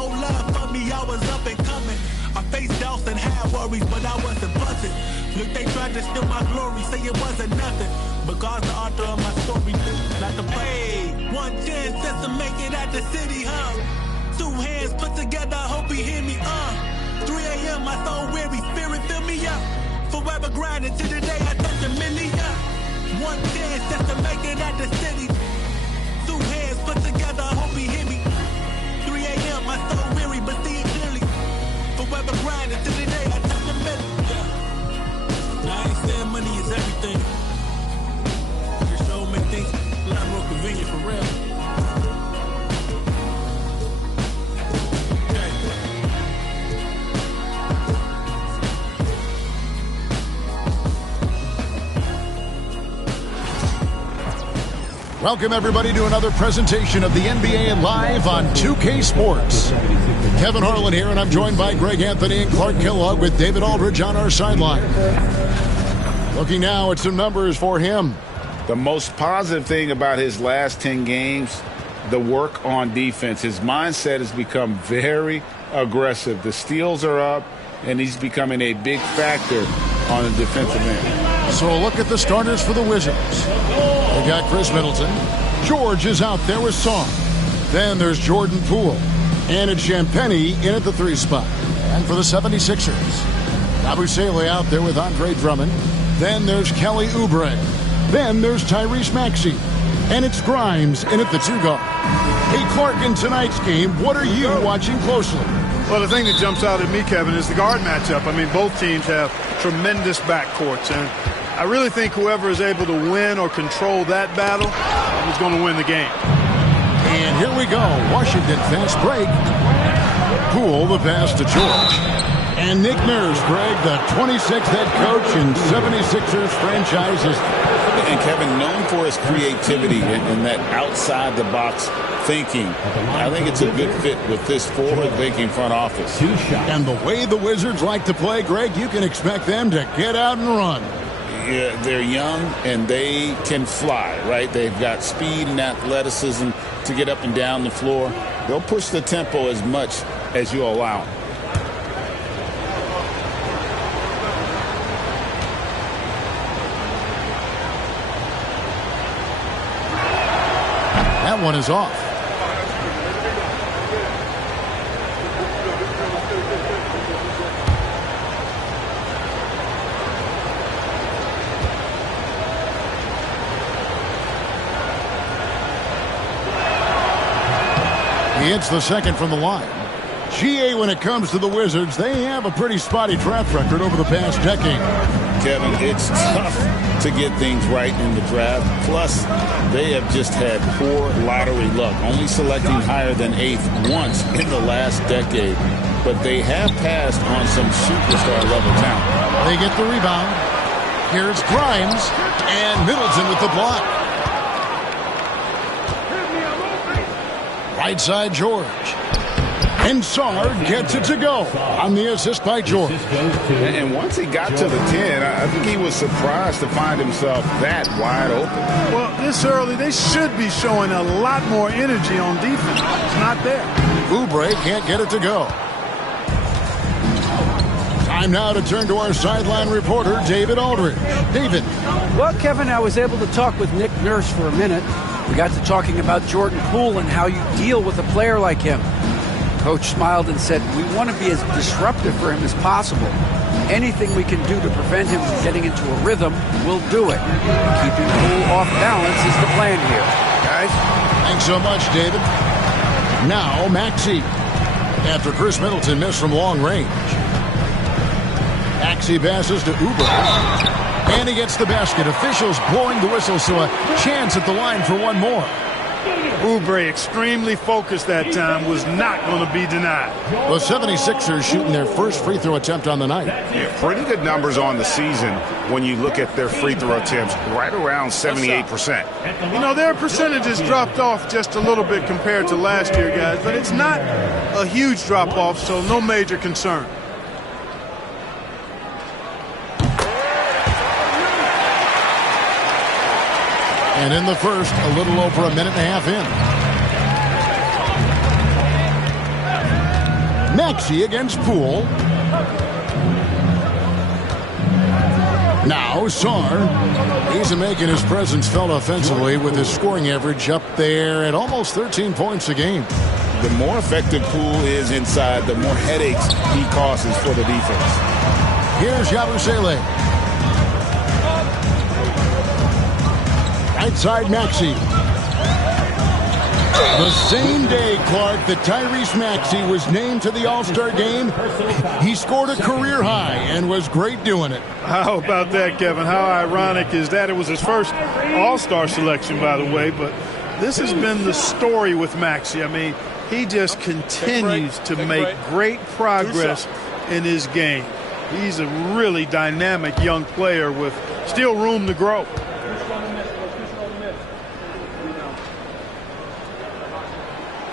no love for me, I was up and coming. I faced doubts and had worries, but I wasn't busted. Look, they tried to steal my glory, say it wasn't nothing. But God's the author of my story, not the play. One chance just to make it at the city, huh? Two hands put together, hope he hear me, 3 a.m., my soul weary, spirit fill me up. Forever grinding till the day I touch a million. One chance just to make it at the city. Two hands put together, hope he hear me. 3 a.m., my soul weary, but see it clearly. Forever grinding till the day I touch a million. Now I ain't saying money is everything. It sure make things a lot more convenient for real. Welcome, everybody, to another presentation of the NBA Live on 2K Sports. Kevin Harlan here, and I'm joined by Greg Anthony and Clark Kellogg with David Aldridge on our sideline. Looking now at some numbers for him. The most positive thing about his last 10 games, the work on defense. His mindset has become very aggressive. The steals are up, and he's becoming a big factor on the defensive end. So a look at the starters for the Wizards. They got Chris Middleton. George is out there with Song. Then there's Jordan Poole. And it's Champagnie in at the 3 spot. And for the 76ers, Abusele out there with Andre Drummond. Then there's Kelly Oubre. Then there's Tyrese Maxey. And it's Grimes in at the 2 guard. Hey, Clark, in tonight's game, what are you watching closely? Well, the thing that jumps out at me, Kevin, is the guard matchup. I mean, both teams have tremendous backcourts, and I really think whoever is able to win or control that battle is going to win the game. And here we go. Washington fast break. Poole the pass to George. And Nick Nurse, Greg, the 26th head coach in 76ers franchises. And Kevin, known for his creativity and that outside-the-box thinking. I think it's a good fit with this forward-thinking front office. And the way the Wizards like to play, Greg, you can expect them to get out and run. Yeah, they're young and they can fly, right? They've got speed and athleticism to get up and down the floor. They'll push the tempo as much as you allow them. That one is off. He hits the second from the line. GA, when it comes to the Wizards, they have a pretty spotty draft record over the past decade. Kevin, it's tough to get things right in the draft. Plus, they have just had poor lottery luck, only selecting higher than 8th once in the last decade. But they have passed on some superstar-level talent. They get the rebound. Here's Grimes, and Middleton with the block. Right side, George. And Sard gets it to go on the assist by George. And once he got to the 10, I think he was surprised to find himself that wide open. Well, this early, they should be showing a lot more energy on defense. It's not there. Oubre can't get it to go. Time now to turn to our sideline reporter, David Aldridge. David. Well, Kevin, I was able to talk with Nick Nurse for a minute. We got to talking about Jordan Poole and how you deal with a player like him. Coach smiled and said, we want to be as disruptive for him as possible. Anything we can do to prevent him from getting into a rhythm, we'll do it. Keeping Poole off balance is the plan here. Guys? Thanks so much, David. Now, Maxey. After Chris Middleton missed from long range. Maxey passes to Oubre. And he gets the basket. Officials blowing the whistle, so a chance at the line for one more. Oubre, extremely focused that time, was not going to be denied. The 76ers shooting their first free throw attempt on the night. Yeah, pretty good numbers on the season when you look at their free throw attempts, right around 78%. You know, their percentages dropped off just a little bit compared to last year, guys, but it's not a huge drop-off, so no major concern. And in the first, a little over a minute and a half in. Maxey against Poole. Now Sarr. He's making his presence felt offensively with his scoring average up there at almost 13 points a game. The more effective Poole is inside, the more headaches he causes for the defense. Here's Yabusele. Right side Maxey. The same day, Clark, that Tyrese Maxey was named to the All-Star game, he scored a career high and was great doing it. How about that, Kevin? How ironic is that? It was his first All-Star selection, by the way, but this has been the story with Maxey. I mean, he just continues to make great progress in his game. He's a really dynamic young player with still room to grow.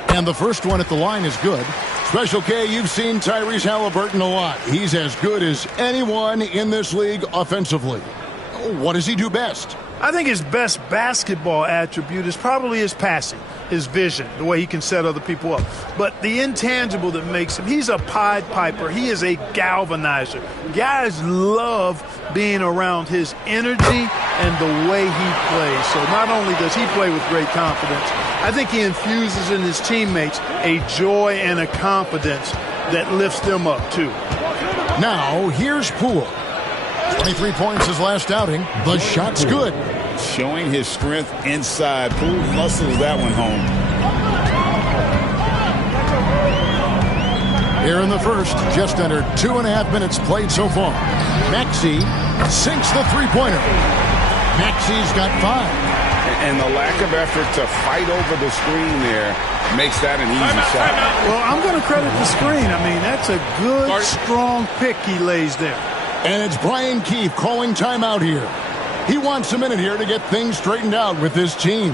And the first one at the line is good. Special K, you've seen Tyrese Halliburton a lot. He's as good as anyone in this league offensively. What does he do best? I think his best basketball attribute is probably his passing, his vision, the way he can set other people up. But the intangible that makes him, he's a Pied Piper. He is a galvanizer. Guys love being around his energy and the way he plays. So not only does he play with great confidence, I think he infuses in his teammates a joy and a confidence that lifts them up, too. Now, here's Poole. 23 points his last outing. The shot's good. Showing his strength inside. Poole muscles that one home. Here in the first, just under 2.5 minutes played so far. Maxey sinks the three-pointer. Maxey's got 5. And the lack of effort to fight over the screen there makes that an easy shot. Well, I'm going to credit the screen. I mean, that's a good, strong pick he lays there. And it's Brian Keefe calling timeout here. He wants a minute here to get things straightened out with his team.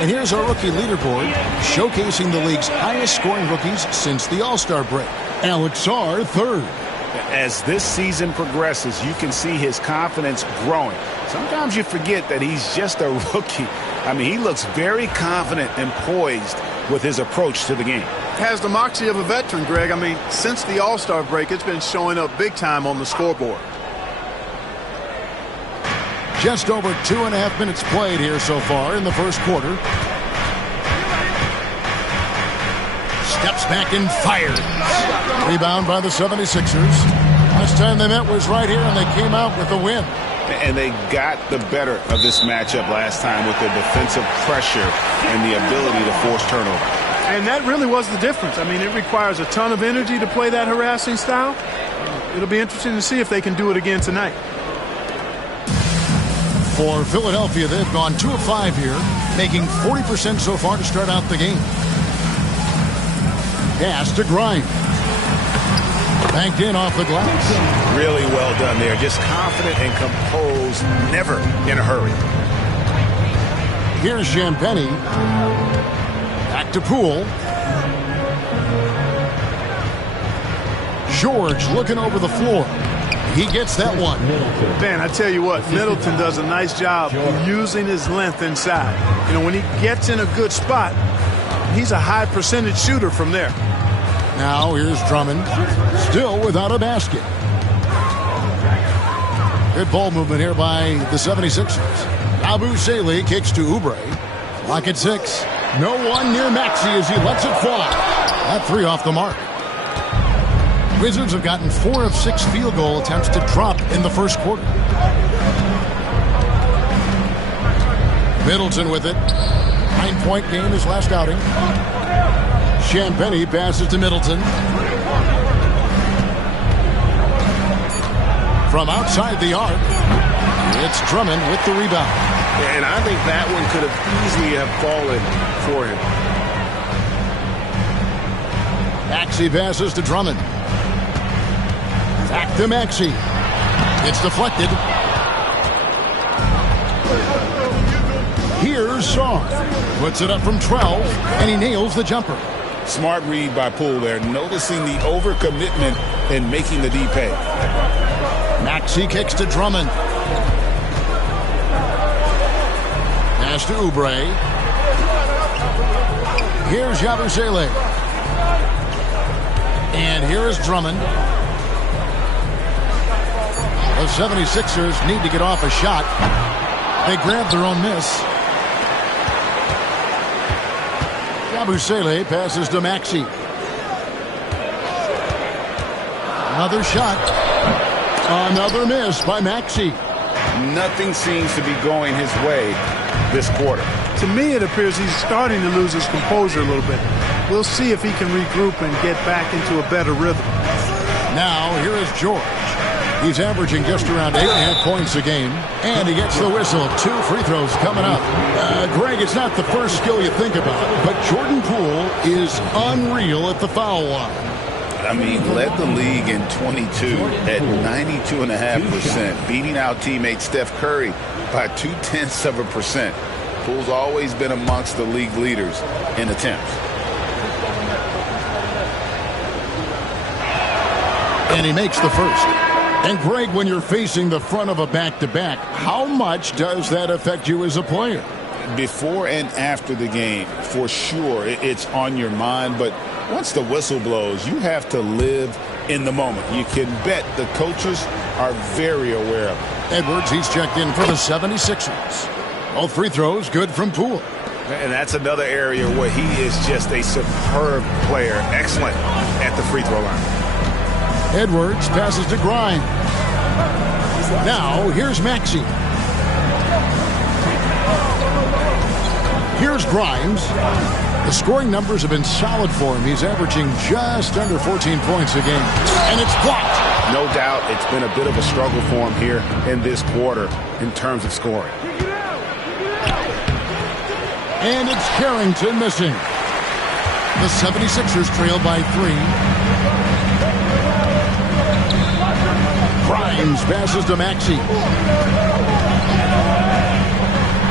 And here's our rookie leaderboard, showcasing the league's highest scoring rookies since the All-Star break. Alex Sarr, 3rd. As this season progresses, you can see his confidence growing. Sometimes you forget that he's just a rookie. I mean, he looks very confident and poised with his approach to the game. Has the moxie of a veteran, Greg. I mean, since the All-Star break, it's been showing up big time on the scoreboard. Just over 2.5 minutes played here so far in the first quarter. Steps back and fires. Rebound by the 76ers. Last time they met was right here, and they came out with a win. And they got the better of this matchup last time with their defensive pressure and the ability to force turnover. And that really was the difference. I mean, it requires a ton of energy to play that harassing style. It'll be interesting to see if they can do it again tonight. For Philadelphia, they've gone 2 of 5 here, making 40% so far to start out the game. Pass to Grimes. Banked in off the glass. Really well done there. Just confident and composed, never in a hurry. Here's Champagny. Back to Poole. George looking over the floor. He gets that one. Man, I tell you what, Middleton does a nice job using his length inside. You know, when he gets in a good spot, he's a high percentage shooter from there. Now here's Drummond, still without a basket. Good ball movement here by the 76ers. Yabusele kicks to Oubre. Lock at 6. No one near Maxey as he lets it fly. That three off the mark. Wizards have gotten 4 of 6 field goal attempts to drop in the first quarter. Middleton with it. 9-point game his last outing. Champagnie passes to Middleton. From outside the arc, it's Drummond with the rebound. And I think that one could have easily have fallen for him. Maxey passes to Drummond. Back to Maxey. It's deflected. Here's Shaw. Puts it up from 12, and he nails the jumper. Smart read by Poole there, noticing the overcommitment and making the D pay. Maxey kicks to Drummond. Pass to Oubre. Here's Yabusele. And here is Drummond. The 76ers need to get off a shot. They grab their own miss. Yabusele passes to Maxey. Another shot. Another miss by Maxey. Nothing seems to be going his way this quarter. To me, it appears he's starting to lose his composure a little bit. We'll see if he can regroup and get back into a better rhythm. Now, here is George. He's averaging just around 8.5 points a game, and he gets the whistle. 2 free throws coming up. Greg, it's not the first skill you think about, but Jordan Poole is unreal at the foul line. I mean, led the league in 22 at 92.5%, beating out teammate Steph Curry by 0.2%. Poole's always been amongst the league leaders in attempts. And he makes the first. And Greg, when you're facing the front of a back-to-back, how much does that affect you as a player? Before and after the game, for sure, it's on your mind. But once the whistle blows, you have to live in the moment. You can bet the coaches are very aware of it. Edwards, he's checked in for the 76ers. All free throws good from Poole. And that's another area where he is just a superb player. Excellent at the free throw line. Edwards passes to Grimes. Now, here's Maxey. Here's Grimes. The scoring numbers have been solid for him. He's averaging just under 14 points a game. And it's blocked. No doubt it's been a bit of a struggle for him here in this quarter in terms of scoring. And it's Carrington missing. The 76ers trail by 3. Grimes passes to Maxey.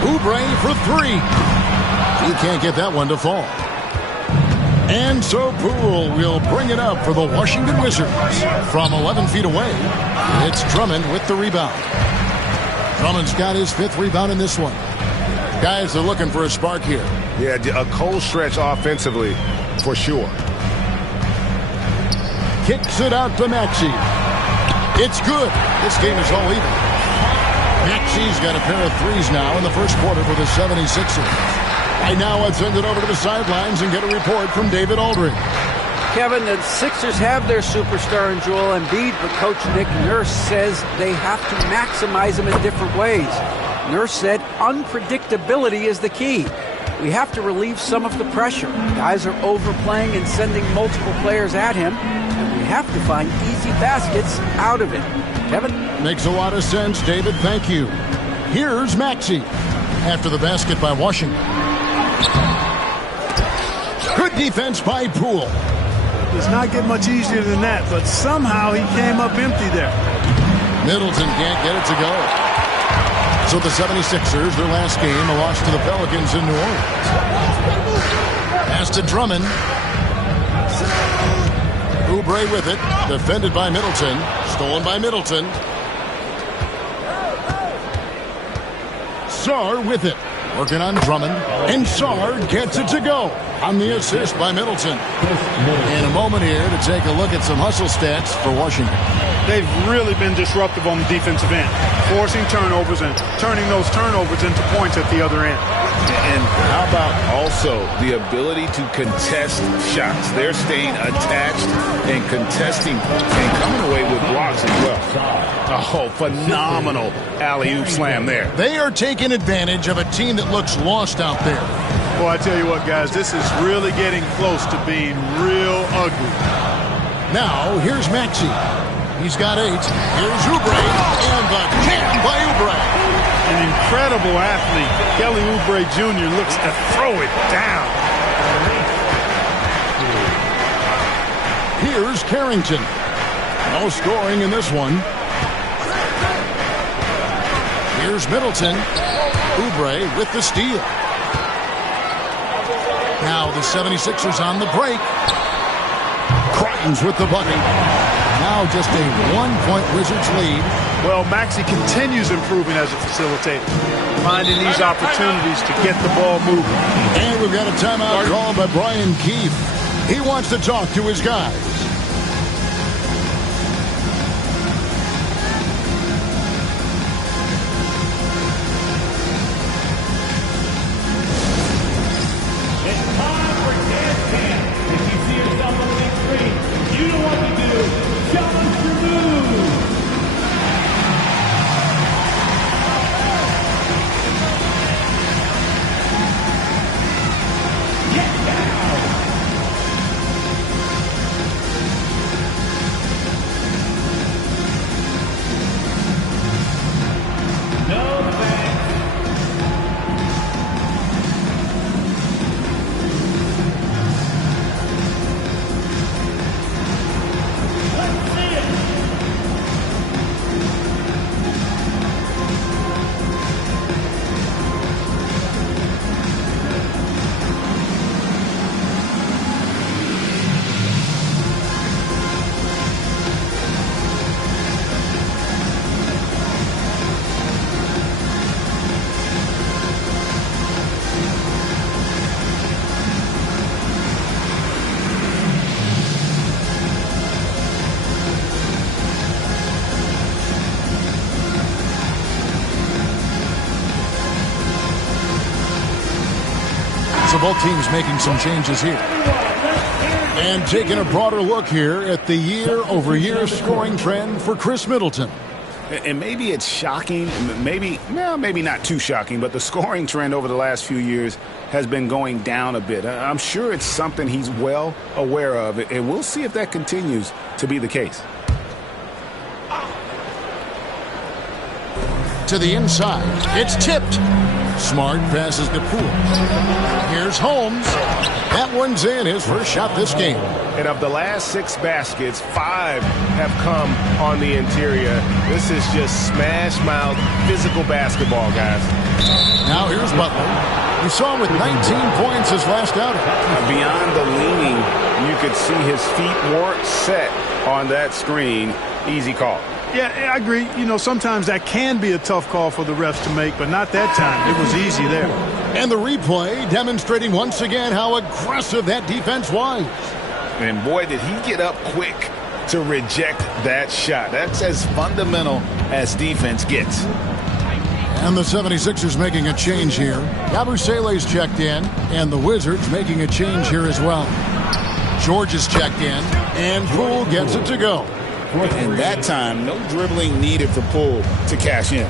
Oubre for 3. He can't get that one to fall. And so Poole will bring it up for the Washington Wizards. From 11 feet away, it's Drummond with the rebound. Drummond's got his 5th rebound in this one. Guys are looking for a spark here. Yeah, a cold stretch offensively, for sure. Kicks it out to Maxey. It's good. This game is all even. Maxey's got a pair of 3s now in the first quarter for the 76ers. Right now, let's send it over to the sidelines and get a report from David Aldridge. Kevin, the Sixers have their superstar in Joel Embiid, but Coach Nick Nurse says they have to maximize him in different ways. Nurse said unpredictability is the key. We have to relieve some of the pressure. Guys are overplaying and sending multiple players at him, and we have to find easy baskets out of it. Kevin? Makes a lot of sense, David. Thank you. Here's Maxey after the basket by Washington. Good defense by Poole. Does not get much easier than that, but somehow he came up empty there. Middleton can't get it to go. So the 76ers, their last game, a loss to the Pelicans in New Orleans. Pass to Drummond. Oubre with it. Defended by Middleton. Stolen by Middleton. Sarr with it. Working on Drummond. And Sarr gets it to go on the assist by Middleton. In a moment here to take a look at some hustle stats for Washington. They've really been disruptive on the defensive end, forcing turnovers and turning those turnovers into points at the other end. And how about also the ability to contest shots? They're staying attached and contesting and coming away with blocks as well. Oh, phenomenal alley-oop slam there. They are taking advantage of a team that looks lost out there. Well, I tell you what, guys, this is really getting close to being real ugly. Now, here's Maxey. He's got 8. Here's Oubre, and the jam by Oubre. An incredible athlete. Kelly Oubre Jr. looks to throw it down. Here's Carrington. No scoring in this one. Here's Middleton. Oubre with the steal. Now the 76ers on the break. Crichton's with the bucket. Now just a 1-point Wizards lead. Well, Maxey continues improving as a facilitator, finding these opportunities to get the ball moving. And we've got a timeout called by Brian Keefe. He wants to talk to his guys. So both teams making some changes here. And taking a broader look here at the year-over-year scoring trend for Chris Middleton. And maybe it's shocking, maybe not too shocking, but the scoring trend over the last few years has been going down a bit. I'm sure it's something he's well aware of, and we'll see if that continues to be the case. To the inside. It's tipped. Smart passes to Poole. Here's Holmes. That one's in, his first shot this game. And of the last 6 baskets, 5 have come on the interior. This is just smash mouth physical basketball, guys. Now here's Butler. We saw him with 19 points his last outing. Beyond the leaning, you could see his feet weren't set on that screen. Easy call. Yeah, I agree. You know, sometimes that can be a tough call for the refs to make, but not that time. It was easy there. And the replay demonstrating once again how aggressive that defense was. And boy, did he get up quick to reject that shot. That's as fundamental as defense gets. And the 76ers making a change here. Yabusele's checked in, and the Wizards making a change here as well. George is checked in, and Poole gets it to go. And that time, no dribbling needed for Poole to cash in.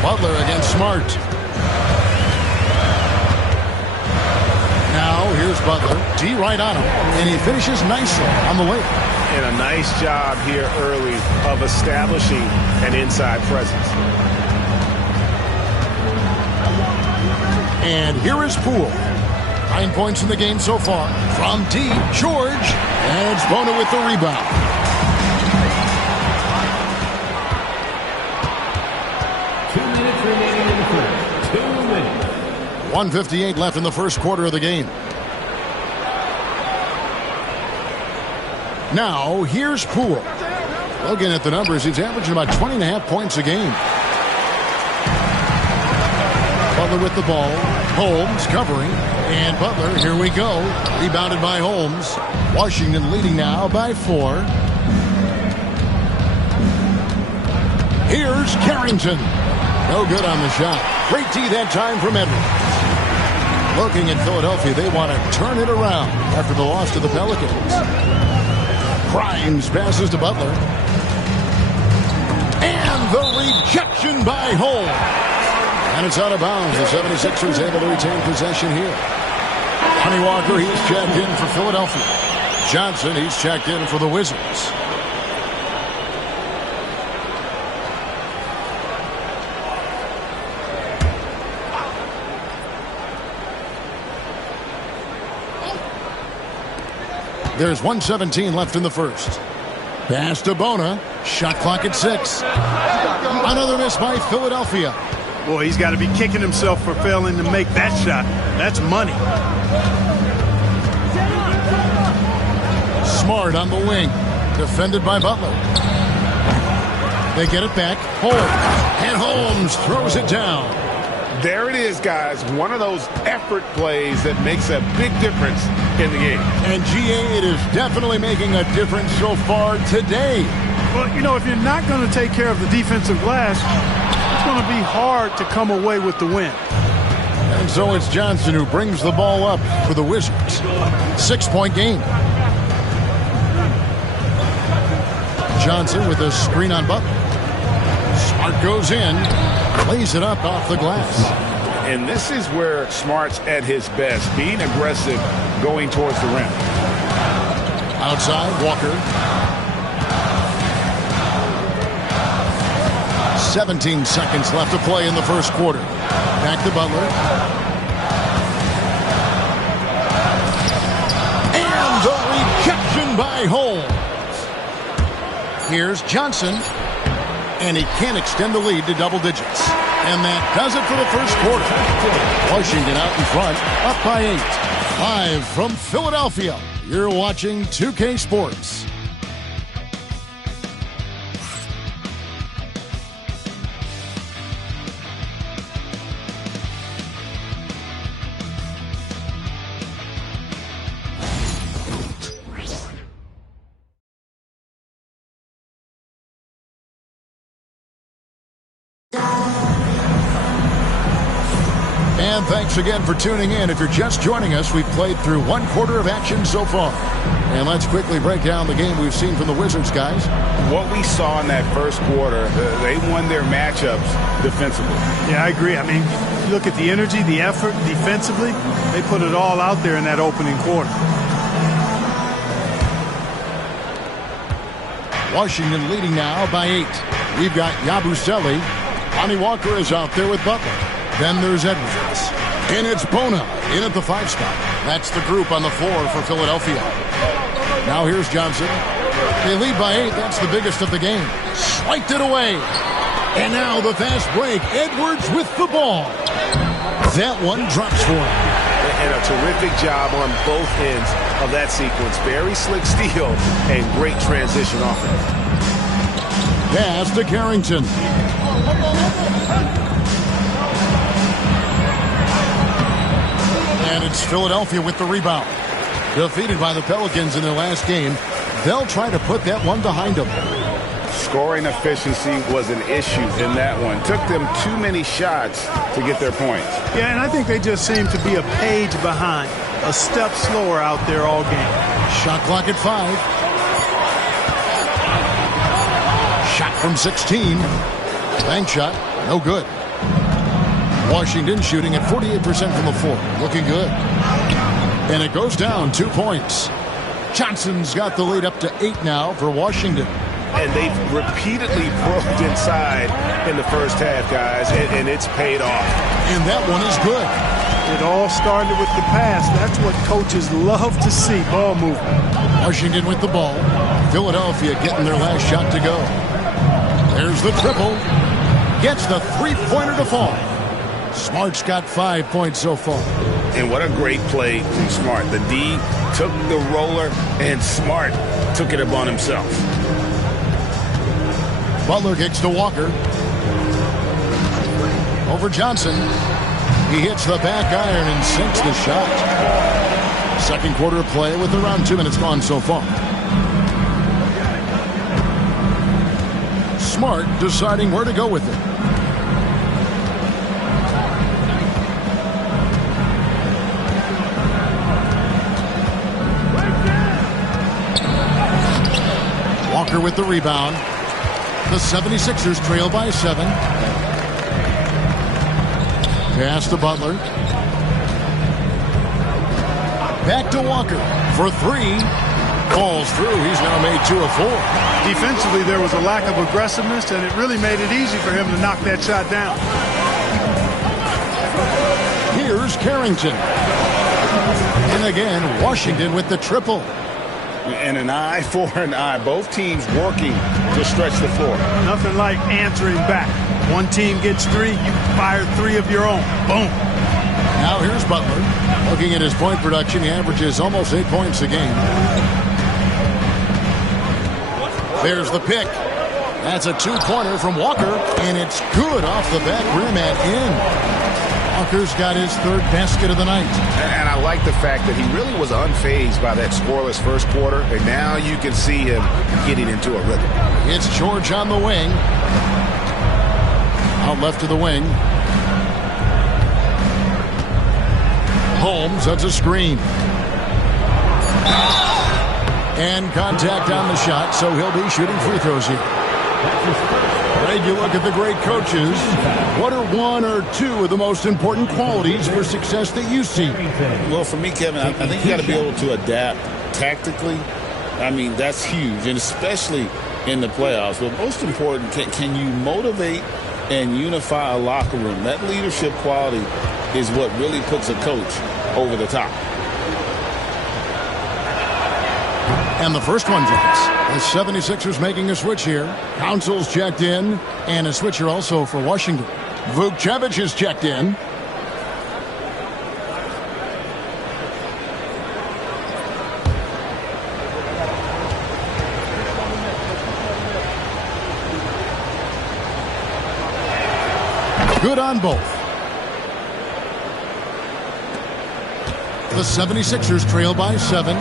Butler against Smart. Now here's Butler. D right on him. And he finishes nicely on the layup. And a nice job here early of establishing an inside presence. And here is Poole. 9 points in the game so far. From deep, George. And it's Bona with the rebound. Remaining in the first. 2 minutes. 1:58 left in the first quarter of the game. Now, here's Poole. Looking at the numbers, he's averaging about 20.5 points a game. Butler with the ball. Holmes covering. And Butler, here we go. Rebounded by Holmes. Washington leading now by 4. Here's Carrington. No good on the shot. Great D that time from Edwards. Looking at Philadelphia, they want to turn it around after the loss to the Pelicans. Grimes passes to Butler. And the rejection by Holmes. And it's out of bounds. The 76ers able to retain possession here. Lonnie Walker, he's checked in for Philadelphia. Johnson, he's checked in for the Wizards. There's 1:17 left in the first. Pass to Bona. Shot clock at 6. Another miss by Philadelphia. Boy, he's got to be kicking himself for failing to make that shot. That's money. Smart on the wing. Defended by Butler. They get it back. Holmes. And Holmes throws it down. There it is, guys. One of those effort plays that makes a big difference in the game. And GA, it is definitely making a difference so far today. Well, you know, if you're not going to take care of the defensive glass, it's going to be hard to come away with the win. And so it's Johnson who brings the ball up for the Wizards. 6-point game. Johnson with a screen on Butler. Smart goes in. Lays it up off the glass. And this is where Smart's at his best, being aggressive, going towards the rim. Outside, Walker. 17 seconds left to play in the first quarter. Back to Butler. And the rejection by Holmes. Here's Johnson. And he can't extend the lead to double digits. And that does it for the first quarter. Washington out in front, up by 8. Live from Philadelphia, you're watching 2K Sports. And thanks again for tuning in. If you're just joining us, we've played through one quarter of action so far. And let's quickly break down the game we've seen from the Wizards, guys. What we saw in that first quarter, they won their matchups defensively. Yeah, I agree. I mean, you look at the energy, the effort defensively, they put it all out there in that opening quarter. Washington leading now by 8. We've got Yabusele. Lonnie Walker is out there with Butler. Then there's Edwards. And it's Bona in at the 5 spot. That's the group on the floor for Philadelphia. Now here's Johnson. They lead by 8. That's the biggest of the game. Swiped it away. And now the fast break. Edwards with the ball. That one drops for him. And a terrific job on both ends of that sequence. Very slick steal and great transition offense. Pass to Carrington. And it's Philadelphia with the rebound. Defeated by the Pelicans in their last game, they'll try to put that one behind them. Scoring efficiency was an issue in that one. Took them too many shots to get their points. Yeah, and I think they just seem to be a page behind, a step slower out there all game. Shot clock at 5. Shot from 16. Bank shot, no good. Washington shooting at 48% from the floor. Looking good. And it goes down 2 points. Johnson's got the lead up to 8 now for Washington. And they've repeatedly broke inside in the first half, guys, and it's paid off. And that one is good. It all started with the pass. That's what coaches love to see, ball movement. Washington with the ball. Philadelphia getting their last shot to go. There's the triple. Gets the three-pointer to fall. Smart's got 5 points so far. And what a great play from Smart. The D took the roller, and Smart took it upon himself. Butler kicks to Walker. Over Johnson. He hits the back iron and sinks the shot. Second quarter of play with around 2 minutes gone so far. Smart deciding where to go with it. Walker with the rebound. The 76ers trail by 7. Pass to Butler. Back to Walker for 3. Falls through. He's now made 2 of 4. Defensively, there was a lack of aggressiveness, and it really made it easy for him to knock that shot down. Here's Carrington. And again, Washington with the triple. And an eye for an eye. Both teams working to stretch the floor. Nothing like answering back. One team gets 3, you fire 3 of your own. Boom. Now here's Butler. Looking at his point production, he averages almost 8 points a game. There's the pick. That's a 2-pointer from Walker, and it's good off the back rim and in. Walker's got his 3rd basket of the night. And I like the fact that he really was unfazed by that scoreless first quarter, and now you can see him getting into a rhythm. It's George on the wing. Out left to the wing. Holmes, that's a screen. And contact on the shot, so he'll be shooting free throws here. Greg, you look at the great coaches. What are 1 or 2 of the most important qualities for success that you see? Well, for me, Kevin, I think you got to be able to adapt tactically. I mean, that's huge, and especially in the playoffs. But most important, can you motivate and unify a locker room? That leadership quality is what really puts a coach over the top. And the first one drops. The 76ers making a switch here. Council's checked in. And a switcher also for Washington. Vukcevic is checked in. Good on both. The 76ers trail by 7.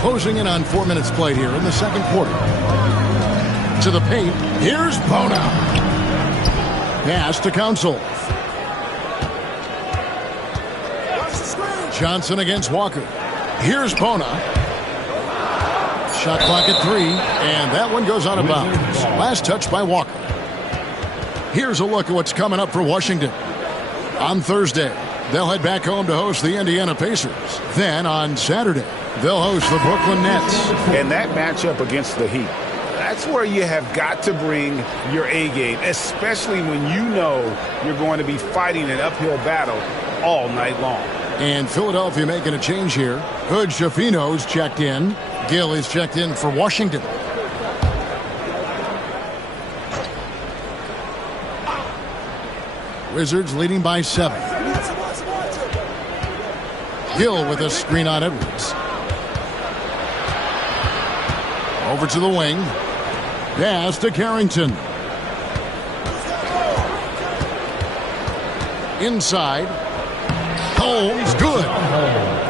Closing in on 4 minutes played here in the second quarter. To the paint. Here's Bona. Pass to Council. Johnson against Walker. Here's Bona. Shot clock at 3. And that one goes out of bounds. Last touch by Walker. Here's a look at what's coming up for Washington. On Thursday, they'll head back home to host the Indiana Pacers. Then on Saturday, they'll host the Brooklyn Nets. And that matchup against the Heat, that's where you have got to bring your A game, especially when you know you're going to be fighting an uphill battle all night long. And Philadelphia making a change here. Hood Schifino's checked in. Gill is checked in for Washington. Wizards leading by 7. Gill with a screen on Edwards. Over to the wing. Pass to Carrington. Inside. Holmes, good.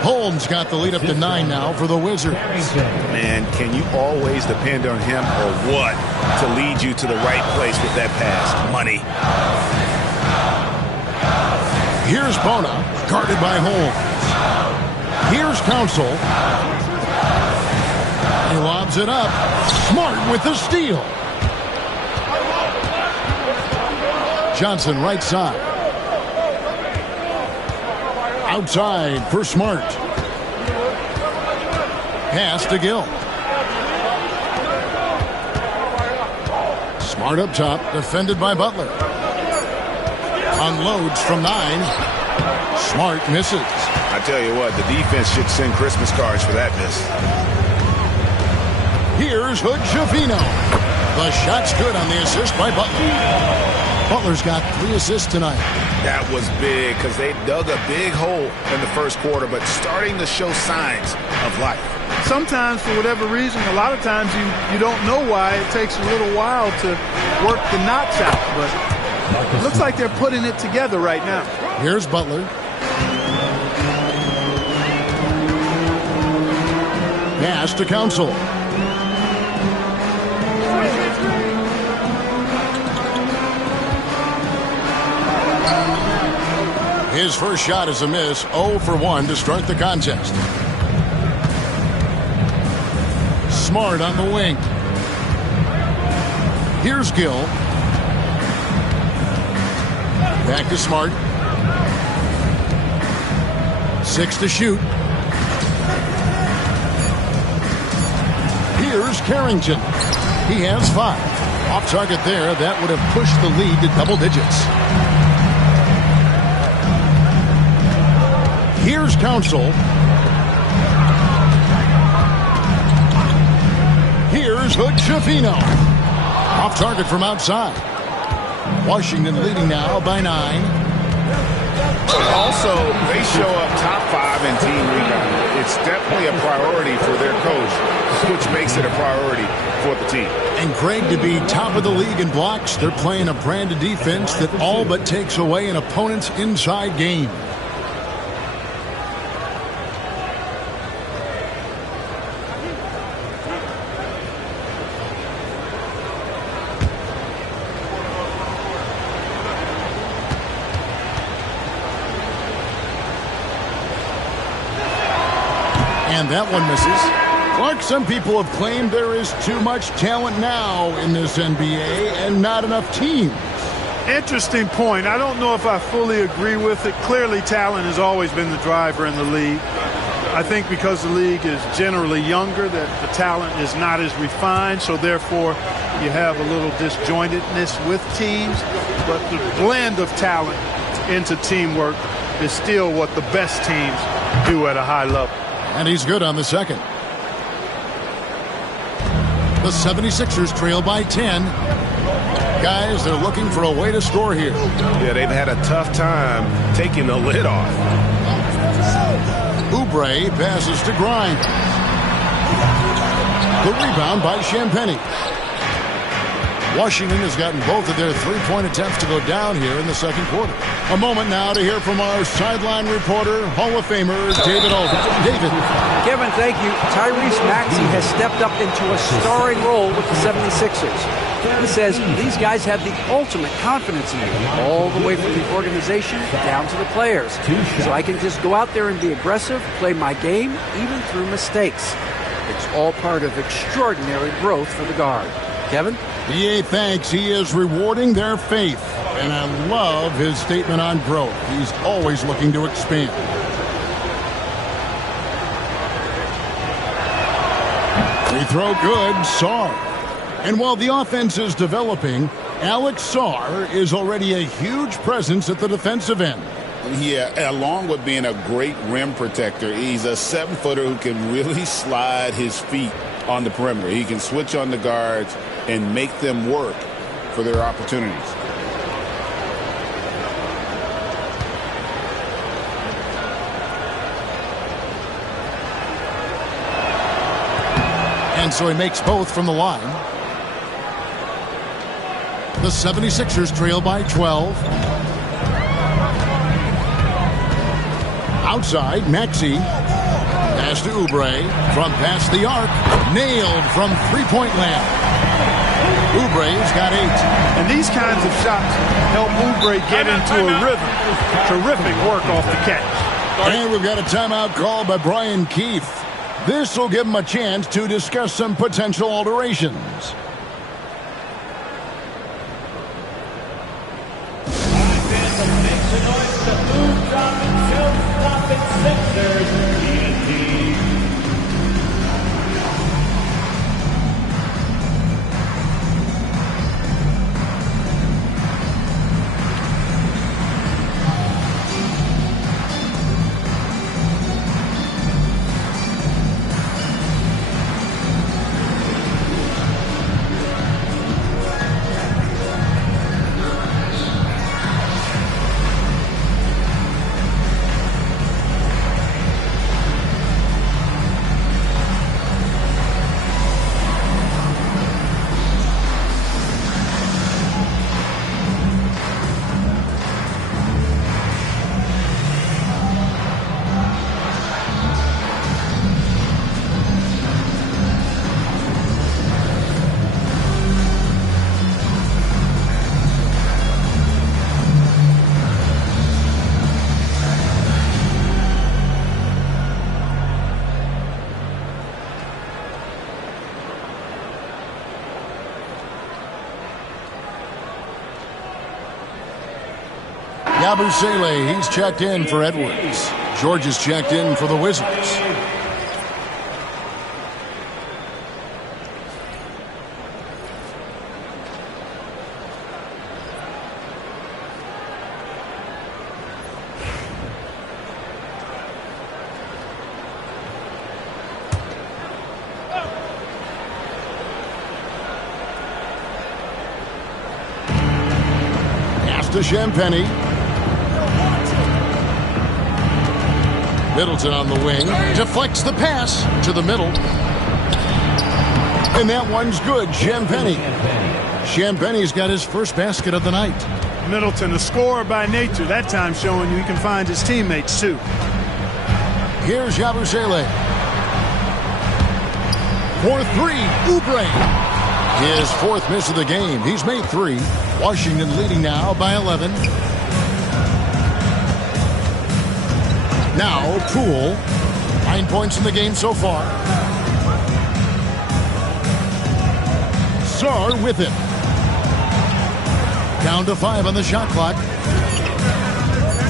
Holmes got the lead up to 9 now for the Wizards. Man, can you always depend on him or what to lead you to the right place with that pass? Money. Here's Bona, guarded by Holmes. Here's Council. He lobs it up. Smart with the steal. Johnson right side. Outside for Smart. Pass to Gill. Smart up top, defended by Butler. Unloads from 9. Smart misses. I tell you what, the defense should send Christmas cards for that miss. Here's Hood Schifino. The shot's good on the assist by Butler. Butler's got 3 assists tonight. That was big because they dug a big hole in the first quarter, but starting to show signs of life. Sometimes, for whatever reason, a lot of times you don't know why. It takes a little while to work the knots out, but it looks like they're putting it together right now. Here's Butler. Pass to Council. His first shot is a miss, 0 for 1 to start the contest. Smart on the wing. Here's Gill. Back to Smart. 6 to shoot. Here's Carrington. He has 5. Off target there. That would have pushed the lead to double digits. Here's Council. Here's Hood-Schifino. Off target from outside. Washington leading now by 9. Also, they show up top 5 in team rebounding. It's definitely a priority for their coach, which makes it a priority for the team. And Craig, to be top of the league in blocks, they're playing a brand of defense that all but takes away an opponent's inside game. And that one misses. Clark, some people have claimed there is too much talent now in this NBA and not enough teams. Interesting point. I don't know if I fully agree with it. Clearly, talent has always been the driver in the league. I think because the league is generally younger, that the talent is not as refined, so therefore you have a little disjointedness with teams. But the blend of talent into teamwork is still what the best teams do at a high level. And he's good on the second. The 76ers trail by 10. Guys, they're looking for a way to score here. Yeah, they've had a tough time taking the lid off. Oubre passes to Grimes. The rebound by Champagnie. Washington has gotten both of their three-point attempts to go down here in the second quarter. A moment now to hear from our sideline reporter, Hall of Famer David Aldridge. David. Kevin, thank you. Tyrese Maxey has stepped up into a starring role with the 76ers. He says these guys have the ultimate confidence in me, all the way from the organization down to the players. So I can just go out there and be aggressive, play my game, even through mistakes. It's all part of extraordinary growth for the guard. Kevin? EA thanks. He is rewarding their faith. And I love his statement on growth. He's always looking to expand. Free throw good. Sarr. And while the offense is developing, Alex Sarr is already a huge presence at the defensive end. Yeah, along with being a great rim protector, he's a 7-footer who can really slide his feet on the perimeter. He can switch on the guards and make them work for their opportunities. And so he makes both from the line. The 76ers trail by 12. Outside, Maxey. Pass to Oubre. From past the arc. Nailed from three-point land. Oubre's got 8. And these kinds of shots help Oubre get into a rhythm. Terrific work off the catch. And we've got a timeout called by Brian Keefe. This will give him a chance to discuss some potential alterations. Yabusele, he's checked in for Edwards. George is checked in for the Wizards. To Champagny. Middleton on the wing. Deflects the pass to the middle. And that one's good. Champagny. Champagny's got his first basket of the night. Middleton, a scorer by nature. That time showing you he can find his teammates, too. Here's Yabusele. For three, Oubre. His fourth miss of the game. He's made three. Washington leading now by 11. Now, Poole. 9 points in the game so far. Sarr with it. Down to 5 on the shot clock.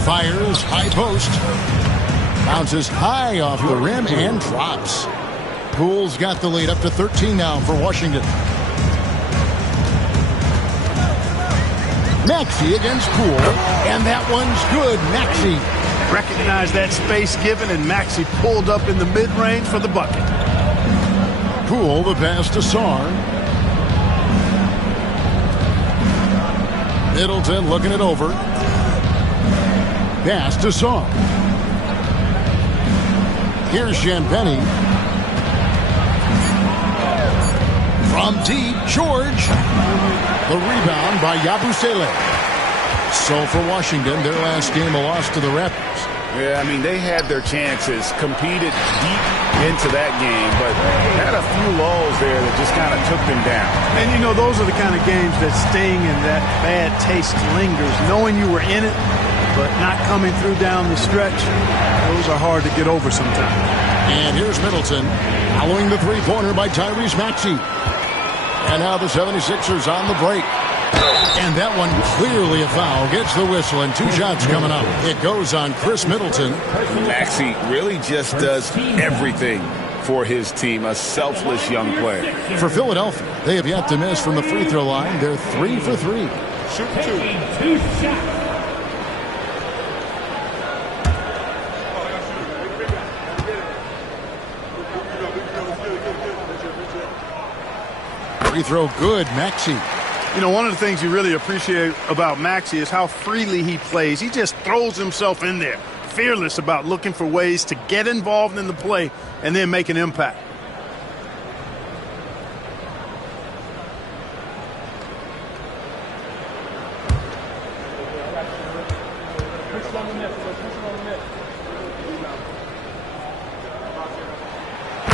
Fires, high post. Bounces high off the rim and drops. Poole's got the lead up to 13 now for Washington. Maxey against Poole, and that one's good. Maxey recognized that space given, and Maxey pulled up in the mid-range for the bucket. Poole, the pass to Sarr. Middleton looking it over. Pass to Sarr. Here's Champagny. From deep, George. The rebound by Yabusele. So for Washington, their last game a loss to the Raptors. Yeah, I mean, they had their chances, competed deep into that game, but had a few lulls there that just kind of took them down. And, you know, those are the kind of games that sting and that bad taste lingers. Knowing you were in it, but not coming through down the stretch, those are hard to get over sometimes. And here's Middleton, following the three-pointer by Tyrese Maxey. And now the 76ers on the break. And that one clearly a foul. Gets the whistle and 2 shots coming up. It goes on Chris Middleton. Maxey really just does everything for his team. A selfless young player. For Philadelphia, they have yet to miss from the free throw line. They're 3 for 3. Shoot 2 shots. Free throw good, Maxey. You know, one of the things you really appreciate about Maxey is how freely he plays. He just throws himself in there, fearless about looking for ways to get involved in the play and then make an impact.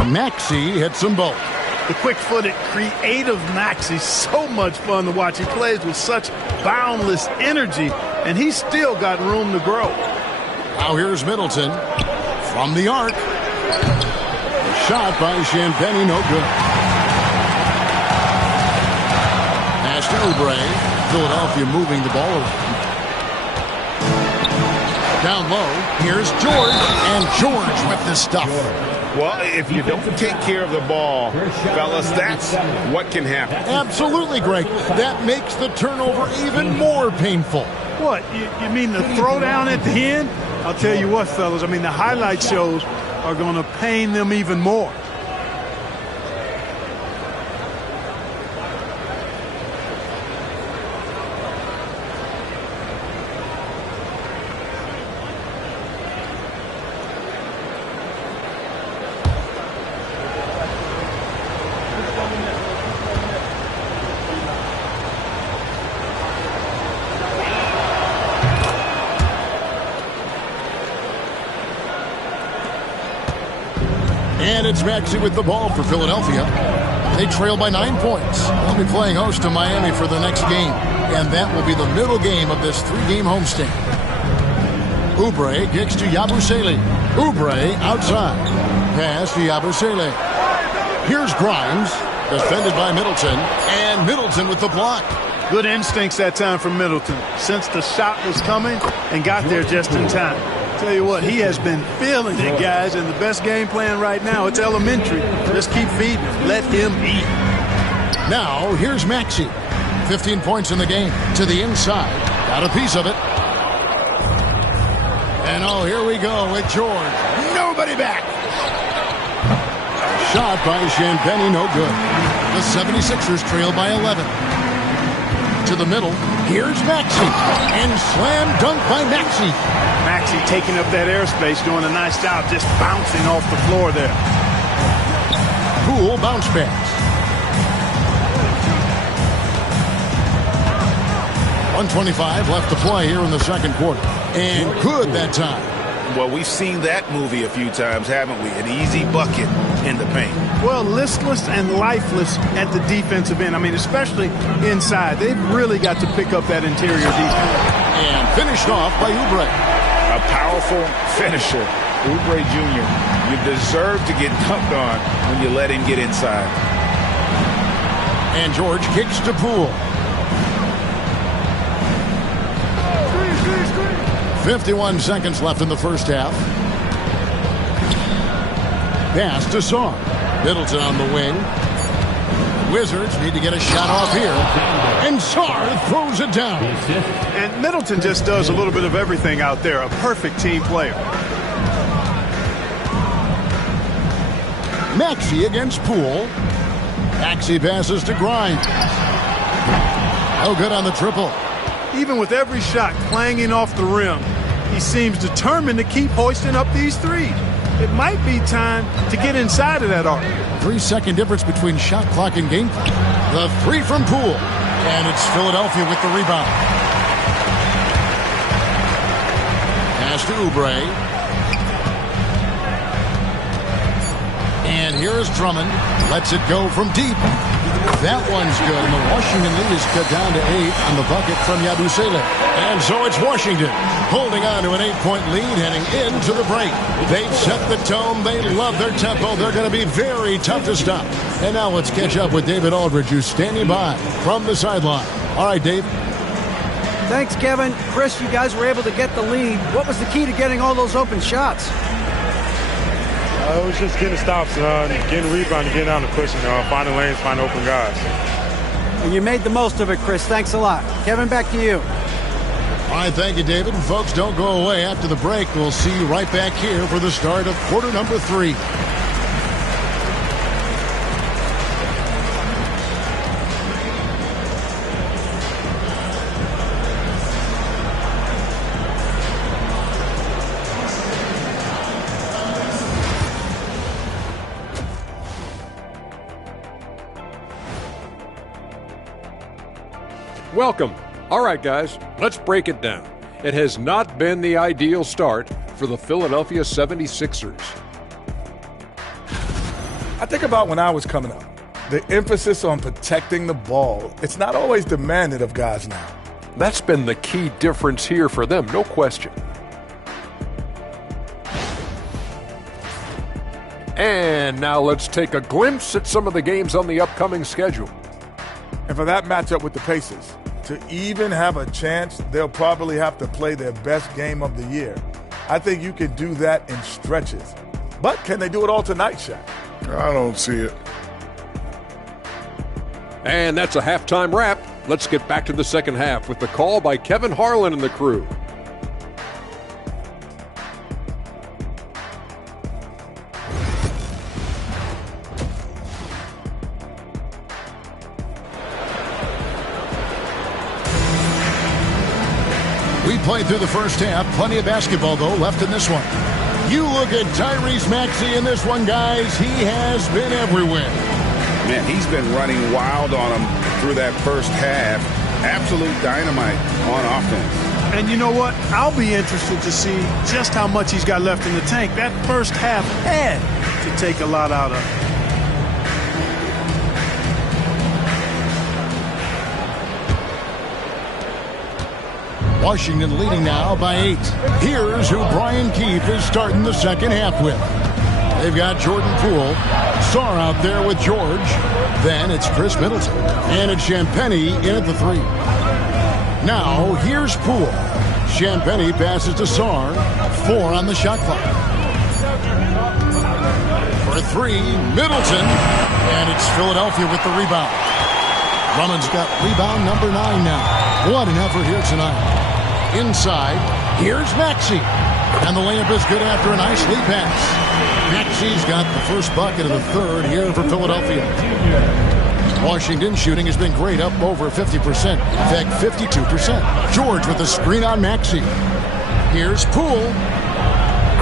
Maxey hits them both. The quick-footed, creative Maxey, so much fun to watch. He plays with such boundless energy, and he's still got room to grow. Now here's Middleton from the arc. Shot by Champagny, no good. Pass to Oubre. Philadelphia moving the ball around. Down low, here's George, and George with the stuff. Well, if you don't take care of the ball, fellas, that's what can happen. Absolutely, Greg. That makes the turnover even more painful. What, you mean the throwdown at the end? I'll tell you what, fellas, I mean, the highlight shows are going to pain them even more. And it's Maxey with the ball for Philadelphia. They trail by 9 points. They'll be playing host to Miami for the next game. And that will be the middle game of this 3-game homestand. Oubre kicks to Yabusele. Oubre outside. Pass to Yabusele. Here's Grimes. Defended by Middleton. And Middleton with the block. Good instincts that time from Middleton. Sensed the shot was coming and got there just in time. Tell you what, he has been feeling it, guys, and the best game plan right now, it's elementary. Just keep feeding him. Let him eat. Now, here's Maxey. 15 points in the game. To the inside. Got a piece of it. And oh, here we go with George. Nobody back. Shot by Champagnie, no good. The 76ers trail by 11. To the middle. Here's Maxey. And slam dunk by Maxey. Maxey taking up that airspace, doing a nice job just bouncing off the floor there. Poole bounce pass. 1:25 left to play here in the second quarter. And good that time. Well, we've seen that movie a few times, haven't we? An easy bucket in the paint. Well, listless and lifeless at the defensive end. I mean, especially inside. They've really got to pick up that interior defense. And finished off by Oubre. A powerful finisher. Oubre Jr. You deserve to get dunked on when you let him get inside. And George kicks to Poole. 51 seconds left in the first half. Pass to Sarr. Middleton on the wing. Wizards need to get a shot off here. And Sarr throws it down. And Middleton just does a little bit of everything out there. A perfect team player. Maxey against Poole. Maxey passes to Grimes. No good on the triple. Even with every shot clanging off the rim, he seems determined to keep hoisting up these threes. It might be time to get inside of that arc. 3-second difference between shot clock and game clock. The three from Poole. And it's Philadelphia with the rebound. Pass to Oubre. And here's Drummond. Lets it go from deep. That one's good. And the Washington lead is cut down to 8 on the bucket from Yabusele. And so it's Washington holding on to an 8-point lead heading into the break. They've set the tone. They love their tempo. They're going to be very tough to stop. And now let's catch up with David Aldridge, who's standing by from the sideline. All right, Dave. Thanks, Kevin. Chris, you guys were able to get the lead. What was the key to getting all those open shots? It was just getting stops, getting rebound, getting out and pushing, finding lanes, finding open guys. And you made the most of it, Chris. Thanks a lot. Kevin, back to you. All right, thank you, David. And folks, don't go away. After the break, we'll see you right back here for the start of quarter number 3. Welcome. All right, guys, let's break it down. It has not been the ideal start for the Philadelphia 76ers. I think about when I was coming up. The emphasis on protecting the ball, it's not always demanded of guys now. That's been the key difference here for them, no question. And now let's take a glimpse at some of the games on the upcoming schedule. And for that matchup with the Pacers, to even have a chance, they'll probably have to play their best game of the year. I think you could do that in stretches. But can they do it all tonight, Shaq? I don't see it. And that's a halftime wrap. Let's get back to the second half with the call by Kevin Harlan and the crew. We played through the first half. Plenty of basketball, though, left in this one. You look at Tyrese Maxey in this one, guys. He has been everywhere. Man, he's been running wild on him through that first half. Absolute dynamite on offense. And you know what? I'll be interested to see just how much he's got left in the tank. That first half had to take a lot out of him. Washington leading now by 8. Here's who Brian Keefe is starting the second half with. They've got Jordan Poole, Sarr out there with George. Then it's Chris Middleton. And it's Champagnie in at the 3. Now, here's Poole. Champagnie passes to Sarr. 4 on the shot clock. For 3, Middleton. And it's Philadelphia with the rebound. Drummond's got rebound number 9 now. What an effort here tonight. Inside, here's Maxey. And the layup is good after a nice lead pass. Maxey's got the first bucket of the third here for Philadelphia. Washington's shooting has been great, up over 50%. In fact, 52%. George with the screen on Maxey. Here's Poole.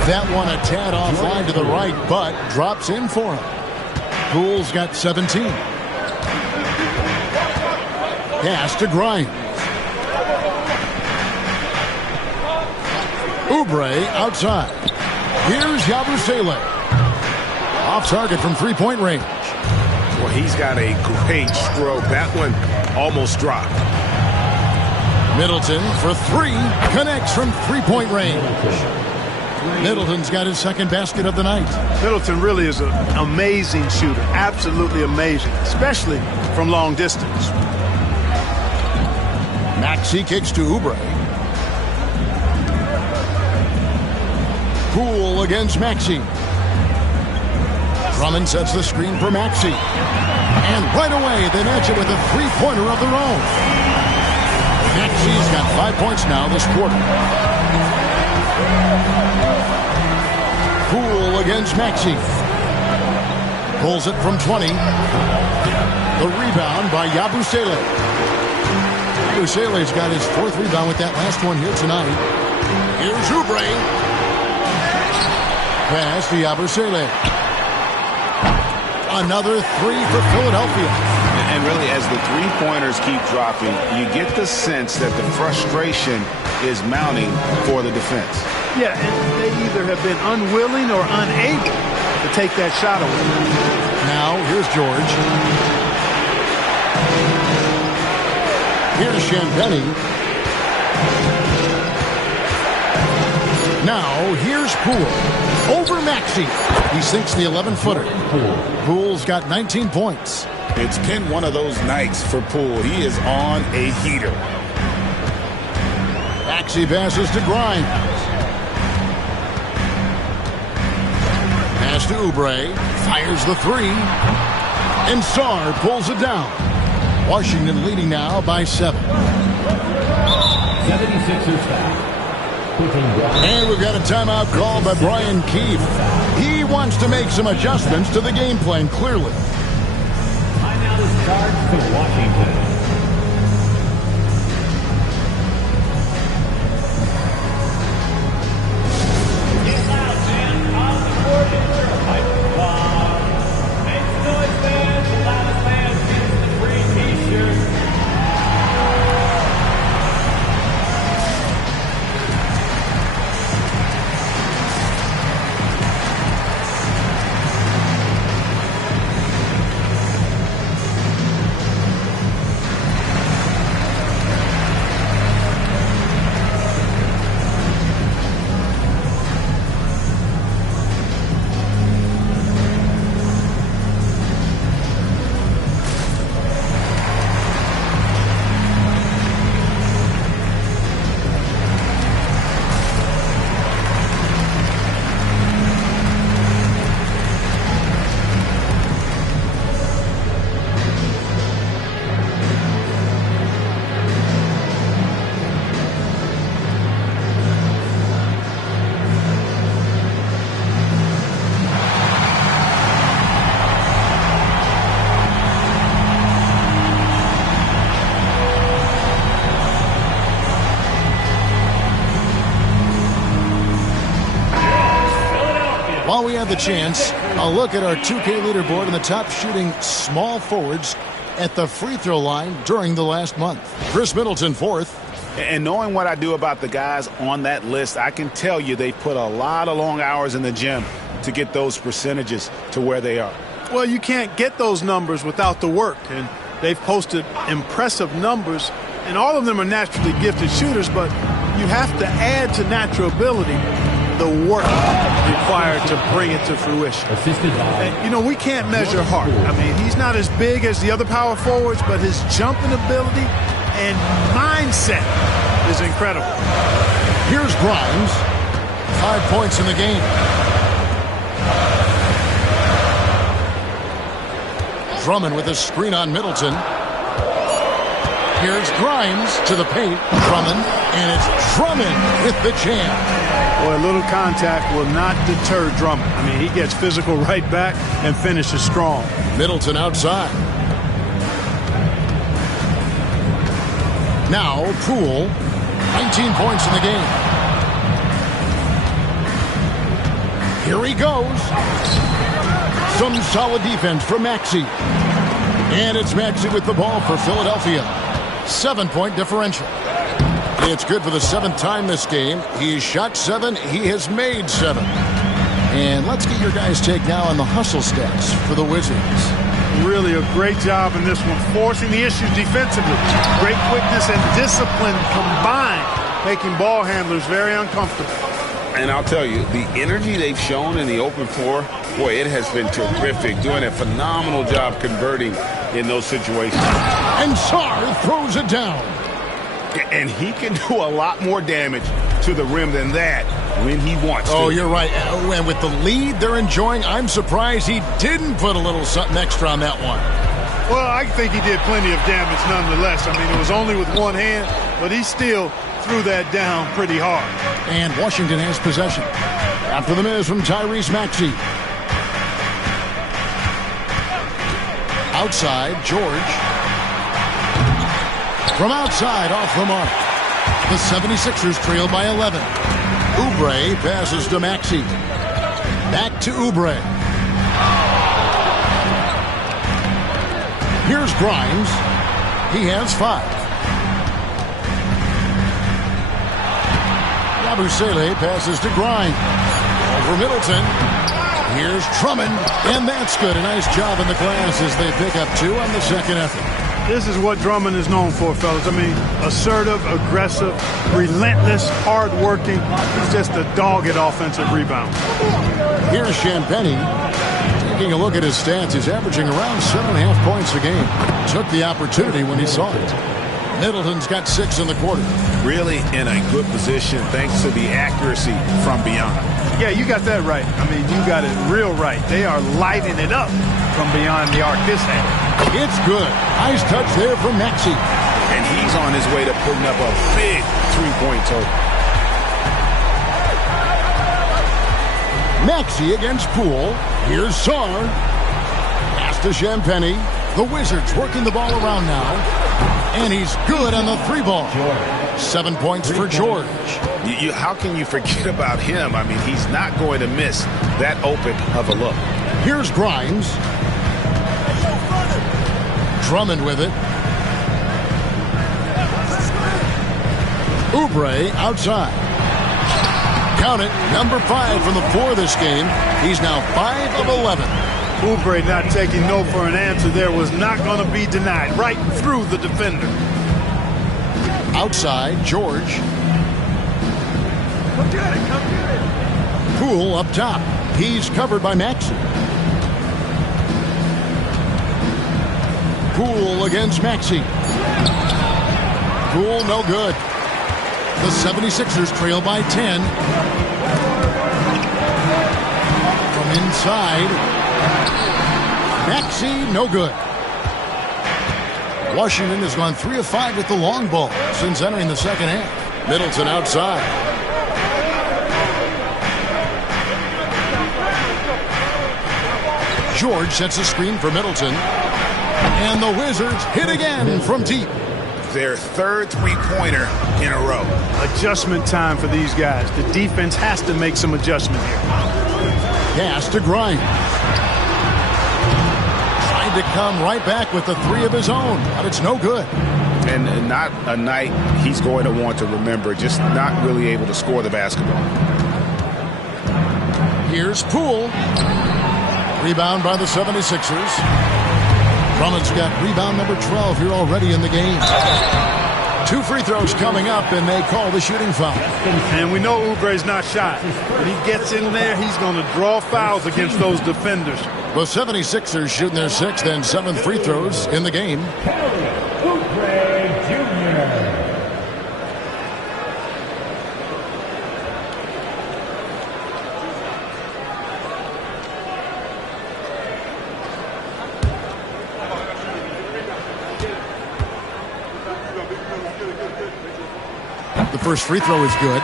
That one a tad offline to the right, but drops in for him. Poole's got 17. Pass to Grimes. Oubre outside. Here's Yabusele. Off target from three-point range. Well, he's got a great stroke. That one almost dropped. Middleton for 3. Connects from three-point range. Middleton's got his second basket of the night. Middleton really is an amazing shooter. Absolutely amazing, especially from long distance. Maxey kicks to Oubre. Poole against Maxey. Drummond sets the screen for Maxey. And right away, they match it with a three-pointer of their own. Maxey's got 5 points now this quarter. Poole against Maxey. Pulls it from 20. The rebound by Yabusele. Yabusele's got his 4th rebound with that last one here tonight. Here's Oubre. Pass to Yabusele. Another 3 for Philadelphia. And really, as the three-pointers keep dropping, you get the sense that the frustration is mounting for the defense. Yeah, and they either have been unwilling or unable to take that shot away. Now, here's George. Here's Champagnie. Now, here's Poole. Over Maxey. He sinks the 11-footer. Poole's got 19 points. It's been one of those nights for Poole. He is on a heater. Maxey passes to Grimes. Pass to Oubre. Fires the 3. And Sarr pulls it down. Washington leading now by 7. 76ers foul. And we've got a timeout called by Brian Keefe. He wants to make some adjustments to the game plan, clearly. Timeout is charged for Washington. Get loud, man. On the court is your microphone. Make some noise, fans. The loudest fans gets the free t-shirt. While we have the chance, a look at our 2K leaderboard and the top shooting small forwards at the free throw line during the last month. Chris Middleton 4th. And knowing what I do about the guys on that list, I can tell you they put a lot of long hours in the gym to get those percentages to where they are. Well, you can't get those numbers without the work, and they've posted impressive numbers, and all of them are naturally gifted shooters, but you have to add to natural ability. the work required to bring it to fruition. And, you know, we can't measure heart. I mean, he's not as big as the other power forwards, but his jumping ability and mindset is incredible. Here's Grimes. 5 points in the game. Drummond with a screen on Middleton. Here's Grimes to the paint. Drummond, and it's Drummond with the jam. Boy, a little contact will not deter Drummond. I mean, he gets physical right back and finishes strong. Middleton outside. Now, Poole, 19 points in the game. Here he goes. Some solid defense from Maxey. And it's Maxey with the ball for Philadelphia. 7-point differential. It's good for the 7th time this game. He's shot 7. He has made 7. And let's get your guys' take now on the hustle stats for the Wizards. Really a great job in this one, forcing the issues defensively. Great quickness and discipline combined, making ball handlers very uncomfortable. And I'll tell you, the energy they've shown in the open floor, boy, it has been terrific. Doing a phenomenal job converting in those situations. And Sarr throws it down. And he can do a lot more damage to the rim than that when he wants to. Oh, you're right. And with the lead they're enjoying, I'm surprised he didn't put a little something extra on that one. Well, I think he did plenty of damage nonetheless. I mean, it was only with one hand, but he still threw that down pretty hard. And Washington has possession. After the miss from Tyrese Maxey. Outside, George. From outside, off the mark. The 76ers trail by 11. Oubre passes to Maxey. Back to Oubre. Here's Grimes. He has 5. Yabusele passes to Grimes. Over Middleton. Here's Drummond. And that's good. A nice job in the glass as they pick up 2 on the second effort. This is what Drummond is known for, fellas. I mean, assertive, aggressive, relentless, hard-working. He's just a dogged offensive rebound. Here's Champagnie. Taking a look at his stats, he's averaging around 7.5 points a game. Took the opportunity when he saw it. Middleton's got 6 in the quarter. Really in a good position thanks to the accuracy from beyond. Yeah, you got that right. I mean, you got it real right. They are lighting it up from beyond the arc this hand. It's good. Nice touch there from Maxey. And he's on his way to putting up a big three-point total. Maxey against Poole. Here's Sarr. Pass to Champagnie. The Wizards working the ball around now. And he's good on the 3-ball. 7 points for George. How can you forget about him? I mean, he's not going to miss that open of a look. Here's Grimes. Drummond with it. Oubre outside. Count it, number 5 from the floor this game. He's now 5 of 11. Oubre not taking no for an answer there was not going to be denied. Right through the defender. Outside, George. Come get it, come get it. Poole up top. He's covered by Maxey. Poole against Maxey. Poole no good. The 76ers trail by 10. From inside. Maxey no good. Washington has gone 3 of 5 with the long ball since entering the second half. Middleton outside. George sets a screen for Middleton. And the Wizards hit again from deep. Their 3rd three-pointer in a row. Adjustment time for these guys. The defense has to make some adjustment here. Pass to Grimes. Tried to come right back with the 3 of his own, but it's no good. And not a night he's going to want to remember, just not really able to score the basketball. Here's Poole. Rebound by the 76ers. Drummond's got rebound number 12 here already in the game. 2 free throws coming up, and they call the shooting foul. And we know Oubre's not shy. When he gets in there, he's going to draw fouls against those defenders. The 76ers shooting their 6th and 7th free throws in the game. Oubre Jr. The first free throw is good.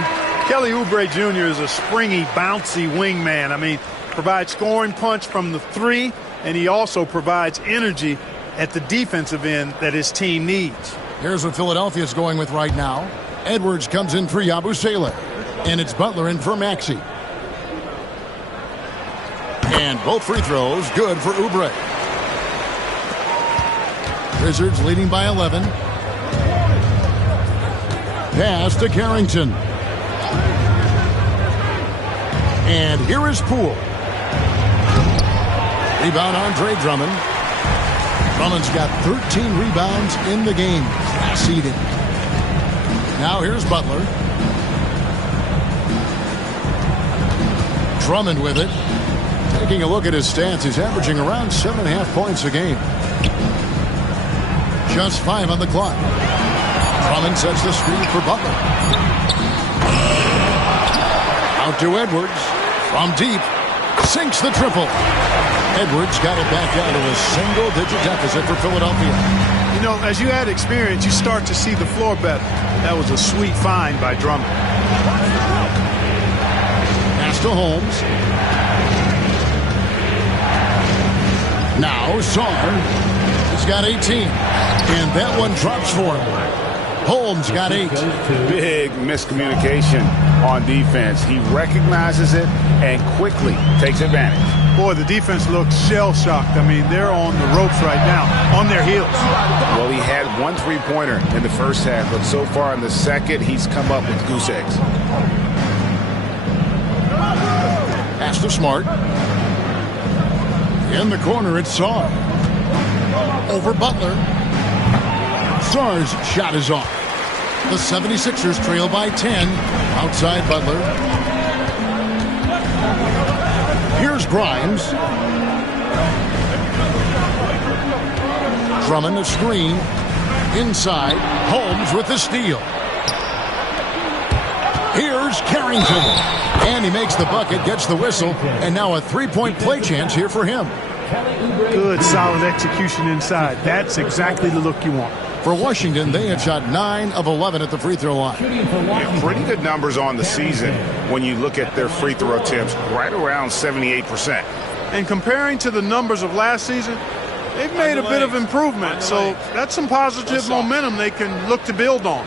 Kelly Oubre Jr. is a springy, bouncy wingman. I mean, provides scoring punch from the 3, and he also provides energy at the defensive end that his team needs. Here's what Philadelphia's going with right now. Edwards comes in for Yabusele, and it's Butler in for Maxey. And both free throws good for Oubre. Wizards leading by 11. Pass to Carrington. And here is Poole. Rebound Andre Drummond. Drummond's got 13 rebounds in the game. Seeded. Now here's Butler. Drummond with it. Taking a look at his stats, he's averaging around 7.5 points a game. Just 5 on the clock. Drummond sets the screen for Butler. Out to Edwards. From deep. Sinks the triple. Edwards got it back down to a single-digit deficit for Philadelphia. You know, as you add experience, you start to see the floor better. That was a sweet find by Drummond. Pass to Holmes. Now Sarr. He's got 18. And that one drops for him. Holmes got 8. Big miscommunication on defense. He recognizes it and quickly takes advantage. Boy, the defense looks shell-shocked. I mean, they're on the ropes right now, on their heels. Well, he had 1 3-pointer in the first half, but so far in the second, he's come up with goose eggs. Pass to Smart. In the corner, it's Sarr. Over Butler. Sarr's shot is off. The 76ers trail by 10. Outside Butler. Here's Grimes. Drummond a screen. Inside. Holmes with the steal. Here's Carrington. And he makes the bucket, gets the whistle, and now a 3-point play chance here for him. Good, solid execution inside. That's exactly the look you want. For Washington, they had shot 9 of 11 at the free throw line. Yeah, pretty good numbers on the season when you look at their free throw attempts, right around 78%. And comparing to the numbers of last season, they've made a bit of improvement. So that's some positive momentum they can look to build on.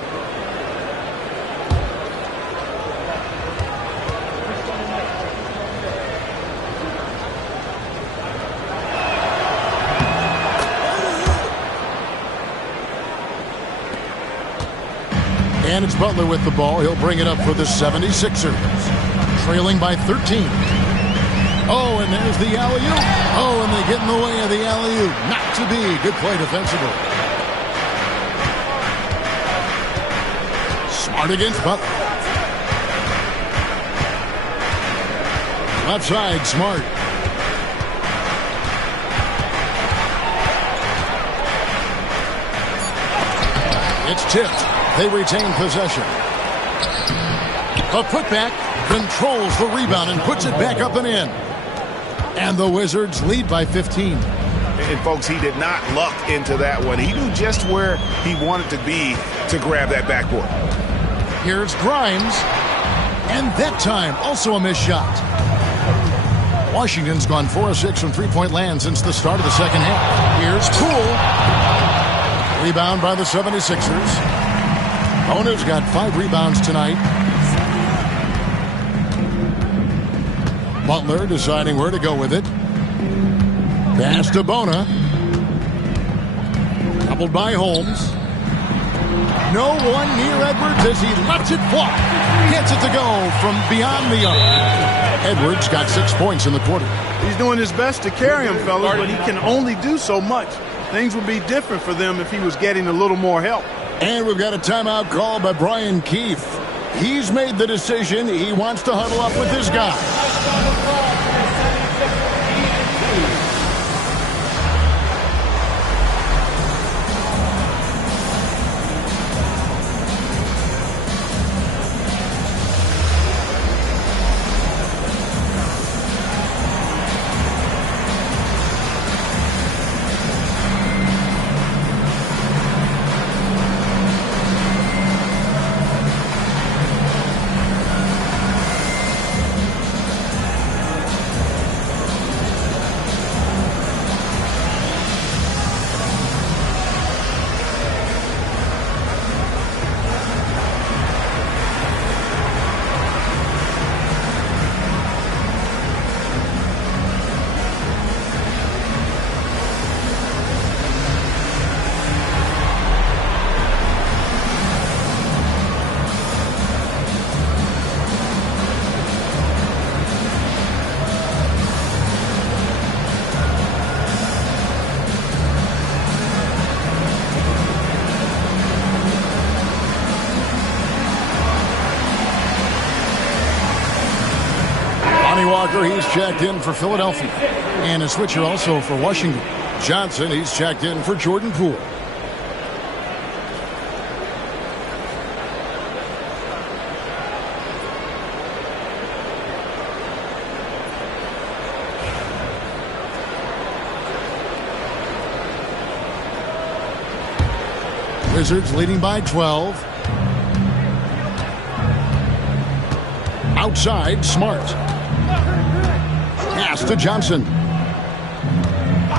And it's Butler with the ball. He'll bring it up for the 76ers. Trailing by 13. Oh, and there's the alley-oop. Oh, and they get in the way of the alley-oop. Not to be. Good play defensively. Smart against Butler. Left side, Smart. It's tipped. They retain possession. A putback, controls the rebound and puts it back up and in. And the Wizards lead by 15. And folks, he did not luck into that one. He knew just where he wanted to be to grab that backboard. Here's Grimes. And that time, also a missed shot. Washington's gone 4 of 6 from three-point land since the start of the second half. Here's Poole. Rebound by the 76ers. Bona's got 5 rebounds tonight. Butler deciding where to go with it. Pass to Bona. Doubled by Holmes. No one near Edwards as he lets it fly. Gets it to go from beyond the arc. Edwards got 6 points in the quarter. He's doing his best to carry him, fellas, but he can only do so much. Things would be different for them if he was getting a little more help. And we've got a timeout call by Brian Keefe. He's made the decision. He wants to huddle up with his guy. Walker, he's checked in for Philadelphia. And a switcher also for Washington. Johnson, he's checked in for Jordan Poole. Wizards leading by 12. Outside, Smart. Pass to Johnson.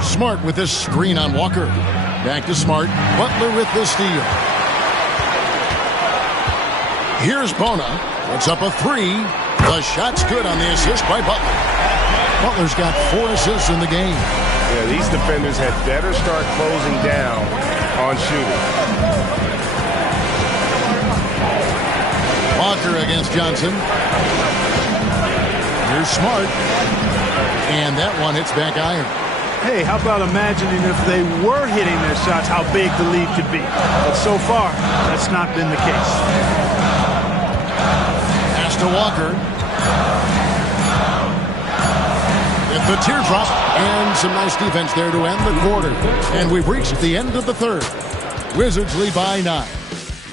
Smart with this screen on Walker. Back to Smart. Butler with the steal. Here's Bona. Puts up a three. The shot's good on the assist by Butler. Butler's got 4 assists in the game. Yeah, these defenders had better start closing down on shooting. Walker against Johnson. Here's Smart. And that one hits back iron. Hey, how about imagining if they were hitting their shots, how big the lead could be. But so far, that's not been the case. Pass to Walker. With the teardrop. And some nice defense there to end the quarter. And we've reached the end of the third. Wizards lead by 9.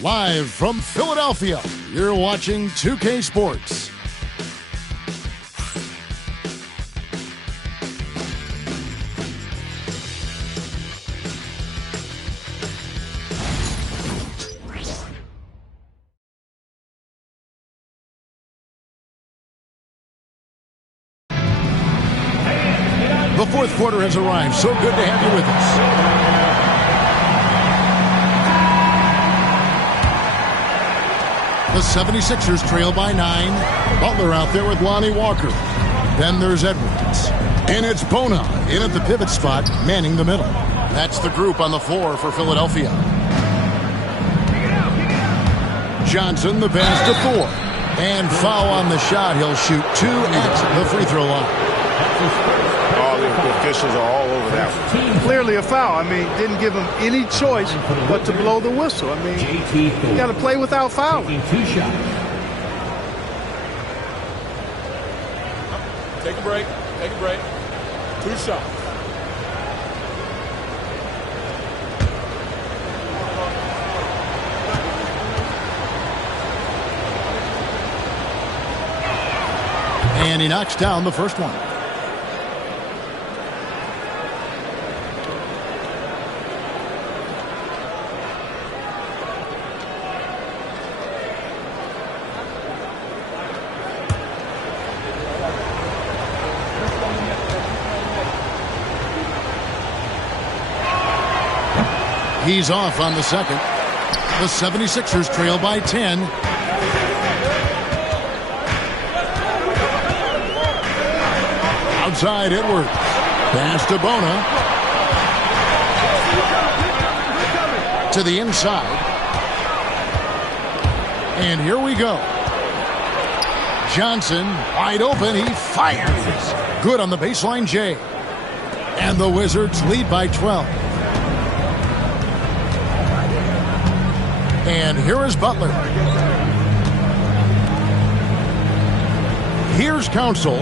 Live from Philadelphia, you're watching 2K Sports. The fourth quarter has arrived. So good to have you with us. The 76ers trail by 9. Butler out there with Lonnie Walker. Then there's Edwards. And it's Bona in at the pivot spot, manning the middle. That's the group on the floor for Philadelphia. Johnson, the pass to Thor. And foul on the shot. He'll shoot 2 at the free throw line. The officials are all over that one. Clearly a foul. I mean, didn't give him any choice but to blow the whistle. I mean, you got to play without fouling. Take a break. Take a break. 2 shots. And he knocks down the first one. He's off on the second. The 76ers trail by 10. Outside Edwards. Pass to Bona. To the inside. And here we go. Johnson wide open. He fires. Good on the baseline, Jay. And the Wizards lead by 12. And here is Butler. Here's Council.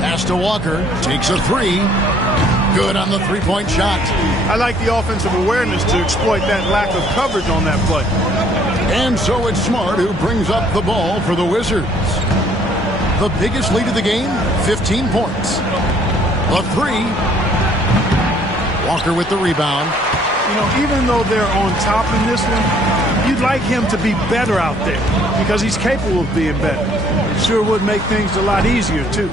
Pass to Walker. Takes a three. Good on the three-point shot. I like the offensive awareness to exploit that lack of coverage on that play. And so it's Smart who brings up the ball for the Wizards. The biggest lead of the game, 15 points. The three. Walker with the rebound. You know, even though they're on top in this one, you'd like him to be better out there because he's capable of being better. It sure would make things a lot easier, too.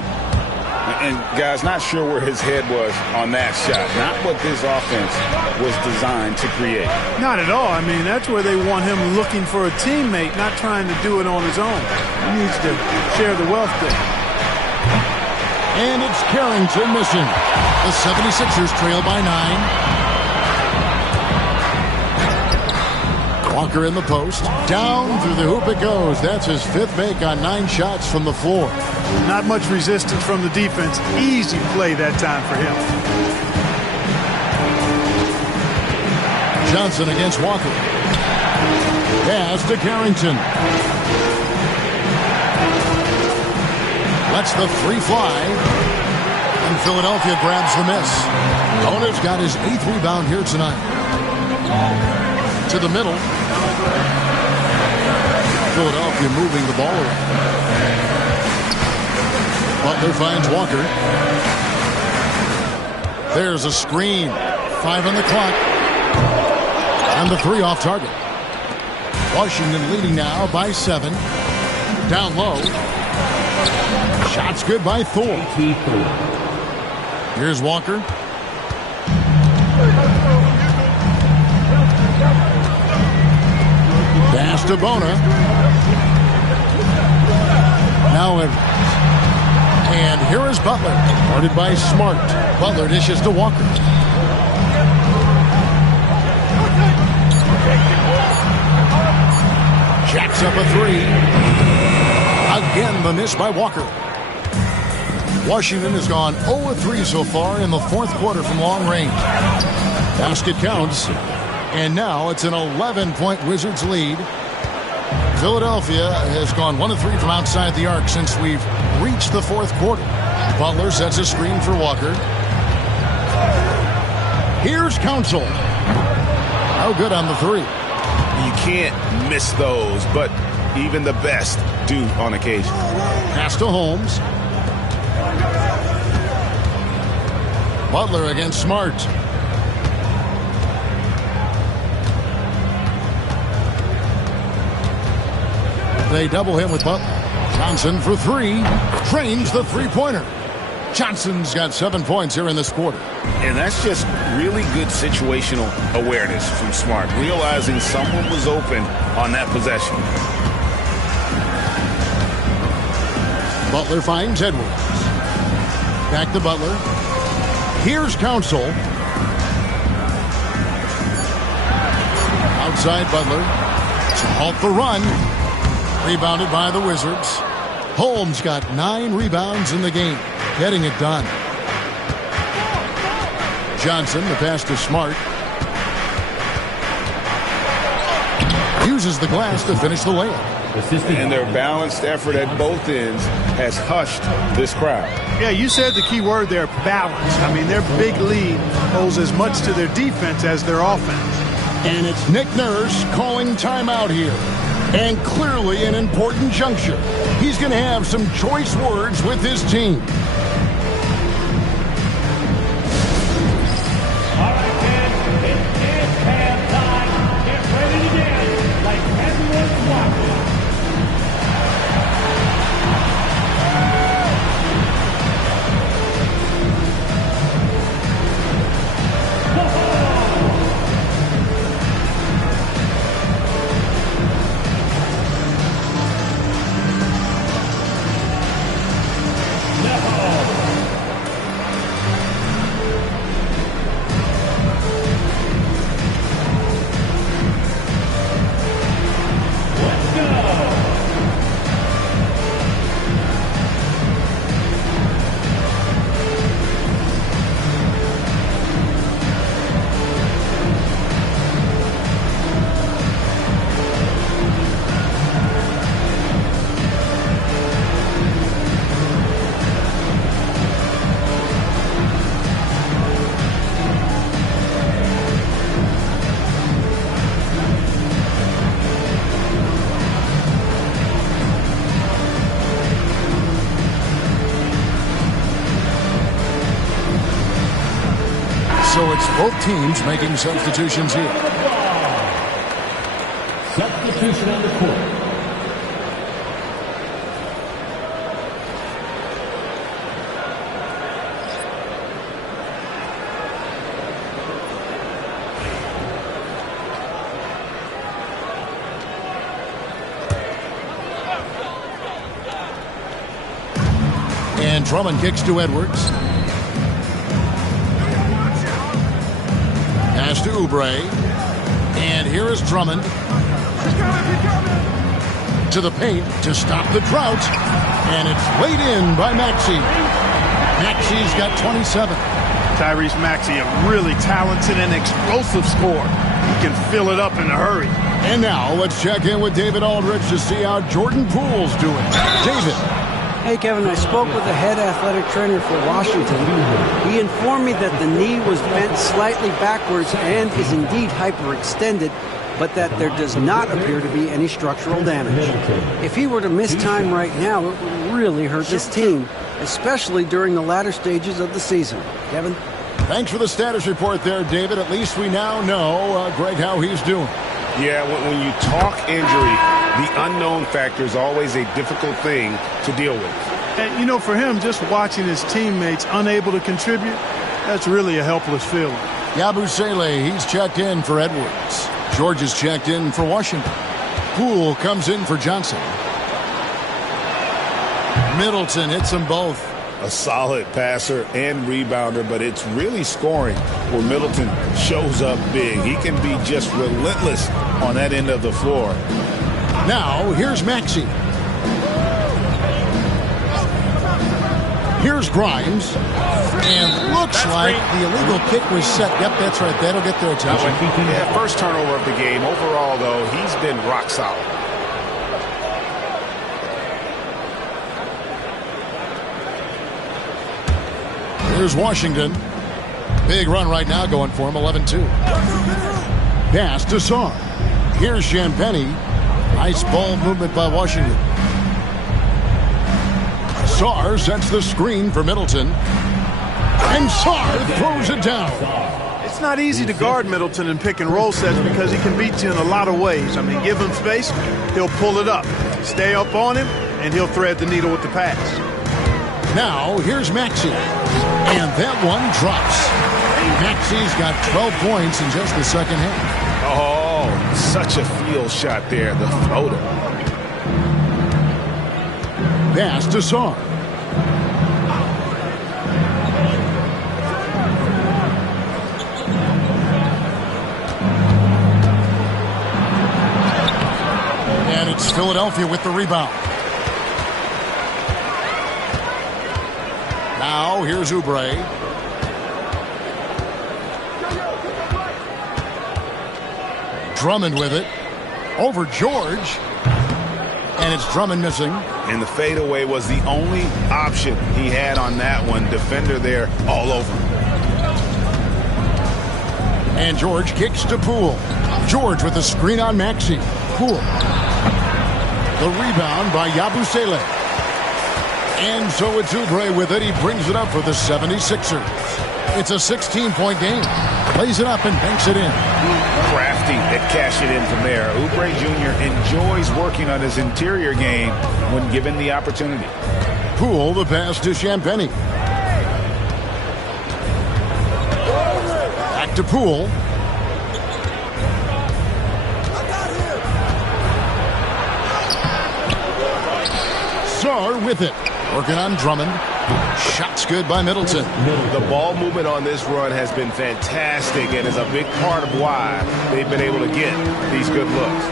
And, guys, not sure where his head was on that shot. Not what this offense was designed to create. Not at all. I mean, that's where they want him looking for a teammate, not trying to do it on his own. He needs to share the wealth there. And it's Carrington missing. The 76ers trail by 9. Walker in the post. Down through the hoop it goes. That's his 5th make on 9 shots from the floor. Not much resistance from the defense. Easy play that time for him. Johnson against Walker. Pass to Carrington. Lets the three fly. And Philadelphia grabs the miss. Owner's got his 8th rebound here tonight. To the middle. Philadelphia moving the ball around. Butler finds Walker. There's a screen. 5 on the clock. And the 3 off target. Washington leading now by 7. Down low. Shots good by Thor. Here's Walker. Pass to Bona. Now and here is Butler. Guarded by Smart. Butler dishes to Walker. Jacks up a 3. Again, the miss by Walker. Washington has gone 0-3 so far in the 4th quarter from long range. Basket counts. And now it's an 11-point Wizards lead. Philadelphia has gone 1-3 from outside the arc since we've reached the 4th quarter. Butler sets a screen for Walker. Here's Council. No good on the 3. You can't miss those, but even the best do on occasion. Pass to Holmes. Butler against Smart. They double him with Butler. Johnson for 3. Trains the three-pointer. Johnson's got 7 points here in this quarter. And that's just really good situational awareness from Smart, realizing someone was open on that possession. Butler finds Edwards. Back to Butler. Here's Council. Outside Butler. To halt the run. Rebounded by the Wizards. Holmes got 9 rebounds in the game. Getting it done. Johnson, the pass to Smart. Uses the glass to finish the layup. And their balanced effort at both ends has hushed this crowd. Yeah, you said the key word there, balance. I mean, their big lead owes as much to their defense as their offense. And it's Nick Nurse calling timeout here. And clearly an important juncture. He's going to have some choice words with his team. All right, kids, it's halftime. Get ready to dance like everyone's watching. No. So it's both teams making substitutions here. Substitution on the court. And Drummond kicks to Edwards. Pass to Oubre. And here is Drummond. To the paint to stop the drought. And it's laid in by Maxey. Maxey's got 27. Tyrese Maxey, a really talented and explosive scorer. He can fill it up in a hurry. And now let's check in with David Aldridge to see how Jordan Poole's doing. David. Hey, Kevin, I spoke with the head athletic trainer for Washington. He informed me that the knee was bent slightly backwards and is indeed hyperextended, but that there does not appear to be any structural damage. If he were to miss time right now, it would really hurt this team, especially during the latter stages of the season. Kevin? Thanks for the status report there, David. At least we now know, Greg, how he's doing. Yeah, when you talk injury, the unknown factor is always a difficult thing to deal with. And, you know, for him, just watching his teammates unable to contribute, that's really a helpless feeling. Yabusele, he's checked in for Edwards. George is checked in for Washington. Poole comes in for Johnson. Middleton hits them both. A solid passer and rebounder, but it's really scoring where Middleton shows up big. He can be just relentless on that end of the floor. Now, here's Maxey. Here's Grimes. And looks like the illegal kick was set. Yep, that's right. That'll get their attention. Yeah, first turnover of the game. Overall, though, he's been rock solid. Here's Washington. Big run right now going for him, 11-2. Pass to Sarr. Here's Champagny. Nice ball movement by Washington. Sarr sets the screen for Middleton. And Sarr throws it down. It's not easy to guard Middleton in pick and roll sets because he can beat you in a lot of ways. I mean, give him space, he'll pull it up. Stay up on him, and he'll thread the needle with the pass. Now, here's Maxey. And that one drops. Maxey's got 12 points in just the second half. Oh, such a field shot there, the floater. Pass to Sarr. And it's Philadelphia with the rebound. Now, here's Oubre. Drummond with it. Over George. And it's Drummond missing. And the fadeaway was the only option he had on that one. Defender there all over. And George kicks to Poole. George with the screen on Maxey. Poole. The rebound by Yabusele. And so it's Oubre with it. He brings it up for the 76ers. It's a 16-point game. Plays it up and banks it in. Crafty that cash it in from there. Oubre Jr. enjoys working on his interior game when given the opportunity. Poole, the pass to Champagny. Back to Poole. Sarr with it. Working on Drummond. Shots good by Middleton. The ball movement on this run has been fantastic and is a big part of why they've been able to get these good looks.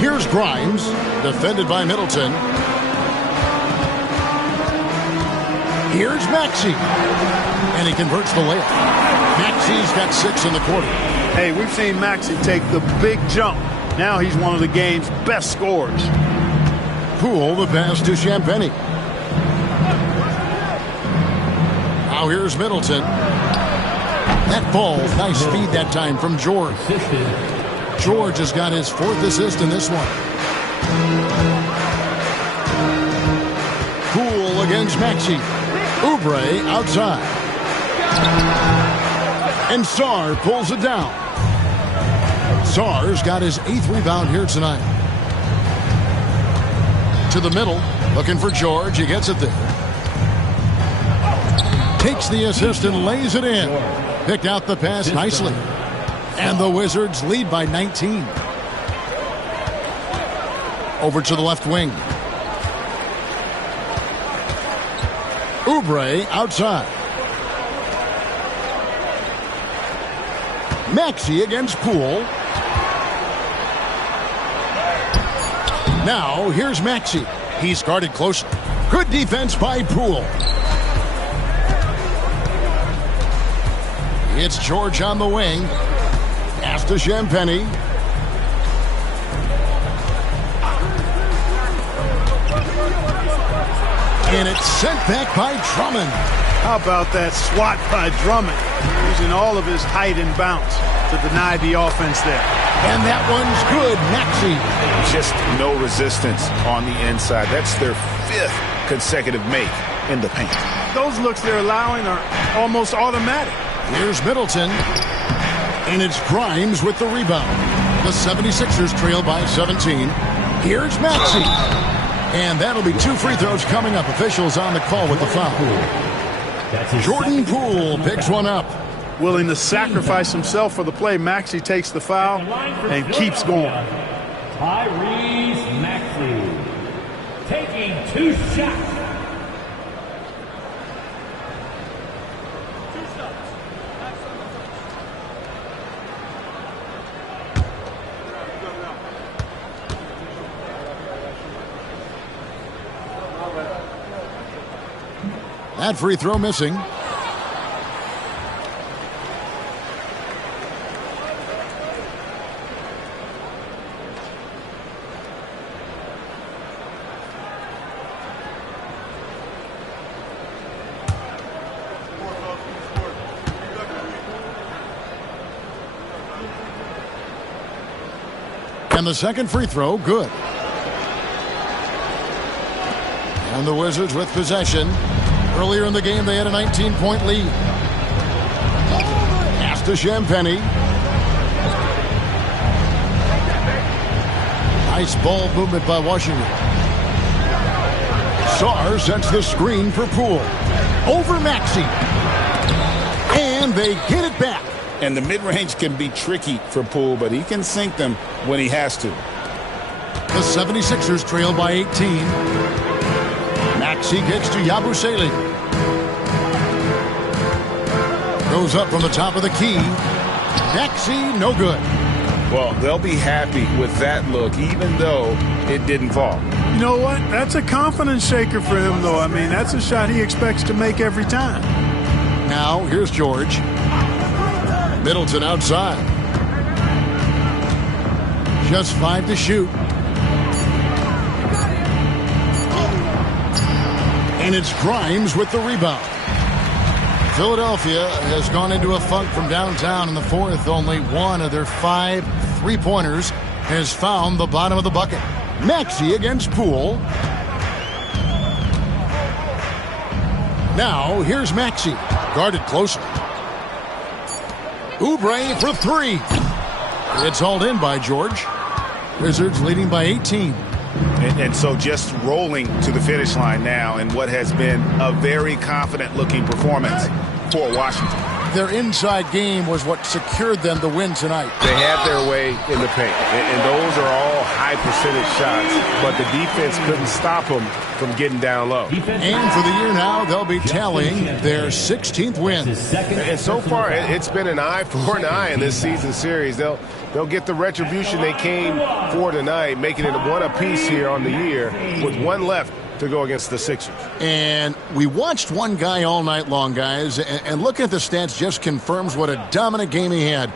Here's Grimes, defended by Middleton. Here's Maxey. And he converts the layup. Maxey's got 6 in the quarter. Hey, we've seen Maxey take the big jump. Now he's one of the game's best scorers. Poole, the pass to Champagny. Now here's Middleton. That ball, nice speed that time from George. George has got his 4th assist in this one. Poole against Maxey. Oubre outside. And Sarr pulls it down. Sarr's got his 8th rebound here tonight. To the middle, looking for George. He gets it there. Takes the assist and lays it in. Picked out the pass nicely. And the Wizards lead by 19. Over to the left wing. Oubre outside. Maxey against Poole. Now, here's Maxey. He's guarded closely. Good defense by Poole. It's George on the wing. Pass to Champagny. And it's sent back by Drummond. How about that swat by Drummond? Using all of his height and bounce to deny the offense there. And that one's good, Maxey. Just no resistance on the inside. That's their 5th consecutive make in the paint. Those looks they're allowing are almost automatic. Here's Middleton. And it's Grimes with the rebound. The 76ers trail by 17. Here's Maxey. And that'll be 2 free throws coming up. Officials on the call with the foul. Jordan Poole picks one up. Willing to sacrifice himself for the play. Maxey takes the foul and keeps going. Tyrese Maxey taking 2 shots. That free throw missing. And the second free throw, good. And the Wizards with possession. Earlier in the game, they had a 19-point lead. Pass to Champagny. Nice ball movement by Washington. Sarr sets the screen for Poole. Over Maxey. And they get it back. And the mid-range can be tricky for Poole, but he can sink them when he has to. The 76ers trail by 18. Maxey gets to Yabusele. Goes up from the top of the key. Maxey, no good. Well, they'll be happy with that look, even though it didn't fall. You know what? That's a confidence shaker for him, though. I mean, that's a shot he expects to make every time. Now, here's George. Middleton outside. Just 5 to shoot. And it's Grimes with the rebound. Philadelphia has gone into a funk from downtown in the 4th. Only one of their 5 3-pointers has found the bottom of the bucket. Maxey against Poole. Now, here's Maxey. Guarded closely. Oubre for 3. It's hauled in by George. Wizards leading by 18. And so just rolling to the finish line now in what has been a very confident-looking performance for Washington. Their inside game was what secured them the win tonight. They had their way in the paint, and those are all high-percentage shots, but the defense couldn't stop them from getting down low. And for the year now, they'll be tallying their 16th win. And so far, it's been an eye for an eye in this season series. They'll get the retribution they came for tonight, making it 1 apiece here on the year with 1 left to go against the Sixers. And we watched one guy all night long, guys, and looking at the stats just confirms what a dominant game he had.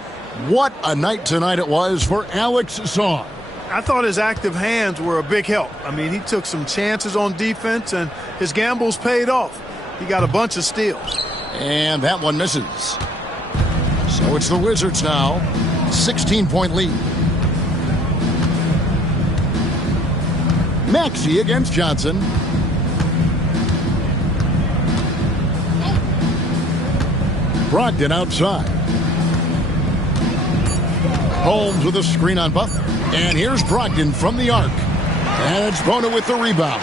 What a night tonight it was for Alex Sarr. I thought his active hands were a big help. I mean, he took some chances on defense, and his gambles paid off. He got a bunch of steals. And that one misses. So it's the Wizards now. 16-point lead. Maxey against Johnson. Brogdon outside. Holmes with a screen on Butler. And here's Brogdon from the arc. And it's Bona with the rebound.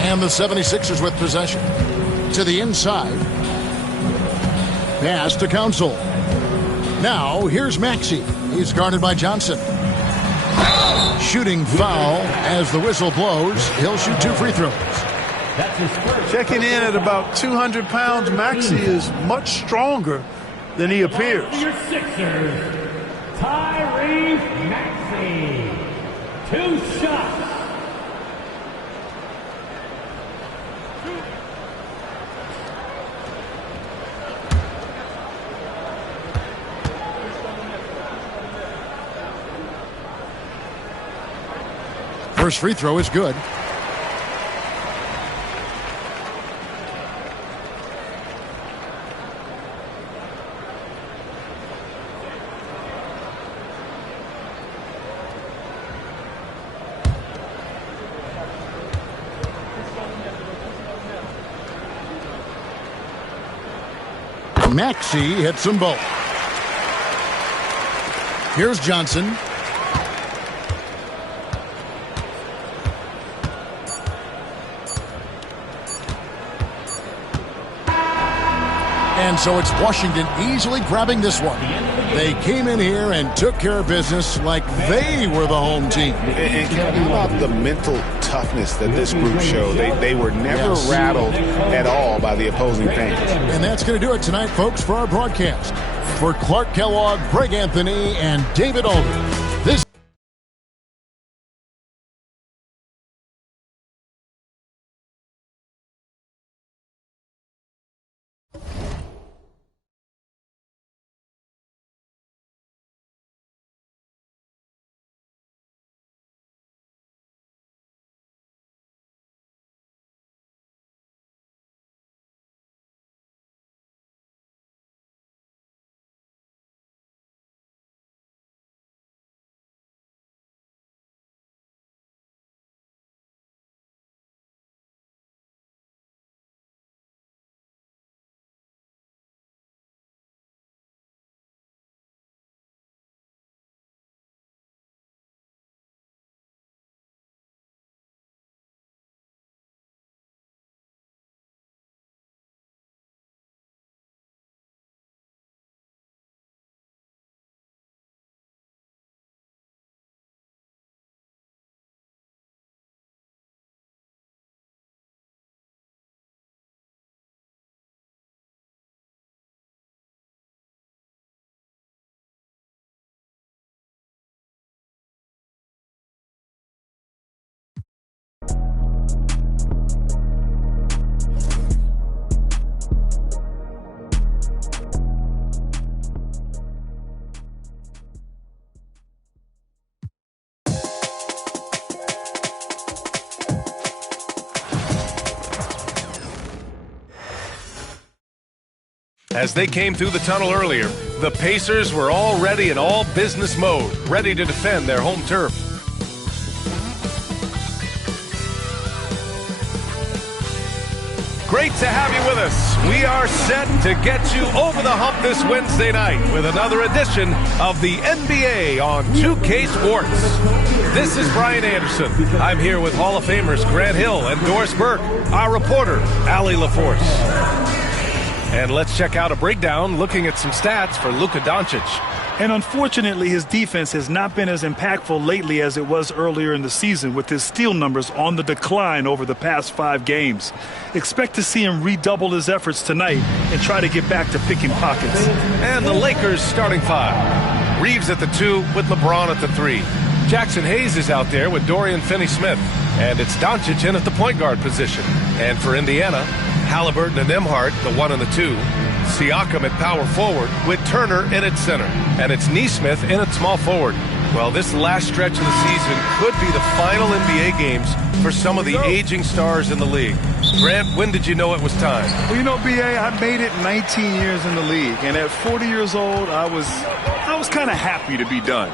And the 76ers with possession. To the inside. Pass to Council. Now, here's Maxey. He's guarded by Johnson. Shooting foul as the whistle blows. He'll shoot 2 free throws. Checking in at about 200 pounds, Maxey is much stronger than he appears. Your Sixers, Tyrese Maxey. 2 shots. First free throw is good. Maxey hits them both. Here's Johnson. And so it's Washington easily grabbing this one. They came in here and took care of business like they were the home team. And how about the mental toughness that this group showed? They were never rattled at all by the opposing fans. And that's going to do it tonight, folks, for our broadcast. For Clark Kellogg, Greg Anthony, and David Aldridge, this As they came through the tunnel earlier, the Pacers were already in all business mode, ready to defend their home turf. Great to have you with us. We are set to get you over the hump this Wednesday night with another edition of the NBA on 2K Sports. This is Brian Anderson. I'm here with Hall of Famers Grant Hill and Doris Burke, our reporter, Allie LaForce. And let's check out a breakdown looking at some stats for Luka Doncic. And unfortunately, his defense has not been as impactful lately as it was earlier in the season, with his steal numbers on the decline over the past 5 games. Expect to see him redouble his efforts tonight and try to get back to picking pockets. And the Lakers starting 5. Reeves at the 2 with LeBron at the 3. Jackson Hayes is out there with Dorian Finney-Smith. And it's Doncic in at the point guard position. And for Indiana, Halliburton and Nembhard, the 1 and the 2. Siakam at power forward with Turner in at center. And it's Nesmith in at small forward. Well, this last stretch of the season could be the final NBA games for some of the aging stars in the league. Grant, when did you know it was time? Well, you know, B.A., I made it 19 years in the league. And at 40 years old, I was kind of happy to be done.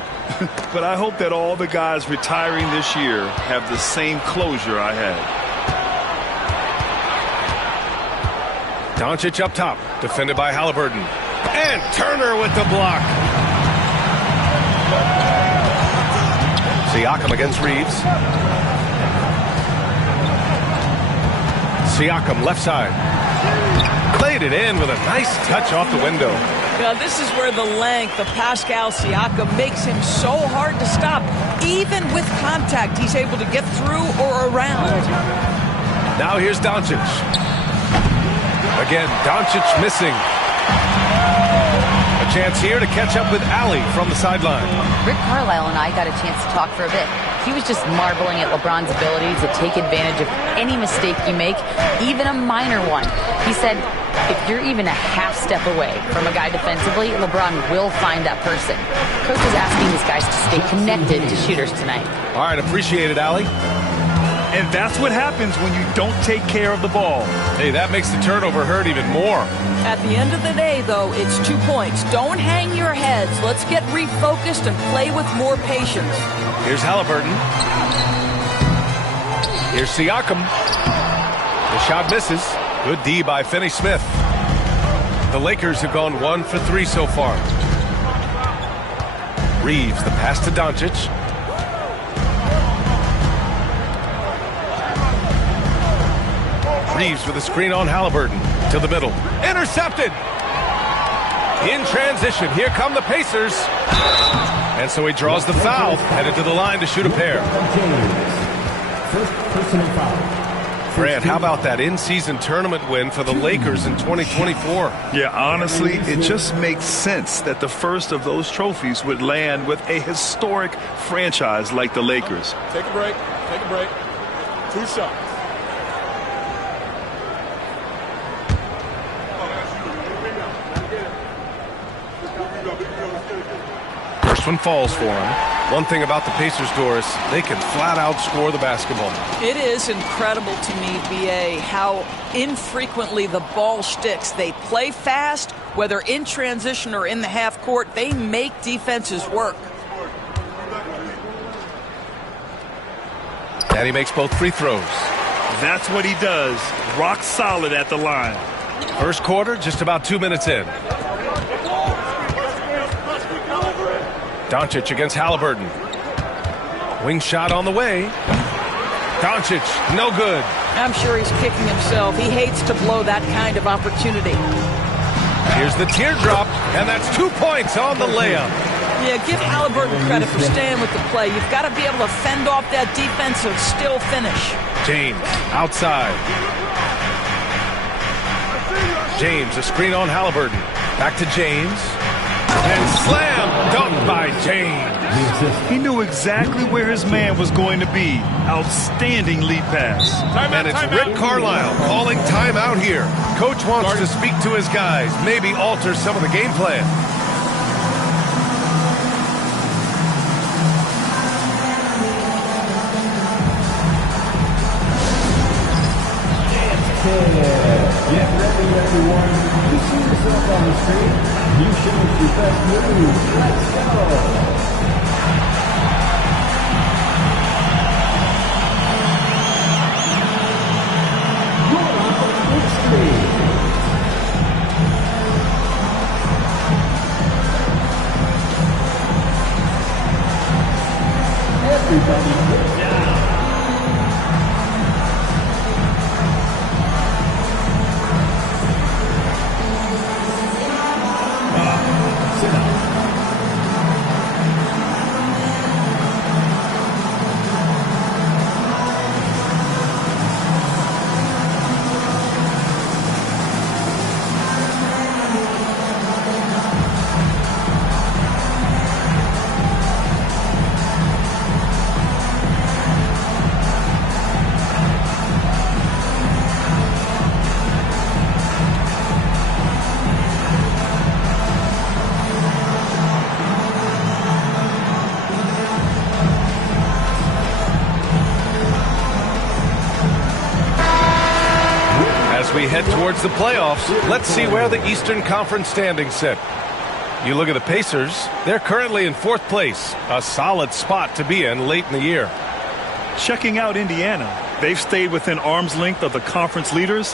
But I hope that all the guys retiring this year have the same closure I had. Doncic up top, defended by Halliburton. And Turner with the block. Siakam against Reeves. Siakam left side. Played it in with a nice touch off the window. Now this is where the length of Pascal Siakam makes him so hard to stop. Even with contact, he's able to get through or around. Now here's Doncic. Again, Doncic missing. A chance here to catch up with Allie from the sideline. Rick Carlisle and I got a chance to talk for a bit. He was just marveling at LeBron's ability to take advantage of any mistake you make, even a minor one. He said, if you're even a half step away from a guy defensively, LeBron will find that person. Coach is asking his guys to stay connected to shooters tonight. All right, appreciate it, Allie. And that's what happens when you don't take care of the ball. Hey, that makes the turnover hurt even more. At the end of the day, though, it's 2 points. Don't hang your heads. Let's get refocused and play with more patience. Here's Halliburton. Here's Siakam. The shot misses. Good D by Finney-Smith. The Lakers have gone 1 for 3 so far. Reeves, the pass to Doncic. Reeves with a screen on Halliburton. To the middle. Intercepted! In transition, here come the Pacers. And so he draws the foul, headed to the line to shoot a pair. Grant, how about that in-season tournament win for the Lakers in 2024? Yeah, honestly, it just makes sense that the first of those trophies would land with a historic franchise like the Lakers. Take a break. Take a break. 2 shots. First one falls for him. One thing about the Pacers, Doris, they can flat out score the basketball. It is incredible to me, B.A., how infrequently the ball sticks. They play fast, whether in transition or in the half court. They make defenses work. And he makes both free throws. That's what he does. Rock solid at the line. First quarter, just about 2 minutes in. Doncic against Halliburton. Wing shot on the way. Doncic, no good. I'm sure he's kicking himself. He hates to blow that kind of opportunity. Here's the teardrop, and that's 2 points on the layup. Yeah, give Halliburton credit for staying with the play. You've got to be able to fend off that defense and still finish. James, outside. James, a screen on Halliburton. Back to James. And slam dunk by James. He knew exactly where his man was going to be. Outstanding lead pass. And it's Rick Carlisle calling timeout here. Coach wants to speak to his guys, maybe alter some of the game plan. Get ready, everyone. You see yourself on the screen. You show us your best move. Let's go. You're on the big screen. Everybody get down. Sit down. As we head towards the playoffs, let's see where the Eastern Conference standings sit. You look at the Pacers, they're currently in 4th place, a solid spot to be in late in the year. Checking out Indiana, they've stayed within arm's length of the conference leaders.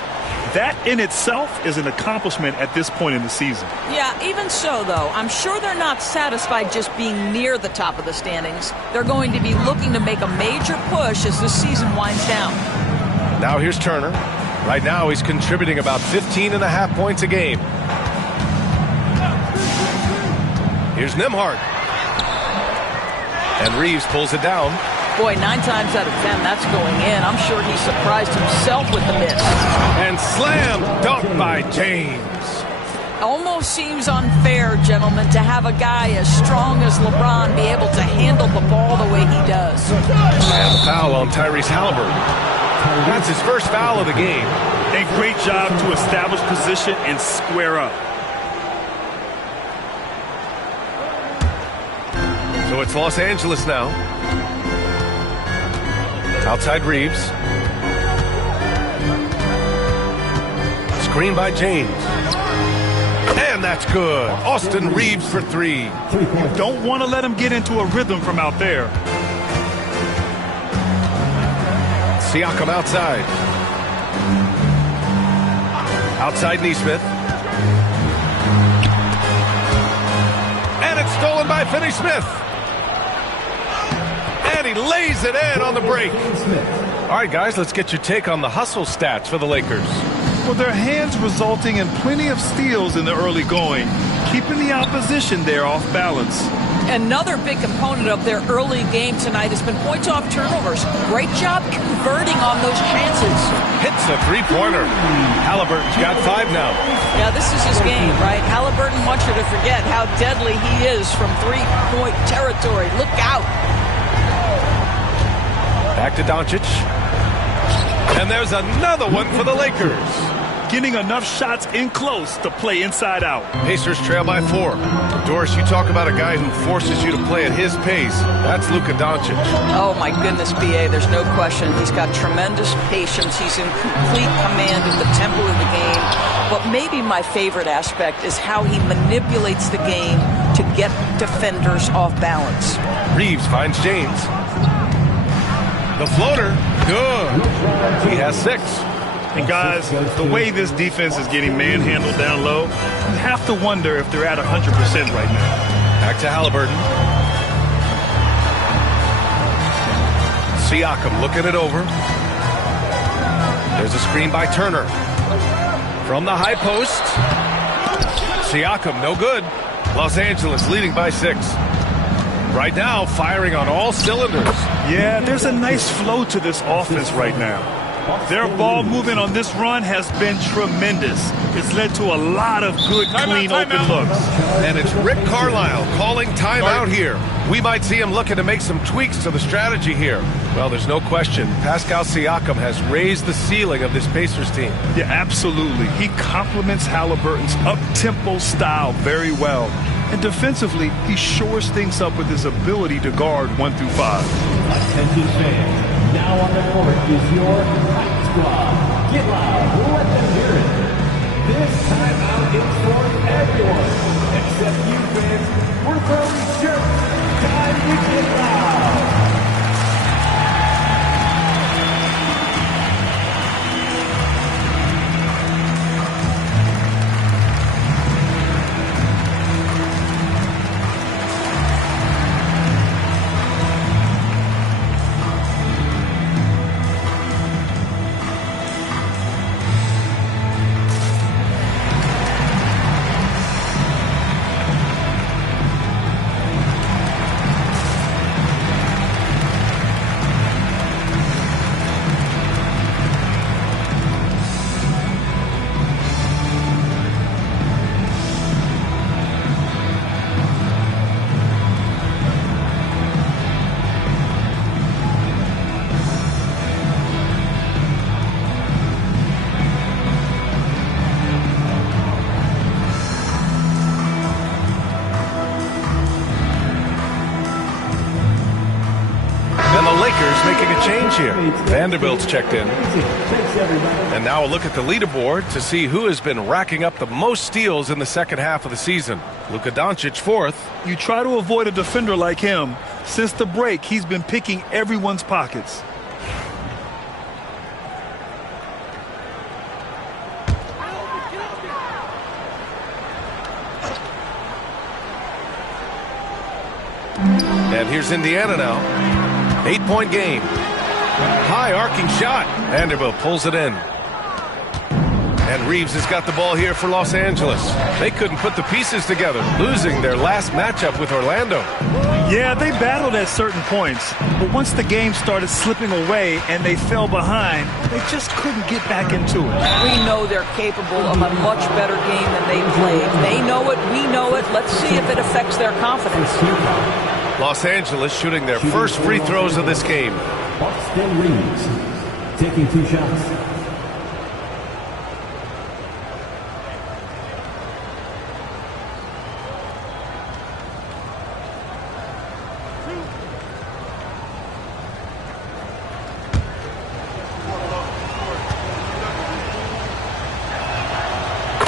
That in itself is an accomplishment at this point in the season. Yeah, even so, though, I'm sure they're not satisfied just being near the top of the standings. They're going to be looking to make a major push as this season winds down. Now here's Turner. Right now he's contributing about 15.5 points a game. Here's Nembhard. And Reeves pulls it down. Boy, 9 times out of 10, that's going in. I'm sure he surprised himself with the miss. And slam dunk by James. Almost seems unfair, gentlemen, to have a guy as strong as LeBron be able to handle the ball the way he does. And the foul on Tyrese Halliburton. That's his first foul of the game. A great job to establish position and square up. So it's Los Angeles now. Outside Reeves. Screen by James. And that's good. Austin Reeves for 3. You don't want to let him get into a rhythm from out there. Siakam outside. Outside Nesmith. And it's stolen by Finney-Smith. And he lays it in on the break. All right, guys, let's get your take on the hustle stats for the Lakers. Well, their hands resulting in plenty of steals in the early going, keeping the opposition there off balance. Another big component of their early game tonight has been points off turnovers. Great job converting on those chances. Hits a three-pointer. Halliburton's got 5 now. Yeah, this is his game, right? Halliburton wants you to forget how deadly he is from three-point territory. Look out. Back to Doncic. And there's another one for the Lakers. Getting enough shots in close to play inside out. Pacers trail by 4. Doris, you talk about a guy who forces you to play at his pace. That's Luka Doncic. Oh, my goodness, B.A., there's no question. He's got tremendous patience. He's in complete command of the tempo of the game. But maybe my favorite aspect is how he manipulates the game to get defenders off balance. Reeves finds James. The floater, good. He has 6. And guys, the way this defense is getting manhandled down low, you have to wonder if they're at 100% right now. Back to Halliburton. Siakam looking it over. There's a screen by Turner. From the high post. Siakam, no good. Los Angeles leading by 6. Right now, firing on all cylinders. Yeah, there's a nice flow to this offense right now. Their ball movement on this run has been tremendous. It's led to a lot of good, clean, open looks. And it's Rick Carlisle calling timeout here. We might see him looking to make some tweaks to the strategy here. Well, there's no question. Pascal Siakam has raised the ceiling of this Pacers team. Yeah, absolutely. He complements Halliburton's up-tempo style very well. And defensively, he shores things up with his ability to guard 1 through 5. Attention fans. Now on the court is your Hype Squad. Get loud, let them hear it. This timeout is for everyone, except you fans. We're throwing shirts. Time to get loud. Making a change here. Vanderbilt's checked in. And now a look at the leaderboard to see who has been racking up the most steals in the second half of the season. Luka Doncic 4th. You try to avoid a defender like him. Since the break, he's been picking everyone's pockets. And here's Indiana now. 8-point game. High arcing shot. Vanderbilt pulls it in. And Reeves has got the ball here for Los Angeles. They couldn't put the pieces together, losing their last matchup with Orlando. Yeah, they battled at certain points, but once the game started slipping away and they fell behind, they just couldn't get back into it. We know they're capable of a much better game than they played. They know it, we know it. Let's see if it affects their confidence. Los Angeles shooting their first free throws of this game. Boston Reeves taking 2 shots.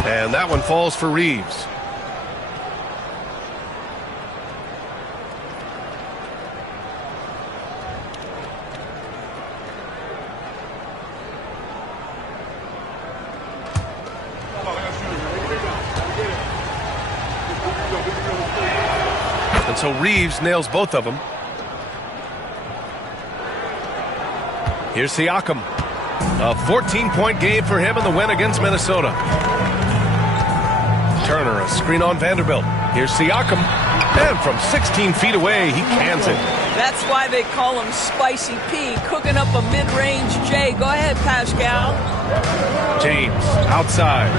And that one falls for Reeves. And so Reeves nails both of them. Here's Siakam. A 14-point game for him in the win against Minnesota. Turner, a screen on Vanderbilt. Here's Siakam. And from 16 feet away, he cans it. That's why they call him Spicy P, cooking up a mid-range J. Go ahead, Pascal. James, outside.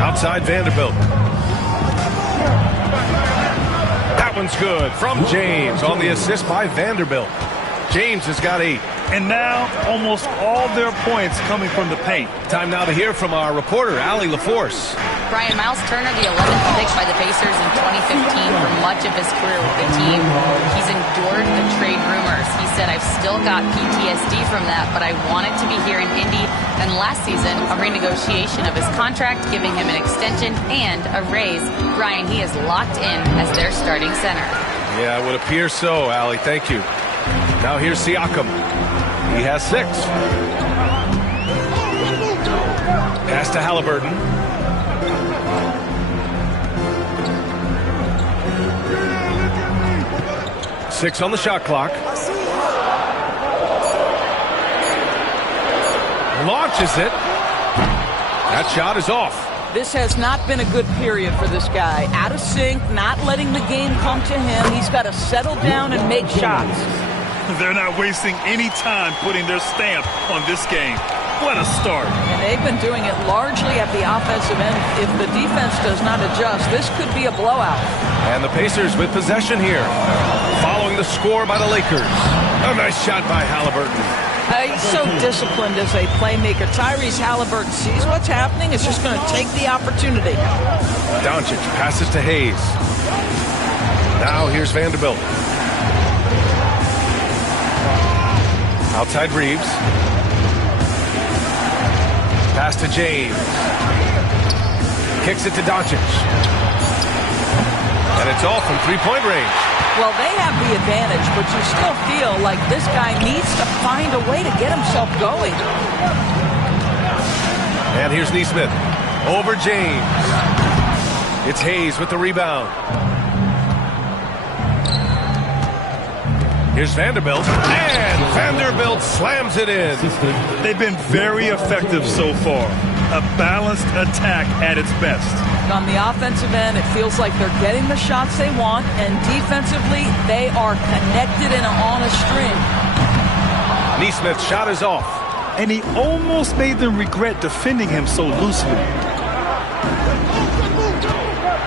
Outside Vanderbilt. That one's good from James on the assist by Vanderbilt. James has got 8. And now, almost all their points coming from the paint. Time now to hear from our reporter, Allie LaForce. Brian, Miles Turner, the 11th pick by the Pacers in 2015 for much of his career with the team. He's endured the trade rumors. He said, I've still got PTSD from that, but I wanted to be here in Indy. And last season, a renegotiation of his contract, giving him an extension and a raise. Brian, he is locked in as their starting center. Yeah, it would appear so, Allie. Thank you. Now here's Siakam. He has 6. Pass to Halliburton. Six on the shot clock. Launches it. That shot is off. This has not been a good period for this guy. Out of sync, not letting the game come to him. He's got to settle down and make shots. They're not wasting any time putting their stamp on this game. What a start. And they've been doing it largely at the offensive end. If the defense does not adjust, this could be a blowout. And the Pacers with possession here. Following the score by the Lakers. A nice shot by Halliburton. He's so disciplined as a playmaker. Tyrese Halliburton sees what's happening. Is just going to take the opportunity. Doncic passes to Hayes. Now here's Vanderbilt. Outside Reeves. Pass to James. Kicks it to Doncic. And it's off from three-point range. Well, they have the advantage, but you still feel like this guy needs to find a way to get himself going. And here's Nesmith. Over James. It's Hayes with the rebound. Here's Vanderbilt. And Vanderbilt slams it in. They've been very effective so far. A balanced attack at its best. On the offensive end, it feels like they're getting the shots they want, and defensively, they are connected and on a string. Nesmith's shot is off. And he almost made them regret defending him so loosely.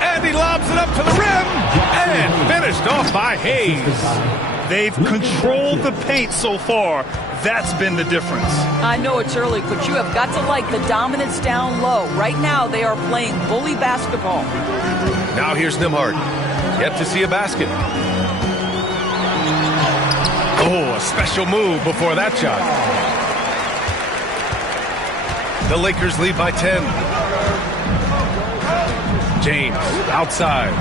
And he lobs it up to the rim. And finished off by Hayes. They've controlled the paint so far. That's been the difference. I know it's early, but you have got to like the dominance down low. Right now, they are playing bully basketball. Now here's Nembhard. Yet to see a basket. Oh, a special move before that shot. The Lakers lead by 10. James outside.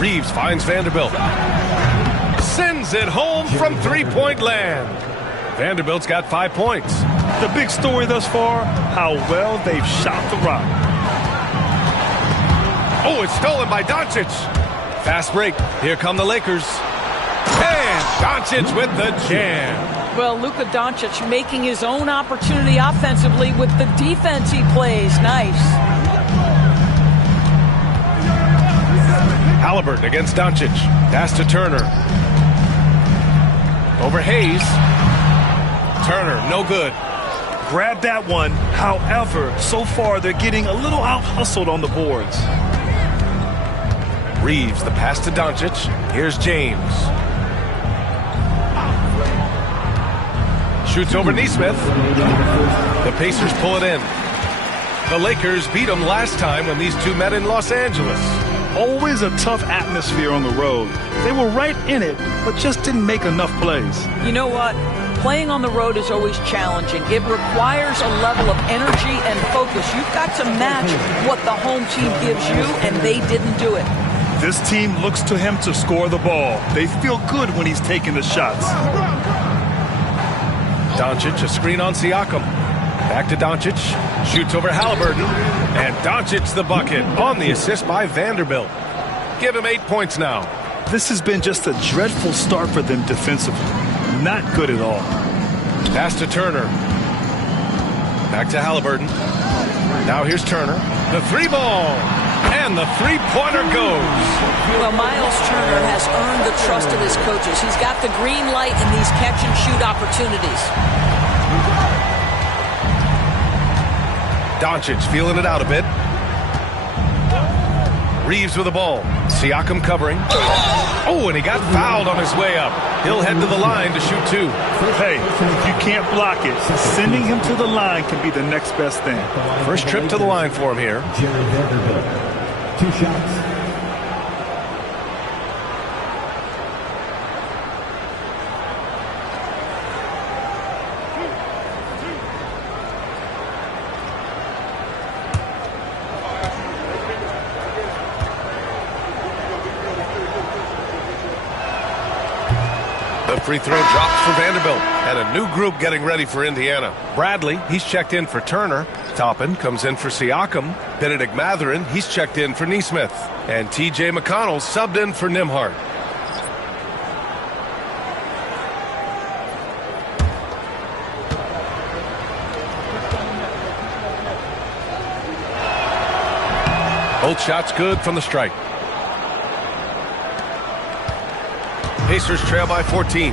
Reeves finds Vanderbilt. Sends it home from three-point land. Vanderbilt's got 5 points. The big story thus far, how well they've shot the rock. Oh, it's stolen by Doncic. Fast break. Here come the Lakers. And Doncic with the jam. Well, Luka Doncic making his own opportunity offensively with the defense he plays. Nice. Halliburton against Doncic. Pass to Turner. Over Hayes. Turner, no good. Grab that one. However, so far they're getting a little out-hustled on the boards. Reeves, the pass to Doncic. Here's James. Shoots over Nesmith. The Pacers pull it in. The Lakers beat them last time when these two met in Los Angeles. Always a tough atmosphere on the road. They were right in it, but just didn't make enough plays. You know what? Playing on the road is always challenging. It requires a level of energy and focus. You've got to match what the home team gives you, and they didn't do it. This team looks to him to score the ball. They feel good when he's taking the shots. Doncic, a screen on Siakam. Back to Doncic. Shoots over Halliburton. And Doncic the bucket on the assist by Vanderbilt. Give him 8 points now. This has been just a dreadful start for them defensively. Not good at all. Pass to Turner. Back to Halliburton. Now here's Turner. The three ball. And the three-pointer goes. Well, Miles Turner has earned the trust of his coaches. He's got the green light in these catch-and-shoot opportunities. Doncic feeling it out a bit. Reeves with the ball. Siakam covering. Oh, and he got fouled on his way up. He'll head to the line to shoot two. Hey, if you can't block it, sending him to the line can be the next best thing. First trip to the line for him here. Jared Vanderbilt. 2 shots. The free throw drops for Vanderbilt. And a new group getting ready for Indiana. Bradley, he's checked in for Turner. Toppin comes in for Siakam. Benedict Mathurin, he's checked in for Nesmith. And T.J. McConnell subbed in for Nimhart. Both shots good from the strike. Pacers trail by 14.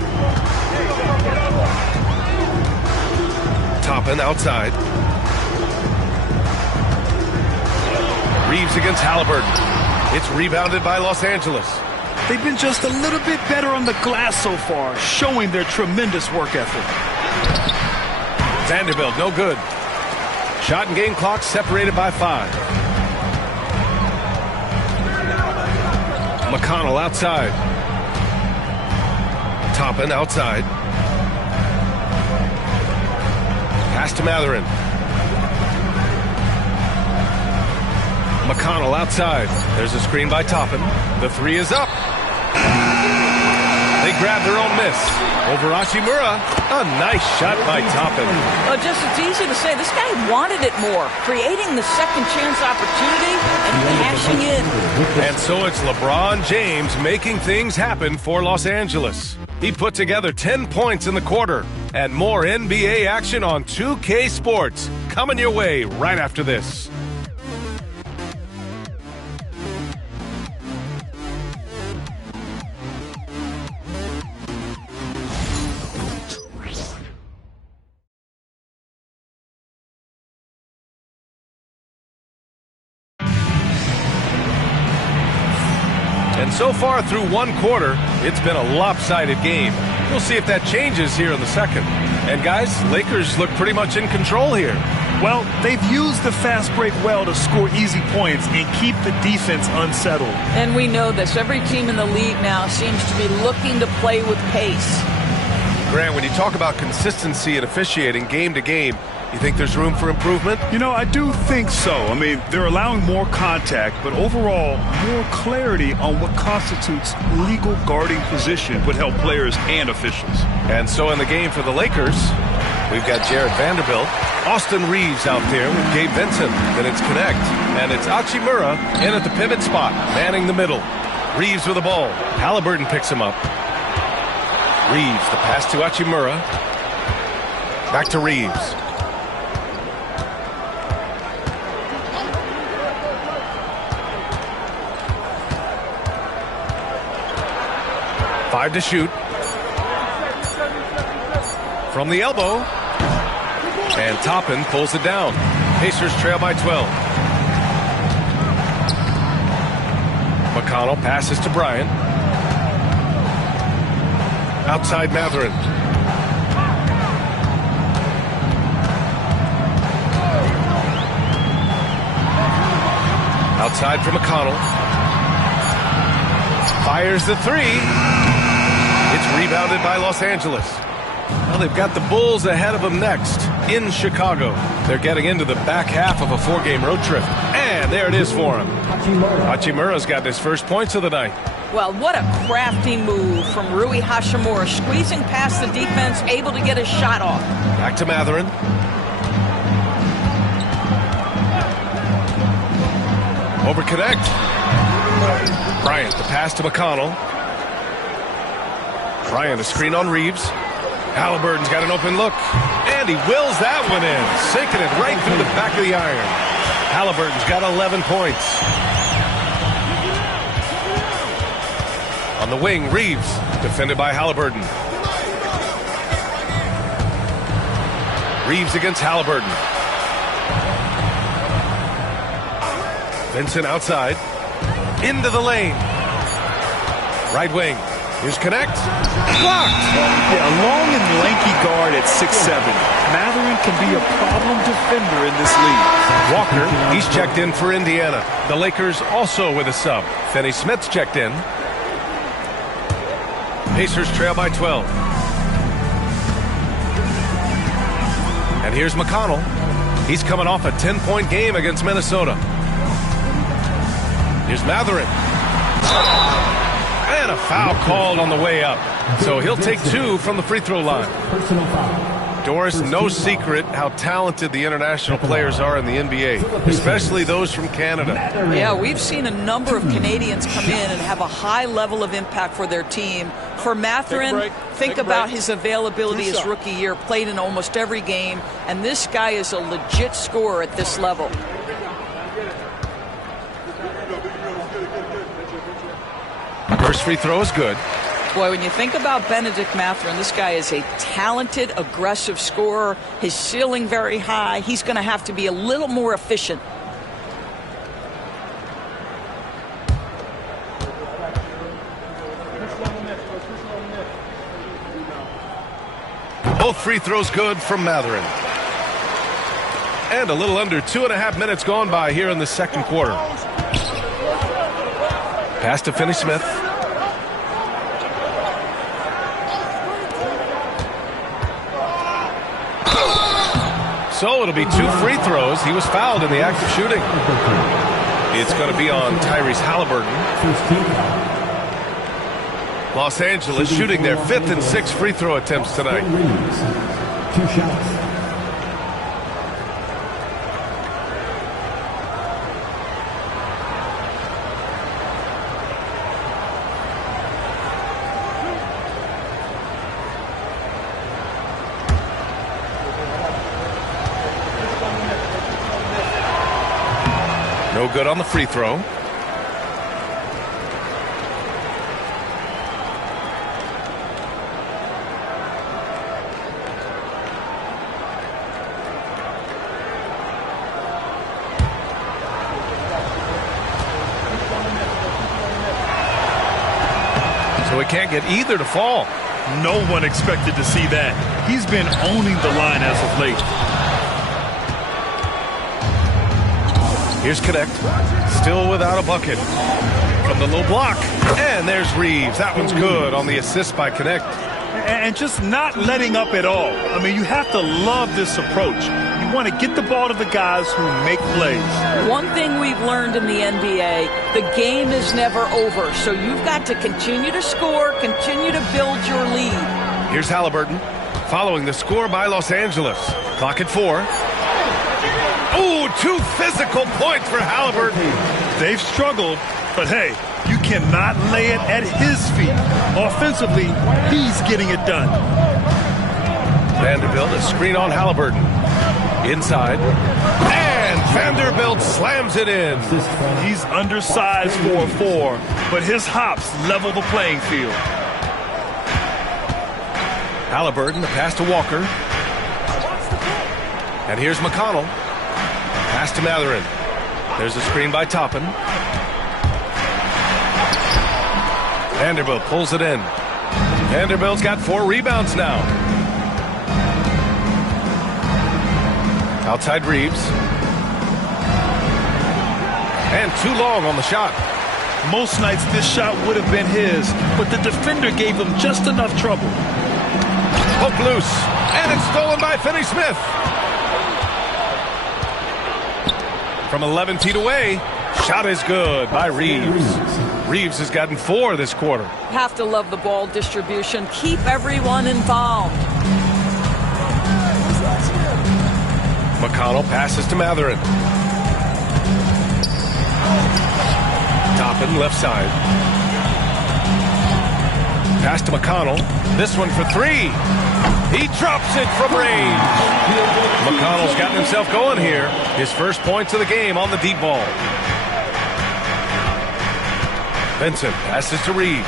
Toppin outside. Reeves against Halliburton. It's rebounded by Los Angeles. They've been just a little bit better on the glass so far, showing their tremendous work ethic. Vanderbilt, no good. Shot and game clock separated by 5. McConnell outside. Toppin outside. Pass to Mathurin. McConnell outside. There's a screen by Toppin. The three is up. They grab their own miss. Over Hachimura. A nice shot by Toppin. Just it's easy to say, this guy wanted it more. Creating the second chance opportunity and cashing in. And so it's LeBron James making things happen for Los Angeles. He put together 10 points in the quarter. And more NBA action on 2K Sports. Coming your way right after this. And so far through one quarter, it's been a lopsided game. We'll see if that changes here in the second. And guys, Lakers look pretty much in control here. Well, they've used the fast break well to score easy points and keep the defense unsettled. And we know this. Every team in the league now seems to be looking to play with pace. Grant, when you talk about consistency and officiating game to game, you think there's room for improvement? You know, I do think so. I mean, they're allowing more contact, but overall, more clarity on what constitutes legal guarding position would help players and officials. And so in the game for the Lakers, we've got Jared Vanderbilt. Austin Reeves out there with Gabe Vincent. Then it's Connect. And it's Hachimura in at the pivot spot, manning the middle. Reeves with the ball. Halliburton picks him up. Reeves, the pass to Hachimura. Back to Reeves. Five to shoot. From the elbow. And Toppin pulls it down. Pacers trail by 12. McConnell passes to Bryant. Outside Mathurin. Outside for McConnell. Fires the three. It's rebounded by Los Angeles. Well, they've got the Bulls ahead of them next in Chicago. They're getting into the back half of a 4-game road trip. And there it is for him. Hachimura's got his first points of the night. Well, what a crafty move from Rui Hachimura, squeezing past the defense, able to get his shot off. Back to Mathurin. Over Connect. Bryant, the pass to McConnell. Bryant, a screen on Reeves. Halliburton's got an open look. And he wills that one in, sinking it right through the back of the iron. Halliburton's got 11 points. On the wing, Reeves, defended by Halliburton. Reeves against Halliburton. Vincent outside. Into the lane. Right wing. Here's Connect. Blocked. Yeah, a long and lanky guard at 6'7". Mathurin can be a problem defender in this league. Walker, he's checked in for Indiana. The Lakers also with a sub. Finney Smith's checked in. Pacers trail by 12. And here's McConnell. He's coming off a 10-point game against Minnesota. Here's Mathurin. And a foul called on the way up. So he'll take 2 from the free throw line. Doris, no secret how talented the international players are in the NBA, especially those from Canada. Yeah, we've seen a number of Canadians come in and have a high level of impact for their team. For Mathurin, think about his availability his rookie year, played in almost every game, and this guy is a legit scorer at this level. First free throw is good. Boy, when you think about Benedict Mathurin, this guy is a talented, aggressive scorer. His ceiling very high. He's going to have to be a little more efficient. Both free throws good from Mathurin. And a little under 2.5 minutes gone by here in the second quarter. Pass to Finney Smith. So it'll be 2 free throws. He was fouled in the act of shooting. It's going to be on Tyrese Halliburton. Los Angeles shooting their 5th and 6th free throw attempts tonight. 2 shots. No good on the free throw. So we can't get either to fall. No one expected to see that. He's been owning the line as of late. Here's Connect, still without a bucket. From the low block, and there's Reeves. That one's good on the assist by Connect. And just not letting up at all. I mean, you have to love this approach. You want to get the ball to the guys who make plays. One thing we've learned in the NBA, the game is never over. So you've got to continue to score, continue to build your lead. Here's Halliburton. following the score by Los Angeles. Clock at 4. Ooh, 2 physical points for Halliburton. They've struggled, but hey, you cannot lay it at his feet. Offensively, he's getting it done. Vanderbilt, a screen on Halliburton. Inside. And Vanderbilt slams it in. He's undersized for a 4, but his hops level the playing field. Halliburton, the pass to Walker. And here's McConnell. Pass to Matherin. There's a screen by Toppin. Vanderbilt pulls it in. Vanderbilt's got 4 rebounds now. Outside Reeves. And too long on the shot. Most nights this shot would have been his, but the defender gave him just enough trouble. Hook loose. And it's stolen by Finney-Smith. From 11 feet away, shot is good by Reeves. Reeves has gotten 4 this quarter. Have to love the ball distribution. Keep everyone involved. McConnell passes to Matherin. Toppin left side. Pass to McConnell. This one for 3. He drops it from range. McConnell's gotten himself going here. His first points of the game on the deep ball. Vincent passes to Reeves.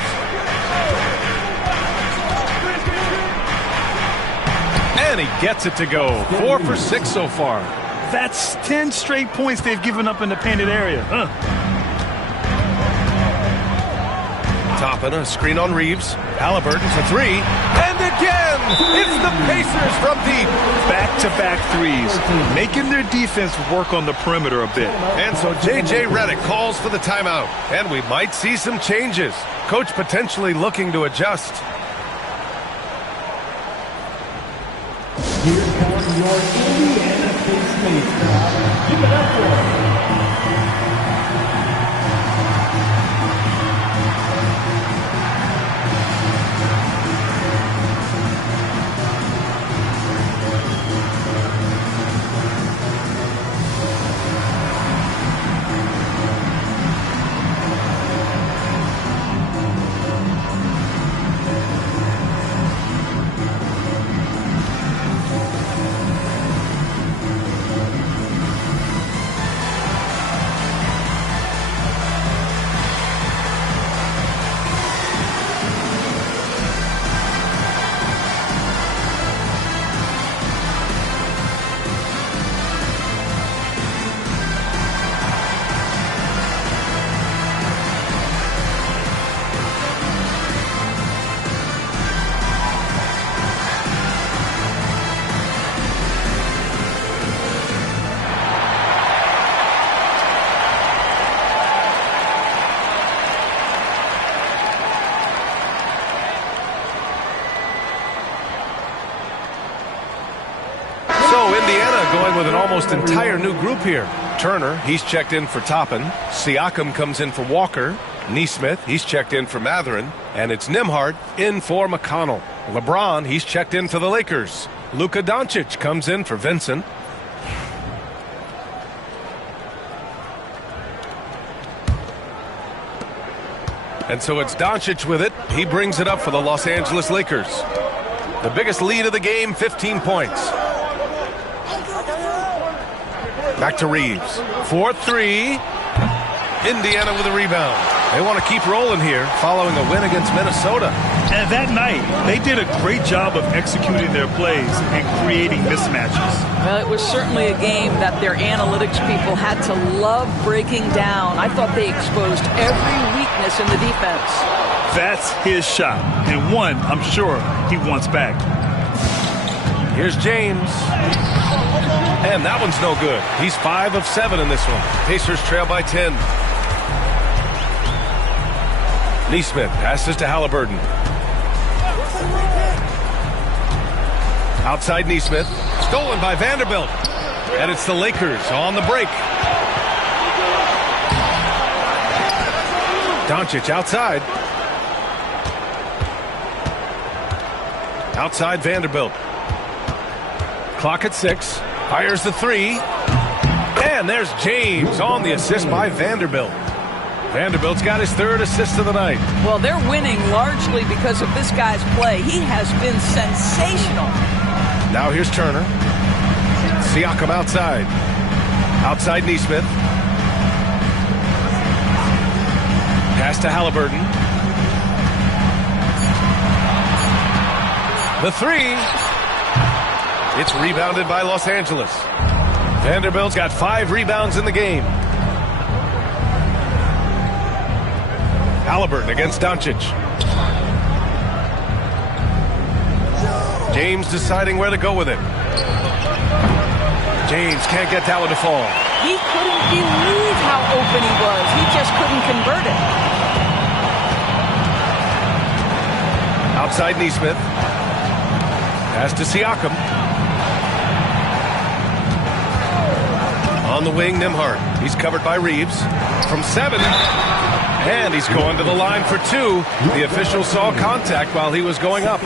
And he gets it to go. 4 for 6 so far. That's 10 straight points they've given up in the painted area. Toppin, a screen on Reeves. Halliburton for 3. And again, it's the Pacers from deep. Back-to-back threes, making their defense work on the perimeter a bit. And so J.J. Redick calls for the timeout. And we might see some changes. Coach potentially looking to adjust. Here comes your Indiana State crowd. Give it up for them. With an almost entire new group here. Turner, he's checked in for Toppin. Siakam comes in for Walker. Nesmith, he's checked in for Matherin. And it's Nembhard in for McConnell. LeBron, he's checked in for the Lakers. Luka Doncic comes in for Vincent. And so it's Doncic with it. He brings it up for the Los Angeles Lakers. The biggest lead of the game, 15 points. Back to Reeves. 4-3. Indiana with a rebound. They want to keep rolling here following a win against Minnesota. And that night, they did a great job of executing their plays and creating mismatches. Well, it was certainly a game that their analytics people had to love breaking down. I thought they exposed every weakness in the defense. That's his shot, and one I'm sure he wants back. Here's James. And that one's no good. He's 5 of 7 in this one. Pacers trail by 10. Nesmith passes to Halliburton. Outside Nesmith. Stolen by Vanderbilt. And it's the Lakers on the break. Doncic outside. Outside Vanderbilt. Clock at 6. Fires the 3. And there's James on the assist by Vanderbilt. Vanderbilt's got his 3rd assist of the night. Well, they're winning largely because of this guy's play. He has been sensational. Now here's Turner. Siakam outside. Outside Nesmith. Pass to Halliburton. The 3. It's rebounded by Los Angeles. Vanderbilt's got 5 rebounds in the game. Halliburton against Doncic. James deciding where to go with it. James can't get that one to fall. He couldn't believe how open he was. He just couldn't convert it. Outside Nesmith. Pass to Siakam. On the wing, Nembhard. He's covered by Reeves. From 7. And he's going to the line for 2. The official saw contact while he was going up.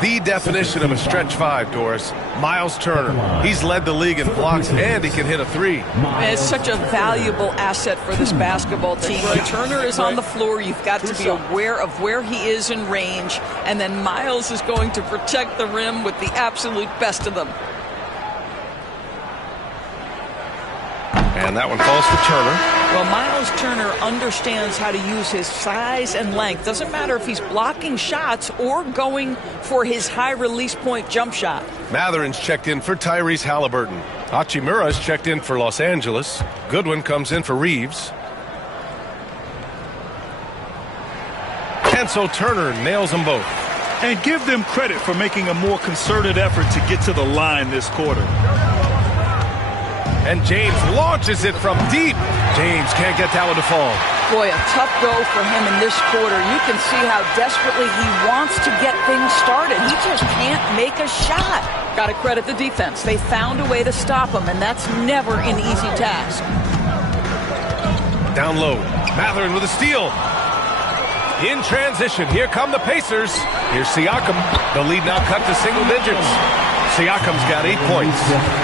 The definition of a stretch 5, Doris. Miles Turner. He's led the league in blocks, and he can hit a 3. It's such a valuable asset for this basketball team. When Turner is on the floor, you've got to be aware of where he is in range, and then Miles is going to protect the rim with the absolute best of them. And that one falls for Turner. Well, Miles Turner understands how to use his size and length. Doesn't matter if he's blocking shots or going for his high release point jump shot. Matherin's checked in for Tyrese Halliburton. Hachimura's checked in for Los Angeles. Goodwin comes in for Reeves. And so Turner nails them both. And give them credit for making a more concerted effort to get to the line this quarter. And James launches it from deep. James can't get that one to fall. Boy, a tough go for him in this quarter. You can see how desperately he wants to get things started. He just can't make a shot. Got to credit the defense. They found a way to stop him, and that's never an easy task. Down low. Matherin with a steal. In transition, here come the Pacers. Here's Siakam. The lead now cut to single digits. Siakam's got 8 points.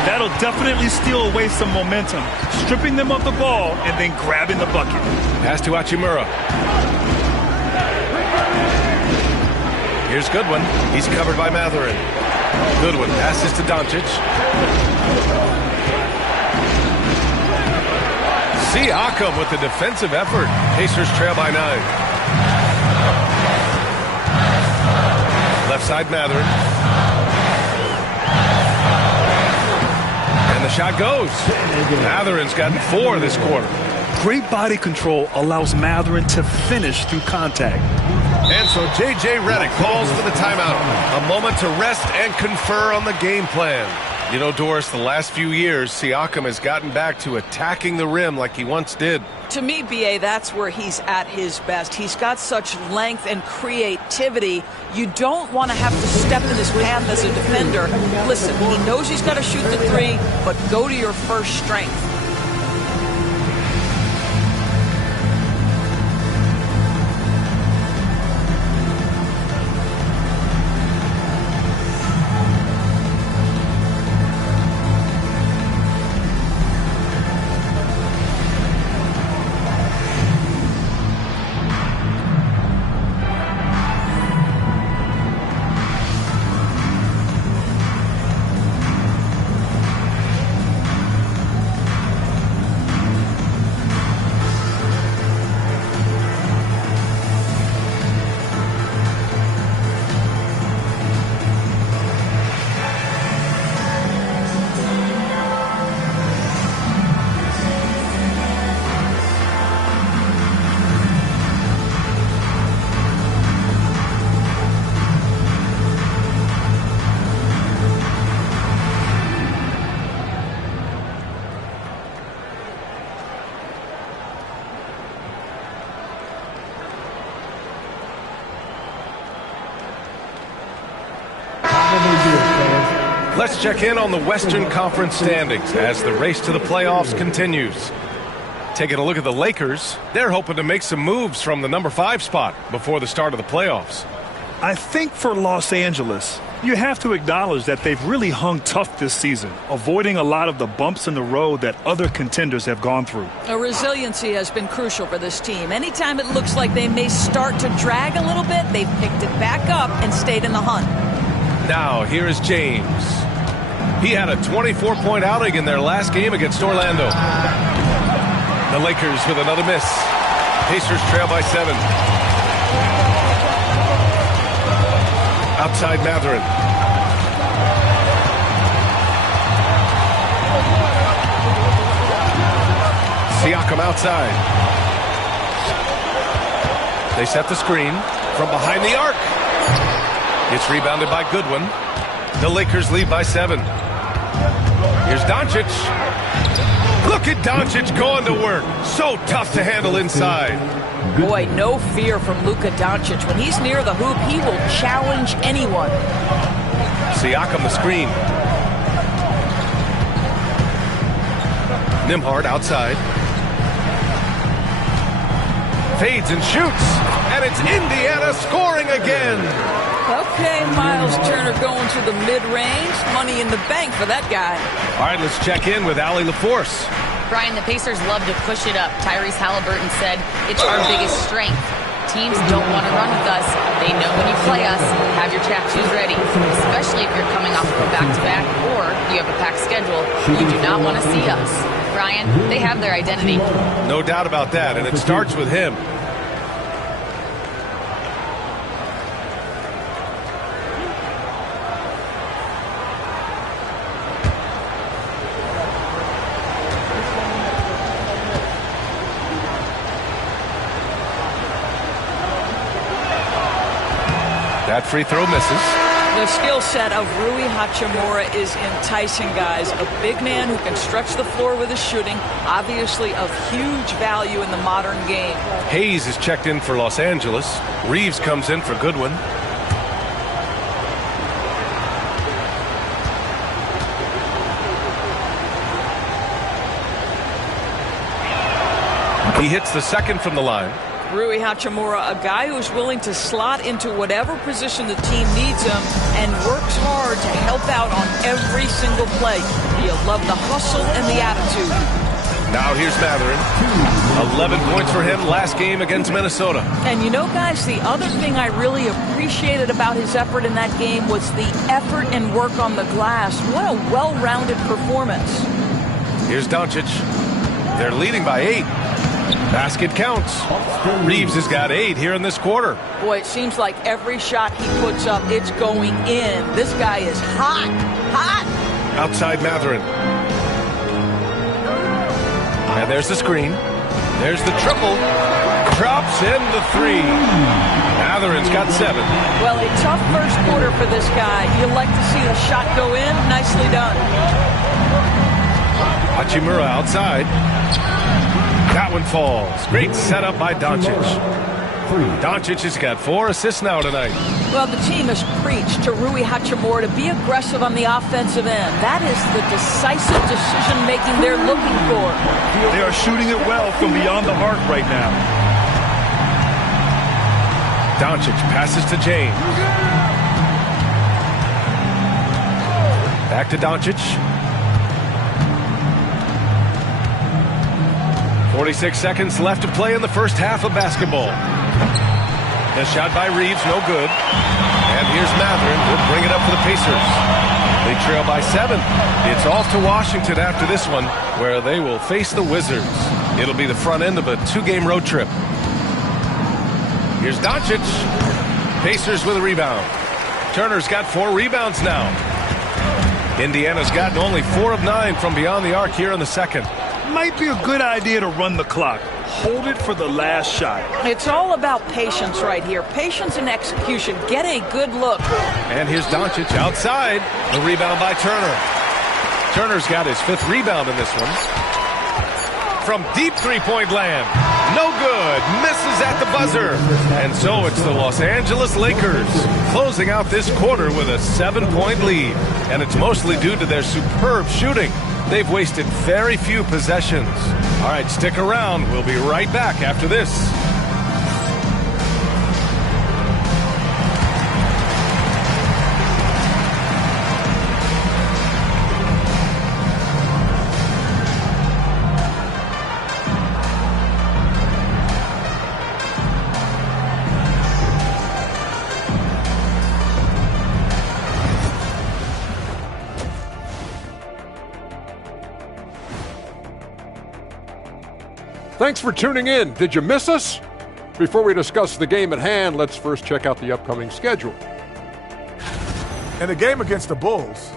That'll definitely steal away some momentum, stripping them of the ball and then grabbing the bucket. Pass to Hachimura. Here's Goodwin. He's covered by Matherin. Goodwin passes to Doncic. Siakam with the defensive effort. Pacers trail by 9. Left side Matherin. And the shot goes. Matherin's gotten 4 this quarter. Great body control allows Matherin to finish through contact. And so J.J. Redick calls for the timeout. A moment to rest and confer on the game plan. You know, Doris, the last few years, Siakam has gotten back to attacking the rim like he once did. To me, B.A., that's where he's at his best. He's got such length and creativity. You don't want to have to step in his path as a defender. Listen, he knows he's got to shoot the 3, but go to your first strength. Let's check in on the Western Conference standings as the race to the playoffs continues. Taking a look at the Lakers, they're hoping to make some moves from the number 5 spot before the start of the playoffs. I think for Los Angeles, You have to acknowledge that they've really hung tough this season, avoiding a lot of the bumps in the road that other contenders have gone through. Resiliency has been crucial for this team. Anytime it looks like they may start to drag a little bit, they've picked it back up and stayed in the hunt. Now, here is James. He had a 24-point outing in their last game against Orlando. The Lakers with another miss. Pacers trail by 7. Outside Mathurin. Siakam outside. They set the screen from behind the arc. It's rebounded by Goodwin. The Lakers lead by 7. Here's Doncic. Look at Doncic going to work. So tough to handle inside. Boy, no fear from Luka Doncic. When he's near the hoop, he will challenge anyone. Siakam the screen. Nembhard outside. Fades and shoots. And it's Indiana scoring again. Okay, Miles Turner going to the mid-range. Money in the bank for that guy. All right, let's check in with Allie LaForce. Brian, the Pacers love to push it up. Tyrese Halliburton said, it's our biggest strength. Teams don't want to run with us. They know when you play us, have your tattoos ready, especially if you're coming off of a back-to-back or you have a packed schedule. You do not want to see us. Brian, they have their identity. No doubt about that, and it starts with him. That free throw misses. The skill set of Rui Hachimura is enticing, guys. A big man who can stretch the floor with his shooting, obviously of huge value in the modern game. Hayes is checked in for Los Angeles. Reeves comes in for Goodwin. He hits the second from the line. Rui Hachimura, a guy who's willing to slot into whatever position the team needs him and works hard to help out on every single play. You'll love the hustle and the attitude. Now here's Mathurin. 11 points for him last game against Minnesota. And you know, guys, the other thing I really appreciated about his effort in that game was the effort and work on the glass. What a well-rounded performance. Here's Doncic. They're leading by 8. Basket counts. Reeves has got 8 here in this quarter. Boy, it seems like every shot he puts up, it's going in. This guy is hot, hot. Outside Mathurin. And there's the screen. There's the triple. Drops in the 3. Mathurin's got 7. Well, a tough first quarter for this guy. You'd like to see the shot go in. Nicely done. Hachimura outside. That one falls. Great setup by Doncic. Doncic has got 4 assists now tonight. Well, the team has preached to Rui Hachimura to be aggressive on the offensive end. That is the decisive decision-making they're looking for. They are shooting it well from beyond the arc right now. Doncic passes to James. Back to Doncic. 46 seconds left to play in the first half of basketball. A shot by Reeves, no good. And here's Mathurin. Will bring it up for the Pacers. They trail by 7. It's off to Washington after this one, where they will face the Wizards. It'll be the front end of a 2-game road trip. Here's Doncic. Pacers with a rebound. Turner's got 4 rebounds now. Indiana's gotten only 4 of 9 from beyond the arc here in the second. Might be a good idea to run the clock. Hold it for the last shot. It's all about patience right here. Patience and execution. Get a good look. And here's Doncic outside. The rebound by Turner. Turner's got his 5th rebound in this one. From deep 3-point land. No good. Misses at the buzzer. And so it's the Los Angeles Lakers closing out this quarter with a 7-point lead. And it's mostly due to their superb shooting. They've wasted very few possessions. All right, stick around. We'll be right back after this. Thanks for tuning in. Did you miss us? Before we discuss the game at hand, let's first check out the upcoming schedule. In the game against the Bulls,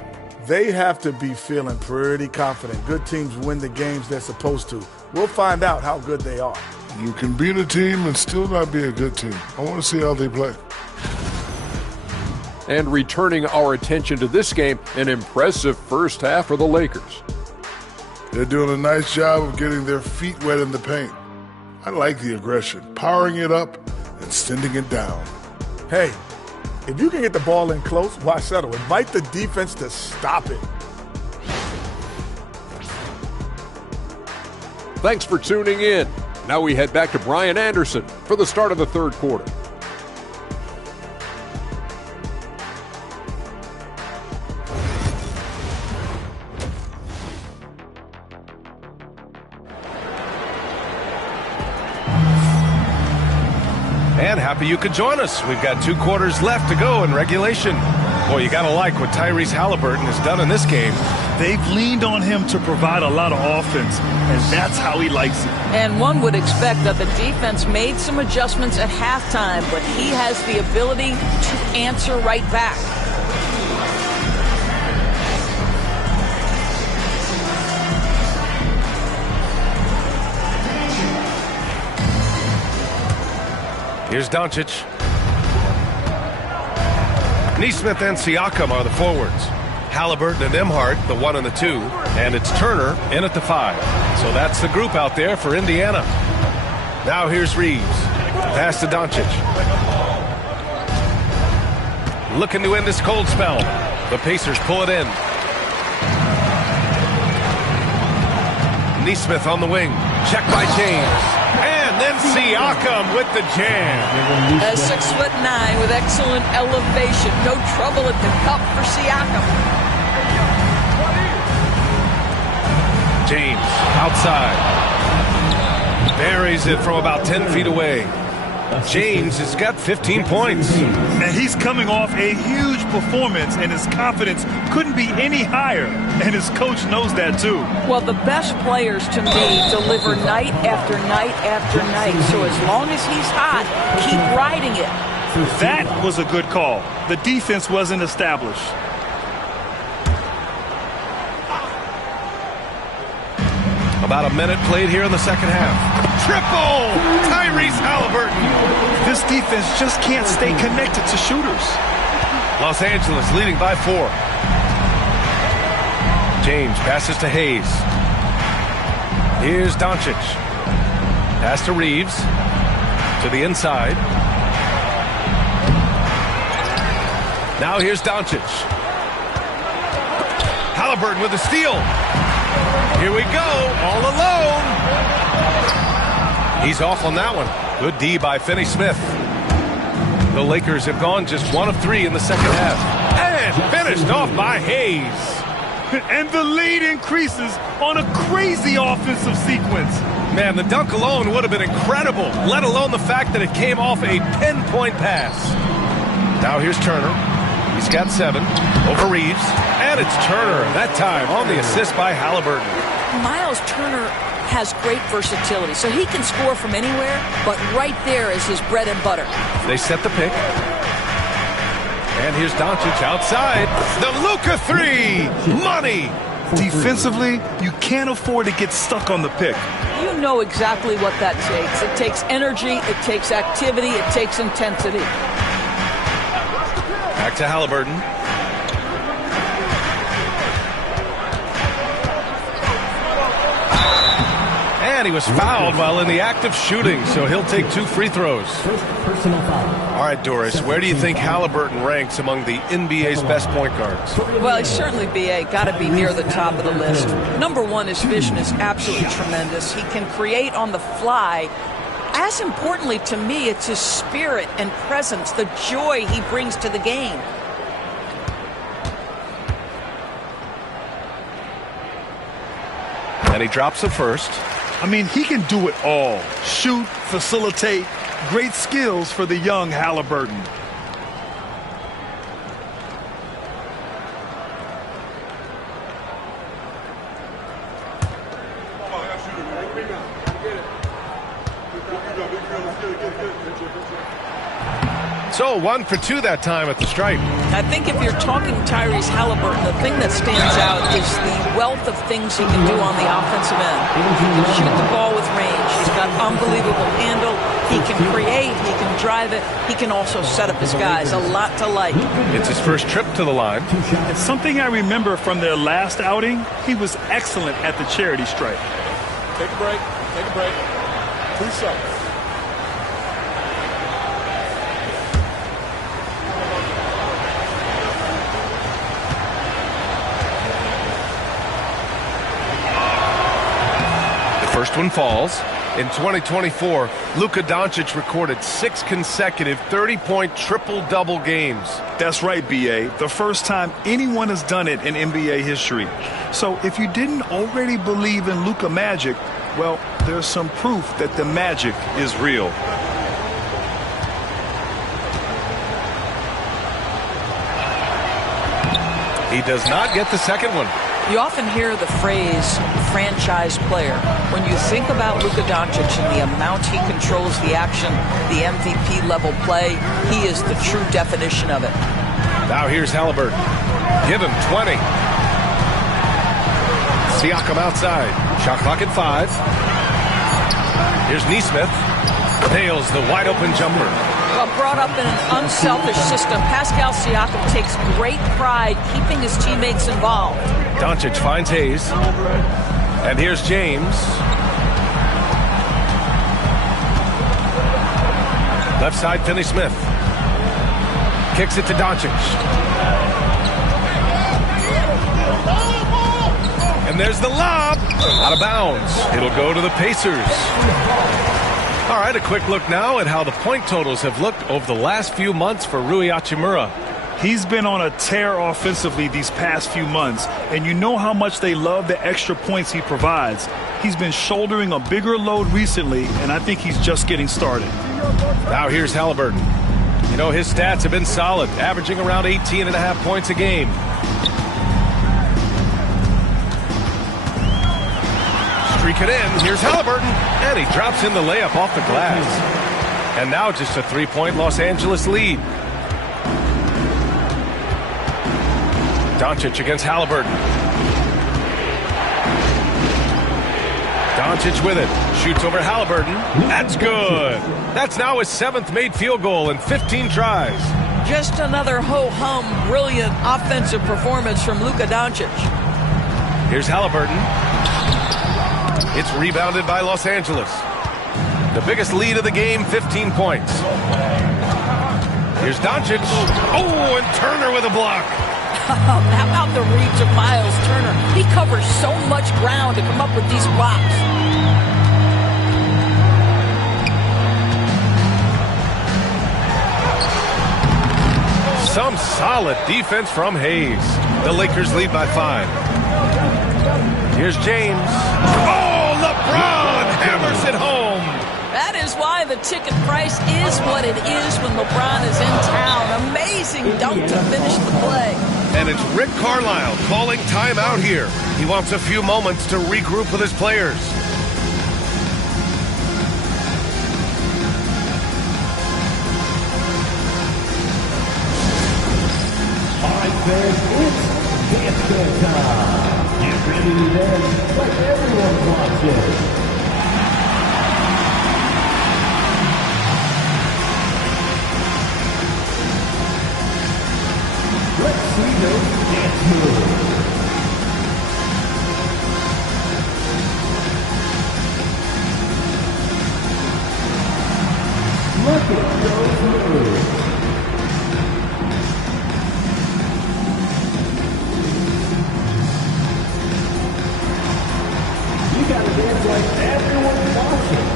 they have to be feeling pretty confident. Good teams win the games they're supposed to. We'll find out how good they are. You can beat a team and still not be a good team. I want to see how they play. And returning our attention to this game, an impressive first half for the Lakers. They're doing a nice job of getting their feet wet in the paint. I like the aggression, powering it up and sending it down. Hey, if you can get the ball in close, why settle? Invite the defense to stop it. Thanks for tuning in. Now we head back to Brian Anderson for the start of the third quarter. And happy you could join us. We've got 2 quarters left to go in regulation. Boy, you got to like what Tyrese Halliburton has done in this game. They've leaned on him to provide a lot of offense, and that's how he likes it. And one would expect that the defense made some adjustments at halftime, but he has the ability to answer right back. Here's Doncic. Nesmith and Siakam are the forwards. Halliburton and Emhart, the 1 and the 2. And it's Turner in at the 5. So that's the group out there for Indiana. Now here's Reeves. Pass to Doncic. Looking to end this cold spell. The Pacers pull it in. Nesmith on the wing. Check by James. And then Siakam with the jam. A 6'9" with excellent elevation. No trouble at the cup for Siakam. James outside. Buries it from about 10 feet away. James has got 15 points. And he's coming off a huge performance, and his confidence couldn't be any higher. And his coach knows that, too. Well, the best players, to me, deliver night after night after night. So as long as he's hot, keep riding it. That was a good call. The defense wasn't established. About a minute played here in the second half. Triple! Tyrese Halliburton. This defense just can't stay connected to shooters. Los Angeles leading by 4. James passes to Hayes. Here's Doncic. Pass to Reeves. To the inside. Now here's Doncic. Halliburton with a steal. Here we go, all alone. He's off on that one. Good D by Finney-Smith. The Lakers have gone just 1 of 3 in the second half. And finished off by Hayes. And the lead increases on a crazy offensive sequence. Man, the dunk alone would have been incredible, let alone the fact that it came off a pinpoint pass. Now here's Turner. He's got 7 over Reeves. And it's Turner, that time on the assist by Halliburton. Miles Turner has great versatility, so he can score from anywhere, but right there is his bread and butter. They set the pick. And here's Doncic outside. The Luka 3. Money. Defensively, you can't afford to get stuck on the pick. You know exactly what that takes. It takes energy, it takes activity, it takes intensity. Back to Halliburton. And he was fouled while in the act of shooting, so he'll take 2 free throws. All right, Doris, where do you think Halliburton ranks among the NBA's best point guards? Well, he's certainly got to be near the top of the list. Number 1, his vision is absolutely tremendous. He can create on the fly. As importantly to me, it's his spirit and presence, the joy he brings to the game. And he drops the first. I mean, he can do it all. Shoot, facilitate. Great skills for the young Halliburton. So 1 for 2 that time at the stripe. I think if you're talking Tyrese Halliburton, the thing that stands out is the wealth of things he can do on the offensive end. He can shoot the ball with range. He's got unbelievable handle. He can create. He can drive it. He can also set up his guys. A lot to like. It's his first trip to the line. It's something I remember from their last outing. He was excellent at the charity stripe. Take a break. Take a break. 2 seconds. First one falls. In 2024, Luka Doncic recorded 6 consecutive 30-point triple-double games. That's right, B.A. The first time anyone has done it in NBA history. So if you didn't already believe in Luka magic, well, there's some proof that the magic is real. He does not get the second one. You often hear the phrase franchise player. When you think about Luka Doncic and the amount he controls the action, the MVP level play, he is the true definition of it. Now here's Halliburton. Give him 20. Siakam outside. Shot clock at 5. Here's Nesmith. Nails the wide open jumper. Well, brought up in an unselfish system, Pascal Siakam takes great pride keeping his teammates involved. Doncic finds Hayes. And here's James. Left side, Finney Smith. Kicks it to Doncic. And there's the lob. Out of bounds. It'll go to the Pacers. All right, a quick look now at how the point totals have looked over the last few months for Rui Hachimura. He's been on a tear offensively these past few months, and you know how much they love the extra points he provides. He's been shouldering a bigger load recently, and I think he's just getting started. Now here's Halliburton. You know, his stats have been solid, averaging around 18.5 points a game. Streak it in. Here's Halliburton, and he drops in the layup off the glass. And now just a 3-point Los Angeles lead. Doncic against Halliburton. Doncic with it. Shoots over Halliburton. That's good. That's now his 7th made field goal in 15 tries. Just another ho-hum, brilliant offensive performance from Luka Doncic. Here's Halliburton. It's rebounded by Los Angeles. The biggest lead of the game, 15 points. Here's Doncic. Oh, and Turner with a block. How about the reach of Miles Turner? He covers so much ground to come up with these blocks. Some solid defense from Hayes. The Lakers lead by 5. Here's James. Oh, LeBron hammers it home. That is why the ticket price is what it is when LeBron is in town. Amazing dunk to finish the play. And it's Rick Carlisle calling timeout here. He wants a few moments to regroup with his players. All right, fans, it's dance time. Get ready to dance like everyone watching. Let's see those dance moves. Look at those moves. You gotta dance like everyone's watching.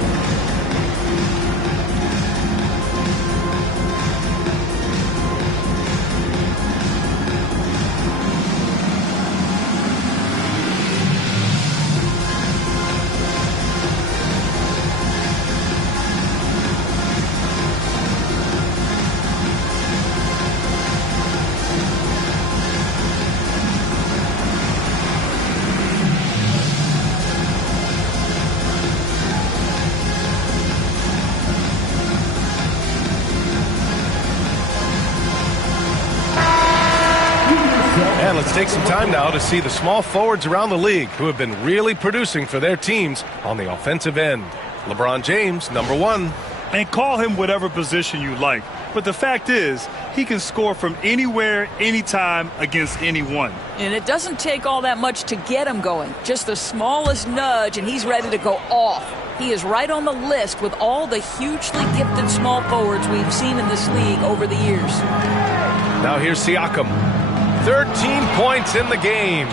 take some time now to see the small forwards around the league who have been really producing for their teams on the offensive end. LeBron James, number 1. And call him whatever position you like. But the fact is, he can score from anywhere, anytime, against anyone. And it doesn't take all that much to get him going. Just the smallest nudge, and he's ready to go off. He is right on the list with all the hugely gifted small forwards we've seen in this league over the years. Now here's Siakam. 13 points in the game.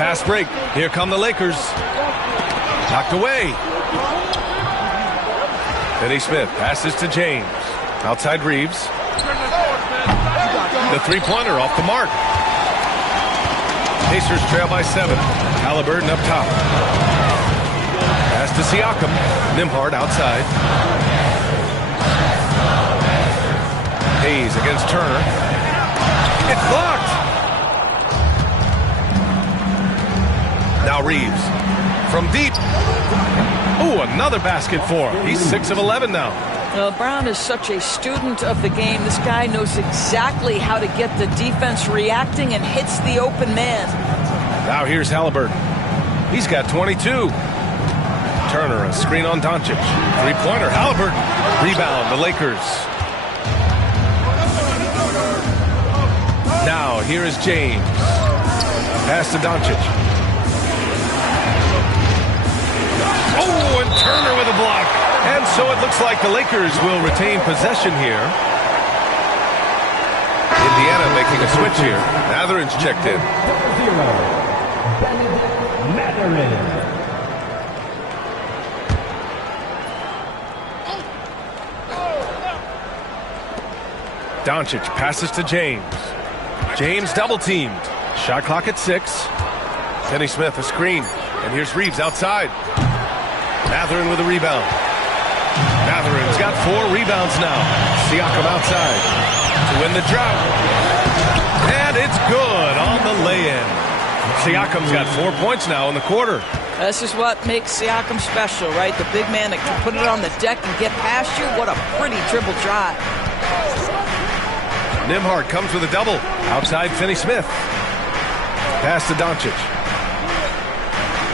Fast break. Here come the Lakers. Knocked away. Finney Smith passes to James. Outside Reeves. The three-pointer off the mark. Pacers trail by 7. Halliburton up top. Pass to Siakam. Nembhard outside. Hayes against Turner. It's blocked. Now Reeves. From deep. Ooh, another basket for him. He's 6 of 11 now. Brown is such a student of the game. This guy knows exactly how to get the defense reacting and hits the open man. Now here's Halliburton. He's got 22. Turner, a screen on Doncic. Three-pointer, Halliburton. Rebound, the Lakers. Now here is James. Pass to Doncic. Oh, and Turner with a block. And so it looks like the Lakers will retain possession here. Indiana making a switch here. Mathurin's checked in. Doncic passes to James. James double teamed. Shot clock at 6. Finney Smith a screen. And here's Reeves outside. Mathurin with a rebound. Mathurin's got 4 rebounds now. Siakam outside to win the drought. And it's good on the lay-in. Siakam's got 4 points now in the quarter. This is what makes Siakam special, right? The big man that can put it on the deck and get past you. What a pretty dribble drive. Nembhard comes with a double. Outside Finney Smith. Pass to Doncic.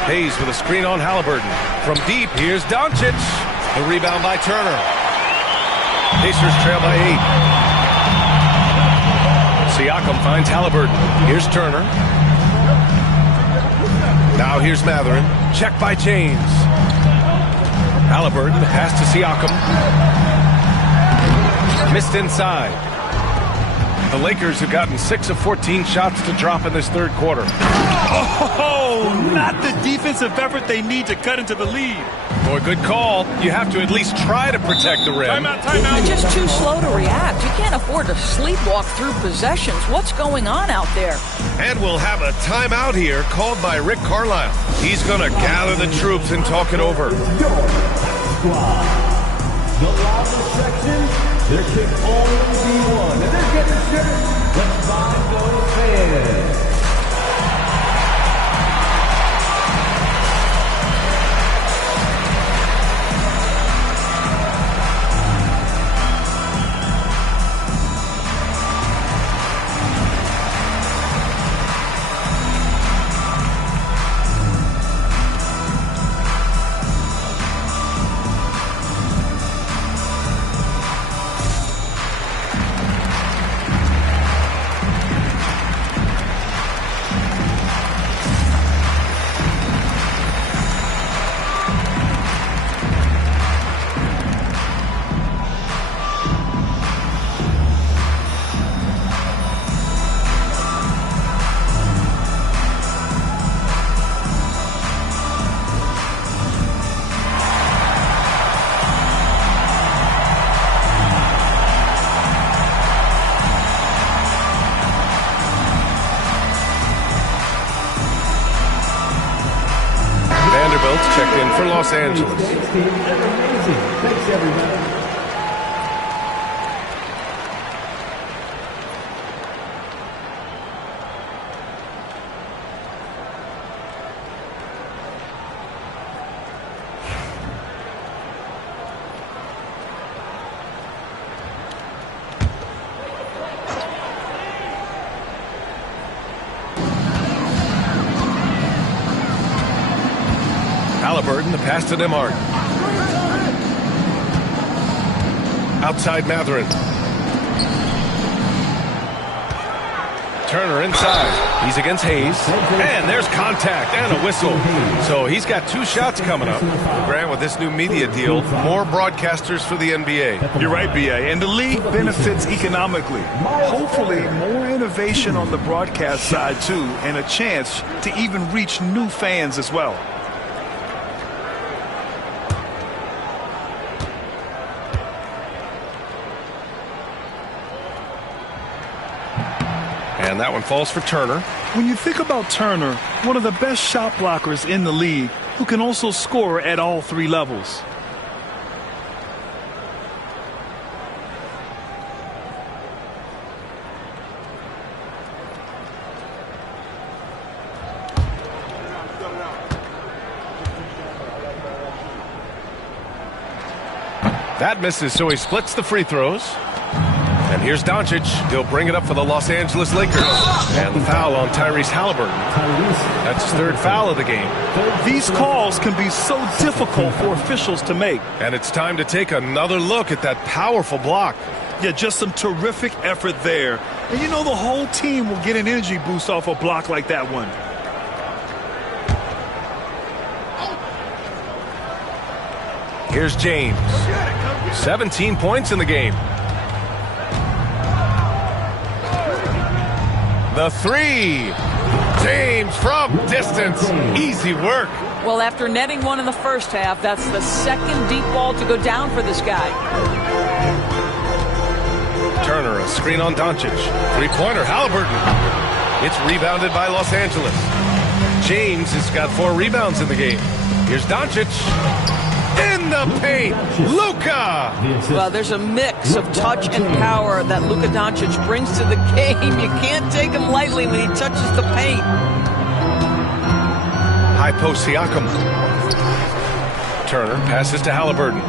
Hayes with a screen on Halliburton. From deep, here's Doncic. The rebound by Turner. Pacers trail by 8. Siakam finds Halliburton. Here's Turner. Now here's Mathurin. Check by James. Halliburton, pass to Siakam. Missed inside. The Lakers have gotten 6 of 14 shots to drop in this third quarter. Oh, not the defensive effort they need to cut into the lead. Boy, good call. You have to at least try to protect the rim. Timeout. They're just too slow to react. You can't afford to sleepwalk through possessions. What's going on out there? And we'll have a timeout here called by Rick Carlisle. He's going to gather the troops and talk it over. The Lava section, there can only be one. And they're getting shirts. Let's find those fans. Checked in for Los Angeles. Thanks, everybody. Halliburton, the pass to Nembhard. Outside Mathurin. Turner inside. He's against Hayes. And there's contact and a whistle. So he's got 2 shots coming up. Grant, with this new media deal, more broadcasters for the NBA. You're right, B.A. And the league benefits economically. Hopefully, more innovation on the broadcast side, too, and a chance to even reach new fans as well. And that one falls for Turner. When you think about Turner, one of the best shot blockers in the league who can also score at all 3 levels. That misses, so he splits the free throws. And here's Doncic. He'll bring it up for the Los Angeles Lakers. And the foul on Tyrese Halliburton. That's his 3rd foul of the game. These calls can be so difficult for officials to make. And it's time to take another look at that powerful block. Yeah, just some terrific effort there. And you know the whole team will get an energy boost off a block like that one. Here's James. 17 points in the game. The 3. James from distance. Easy work. Well, after netting one in the first half, that's the 2nd deep ball to go down for this guy. Turner, a screen on Doncic. 3-pointer, Halliburton. It's rebounded by Los Angeles. James has got 4 rebounds in the game. Here's Doncic. In the paint, Luka. Well, there's a mix of touch and power that Luka Doncic brings to the game. You can't take him lightly when he touches the paint. High post Siakam. Turner passes to Halliburton.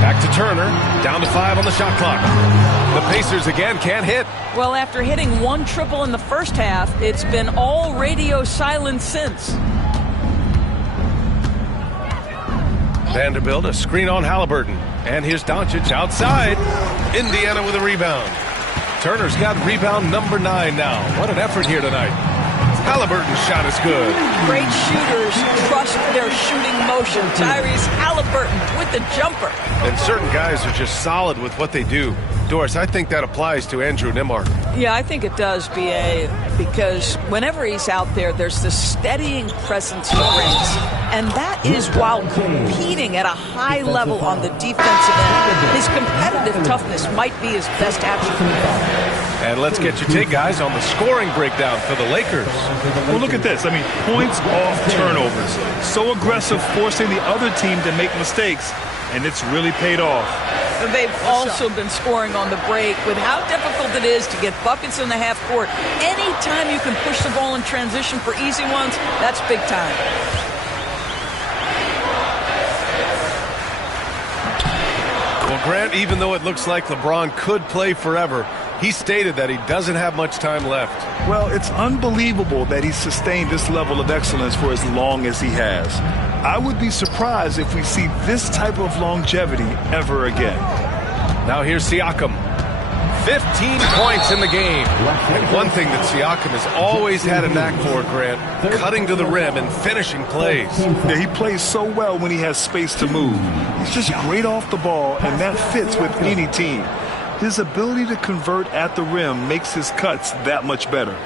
Back to Turner. Down to 5 on the shot clock. The Pacers again can't hit. Well, after hitting 1 triple in the first half, it's been all radio silence since. Vanderbilt, a screen on Halliburton. And here's Doncic outside. Indiana with a rebound. Turner's got rebound number 9 now. What an effort here tonight. Halliburton's shot is good. Great shooters trust their shooting motion. Tyrese Halliburton with the jumper. And certain guys are just solid with what they do. Doris, I think that applies to Andrew Nembhard. Yeah, I think it does, B.A., because whenever he's out there, there's this steadying presence he brings. And that is while competing at a high level on the defensive end. His competitive toughness might be his best attribute. And let's get your take, guys, on the scoring breakdown for the Lakers. Well, look at this. I mean, points off turnovers. So aggressive, forcing the other team to make mistakes, and it's really paid off. They've also been scoring on the break with how difficult it is to get buckets in the half court. Anytime you can push the ball in transition for easy ones, that's big time. Well, Grant, even though it looks like LeBron could play forever, he stated that he doesn't have much time left. Well, it's unbelievable that he's sustained this level of excellence for as long as he has. I would be surprised if we see this type of longevity ever again. Now here's Siakam. 15 points in the game. And one thing that Siakam has always had a knack for, Grant, cutting to the rim and finishing plays. Yeah, he plays so well when he has space to move. He's just great off the ball, and that fits with any team. His ability to convert at the rim makes his cuts that much better.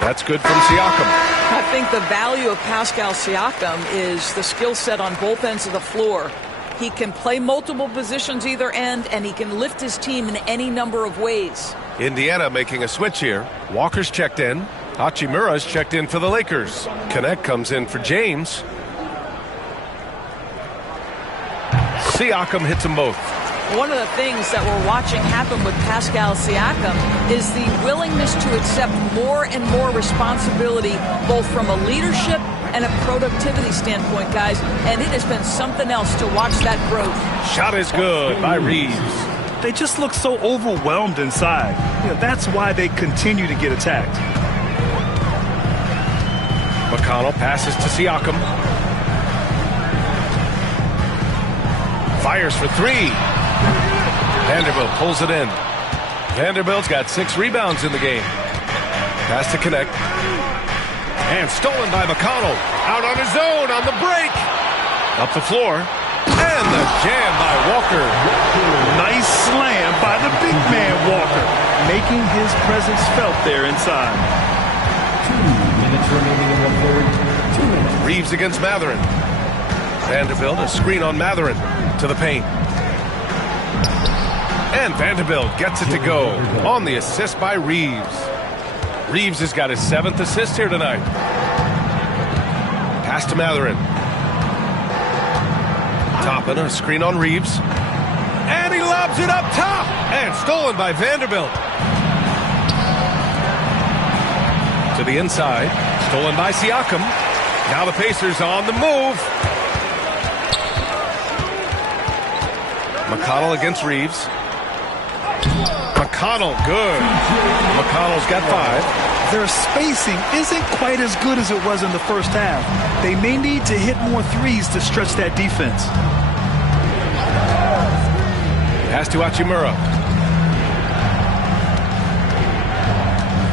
That's good from Siakam. I think the value of Pascal Siakam is the skill set on both ends of the floor. He can play multiple positions either end, and he can lift his team in any number of ways. Indiana making a switch here. Walker's checked in. Hachimura's checked in for the Lakers. Connect comes in for James. Siakam hits them both. One of the things that we're watching happen with Pascal Siakam is the willingness to accept more and more responsibility, both from a leadership and a productivity standpoint, guys. And it has been something else to watch that growth. Shot is good by Reeves. They just look so overwhelmed inside. That's why they continue to get attacked. McConnell passes to Siakam. Fires for three. Vanderbilt pulls it in. Vanderbilt's got 6 rebounds in the game. Pass to connect. And stolen by McConnell. Out on his own on the break. Up the floor. And the jam by Walker. Nice slam by the big man Walker, making his presence felt there inside. 2 minutes remaining in the third. 2 minutes. Reeves against Matherin. Vanderbilt, a screen on Matherin to the paint. And Vanderbilt gets it to go on the assist by Reeves. Reeves has got his 7th assist here tonight. Pass to Matherin. Toppin, a screen on Reeves. And he lobs it up top. And stolen by Vanderbilt. To the inside. Stolen by Siakam. Now the Pacers on the move. McConnell against Reeves. McConnell, good. McConnell's got 5. Their spacing isn't quite as good as it was in the first half. They may need to hit more threes to stretch that defense. Pass to Hachimura.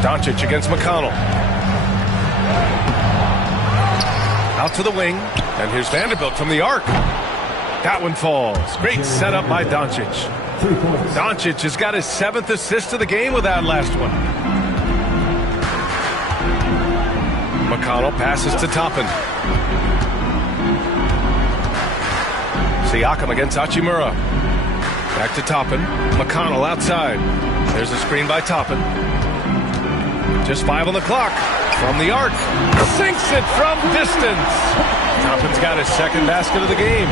Doncic against McConnell. Out to the wing. And here's Vanderbilt from the arc. That one falls. Great setup by Doncic. Doncic has got his 7th assist of the game with that last one. McConnell passes to Toppin. Siakam against Hachimura. Back to Toppin. McConnell outside. There's a screen by Toppin. Just 5 on the clock. From the arc. Sinks it from distance. Toppin's got his 2nd basket of the game.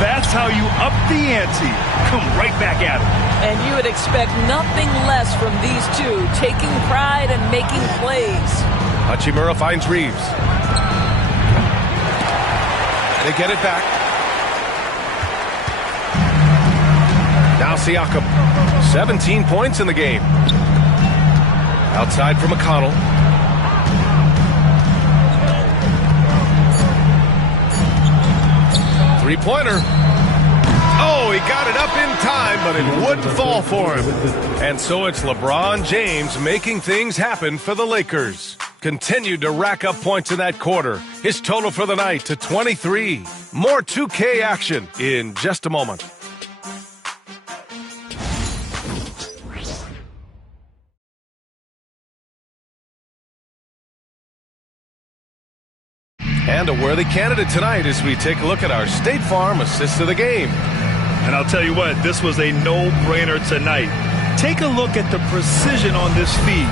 That's how you up the ante. Come right back at him. And you would expect nothing less from these two, taking pride and making plays. Hachimura finds Reeves. They get it back. Now Siakam. 17 points in the game. Outside for McConnell. Three-pointer. Oh, he got it up in time, but it wouldn't fall for him. And so it's LeBron James making things happen for the Lakers. Continued to rack up points in that quarter. His total for the night to 23. More 2K action in just a moment. And a worthy candidate tonight as we take a look at our State Farm assist of the game. And I'll tell you what, this was a no-brainer tonight. Take a look at the precision on this feed.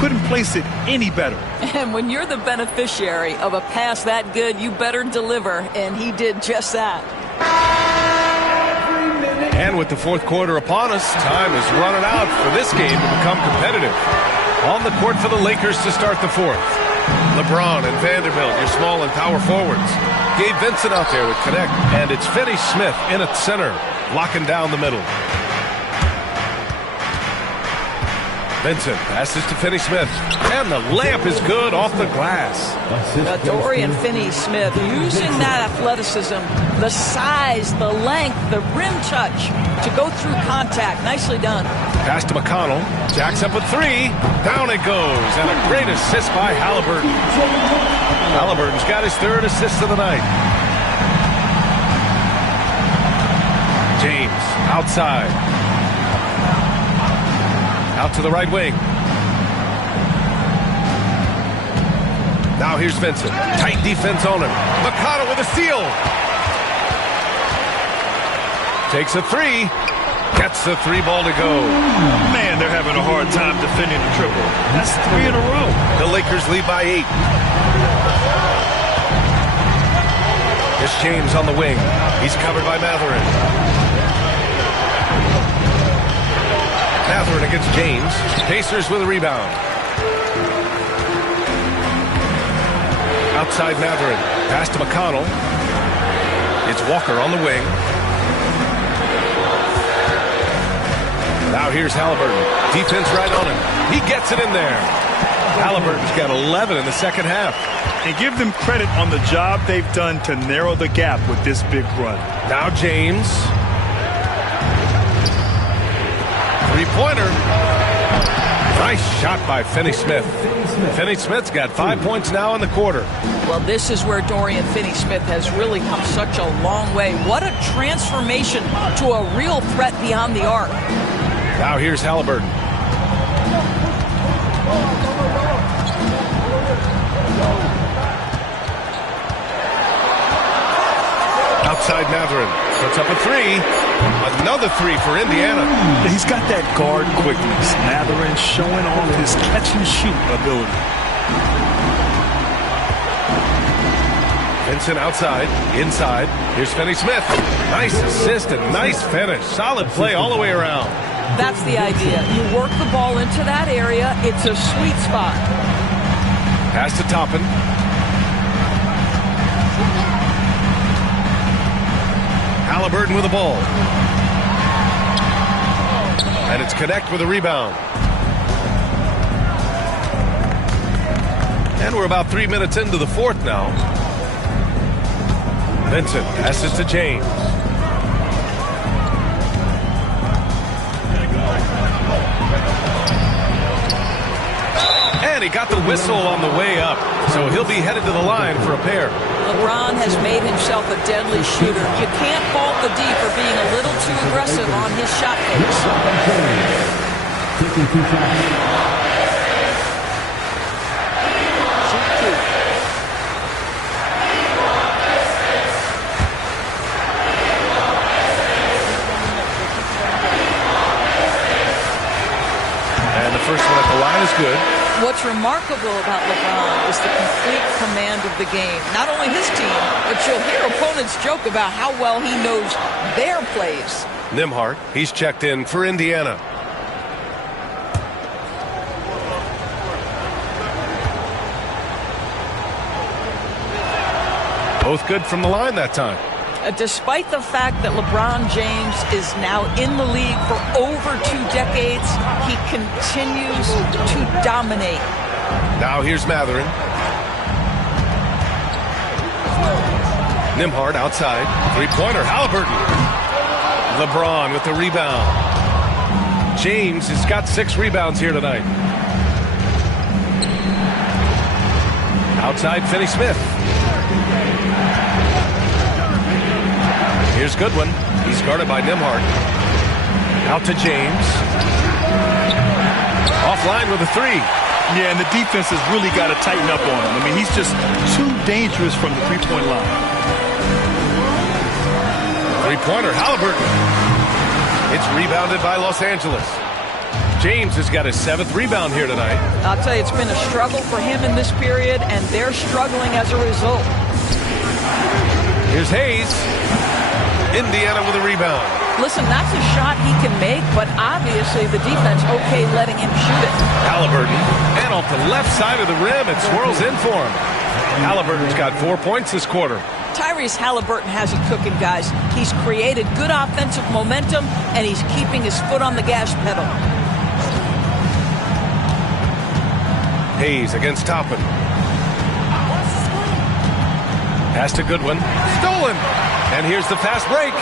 Couldn't place it any better. And when you're the beneficiary of a pass that good, you better deliver, and he did just that. And with the 4th quarter upon us, time is running out for this game to become competitive. On the court for the Lakers to start the 4th. LeBron and Vanderbilt, your small and power forwards. Gabe Vincent out there with connect. And it's Finney Smith in at center, locking down the middle. Vincent passes to Finney Smith. And the layup is good off the glass. Dorian Finney-Smith using that athleticism, the size, the length, the rim touch to go through contact. Nicely done. Pass to McConnell. Jacks up a 3. Down it goes. And a great assist by Halliburton. Halliburton's got his 3rd assist of the night. James outside. Out to the right wing. Now here's Vincent. Tight defense on him. McConnell with a steal. Takes a 3. Gets the 3 ball to go. Man, they're having a hard time defending the triple. That's 3 in a row. The Lakers lead by 8. Here's James on the wing. He's covered by Matherin. Mathurin against James. Pacers with a rebound. Outside Mathurin. Pass to McConnell. It's Walker on the wing. Now here's Halliburton. Defense right on him. He gets it in there. Halliburton's got 11 in the second half. And give them credit on the job they've done to narrow the gap with this big run. Now James. Three-pointer. Nice shot by Finney-Smith. Finney-Smith's got 5 points now in the quarter. Well, this is where Dorian Finney-Smith has really come such a long way. What a transformation to a real threat beyond the arc. Now here's Halliburton. Outside Mathurin. Puts up a three. Another three for Indiana. He's got that guard quickness. Mathurin showing off his catch-and-shoot ability. Vincent outside. Inside. Here's Finney-Smith. Nice assist and nice finish. Solid play all the way around. That's the idea. You work the ball into that area. It's a sweet spot. Pass to Toppin. Halliburton with the ball. And it's Connect with a rebound. And we're about 3 minutes into the fourth now. Vincent passes to James. And he got the whistle on the way up. So he'll be headed to the line for a pair. LeBron has made himself a deadly shooter. You can't fault the D for being a little too aggressive on his shot fakes. And the first one at the line is good. What's remarkable about LeBron is the complete command of the game. Not only his team, but you'll hear opponents joke about how well he knows their plays. Nembhard, he's checked in for Indiana. Both good from the line that time. Despite the fact that LeBron James is now in the league for over 2 decades, he continues to dominate. Now here's Mathurin. Nembhard outside. Three-pointer. Halliburton. LeBron with the rebound. James has got 6 rebounds here tonight. Outside Finney-Smith. Here's Goodwin. He's guarded by Nembhard. Out to James. Offline with a three. Yeah, and the defense has really got to tighten up on him. I mean, he's just too dangerous from the three-point line. Three-pointer, Halliburton. It's rebounded by Los Angeles. James has got his 7th rebound here tonight. I'll tell you, it's been a struggle for him in this period, and they're struggling as a result. Here's Hayes. Indiana with a rebound. Listen, that's a shot he can make, but obviously the defense okay letting him shoot it. Halliburton, and off the left side of the rim, it swirls in for him. Halliburton's got 4 points this quarter. Tyrese Halliburton has it cooking, guys. He's created good offensive momentum, and he's keeping his foot on the gas pedal. Hayes against Toppin. Pass to Goodwin. Stolen! And here's the fast break.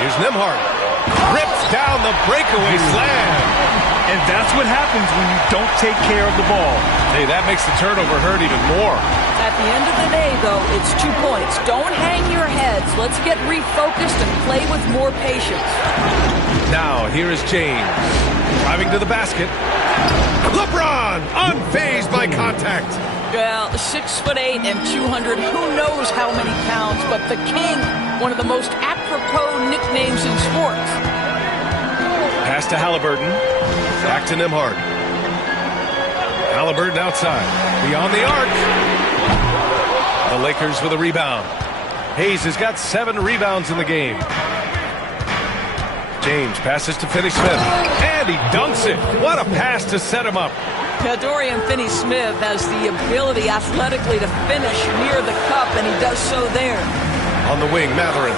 Here's Nembhard. Rips down the breakaway slam. And that's what happens when you don't take care of the ball. Hey, that makes the turnover hurt even more. At the end of the day, though, it's 2 points. Don't hang your heads. Let's get refocused and play with more patience. Now, here is James. Driving to the basket. LeBron, unfazed by contact. Well, 6'8" and 200, who knows how many pounds, but the King, one of the most apropos nicknames in sports. Pass to Halliburton. Back to Nembhard. Halliburton outside. Beyond the arc. The Lakers with a rebound. Hayes has got 7 rebounds in the game. James passes to Finney-Smith. And And he dunks it. What a pass to set him up. Now, Dorian Finney-Smith has the ability athletically to finish near the cup, and he does so there. On the wing, Mathurin.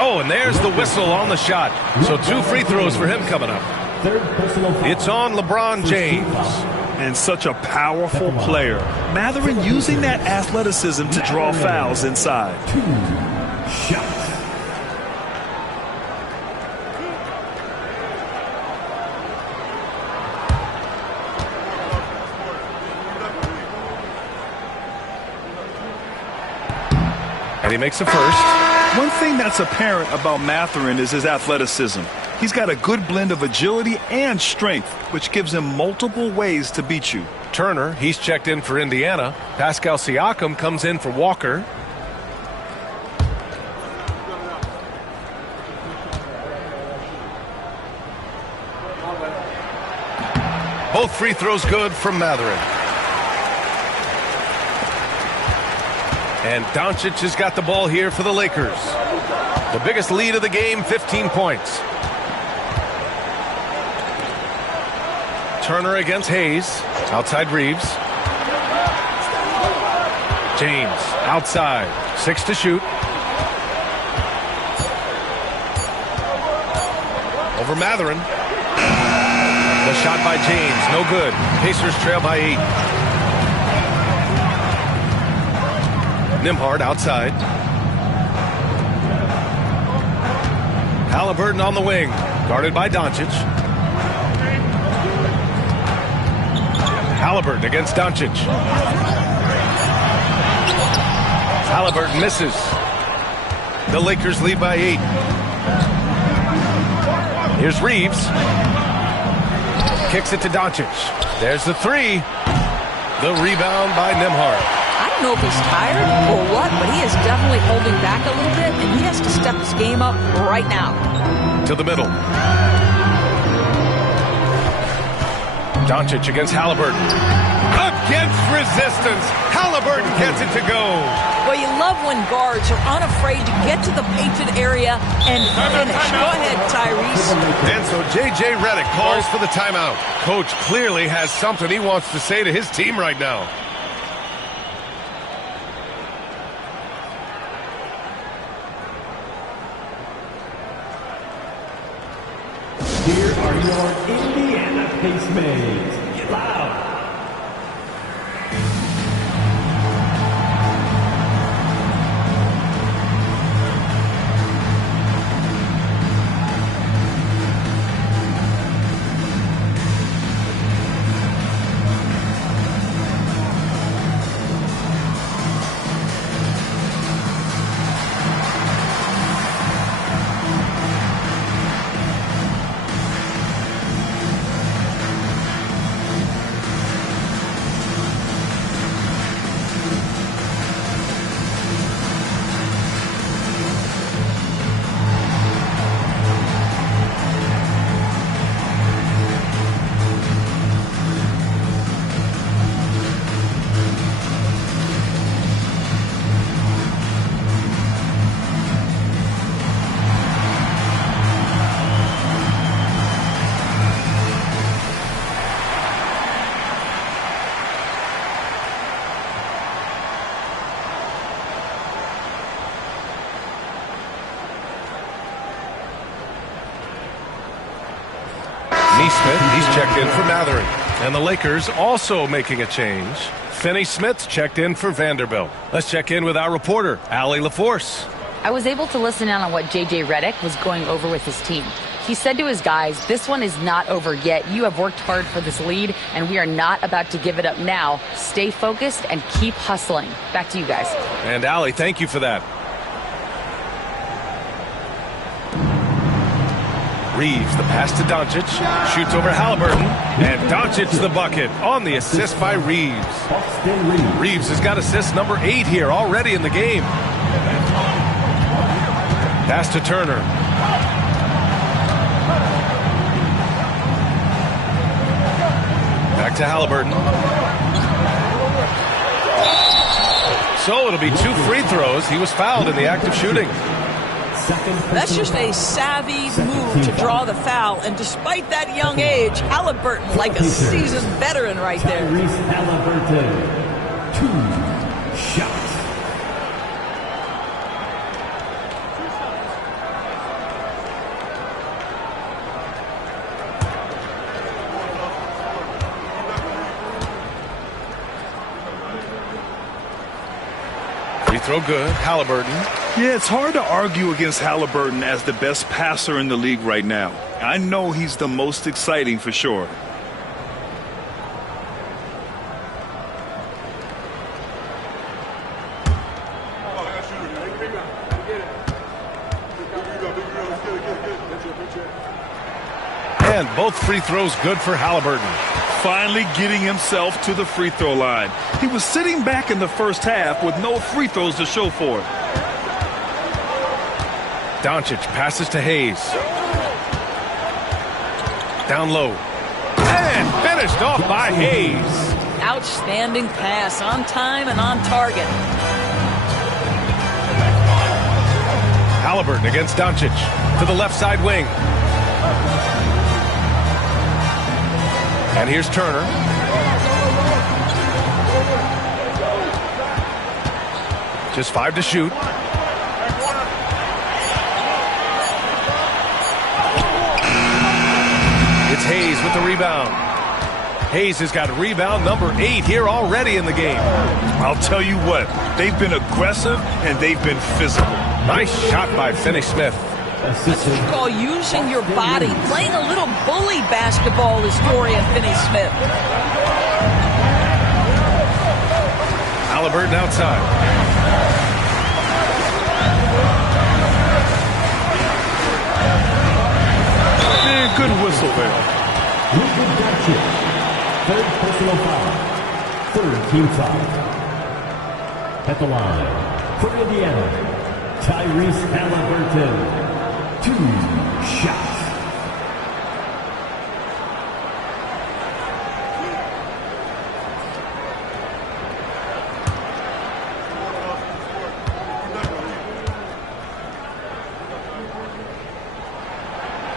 Oh, and there's the whistle on the shot. So 2 free throws for him coming up. It's on LeBron James. And such a powerful player. Mathurin using that athleticism to draw fouls inside. 2 shots. And he makes the first. One thing that's apparent about Mathurin is his athleticism. He's got a good blend of agility and strength, which gives him multiple ways to beat you. Turner, he's checked in for Indiana. Pascal Siakam comes in for Walker. Both free throws good from Mathurin. And Doncic has got the ball here for the Lakers. The biggest lead of the game, 15 points. Turner against Hayes. Outside Reeves. James outside. 6 to shoot. Over Mathurin. The shot by James. No good. Pacers trail by 8. Nembhard outside. Halliburton on the wing. Guarded by Doncic. Halliburton against Doncic. Halliburton misses. The Lakers lead by 8. Here's Reeves. Kicks it to Doncic. There's the 3. The rebound by Nembhard. I don't know if he's tired or what, but he is definitely holding back a little bit, and he has to step his game up right now. To the middle. Doncic against Halliburton. Against resistance. Halliburton gets it to go. Well, you love when guards are unafraid to get to the painted area and finish. Go ahead, Tyrese. And so J.J. Redick calls for the timeout. Coach clearly has something he wants to say to his team right now. Here are your Indiana Pacemates. Get loud. Smith, he's checked in for Mathurin. And the Lakers also making a change. Finney-Smith checked in for Vanderbilt. Let's check in with our reporter, Allie LaForce. I was able to listen in on what J.J. Redick was going over with his team. He said to his guys, this one is not over yet. You have worked hard for this lead, and we are not about to give it up now. Stay focused and keep hustling. Back to you guys. And Allie, thank you for that. Reeves, the pass to Doncic, shoots over Halliburton, and Doncic the bucket on the assist by Reeves. Reeves has got assist number 8 here already in the game. Pass to Turner. Back to Halliburton. So it'll be 2 free throws. He was fouled in the act of shooting. That's just a savvy move to draw the foul. And despite that young age, Halliburton like a seasoned veteran right there. Halliburton, 2 shots. Free throw good. Halliburton. Yeah, it's hard to argue against Halliburton as the best passer in the league right now. I know he's the most exciting for sure. And both free throws good for Halliburton. Finally getting himself to the free throw line. He was sitting back in the first half with no free throws to show for it. Doncic passes to Hayes. Down low. And finished off by Hayes. Outstanding pass, on time and on target. Halliburton against Doncic to the left side wing. And here's Turner. Just 5 to shoot. It's Hayes with the rebound. Hayes has got rebound number 8 here already in the game. I'll tell you what, they've been aggressive and they've been physical. Nice shot by Finney-Smith. That's what you call using your body. Playing a little bully basketball is Dorian Finney-Smith. Halliburton outside. Yeah, good whistle there. Third personal foul. Third team foul. At the line, for Indiana, Tyrese Halliburton. 2 shots.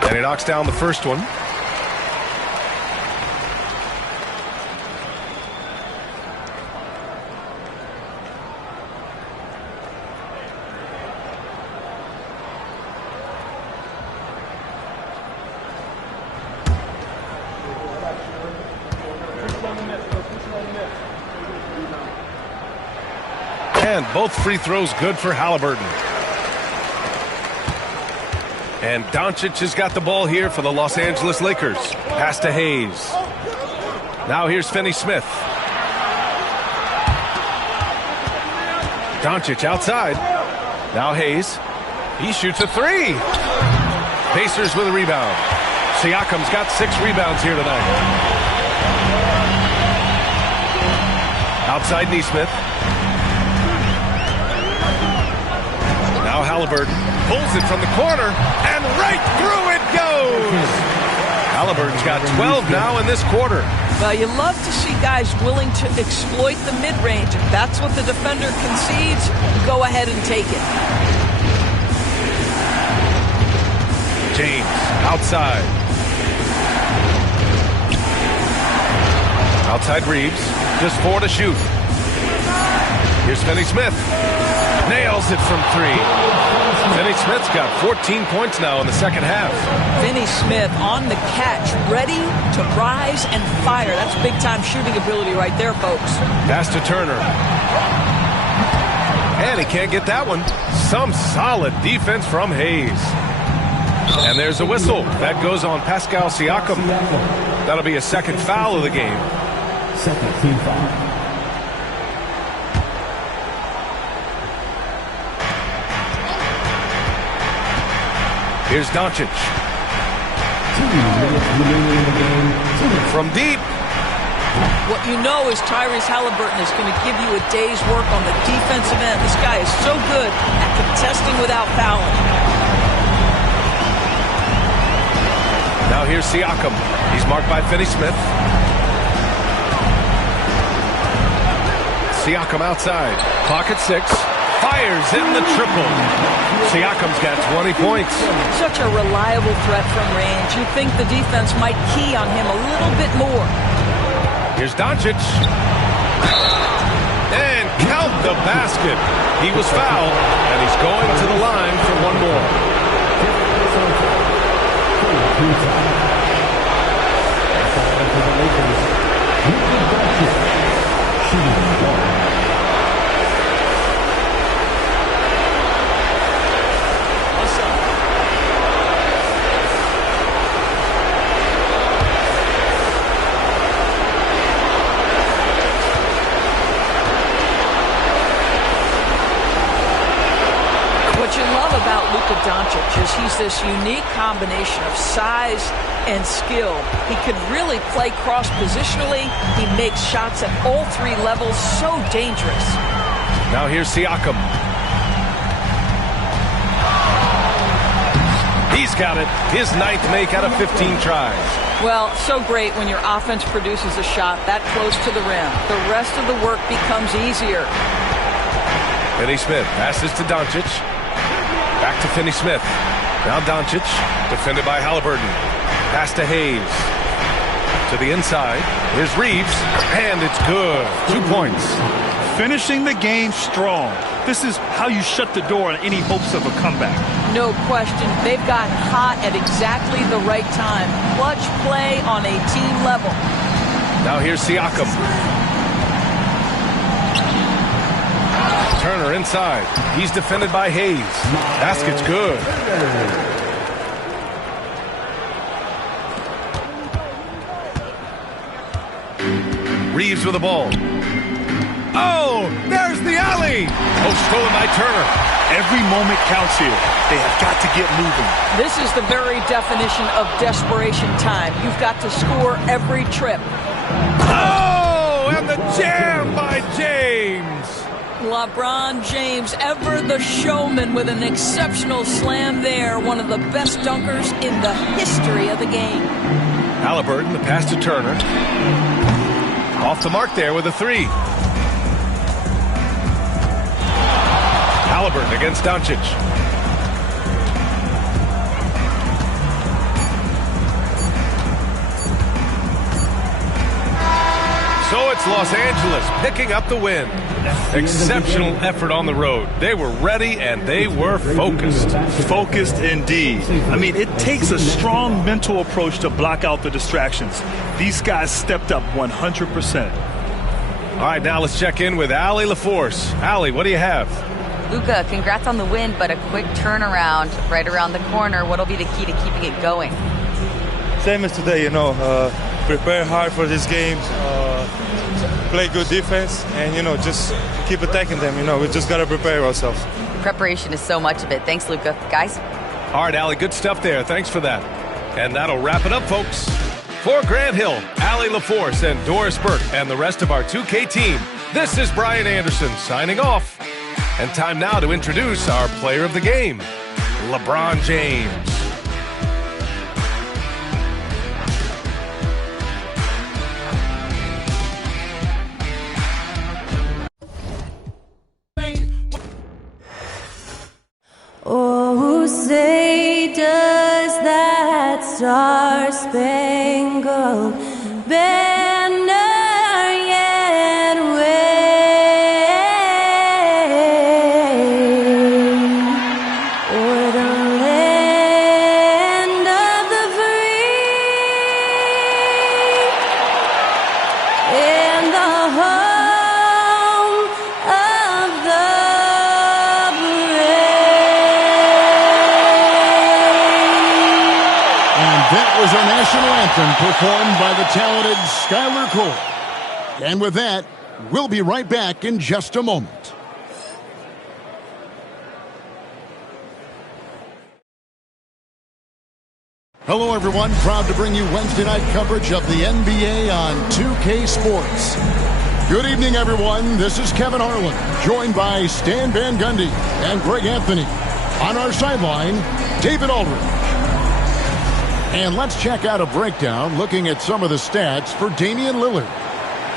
And he knocks down the first one. And both free throws good for Halliburton. And Doncic has got the ball here for the Los Angeles Lakers. Pass to Hayes. Now here's Finney-Smith. Doncic outside. Now Hayes. He shoots a 3. Pacers with a rebound. Siakam's got 6 rebounds here tonight. Outside Nesmith. Now Halliburton pulls it from the corner, and right through it goes! Halliburton's got 12 now in this quarter. Well, you love to see guys willing to exploit the mid-range. If that's what the defender concedes, go ahead and take it. James, outside. Outside Reeves, just 4 to shoot. Here's Finney-Smith. Nails it from 3. Finney-Smith's got 14 points now in the second half. Finney-Smith on the catch, ready to rise and fire. That's big-time shooting ability right there, folks. Pass to Turner. And he can't get that one. Some solid defense from Hayes. And there's a whistle. That goes on Pascal Siakam. That'll be a second foul of the game. Second team foul. Here's Doncic. 2 minutes remaining in the game. From deep. What you know is Tyrese Halliburton is going to give you a day's work on the defensive end. This guy is so good at contesting without fouling. Now here's Siakam. He's marked by Finney-Smith. Siakam outside. Clock at 6. Fires in the triple. Siakam's got 20 points. Such a reliable threat from range. You'd think the defense might key on him a little bit more. Here's Doncic. And count the basket. He was fouled, and he's going to the line for one more. Doncic is he's this unique combination of size and skill. He can really play cross-positionally. He makes shots at all 3 levels. So dangerous. Now here's Siakam. He's got it. His 9th make out of 15 tries. Well, so great when your offense produces a shot that close to the rim. The rest of the work becomes easier. Finney Smith passes to Doncic. Back to Finney-Smith. Now Doncic, defended by Halliburton. Pass to Hayes. To the inside. Here's Reeves, and it's good. 2 points. Finishing the game strong. This is how you shut the door on any hopes of a comeback. No question. They've got hot at exactly the right time. Clutch play on a team level. Now here's Siakam. Turner inside. He's defended by Hayes. Basket's good. Reeves with the ball. Oh, there's the alley. Oh, stolen by Turner. Every moment counts here. They have got to get moving. This is the very definition of desperation time. You've got to score every trip. Oh, and the jam by James. LeBron James, ever the showman, with an exceptional slam there. One of the best dunkers in the history of the game. Halliburton, the pass to Turner. Off the mark there with a 3. Halliburton against Doncic. So it's Los Angeles picking up the win. Exceptional effort on the road. They were ready and they were focused. Focused indeed. I mean, it takes a strong mental approach to block out the distractions. These guys stepped up 100%. All right, now let's check in with Allie LaForce. Allie, what do you have? Luka, congrats on the win, but a quick turnaround right around the corner. What'll be the key to keeping it going? Same as today, prepare hard for this game, play good defense, and, just keep attacking them. We just got to prepare ourselves. Preparation is so much of it. Thanks, Luka. Guys? All right, Allie, good stuff there. Thanks for that. And that'll wrap it up, folks. For Grant Hill, Allie LaForce, and Doris Burke, and the rest of our 2K team, this is Brian Anderson signing off. And time now to introduce our player of the game, LeBron James. Oh, say does that star-spangled banner yet wave o'er the land of the free and the home of the That was our national anthem performed by the talented Skylar Cole. And with that, we'll be right back in just a moment. Hello, everyone. Proud to bring you Wednesday night coverage of the NBA on 2K Sports. Good evening, everyone. This is Kevin Harlan, joined by Stan Van Gundy and Greg Anthony. On our sideline, David Aldridge. And let's check out a breakdown looking at some of the stats for Damian Lillard.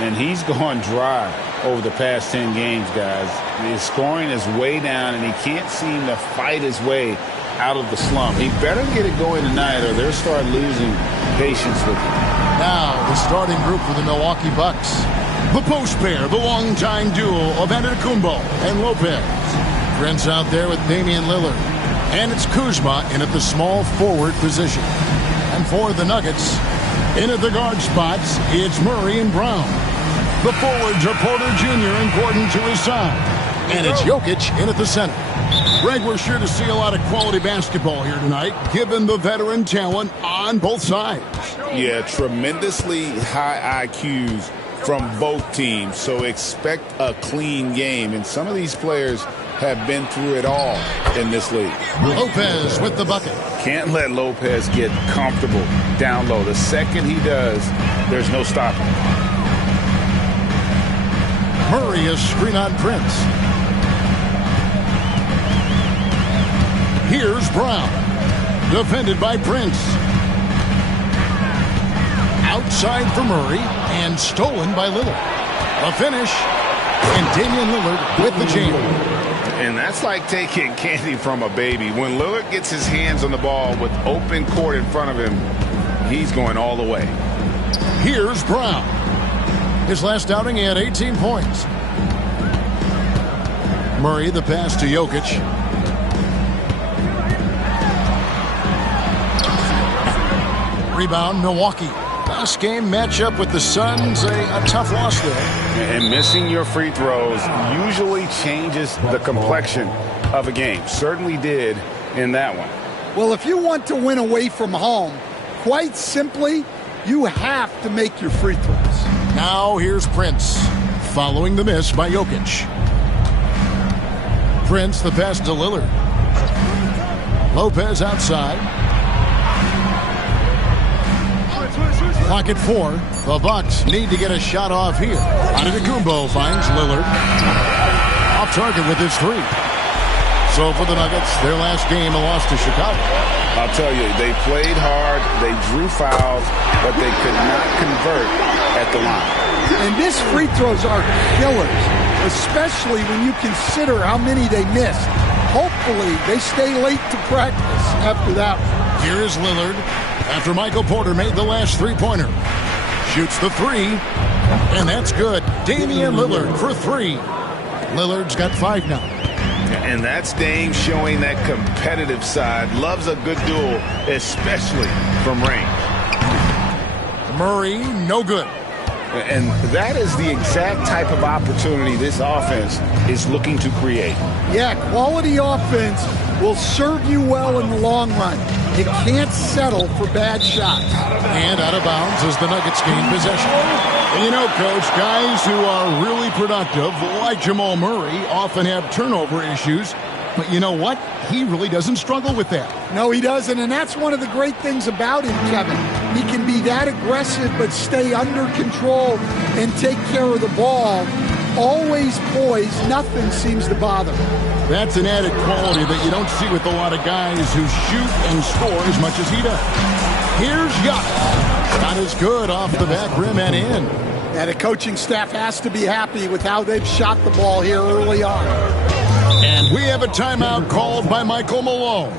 And he's gone dry. over the past 10 games, guys. His scoring is way down, and he can't seem to fight his way out of the slump. He better get it going tonight, or they'll start losing patience with him. Now, the starting group for the Milwaukee Bucks. The post pair, the longtime duo of Antetokounmpo and Lopez. Prince out there with Damian Lillard. And it's Kuzma in at the small forward position. And for the Nuggets, in at the guard spots, it's Murray and Brown. The forwards are Porter Jr. and Gordon to his side. And it's Jokic in at the center. Greg, we're sure to see a lot of quality basketball here tonight, given the veteran talent on both sides. Yeah, tremendously high IQs from both teams, so expect a clean game. And some of these players have been through it all in this league. Lopez with the bucket. Can't let Lopez get comfortable down low. The second he does, there's no stopping. Murray is screen on Prince. Here's Brown. Defended by Prince. Outside for Murray and stolen by Lillard. A finish. And Damian Lillard with the jam. And that's like taking candy from a baby. When Lillard gets his hands on the ball with open court in front of him, he's going all the way. Here's Brown. His last outing, he had 18 points. Murray, the pass to Jokic. Rebound, Milwaukee. Last game matchup with the Suns, a tough loss there. And missing your free throws usually changes the complexion of a game. Certainly did in that one. Well, if you want to win away from home, quite simply, you have to make your free throws. Now here's Prince, following the miss by Jokic. Prince, the pass to Lillard. Lopez outside. Clock at 4. The Bucks need to get a shot off here. Antetokounmpo finds Lillard. Off target with his 3. So for the Nuggets, their last game, a loss to Chicago. I'll tell you, they played hard, they drew fouls, but they could not convert at the line. And missed free throws are killers, especially when you consider how many they missed. Hopefully, they stay late to practice after that. Here is Lillard after Michael Porter made the last three-pointer. Shoots the 3, and that's good. Damian Lillard for 3. Lillard's got 5 now. And that's Dame showing that competitive side. Loves a good duel, especially from range. Murray, no good. And that is the exact type of opportunity this offense is looking to create. Yeah, quality offense will serve you well in the long run. It can't settle for bad shots. And out of bounds as the Nuggets gain possession. And you know, Coach, guys who are really productive, like Jamal Murray, often have turnover issues. But you know what? He really doesn't struggle with that. No, he doesn't, and that's one of the great things about him, Kevin. He can be that aggressive but stay under control and take care of the ball. Always poised, nothing seems to bother him. That's an added quality that you don't see with a lot of guys who shoot and score as much as he does. Here's Giannis. Not as good off the back rim and in. Yeah, the coaching staff has to be happy with how they've shot the ball here early on. And we have a timeout called by Michael Malone.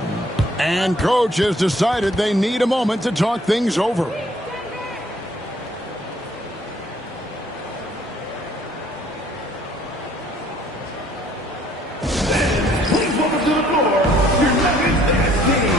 And Coach has decided they need a moment to talk things over. Please welcome to the floor, your Nuggets team.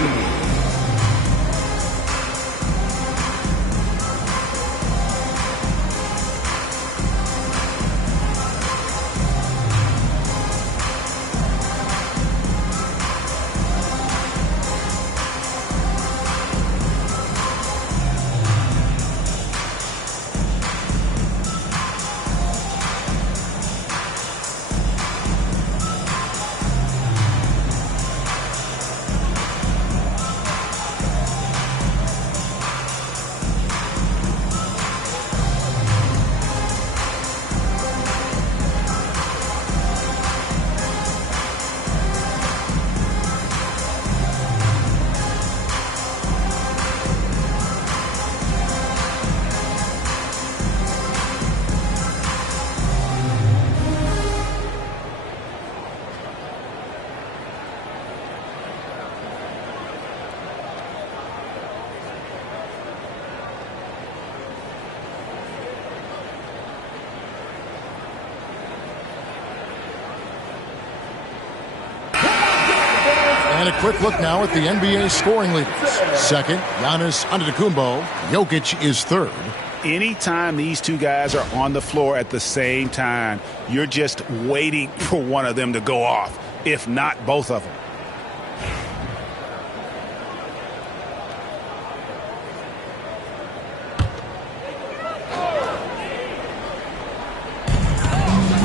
And a quick look now at the NBA scoring leaders. Second, Giannis Antetokounmpo. Jokic is third. Anytime these two guys are on the floor at the same time, you're just waiting for one of them to go off, if not both of them.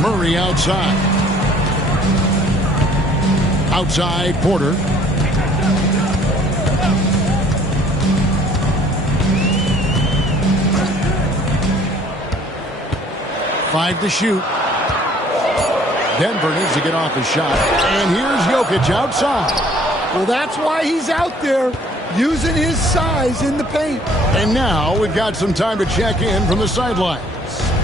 Murray outside. Outside, Porter. Five to shoot. Denver needs to get off his shot. And here's Jokic outside. Well, that's why he's out there using his size in the paint. And now we've got some time to check in from the sidelines.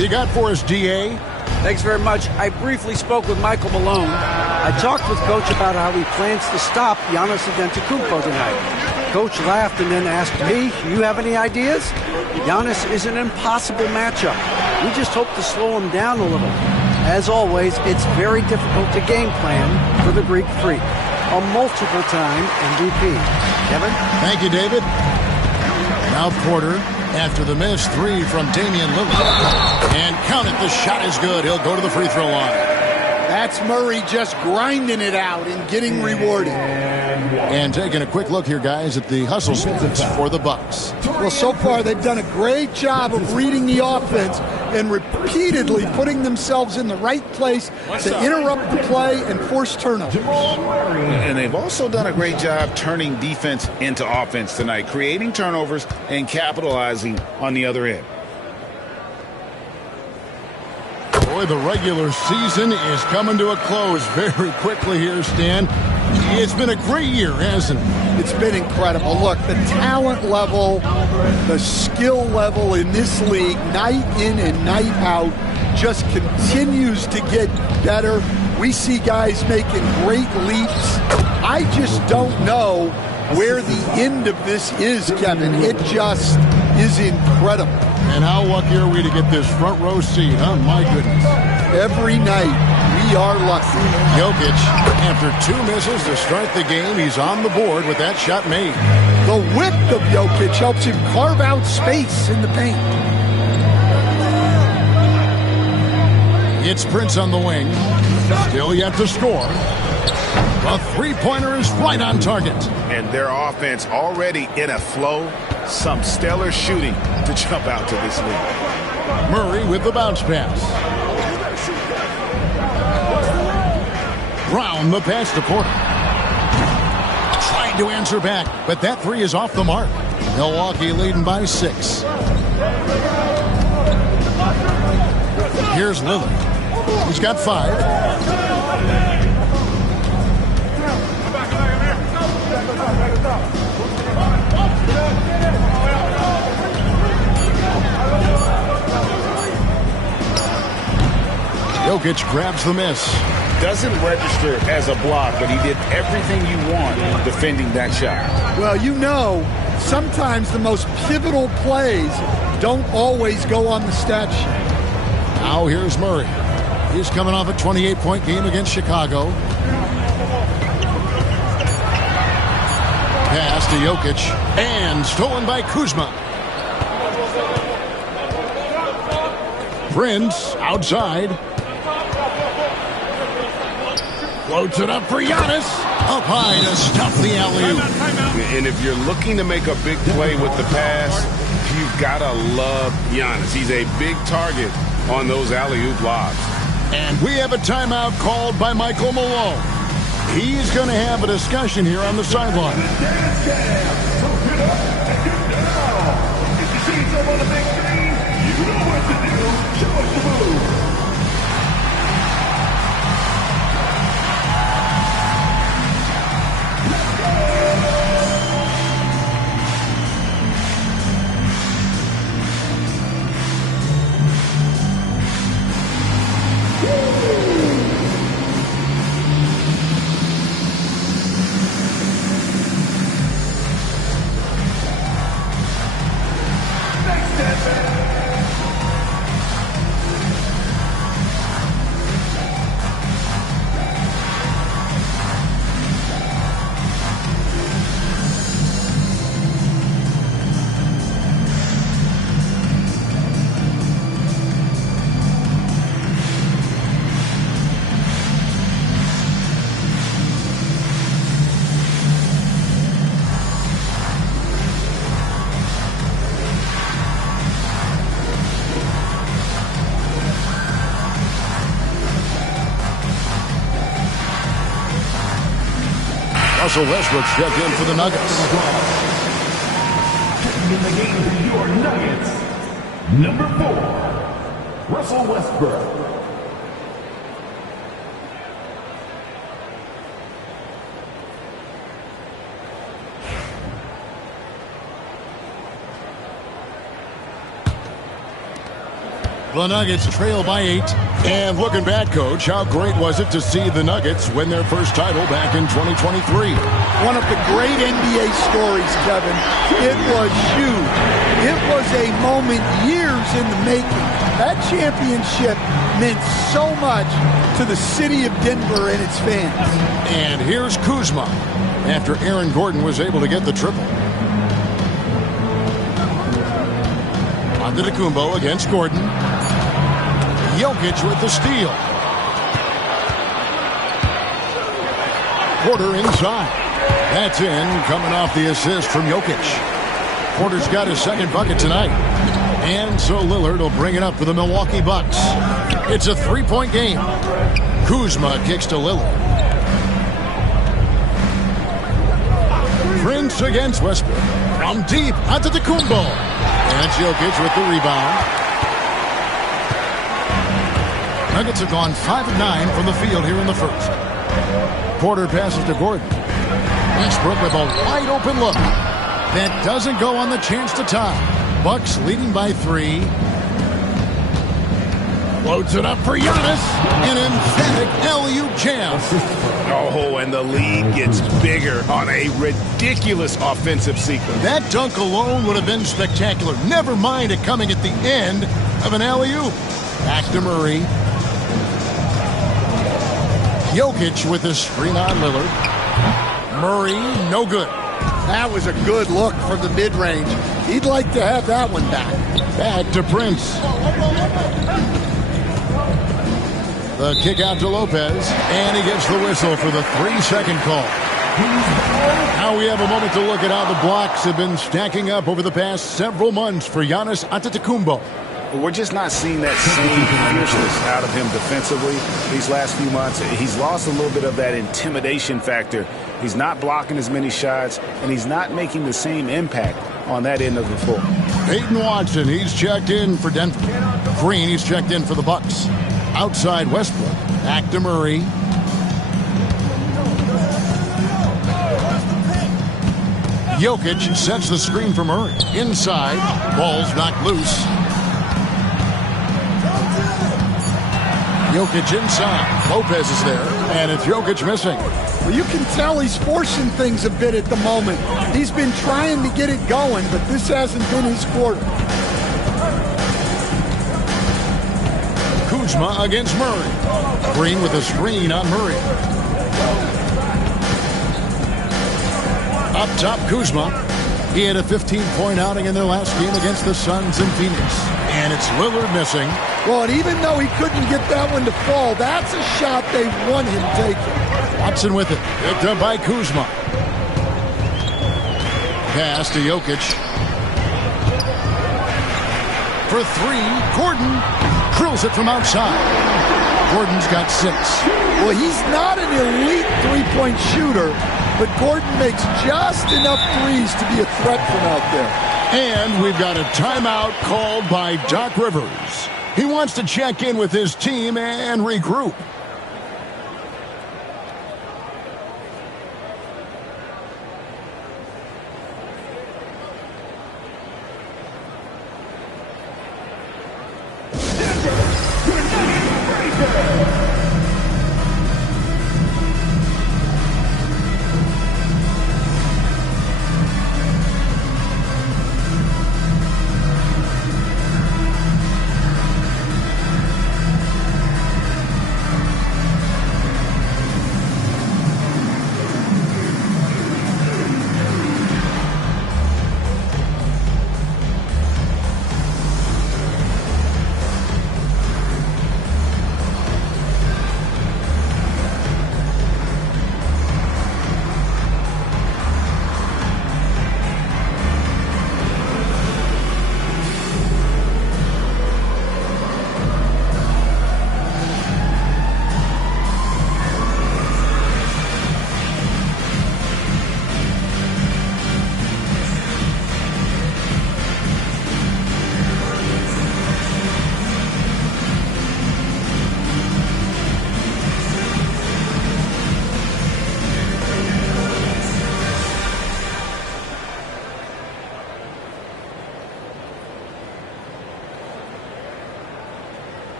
You got for us, D.A.? Thanks very much. I briefly spoke with Michael Malone. I talked with Coach about how he plans to stop Giannis Antetokounmpo tonight. Coach laughed and then asked me, you have any ideas? Giannis is an impossible matchup. We just hope to slow him down a little. As always, it's very difficult to game plan for the Greek Freak, a multiple-time MVP. Kevin? Thank you, David. Now Porter, after the miss, three from Damian Lillard. And count it, the shot is good. He'll go to the free throw line. That's Murray just grinding it out and getting rewarded. And taking a quick look here, guys, at the hustle stats for the Bucks. Well, so far they've done a great job of reading the offense and repeatedly putting themselves in the right place to interrupt the play and force turnovers. And they've also done a great job turning defense into offense tonight, creating turnovers and capitalizing on the other end. Boy, the regular season is coming to a close very quickly here, Stan. It's been a great year, hasn't it? It's been incredible. Look, the talent level, the skill level in this league, night in and night out, just continues to get better. We see guys making great leaps. I just don't know where the end of this is, Kevin. It just is incredible. And how lucky are we to get this front row seat, huh? My goodness. Every night, we are lucky. Jokic, after two misses to start the game, he's on the board with that shot made. The width of Jokic helps him carve out space in the paint. It's Prince on the wing. Still yet to score. The three-pointer is right on target. And their offense already in a flow. Some stellar shooting to jump out to this lead. Murray with the bounce pass. Brown the pass to Porter. Trying to answer back, but that three is off the mark. Milwaukee leading by 6. Here's Lillard. He's got 5. Jokic grabs the miss. Doesn't register as a block, but he did everything you want defending that shot. Well, you know, sometimes the most pivotal plays don't always go on the stat sheet. Now here's Murray. He's coming off a 28-point game against Chicago. Pass to Jokic, and stolen by Kuzma. Prince outside. Floats it up for Giannis. Up high to stop the alley-oop. And if you're looking to make a big play with the pass, you've got to love Giannis. He's a big target on those alley-oop lobs. And we have a timeout called by Michael Malone. He's going to have a discussion here on the sideline. Russell Westbrook checked in for the Nuggets. In the game for your Nuggets, number 4, Russell Westbrook. The Nuggets trail by 8. And looking back, Coach, how great was it to see the Nuggets win their first title back in 2023? One of the great NBA stories, Kevin. It was huge. It was a moment years in the making. That championship meant so much to the city of Denver and its fans. And here's Kuzma after Aaron Gordon was able to get the triple. Antetokounmpo against Gordon. Jokic with the steal. Porter inside. That's in, coming off the assist from Jokic. Porter's got his second bucket tonight. And so Lillard will bring it up for the Milwaukee Bucks. It's a 3-point game. Kuzma kicks to Lillard. Prince against Westbrook. From deep, Antetokounmpo. And Jokic with the rebound. Nuggets have gone 5 of 9 from the field here in the first. Porter passes to Gordon. Westbrook with a wide open look. That doesn't go on the chance to tie. Bucks leading by 3. Loads it up for Giannis. An emphatic alley-oop jam. Oh, and the lead gets bigger on a ridiculous offensive sequence. That dunk alone would have been spectacular. Never mind it coming at the end of an alley-oop. Back to Murray. Jokic with his screen on Lillard. Murray, no good. That was a good look from the mid-range. He'd like to have that one back. Back to Prince. The kick out to Lopez, and he gets the whistle for the 3-second call. Now we have a moment to look at how the blocks have been stacking up over the past several months for Giannis Antetokounmpo. We're just not seeing that same fierceness out of him defensively these last few months. He's lost a little bit of that intimidation factor. He's not blocking as many shots, and he's not making the same impact on that end of the floor. Peyton Watson, he's checked in for Denver. Green, he's checked in for the Bucks. Outside Westbrook. Back to Murray. Jokic sets the screen for Murray. Inside. Ball's knocked loose. Jokic inside. Lopez is there. And it's Jokic missing. Well, you can tell he's forcing things a bit at the moment. He's been trying to get it going, but this hasn't been his quarter. Kuzma against Murray. Green with a screen on Murray. Up top, Kuzma. He had a 15-point outing in their last game against the Suns in Phoenix. And it's Lillard missing. Well, and even though he couldn't get that one to fall, that's a shot they want him taking. Watson with it. Picked up by Kuzma. Pass to Jokic. For 3, Gordon drills it from outside. Gordon's got 6. Well, he's not an elite three-point shooter, but Gordon makes just enough threes to be a threat from out there. And we've got a timeout called by Doc Rivers. He wants to check in with his team and regroup.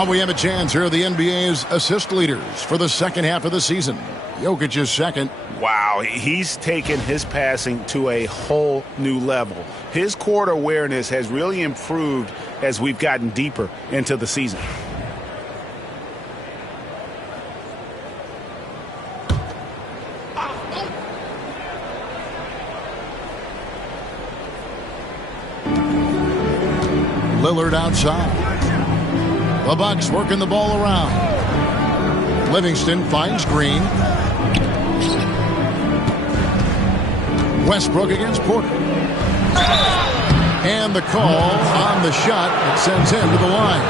While we have a chance, here are the NBA's assist leaders for the second half of the season. Jokic is second. Wow, he's taken his passing to a whole new level. His court awareness has really improved as we've gotten deeper into the season. Lillard outside. The Bucks working the ball around. Livingston finds Green. Westbrook against Porter. And the call on the shot that sends him to the line.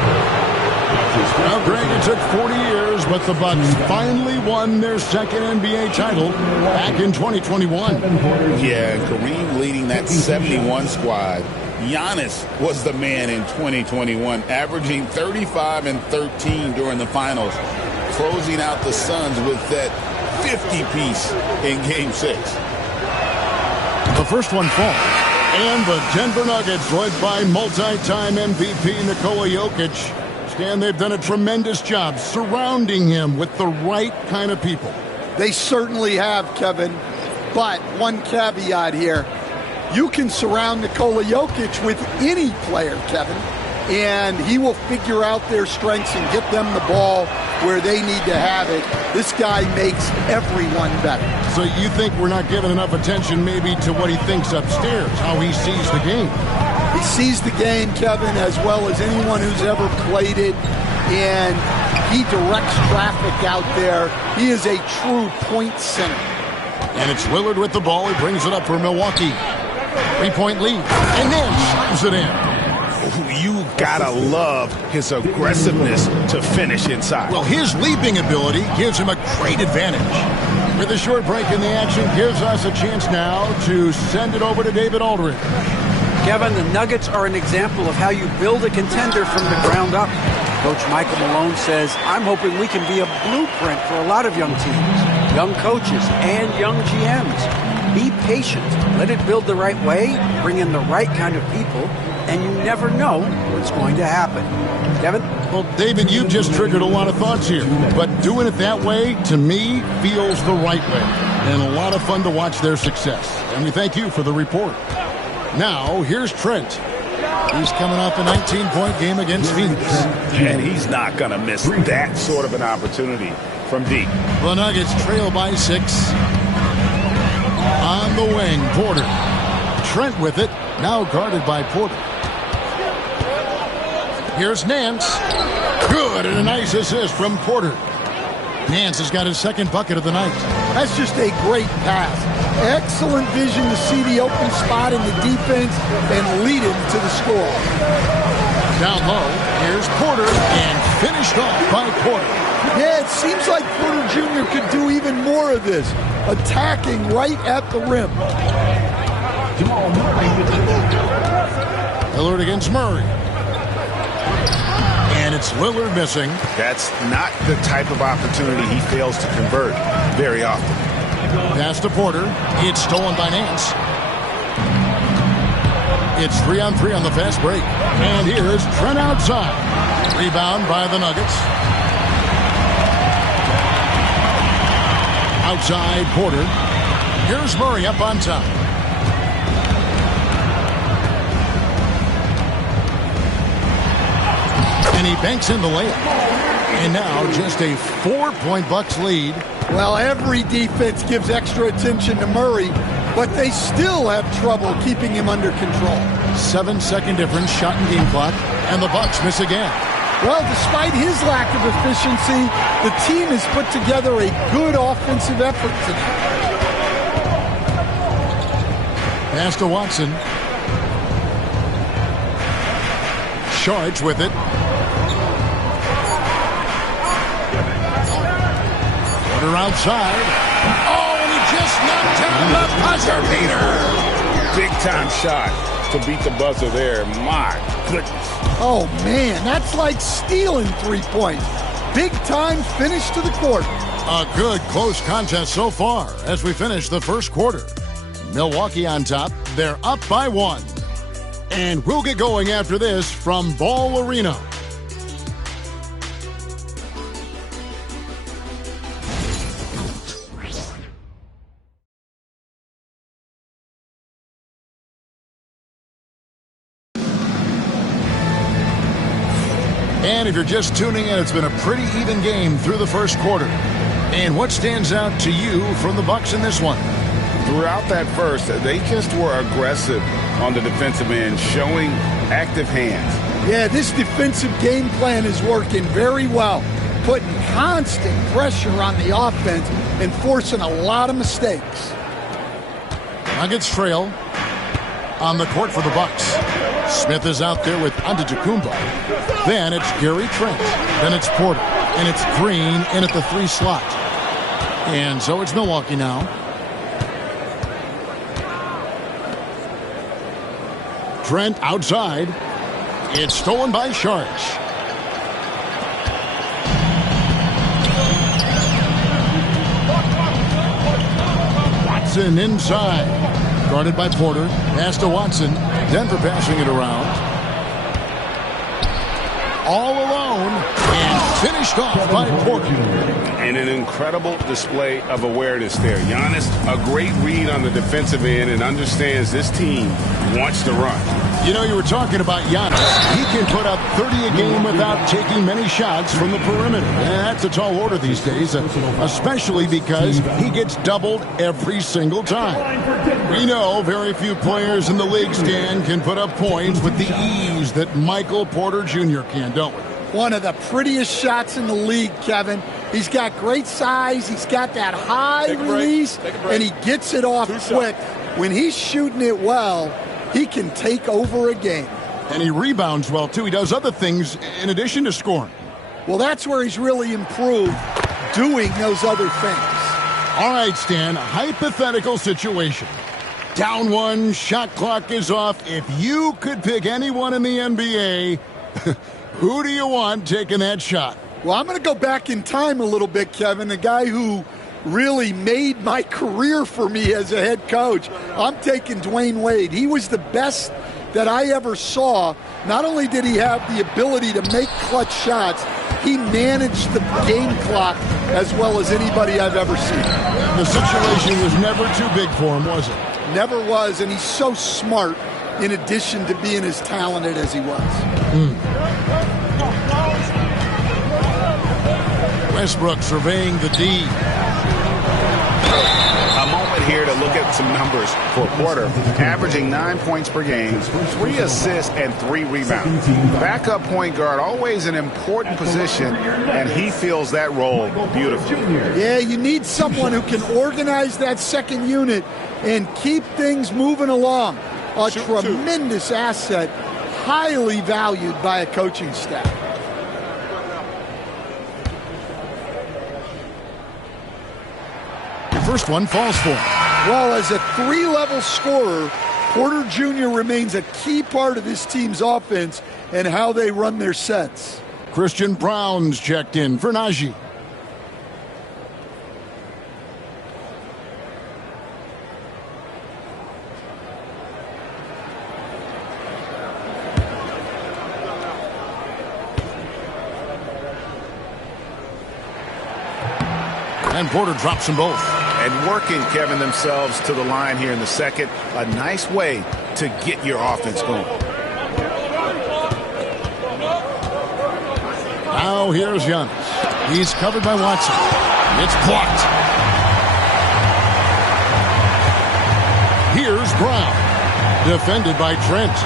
Now, Greg, it took 40 years, but the Bucks finally won their second NBA title back in 2021. Yeah, Kareem leading that 71 squad. Giannis was the man in 2021, averaging 35 and 13 during the finals, closing out the Suns with that 50-piece in Game 6. The first one falls, and the Denver Nuggets, led by multi-time MVP Nikola Jokic, Stan, they've done a tremendous job surrounding him with the right kind of people. They certainly have, Kevin, but one caveat here. You can surround Nikola Jokic with any player, Kevin, and he will figure out their strengths and get them the ball where they need to have it. This guy makes everyone better. So you think we're not giving enough attention maybe to what he thinks upstairs, how he sees the game? He sees the game, Kevin, as well as anyone who's ever played it, and he directs traffic out there. He is a true point center. And it's Lillard with the ball. He brings it up for Milwaukee. 3-point lead, and then slams it in. You gotta love his aggressiveness to finish inside. Well, his leaping ability gives him a great advantage. With a short break in the action, gives us a chance now to send it over to David Aldridge. Kevin, the Nuggets are an example of how you build a contender from the ground up. Coach Michael Malone says, I'm hoping we can be a blueprint for a lot of young teams, young coaches, and young GMs. Be patient. Let it build the right way, bring in the right kind of people, and you never know what's going to happen. Kevin? Well, David, you've just triggered a lot of thoughts here, but doing it that way, to me, feels the right way, and a lot of fun to watch their success. And we thank you for the report. Now, here's Trent. He's coming off a 19-point game against Phoenix. And he's not going to miss that sort of an opportunity from deep. The Nuggets trail by 6. On the wing, Porter. Trent with it, now guarded by Porter. Here's Nance. Good, and a nice assist from Porter. Nance has got his second bucket of the night. That's just a great pass. Excellent vision to see the open spot in the defense and lead him to the score. Down low, here's Porter, and finished off by Porter. Yeah, it seems like Porter Jr. could do even more of this, attacking right at the rim. Lillard against Murray. And it's Lillard missing. That's not the type of opportunity he fails to convert very often. Pass to Porter. It's stolen by Nance. It's 3-on-3 on the fast break. And here's Trent outside. Rebound by the Nuggets. Outside Porter. Here's Murray up on top. And he banks in the layup. And now just a 4-point Bucks lead. Well, every defense gives extra attention to Murray, but they still have trouble keeping him under control. 7-second difference, shot and game clock, and the Bucks miss again. Well, despite his lack of efficiency, the team has put together a good offensive effort tonight. Pass to Watson. Charge with it. Porter outside. Oh, and he just knocked down the buzzer beater. Big time shot to beat the buzzer there. My goodness. Oh, man, that's like stealing 3 points. Big time finish to the quarter. A good close contest so far as we finish the first quarter. Milwaukee on top. They're up by 1. And we'll get going after this from Ball Arena. And if you're just tuning in, it's been a pretty even game through the first quarter. And what stands out to you from the Bucks in this one? Throughout that first, they just were aggressive on the defensive end, showing active hands. Yeah, this defensive game plan is working very well, putting constant pressure on the offense and forcing a lot of mistakes. Nuggets trail on the court for the Bucks. Smith is out there with Antetokounmpo. Then it's Gary Trent. Then it's Porter. And it's Green in at the 3 slot. And so it's Milwaukee now. Trent outside. It's stolen by Sharch. Watson inside. Guarded by Porter. Pass to Watson. Denver passing it around. All alone. And finished off by Porter. And an incredible display of awareness there. Giannis, a great read on the defensive end and understands this team wants to run. You know, you were talking about Giannis. He can put up 30 a game without taking many shots from the perimeter. And that's a tall order these days, especially because he gets doubled every single time. We know very few players in the league, Stan, can put up points with the ease that Michael Porter Jr. can, don't we? One of the prettiest shots in the league, Kevin. He's got great size. He's got that high release, and he gets it off quick. When he's shooting it well, he can take over a game. And he rebounds well, too. He does other things in addition to scoring. Well, that's where he's really improved, doing those other things. All right, Stan, hypothetical situation. Down 1, shot clock is off. If you could pick anyone in the NBA, who do you want taking that shot? Well, I'm going to go back in time a little bit, Kevin. The guy who really made my career for me as a head coach. I'm taking Dwayne Wade. He was the best that I ever saw. Not only did he have the ability to make clutch shots, he managed the game clock as well as anybody I've ever seen. The situation was never too big for him, was it? Never was, and he's so smart in addition to being as talented as he was. Westbrook surveying the D. A moment here to look at some numbers for Porter. Averaging 9 points per game, 3 assists, and 3 rebounds. Backup point guard, always an important position, and he fills that role beautifully. Yeah, you need someone who can organize that second unit and keep things moving along. A tremendous asset, highly valued by a coaching staff. First one falls for him. Well, as a 3-level scorer, Porter Jr. remains a key part of this team's offense and how they run their sets. Christian Brown's checked in for Najee. And Porter drops them both. And working, Kevin, themselves to the line here in the second. A nice way to get your offense going. Now here's Giannis. He's covered by Watson. It's blocked. Here's Brown. Defended by Trent.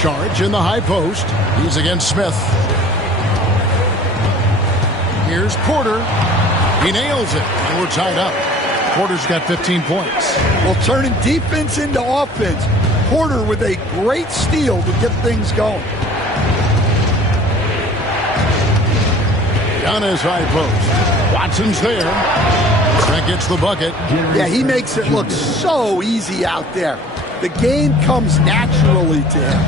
Sharch in the high post. He's against Smith. Here's Porter. He nails it, and we're tied up. Porter's got 15 points. Well, turning defense into offense. Porter with a great steal to get things going. Giannis high post. Watson's there. Trent gets the bucket. Yeah, he makes it look so easy out there. The game comes naturally to him.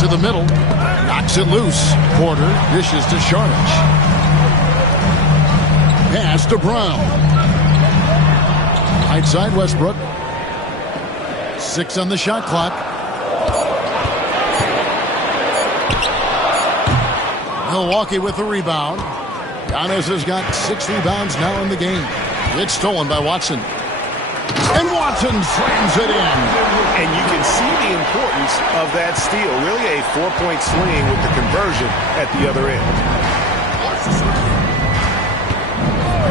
To the middle. Knocks it loose. Porter dishes to Sharch. Pass to Brown. Right side Westbrook. 6 on the shot clock. Milwaukee with the rebound. Giannis has got 6 rebounds now in the game. It's stolen by Watson. And Watson slams it in. And you can see the importance of that steal. Really a 4-point swing with the conversion at the other end.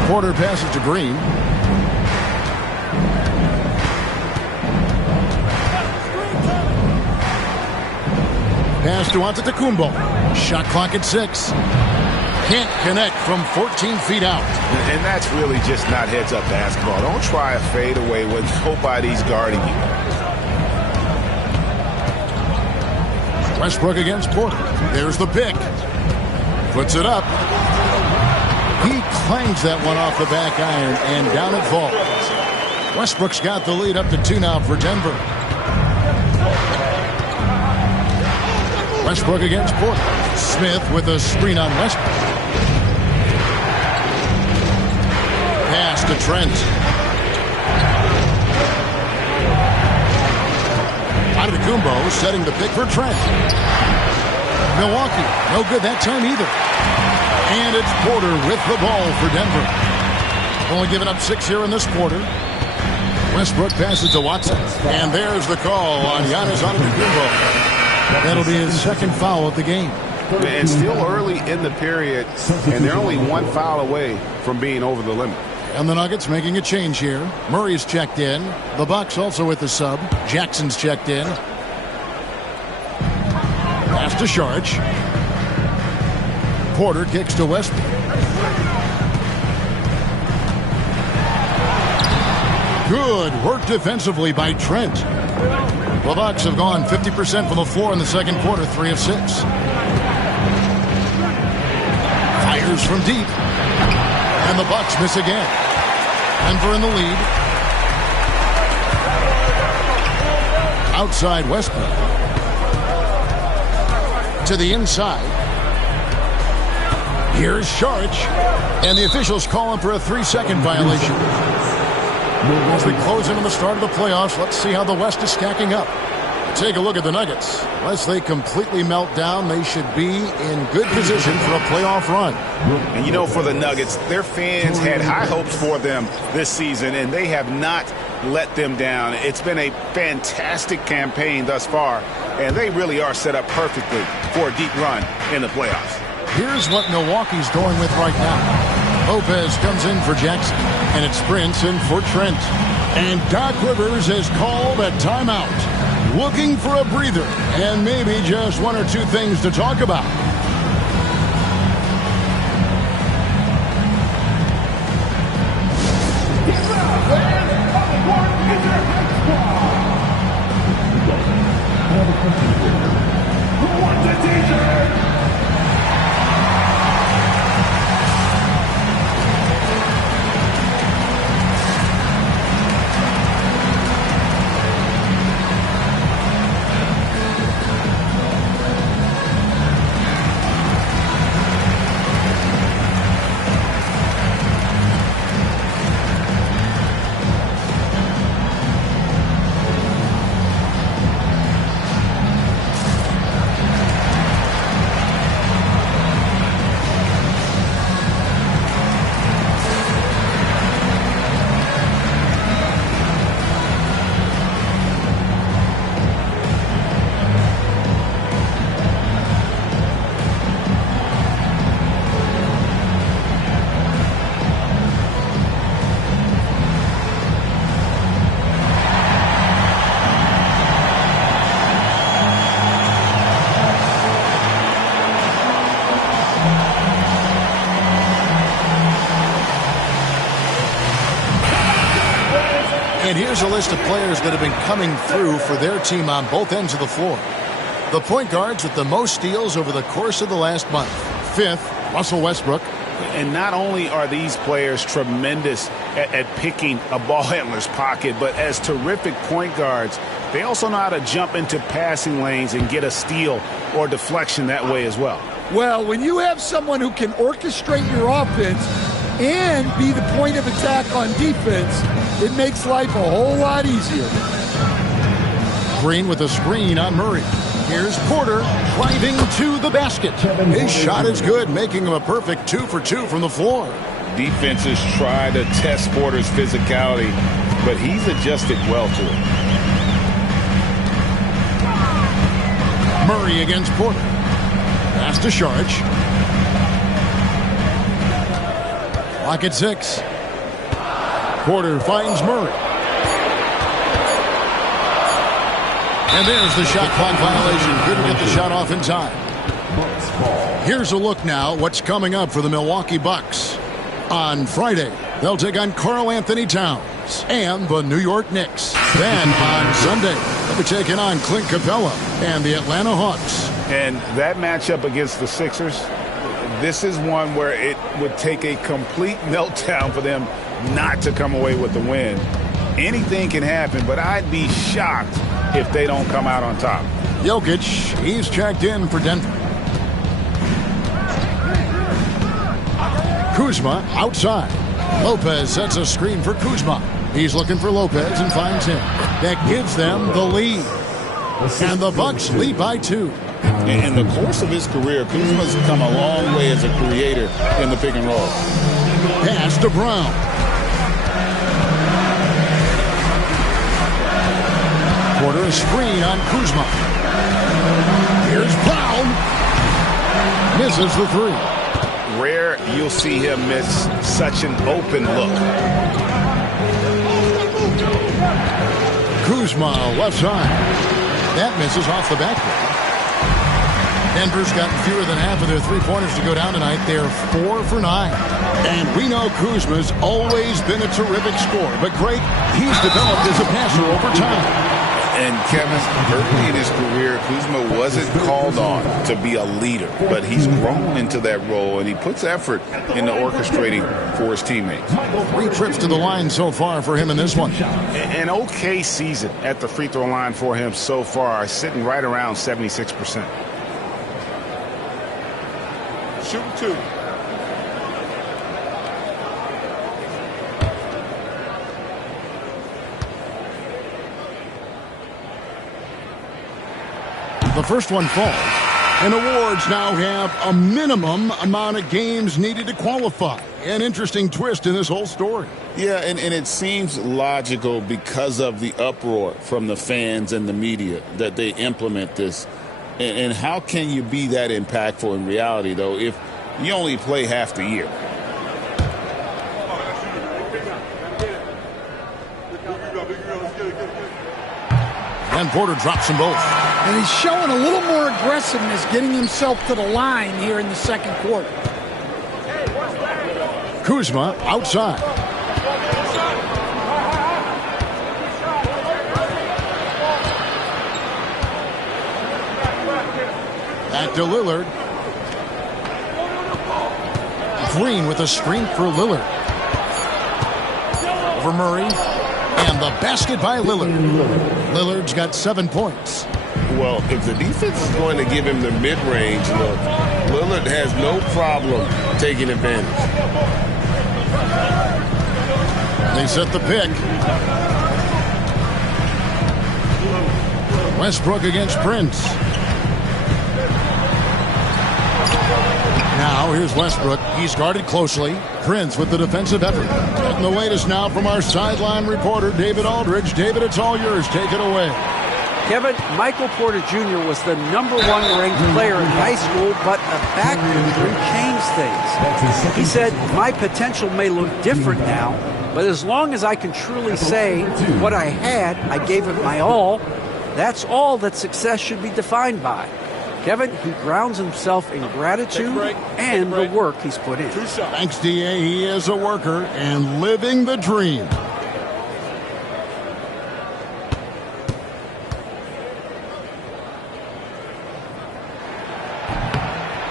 Porter passes to Green. Pass to Antetokounmpo. Shot clock at 6. Can't connect from 14 feet out. And that's really just not heads-up basketball. Don't try a fadeaway when nobody's guarding you. Westbrook against Porter. There's the pick. Puts it up. He clangs that one off the back iron, and down it falls. Westbrook's got the lead up to 2 now for Denver. Westbrook against Porter. Smith with a screen on Westbrook. Pass to Trent. Antetokounmpo setting the pick for Trent. Milwaukee, no good that time either. And it's Porter with the ball for Denver. Only giving up 6 here in this quarter. Westbrook passes to Watson. And there's the call on Giannis Antetokounmpo. That'll be his second foul of the game. And still early in the period, and they're only 1 foul away from being over the limit. And the Nuggets making a change here. Murray's checked in. The Bucks also with the sub. Jackson's checked in. Pass to Sharge. Porter kicks to Westbrook. Good work defensively by Trent. The Bucks have gone 50% from the floor in the second quarter, 3 of 6. Fires from deep. And the Bucks miss again. Denver in the lead. Outside Westbrook. To the inside. Here's Sharge. And the officials call him for a 3-second violation. As we close in on the start of the playoffs, let's see how the West is stacking up. Take a look at the Nuggets. Unless they completely melt down, they should be in good position for a playoff run. And you know, for the Nuggets, their fans had high hopes for them this season, and they have not let them down. It's been a fantastic campaign thus far, and they really are set up perfectly for a deep run in the playoffs. Here's what Milwaukee's going with right now. Lopez comes in for Jackson, and it's Brinson for Trent. And Doc Rivers has called a timeout, looking for a breather and maybe just 1 or 2 things to talk about. And here's a list of players that have been coming through for their team on both ends of the floor. The point guards with the most steals over the course of the last month. 5th, Russell Westbrook. And not only are these players tremendous at picking a ball handler's pocket, but as terrific point guards, they also know how to jump into passing lanes and get a steal or deflection that way as well. Well, when you have someone who can orchestrate your offense and be the point of attack on defense, it makes life a whole lot easier. Green with a screen on Murray. Here's Porter driving to the basket. His shot is good, making him a perfect 2 for 2 from the floor. Defenses try to test Porter's physicality, but he's adjusted well to it. Murray against Porter. Pass to Sharge. Clock at 6. Porter finds Murray. And there's the shot clock violation. Couldn't get the shot off in time. Here's a look now what's coming up for the Milwaukee Bucks. On Friday, they'll take on Karl Anthony Towns and the New York Knicks. Then on Sunday, they'll be taking on Clint Capella and the Atlanta Hawks. And that matchup against the Sixers, this is one where it would take a complete meltdown for them not to come away with the win. Anything can happen, but I'd be shocked if they don't come out on top. Jokic, he's checked in for Denver. Kuzma outside. Lopez sets a screen for Kuzma. He's looking for Lopez and finds him. That gives them the lead. And the Bucks lead by 2. In the course of his career, Kuzma's come a long way as a creator in the pick and roll. Pass to Brown. Porter a screen on Kuzma. Here's Brown. Misses the 3. Rare you'll see him miss such an open look. Kuzma left side. That misses off the backboard. Denver's gotten fewer than half of their three-pointers to go down tonight. They're 4 for 9. And we know Kuzma's always been a terrific scorer. But great, he's developed as a passer over time. And Kevin, early in his career, Kuzma wasn't called on to be a leader, but he's grown into that role, and he puts effort into orchestrating for his teammates. 3 trips to the line so far for him in this one. An okay season at the free throw line for him so far, sitting right around 76%. Shooting 2. The first one falls. And awards now have a minimum amount of games needed to qualify. An interesting twist in this whole story. Yeah, and it seems logical because of the uproar from the fans and the media that they implement this. And how can you be that impactful in reality, though, if you only play half the year? And Porter drops them both. And he's showing a little more aggressiveness, getting himself to the line here in the second quarter. Kuzma outside. Back to Lillard. Green with a screen for Lillard. Over Murray. And the basket by Lillard. Lillard's got 7 points. Well, if the defense is going to give him the mid-range look, Lillard has no problem taking advantage. They set the pick. Westbrook against Prince. Now here's Westbrook. He's guarded closely. Prince with the defensive effort. And the latest now from our sideline reporter, David Aldridge. David, it's all yours. Take it away. Kevin, Michael Porter Jr. was the #1 ranked player in high school, but a back injury changed things. He said, my potential may look different now, but as long as I can truly say what I had, I gave it my all, that's all that success should be defined by. Kevin, he grounds himself in gratitude and the work he's put in. Thanks, D.A. He is a worker and living the dream.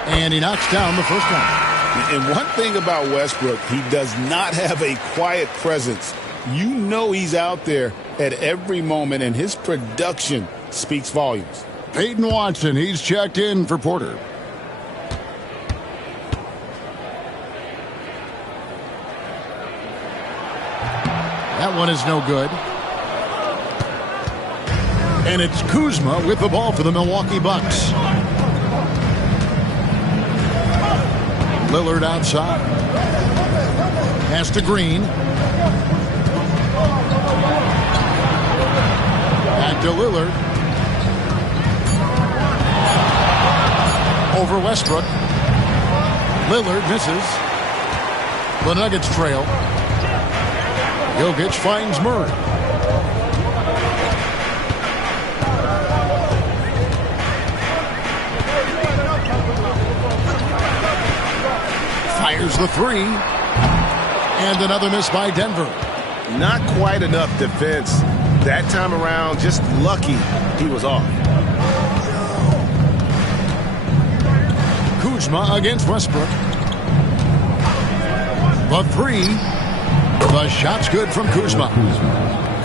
And he knocks down the first one. And one thing about Westbrook, he does not have a quiet presence. You know he's out there at every moment, and his production speaks volumes. Peyton Watson, he's checked in for Porter. That one is no good. And it's Kuzma with the ball for the Milwaukee Bucks. Lillard outside. Pass to Green. Back to Lillard. Over Westbrook. Lillard misses. The Nuggets trail. Jokic finds Murray. Fires the three. And another miss by Denver. Not quite enough defense. That time around, just lucky he was off. Kuzma against Westbrook. The three. The shot's good from Kuzma.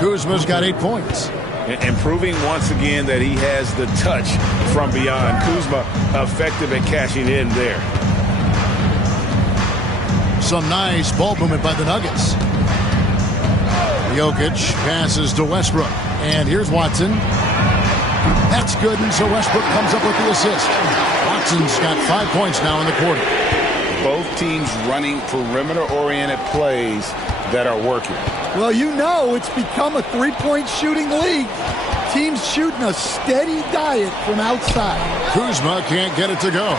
Kuzma's got 8 points. And proving once again that he has the touch from beyond. Kuzma effective at cashing in there. Some nice ball movement by the Nuggets. Jokic passes to Westbrook. And here's Watson. That's good, and so Westbrook comes up with the assist. Watson's got 5 points now in the quarter. Both teams running perimeter-oriented plays that are working. Well, you know it's become a three-point shooting league. Teams shooting a steady diet from outside. Kuzma can't get it to go.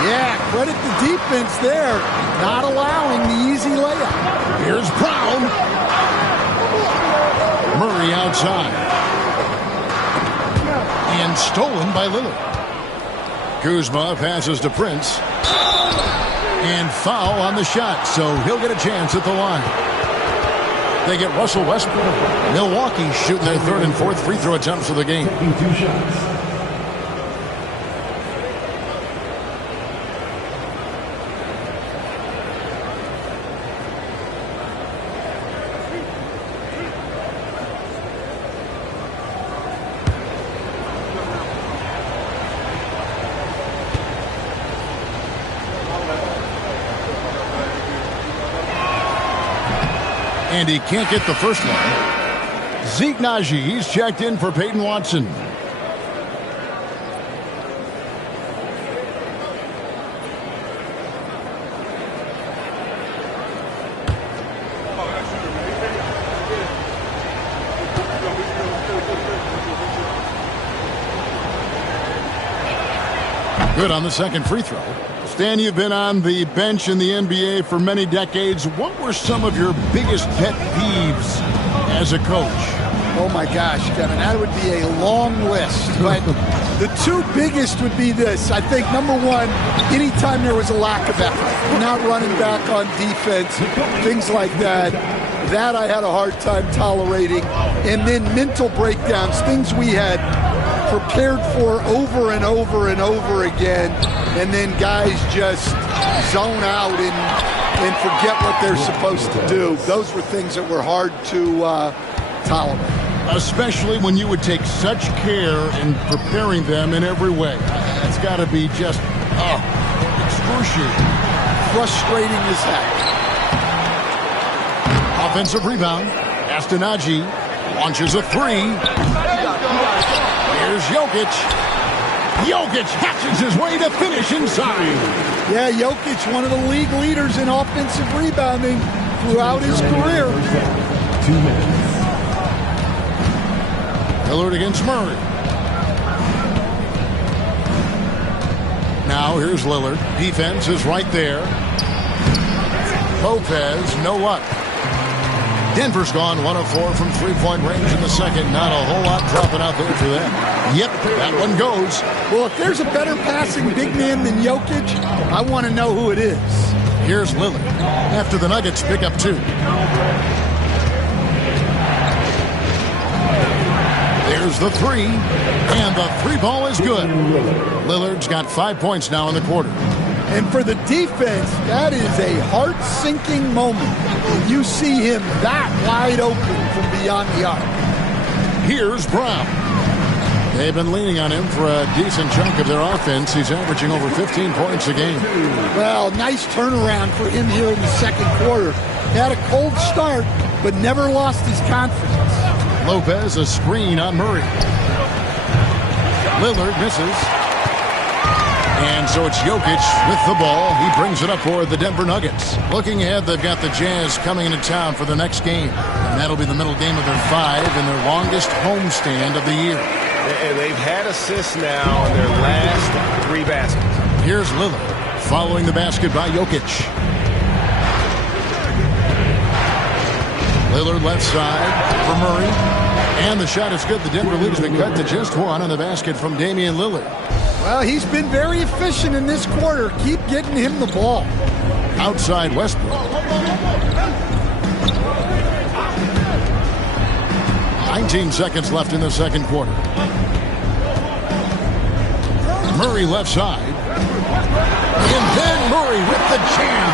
Yeah, credit the defense there, not allowing the easy layup. Here's Brown. Murray outside. And stolen by Lillard. Kuzma passes to Prince. And foul on the shot, so he'll get a chance at the line. They get Russell Westbrook. Milwaukee shooting their third and fourth free throw attempts of the game. Taking 2 shots. And he can't get the first one. Zeke Naji, he's checked in for Peyton Watson. Good on the second free throw. Stan, you've been on the bench in the NBA for many decades. What were some of your biggest pet peeves as a coach? Oh, my gosh, Kevin, that would be a long list. But the 2 biggest would be this. I think, number one, anytime there was a lack of effort, not running back on defense, things like that, that I had a hard time tolerating. And then mental breakdowns, things we had prepared for over and over and over again, and then guys just zone out and forget what they're supposed to do. Those were things that were hard to tolerate. Especially when you would take such care in preparing them in every way. That's got to be just, excruciating. Frustrating as heck. Offensive rebound. Astanaji launches a three. Here's Jokic. Jokic hatches his way to finish inside. Yeah, Jokic, one of the league leaders in offensive rebounding throughout his career. 2 minutes. Lillard against Murray. Now here's Lillard. Defense is right there. Lopez, no luck. Denver's gone 1 of 4 from three-point range in the second. Not a whole lot dropping out there for them. Yep, that one goes. Well, if there's a better passing big man than Jokic, I want to know who it is. Here's Lillard after the Nuggets pick up 2. There's the three, and the three ball is good. Lillard's got 5 points now in the quarter. And for the defense, that is a heart-sinking moment when you see him that wide open from beyond the arc. Here's Brown. They've been leaning on him for a decent chunk of their offense. He's averaging over 15 points a game. Well, nice turnaround for him here in the second quarter. Had a cold start, but never lost his confidence. Lopez, a screen on Murray. Lillard misses. And so it's Jokic with the ball. He brings it up for the Denver Nuggets. Looking ahead, they've got the Jazz coming into town for the next game. And that'll be the middle game of their 5 and their longest homestand of the year. And they've had assists now in their last 3 baskets. Here's Lillard following the basket by Jokic. Lillard left side for Murray. And the shot is good. The Denver lead has been cut to just 1 on the basket from Damian Lillard. Well, he's been very efficient in this quarter. Keep getting him the ball. Outside Westbrook. 19 seconds left in the second quarter. Murray left side. And then Murray with the jam.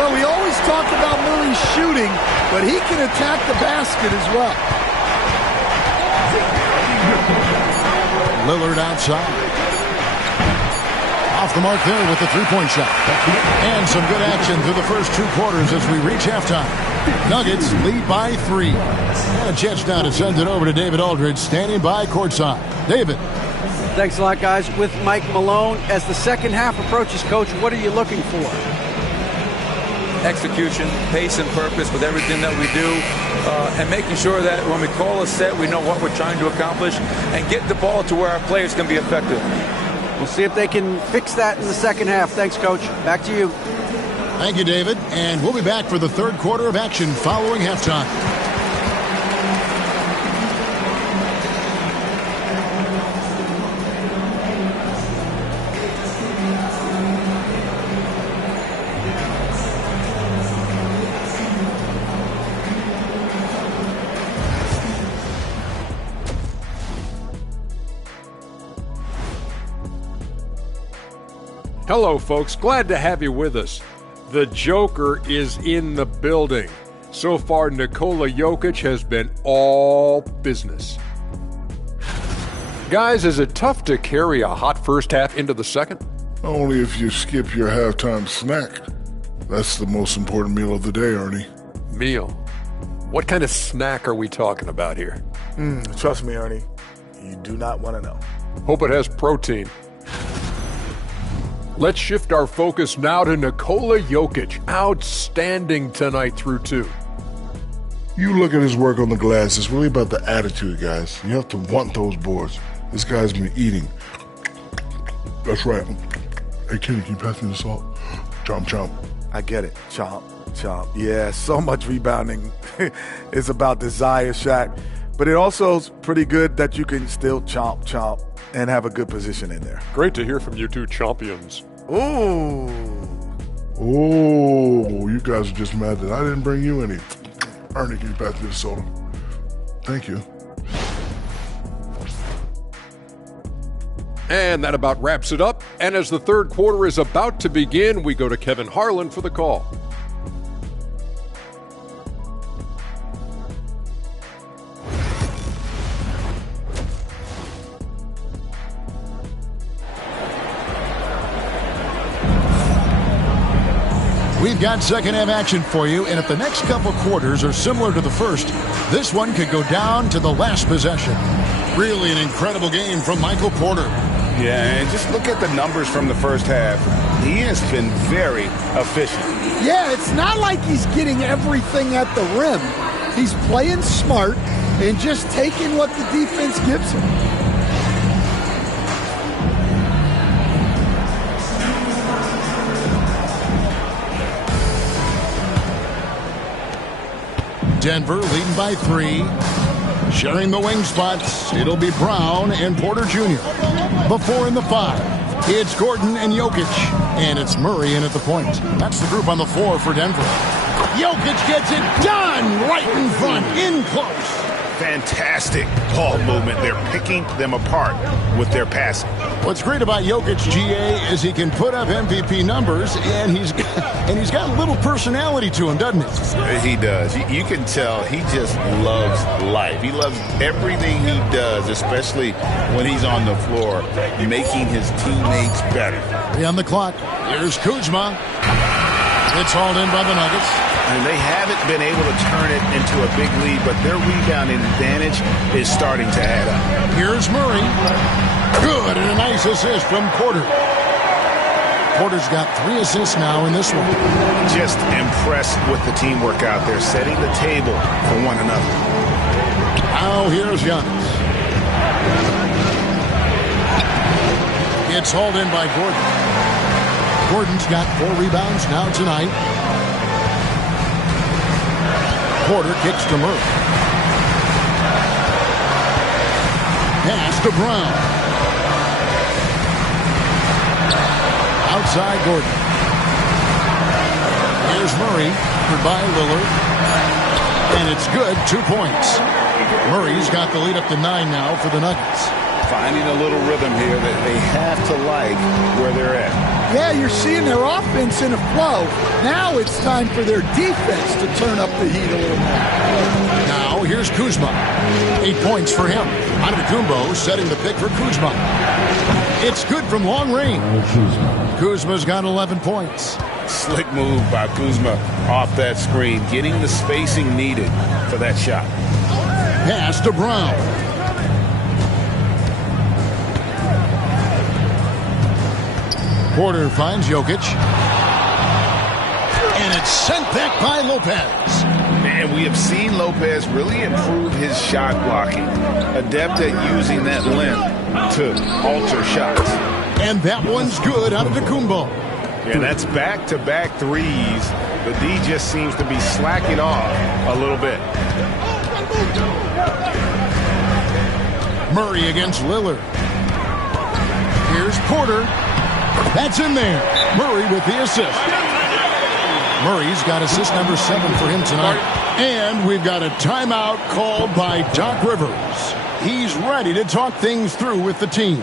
Well, we always talk about Murray shooting, but he can attack the basket as well. Lillard outside. Off the mark there with the three-point shot. And some good action through the first 2 quarters as we reach halftime. Nuggets lead by 3. And Jets now to send it over to David Aldridge, standing by courtside. David. Thanks a lot, guys. With Mike Malone, as the second half approaches, Coach, what are you looking for? Execution, pace and purpose with everything that we do, and making sure that when we call a set, we know what we're trying to accomplish and get the ball to where our players can be effective. We'll see if they can fix that in the second half. Thanks, Coach. Back to you. Thank you, David. And we'll be back for the third quarter of action following halftime. Hello, folks. Glad to have you with us. The Joker is in the building. So far, Nikola Jokic has been all business. Guys, is it tough to carry a hot first half into the second? Only if you skip your halftime snack. That's the most important meal of the day, Ernie. Meal? What kind of snack are we talking about here? Trust me, Ernie. You do not want to know. Hope it has protein. Let's shift our focus now to Nikola Jokic. Outstanding tonight through 2. You look at his work on the glass, it's really about the attitude, guys. You have to want those boards. This guy's been eating. That's right. Hey, Kenny, can you pass me the salt? Chomp, chomp. I get it. Chomp, chomp. Yeah, so much rebounding. It's about desire, Shaq. But it also is pretty good that you can still chomp, chomp, and have a good position in there. Great to hear from you two champions. Ooh. Oh, you guys are just mad that I didn't bring you any. Ernie, can you pass me the soda? Thank you. And that about wraps it up. And as the third quarter is about to begin, we go to Kevin Harlan for the call. We've got second half action for you, and if the next couple quarters are similar to the first, this one could go down to the last possession. Really an incredible game from Michael Porter. Yeah, and just look at the numbers from the first half. He has been very efficient. Yeah, it's not like he's getting everything at the rim. He's playing smart and just taking what the defense gives him. Denver leading by 3. Sharing the wing spots, it'll be Brown and Porter Jr. The 4 and the 5. It's Gordon and Jokic. And it's Murray in at the point. That's the group on the floor for Denver. Jokic gets it done right in front, in close. Fantastic ball movement. They're picking them apart with their passing. What's great about Jokic, GA, is he can put up MVP numbers, and he's got a little personality to him, doesn't he? He does. You can tell he just loves life. He loves everything he does, especially when he's on the floor, making his teammates better. 3 on the clock. Here's Kuzma. It's hauled in by the Nuggets. And they haven't been able to turn it into a big lead, but their rebounding advantage is starting to add up. Here's Murray. Good, and a nice assist from Porter. Porter's got 3 assists now in this one. Just impressed with the teamwork out there, setting the table for one another. Now here's Giannis. It's hauled in by Gordon. Gordon's got 4 rebounds now tonight. Porter kicks to Murray. Pass to Brown. Outside Gordon. Here's Murray. By Lillard. And it's good. 2 points. Murray's got the lead up to 9 now for the Nuggets. Finding a little rhythm here that they have to like where they're at. Yeah, you're seeing their offense in a flow. Now it's time for their defense to turn up the heat a little more. Now here's Kuzma. 8 points for him. Antetokounmpo setting the pick for Kuzma. It's good from long range. Kuzma's got 11 points. Slick move by Kuzma off that screen, getting the spacing needed for that shot. Pass to Brown. Porter finds Jokic. And it's sent back by Lopez. Man, we have seen Lopez really improve his shot blocking. Adept at using that length to alter shots. And that one's good out of Antetokounmpo. Yeah, that's back-to-back threes. The D just seems to be slacking off a little bit. Murray against Lillard. Here's Porter. That's in there. Murray with the assist. Murray's got assist number 7 for him tonight. And we've got a timeout called by Doc Rivers. He's ready to talk things through with the team.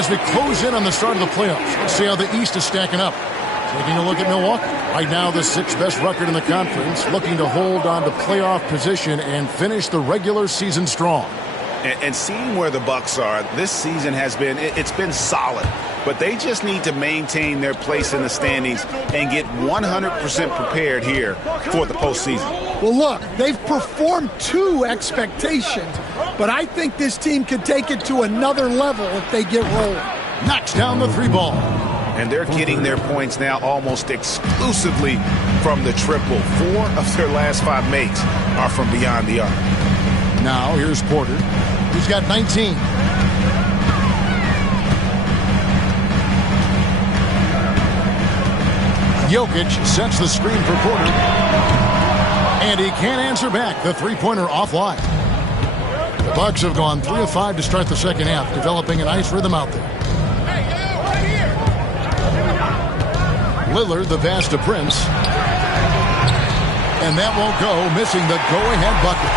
As we close in on the start of the playoffs, let's see how the East is stacking up. Taking a look at Milwaukee. Right now, the 6th best record in the conference, looking to hold on to playoff position and finish the regular season strong. And seeing where the Bucks are, this season has been, it's been solid. But they just need to maintain their place in the standings and get 100% prepared here for the postseason. Well, look, they've performed to expectations, but I think this team could take it to another level if they get rolling. Knocks down the 3 ball. And they're getting their points now almost exclusively from the triple. 4 of their last 5 makes are from beyond the arc. Now here's Porter. He's got 19. Jokic sets the screen for Porter. And he can't answer back. The 3-pointer offline. The Bucks have gone 3 of 5 to start the second half, developing a nice rhythm out there. Lillard, the pass to Prince. And that won't go, missing the go-ahead bucket.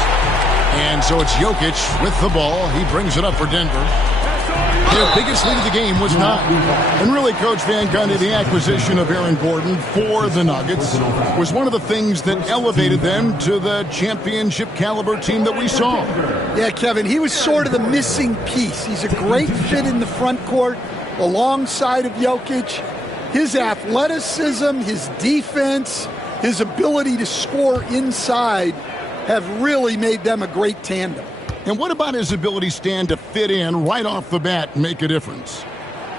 And so it's Jokic with the ball. He brings it up for Denver. Their biggest lead of the game was 9. And really, Coach Van Gundy, the acquisition of Aaron Gordon for the Nuggets was one of the things that elevated them to the championship caliber team that we saw. Yeah, Kevin, he was sort of the missing piece. He's a great fit in the front court alongside of Jokic. His athleticism, his defense, his ability to score inside have really made them a great tandem. And what about his ability, Stan, to fit in right off the bat and make a difference?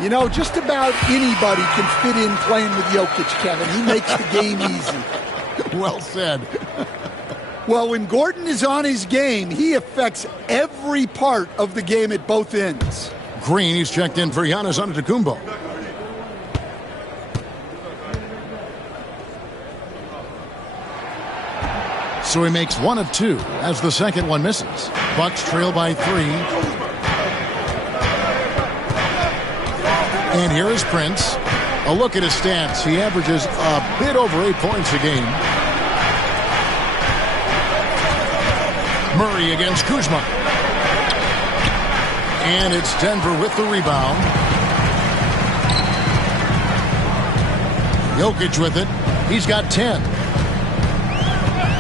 You know, just about anybody can fit in playing with Jokic, Kevin. He makes the game easy. Well said. Well, when Gordon is on his game, he affects every part of the game at both ends. Green, he's checked in for Giannis Antetokounmpo. So he makes 1 of 2 as the second one misses. Bucks trail by 3. And here is Prince. A look at his stats. He averages a bit over 8 points a game. Murray against Kuzma. And it's Denver with the rebound. Jokic with it. He's got 10.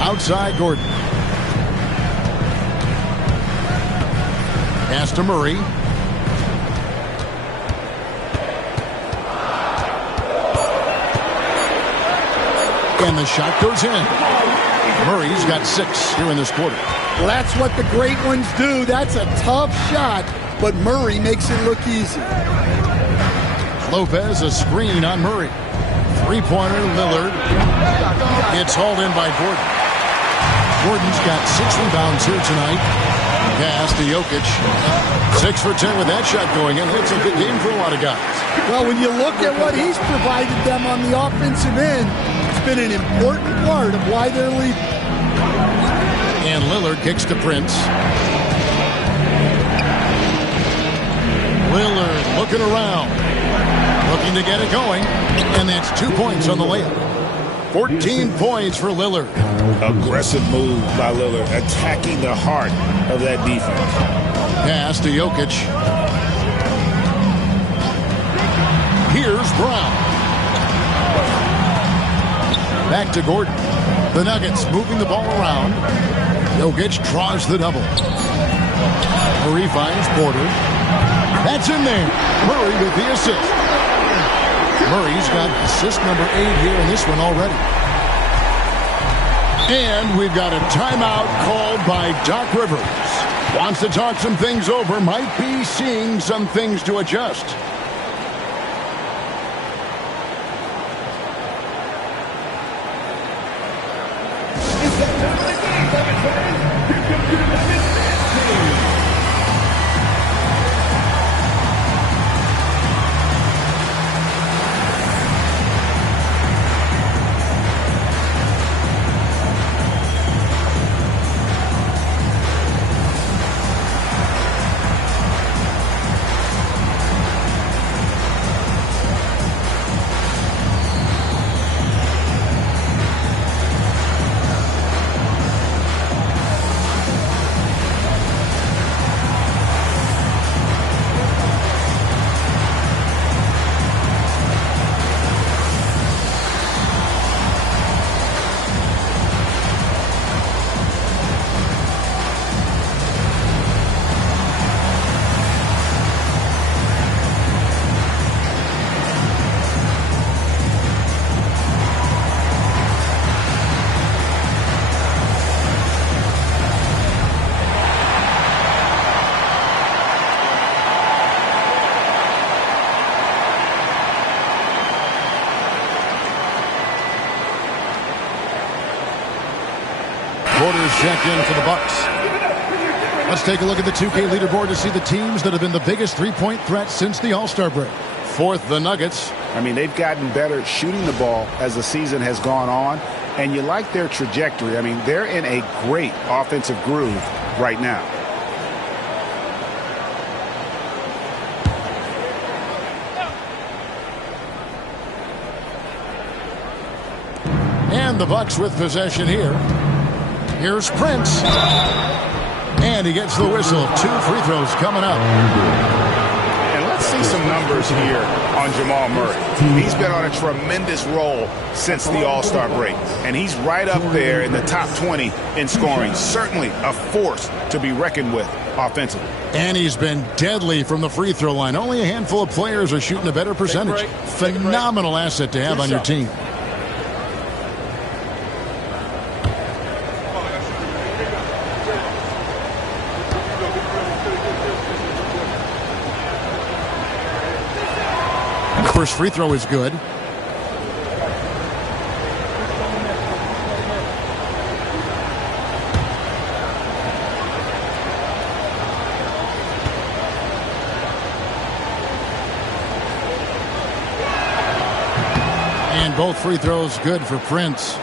Outside Gordon. Pass to Murray. And the shot goes in. Murray's got 6 here in this quarter. Well, that's what the great ones do. That's a tough shot, but Murray makes it look easy. Lopez, a screen on Murray. Three-pointer, Lillard. It's hauled in by Gordon. Gordon's got 6 rebounds here tonight. Pass to Jokic. 6 for 10 with that shot going in. It's a good game for a lot of guys. Well, when you look at what he's provided them on the offensive end, it's been an important part of why they're leading. And Lillard kicks to Prince. Lillard looking around. Looking to get it going. And that's 2 points on the layup. 14 points for Lillard. Aggressive move by Lillard, attacking the heart of that defense. Pass to Jokic. Here's Brown. Back to Gordon. The Nuggets moving the ball around. Jokic draws the double. Murray finds Porter. That's in there. Murray with the assist. Murray's got assist number 8 here in this one already. And we've got a timeout called by Doc Rivers. Wants to talk some things over. Might be seeing some things to adjust. Checked in for the Bucks. Let's take a look at the 2K leaderboard to see the teams that have been the biggest three-point threat since the All-Star break. Fourth, the Nuggets. I mean, they've gotten better at shooting the ball as the season has gone on, and you like their trajectory. I mean, they're in a great offensive groove right now. And the Bucks with possession here. Here's Prince. And he gets the whistle. 2 free throws coming up. And let's see some numbers here on Jamal Murray. He's been on a tremendous roll since the All-Star break. And he's right up there in the top 20 in scoring. Certainly a force to be reckoned with offensively. And he's been deadly from the free throw line. Only a handful of players are shooting a better percentage. Phenomenal asset to have on your team. First free throw is good. And both free throws good for Prince.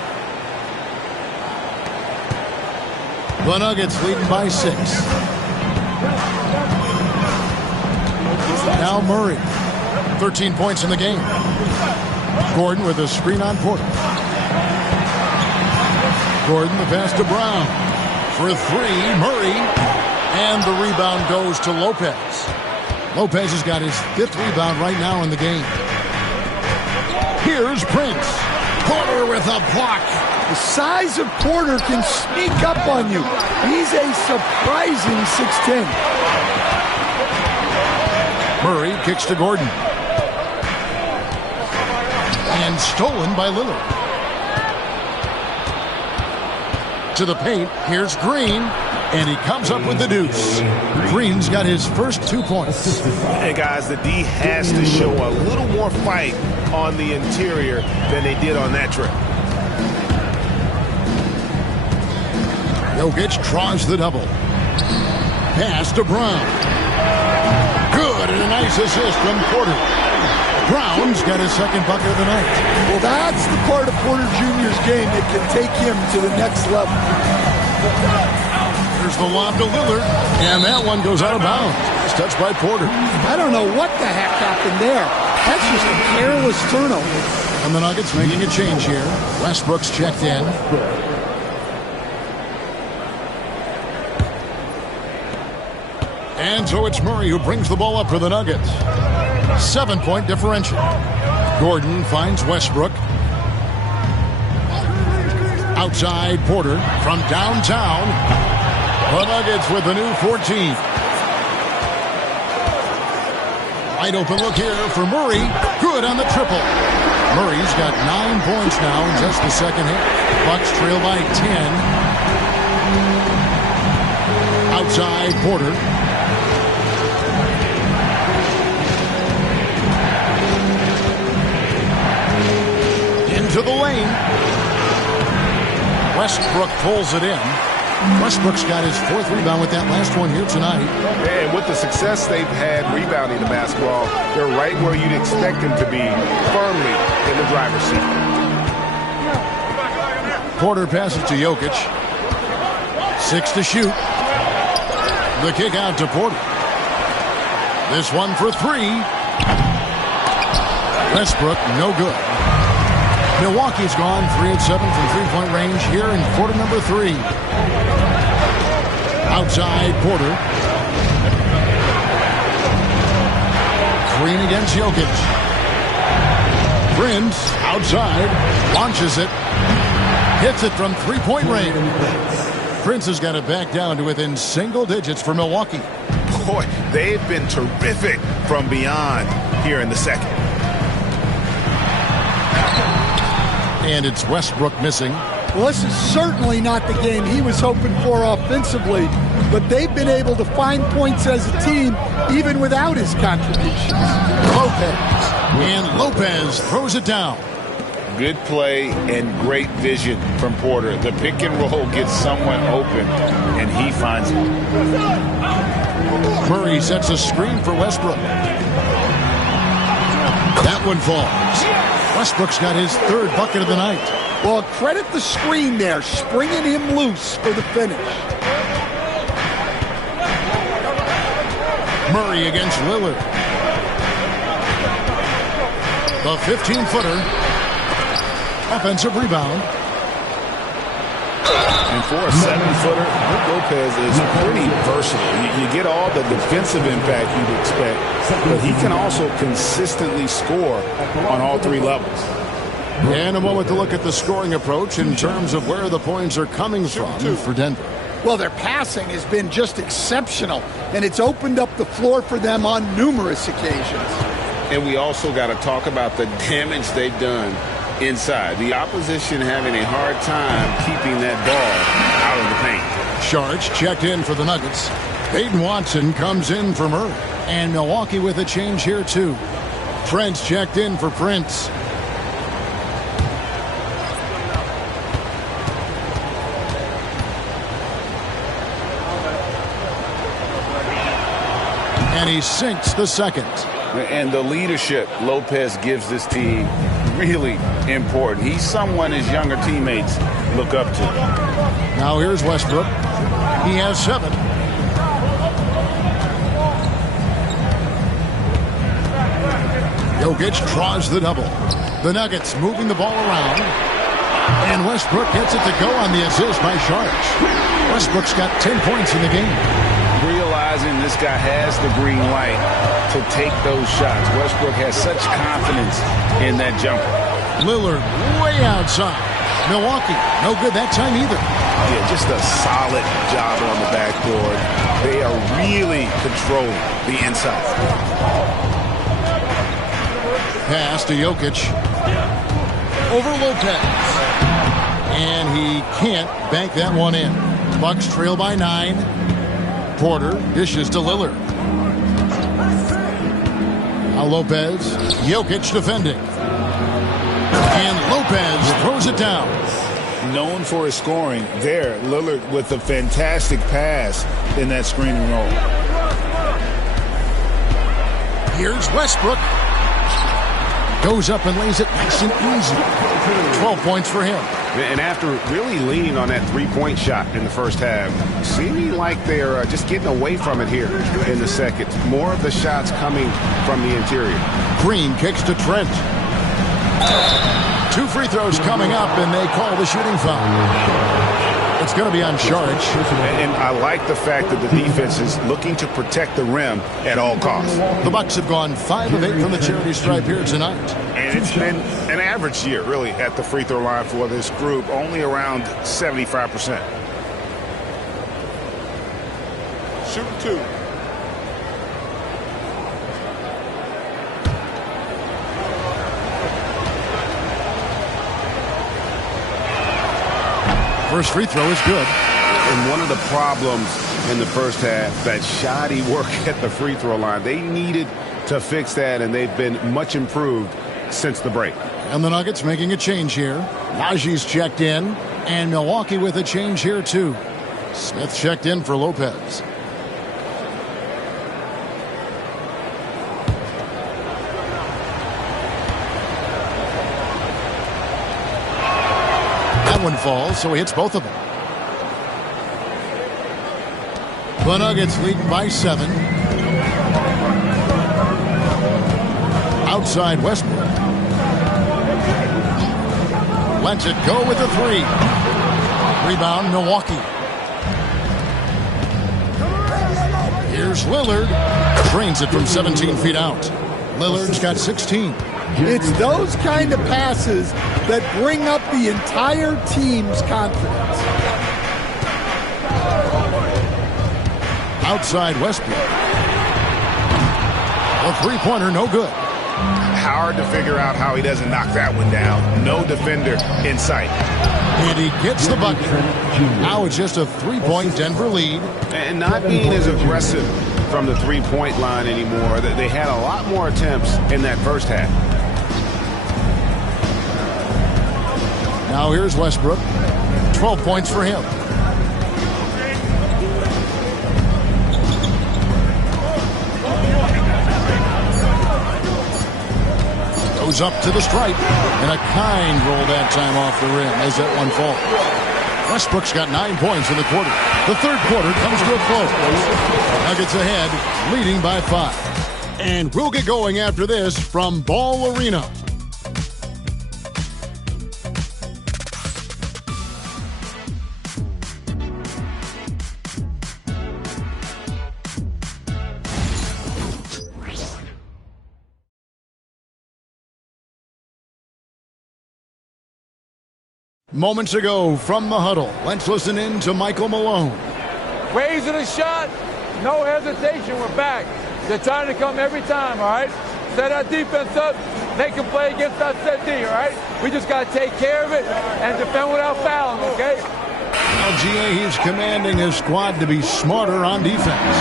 The Nuggets leading by 6. Now Murray. 13 points in the game. Gordon with a screen on Porter. Gordon the pass to Brown. For 3, Murray. And the rebound goes to Lopez. Lopez has got his 5th rebound right now in the game. Here's Prince. Porter with a block. The size of Porter can sneak up on you. He's a surprising 6'10". Murray kicks to Gordon. And stolen by Lillard. To the paint. Here's Green. And he comes up with the deuce. Green's got his first 2 points. Hey, guys, the D has to show a little more fight on the interior than they did on that trip. Jokic draws the double. Pass to Brown. Good, and a nice assist from Porter. Brown's got his second bucket of the night. Well, that's the part of Porter Jr.'s game that can take him to the next level. There's the lob to Lillard, and that one goes out of bounds. It's touched by Porter. I don't know what the heck happened there. That's just a careless turnover. And the Nuggets making a change here. Westbrook's checked in. And so it's Murray who brings the ball up for the Nuggets. 7-point differential. Gordon finds Westbrook. Outside Porter from downtown. The Nuggets with a new 14. Wide open look here for Murray. Good on the triple. Murray's got 9 points now in just the second half. Bucks trail by 10. Outside Porter. Into the lane. Westbrook pulls it in. Westbrook's got his 4th rebound with that last one here tonight. And with the success they've had rebounding the basketball, they're right where you'd expect them to be, firmly in the driver's seat. Porter passes to Jokic. 6 to shoot. The kick out to Porter. This one for 3. Westbrook, no good. Milwaukee's gone 3 of 7 from three-point range here in quarter number 3. Outside Porter. Green against Jokic. Prince outside. Launches it. Hits it from three-point range. Prince has got it back down to within single digits for Milwaukee. Boy, they've been terrific from beyond here in the second. And it's Westbrook missing. Well, this is certainly not the game he was hoping for offensively, but they've been able to find points as a team even without his contributions. Lopez. And Lopez throws it down. Good play and great vision from Porter. The pick and roll gets someone open, and he finds it. Murray sets a screen for Westbrook. That one falls. Westbrook's got his 3rd bucket of the night. Well, credit the screen there, springing him loose for the finish. Murray against Lillard. The 15-footer. Offensive rebound. And for a 7-footer, Lopez is pretty versatile. You get all the defensive impact you'd expect, but he can also consistently score on all 3 levels. And a moment to look at the scoring approach in terms of where the points are coming from for Denver. Well, their passing has been just exceptional, and it's opened up the floor for them on numerous occasions. And we also got to talk about the damage they've done inside. The opposition having a hard time keeping that ball out of the paint. Sharks checked in for the Nuggets. Peyton Watson comes in for Murray. And Milwaukee with a change here, too. Trent's checked in for Prince. And he sinks the second. And the leadership Lopez gives this team really important. He's someone his younger teammates look up to. Now here's Westbrook. He has 7. Jokic draws the double. The Nuggets moving the ball around. And Westbrook gets it to go on the assist by Sharks. Westbrook's got 10 points in the game. Realizing this guy has the green light to take those shots. Westbrook has such confidence in that jumper. Lillard way outside. Milwaukee, no good that time either. Yeah, just a solid job on the backboard. They are really controlling the inside. Pass to Jokic. Over Lopez. And he can't bank that one in. Bucks trail by 9. Porter dishes to Lillard. Now Lopez. Jokic defending. And Lopez throws it down. Known for his scoring, there, Lillard with a fantastic pass in that screen and roll. Here's Westbrook. Goes up and lays it nice and easy. 12 points for him. And after really leaning on that three-point shot in the first half, seeming like they're just getting away from it here in the second. More of the shots coming from the interior. Green kicks to Trent. 2 free throws coming up, and they call the shooting foul. It's going to be on Sharks. And I like the fact that the defense is looking to protect the rim at all costs. The Bucks have gone 5 of 8 from the charity stripe here tonight. And it's been an average year, really, at the free throw line for this group, only around 75%. Shoot 2. First free throw is good. And one of the problems in the first half, that shoddy work at the free throw line. They needed to fix that, and they've been much improved since the break. And the Nuggets making a change here. Najee's checked in, and Milwaukee with a change here too. Smith checked in for Lopez. One falls, so he hits both of them. The Nuggets leading by 7. Outside Westbrook. Lets it go with a 3. Rebound Milwaukee. Here's Lillard. Drains it from 17 feet out. Lillard's got 16. It's those kind of passes that bring up the entire team's confidence. Outside Westbrook. A three-pointer, no good. Hard to figure out how he doesn't knock that one down. No defender in sight. And he gets the bucket. Now it's just a 3-point Denver lead. And not being as aggressive from the three-point line anymore. They had a lot more attempts in that first half. Now here's Westbrook. 12 points for him. Goes up to the stripe. And a kind roll that time off the rim as that one falls. Westbrook's got 9 points in the quarter. The third quarter comes to a close. Nuggets ahead, leading by 5. And we'll get going after this from Ball Arena. Moments ago from the huddle, let's listen in to Michael Malone. Raising a shot, no hesitation, we're back. They're trying to come every time, all right? Set our defense up, make them play against our set D, all right? We just got to take care of it and defend without fouling, okay? Well, GA, he's commanding his squad to be smarter on defense.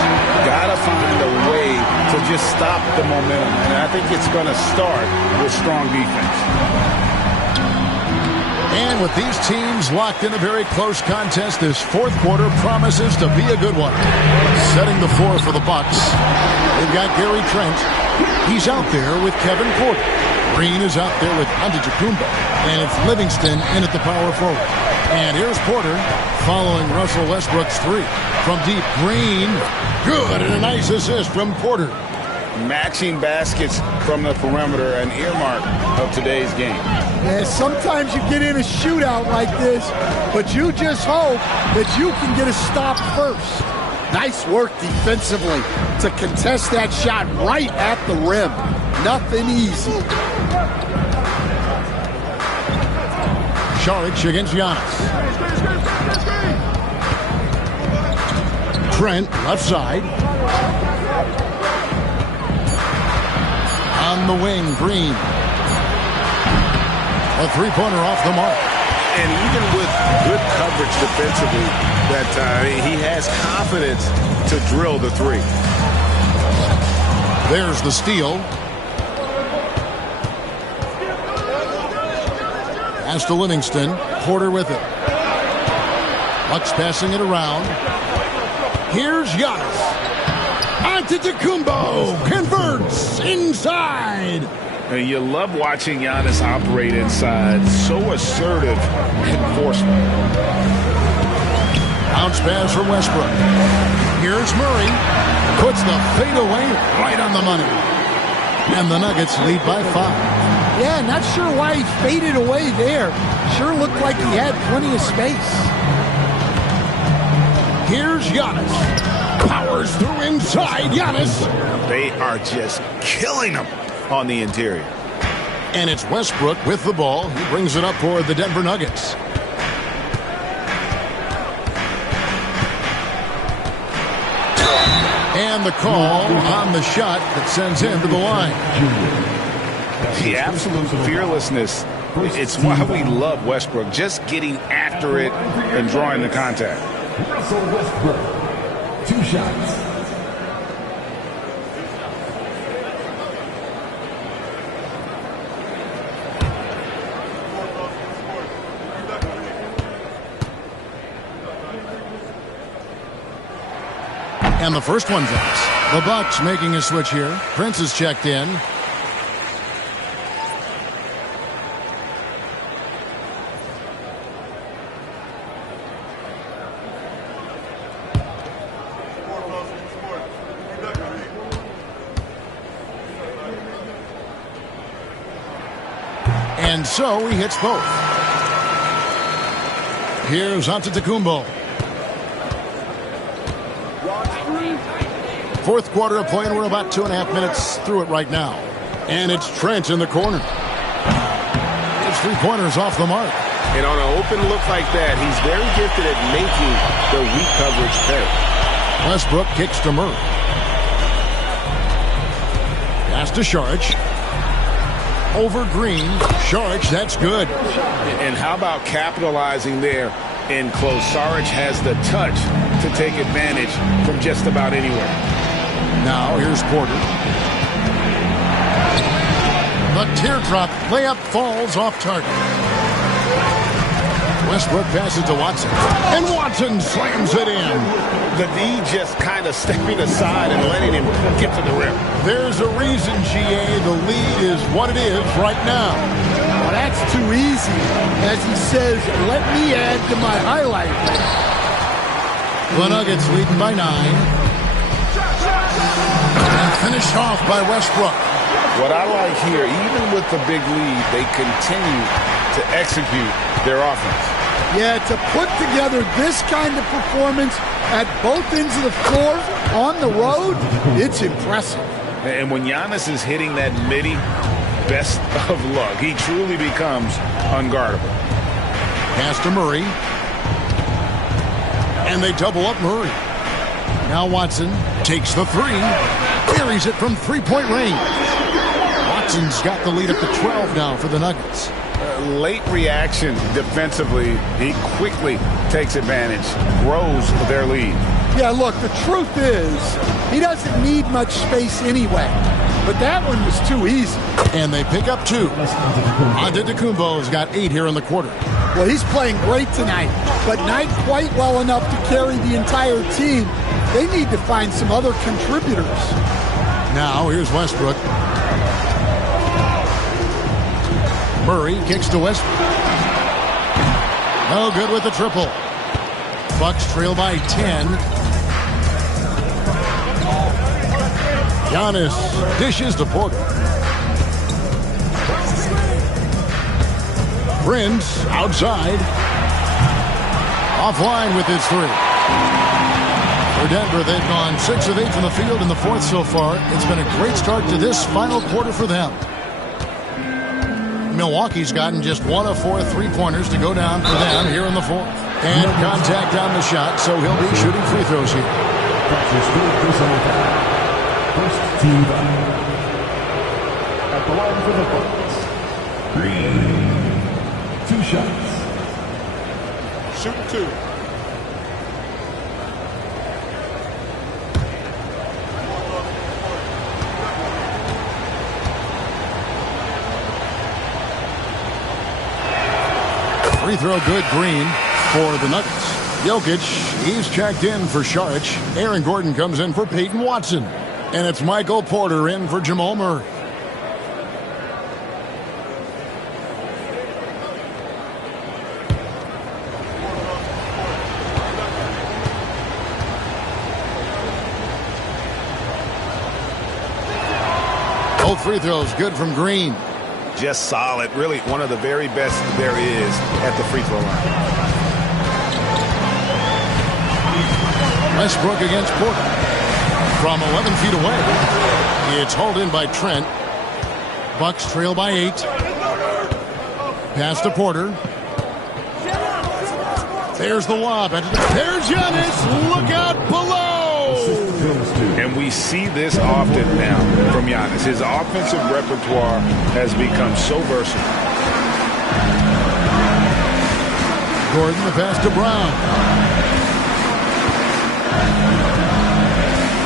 Gotta find a way to just stop the momentum, and I think it's going to start with strong defense. And with these teams locked in a very close contest, this fourth quarter promises to be a good one. Setting the floor for the Bucks, they've got Gary Trent. He's out there with Kevin Porter. Green is out there with Antetokounmpo. And it's Livingston in at the power forward. And here's Porter following Russell Westbrook's three. From deep, Green. Good, and a nice assist from Porter. Matching baskets from the perimeter, an earmark of today's game. Yeah, sometimes you get in a shootout like this, but you just hope that you can get a stop first. Nice work defensively to contest that shot right at the rim. Nothing easy. Saric against Giannis. Trent, left side. On the wing, Green. A three-pointer off the mark. And even with good coverage defensively, that he has confidence to drill the three. There's the steal. Pass to Livingston. Porter with it. Bucks passing it around. Here's Giannis. Antetokounmpo converts inside. You love watching Giannis operate inside. So assertive enforcement. Bounce pass from Westbrook. Here's Murray. Puts the fadeaway right on the money. And the Nuggets lead by 5. Yeah, not sure why he faded away there. Sure looked like he had plenty of space. Here's Giannis. Powers through inside. Giannis. They are just killing him on the interior. And it's Westbrook with the ball. He brings it up for the Denver Nuggets. And the call on the shot that sends him to the line. The absolute fearlessness. It's why we love Westbrook. Just getting after it and drawing the contact. Russell Westbrook, 2 shots. And the first one drops. The Bucks making a switch here. Prince is checked in. And so he hits both. Here's Antetokounmpo. Fourth quarter of play, and we're about 2.5 minutes through it right now. And it's Trent in the corner. His three-pointers off the mark. And on an open look like that, he's very gifted at making the weak coverage pay. Westbrook kicks to Murray. Pass to Saric. Over Green. Saric, that's good. And how about capitalizing there in close? Saric has the touch to take advantage from just about anywhere. Now here's Porter. The teardrop layup falls off target. Westbrook passes to Watson. And Watson slams it in. The D just kind of stepping aside and letting him get to the rim. There's a reason, GA, the lead is what it is right now. Well, that's too easy. As he says, let me add to my highlight. The Nuggets leading by 9. And finished off by Westbrook. What I like here, even with the big lead, they continue to execute their offense. Yeah, to put together this kind of performance at both ends of the floor on the road, it's impressive. And when Giannis is hitting that midi, best of luck. He truly becomes unguardable. Pass to Murray. And they double up Murray. Now Watson takes the three. Carries it from three-point range. Watson's got the lead up to 12 now for the Nuggets. Late reaction defensively. He quickly takes advantage, grows their lead. Yeah, look, the truth is he doesn't need much space anyway. But that one was too easy. And they pick up 2. Antetokounmpo's got 8 here in the quarter. Well, he's playing great tonight, but not quite well enough to carry the entire team. They need to find some other contributors. Now, here's Westbrook. Murray kicks to Westbrook. No good with the triple. Bucks trail by 10. Giannis dishes to Porter. Prince outside. Offline with his 3. For Denver, they've gone 6 of 8 from the field in the 4th so far. It's been a great start to this final quarter for them. Milwaukee's gotten just 1 of 4 3-pointers to go down for them here in the 4th. And contact on the shot, so he'll be shooting free throws here. First team at the line for the Bucks. Green. 2 shots. Shoot 2. Free throw good, Green, for the Nuggets. Jokic, he's checked in for Saric. Aaron Gordon comes in for Peyton Watson. And it's Michael Porter in for Jamal Murray. Both free throws good from Green. Just solid. Really one of the very best there is at the free throw line. Westbrook against Porter. From 11 feet away. It's hauled in by Trent. Bucks trail by 8. Pass to Porter. There's the lob. There's Giannis. Look out below. And we see this often now from Giannis. His offensive repertoire has become so versatile. Gordon, the pass to Brown.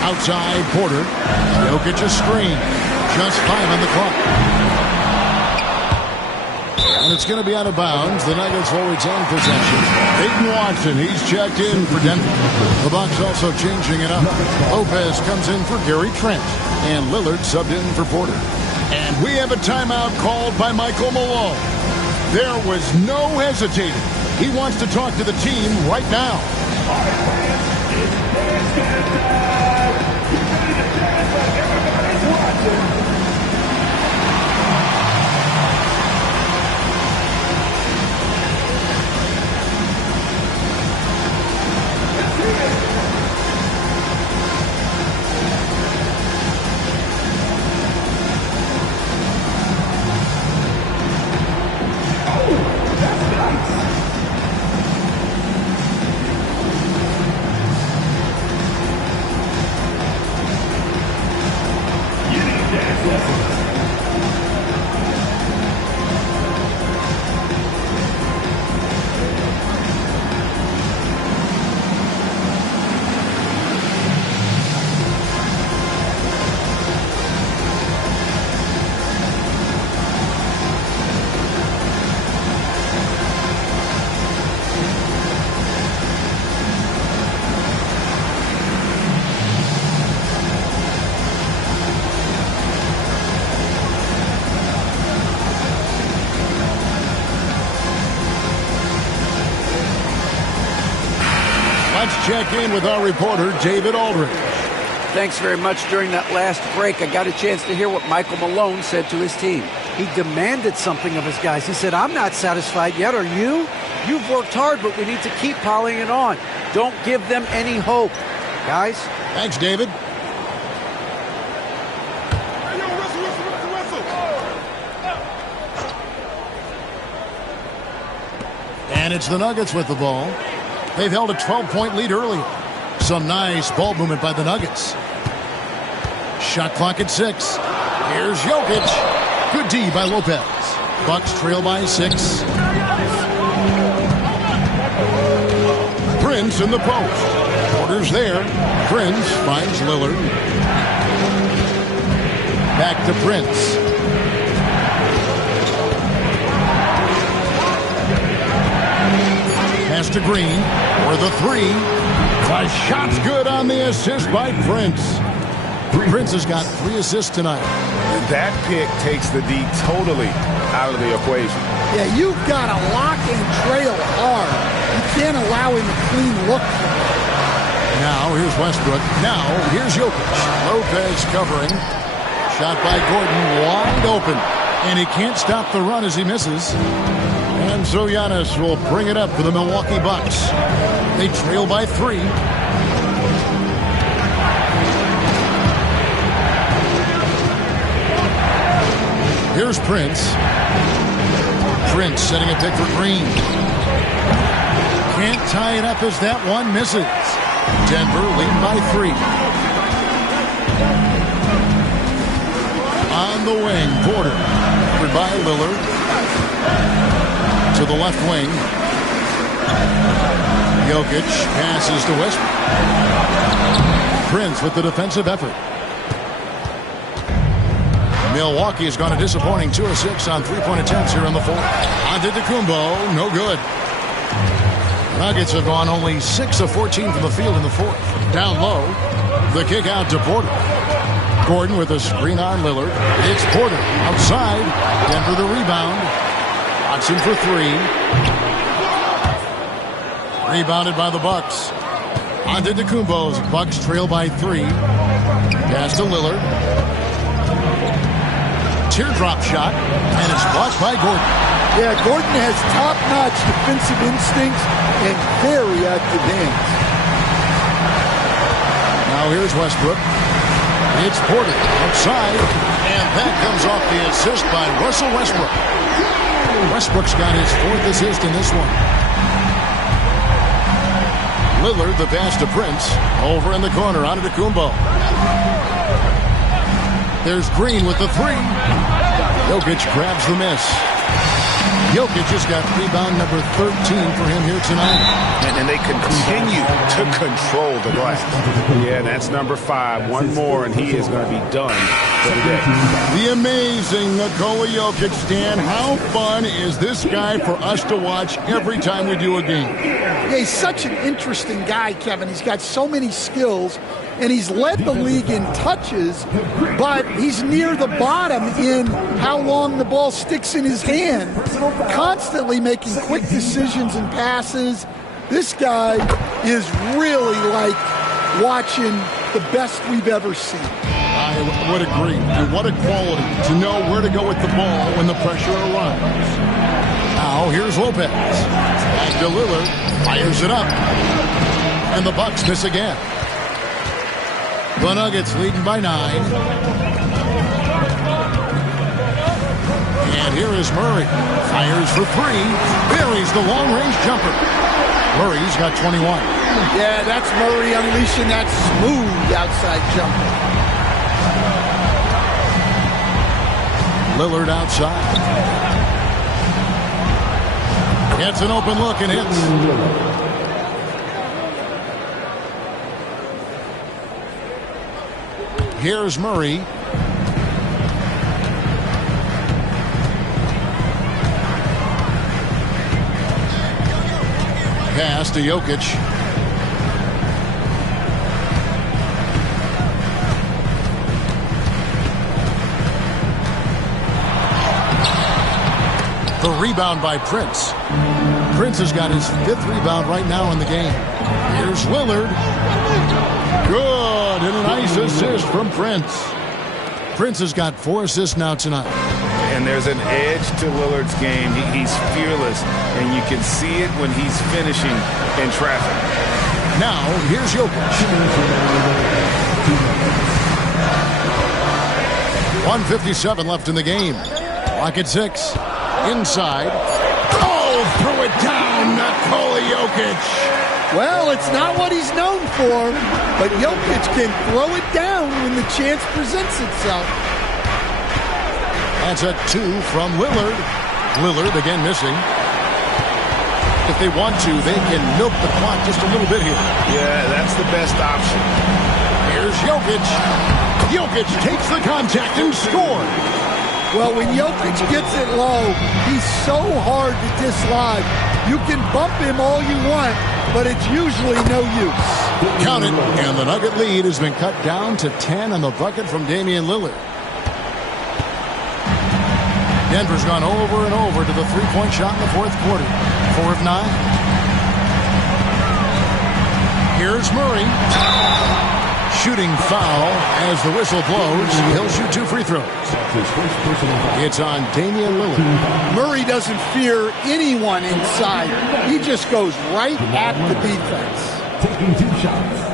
Outside Porter. Jokic a screen. Just 5 on the clock. And it's going to be out of bounds. The Nuggets will retain possession. Peyton Watson, he's checked in for Denver. The Bucks also changing it up. Lopez comes in for Gary Trent. And Lillard subbed in for Porter. And we have a timeout called by Michael Malone. There was no hesitating. He wants to talk to the team right now. Let's check in with our reporter, David Aldridge. Thanks very much. During that last break, I got a chance to hear what Michael Malone said to his team. He demanded something of his guys. He said, I'm not satisfied yet. Are you? You've worked hard, but we need to keep piling it on. Don't give them any hope. Guys? Thanks, David. And it's the Nuggets with the ball. They've held a 12-point lead earlier. Some nice ball movement by the Nuggets. Shot clock at 6. Here's Jokic. Good D by Lopez. Bucks trail by 6. Prince in the post. Porter's there. Prince finds Lillard. Back to Prince. Pass to Green for the 3. The shot's good on the assist by Prince. Prince has got 3 assists tonight. That pick takes the D totally out of the equation. Yeah, you've got to lock and trail hard. You can't allow him a clean look. Now here's Westbrook. Now here's Jokic. Lopez covering. Shot by Gordon, wide open. And he can't stop the run as he misses. And so Giannis will bring it up for the Milwaukee Bucks. They trail by 3. Here's Prince. Prince setting a pick for Green. Can't tie it up as that one misses. Denver leading by 3. On the wing, Porter. Covered by Lillard. To the left wing. Jokic passes to Westbrook. Prince with the defensive effort. Milwaukee has gone a disappointing 2 of 6 on 3-point attempts here in the 4th. Antetokounmpo, no good. Nuggets have gone only 6 of 14 from the field in the 4th. Down low, the kick out to Porter. Gordon with a screen on Lillard. It's Porter outside. Denver the rebound. Watson for 3. Rebounded by the Bucks. Antetokounmpo's Bucks trail by 3. Pass to Lillard. Teardrop shot, and it's blocked by Gordon. Yeah, Gordon has top-notch defensive instincts and very active hands. Now here's Westbrook. It's Porter outside, and that comes off the assist by Russell Westbrook. Westbrook's got his 4th assist in this one. Lillard, the pass to Prince. Over in the corner, Antetokounmpo. There's Green with the 3. Jokic grabs the miss. Jokic just got rebound number 13 for him here tonight. And they continue to control the glass. Yeah, that's number 5. One more, and he is going to be done for the day. The amazing Nikola Jokic, Stan. How fun is this guy for us to watch every time we do a game? Yeah, he's such an interesting guy, Kevin. He's got so many skills. And he's led the league in touches, but he's near the bottom in how long the ball sticks in his hand. Constantly making quick decisions and passes. This guy is really like watching the best we've ever seen. I would agree. And what a quality to know where to go with the ball when the pressure arrives. Now here's Lopez. Back to Lillard. Fires it up. And the Bucks miss again. The Nuggets leading by 9. And here is Murray. Fires for 3. Buries the long-range jumper. Murray's got 21. Yeah, that's Murray unleashing that smooth outside jumper. Lillard outside. Gets an open look and hits. Here's Murray. Pass to Jokic. The rebound by Prince. Prince has got his 5th rebound right now in the game. Here's Lillard. Good, and a nice assist from Prince. Prince has got 4 assists now tonight. And there's an edge to Lillard's game. He's fearless, and you can see it when he's finishing in traffic. Now, here's Jokic. 1:57 left in the game. Clock at 6. Inside. Oh, threw it down, Nikola Jokic. Well, it's not what he's known for, but Jokic can throw it down when the chance presents itself. That's a 2 from Lillard. Lillard again missing. If they want to, they can milk the clock just a little bit here. Yeah, that's the best option. Here's Jokic. Jokic takes the contact and scores. Well, when Jokic gets it low, he's so hard to dislodge. You can bump him all you want, but it's usually no use. Count it, and the Nugget lead has been cut down to 10 on the bucket from Damian Lillard. Denver's gone over and over to the three-point shot in the fourth quarter. 4 of 9. Here's Murray. Shooting foul as the whistle blows. He'll shoot 2 free throws. It's on Damian Lillard. Murray doesn't fear anyone inside. He just goes right at the defense. Taking 2 shots.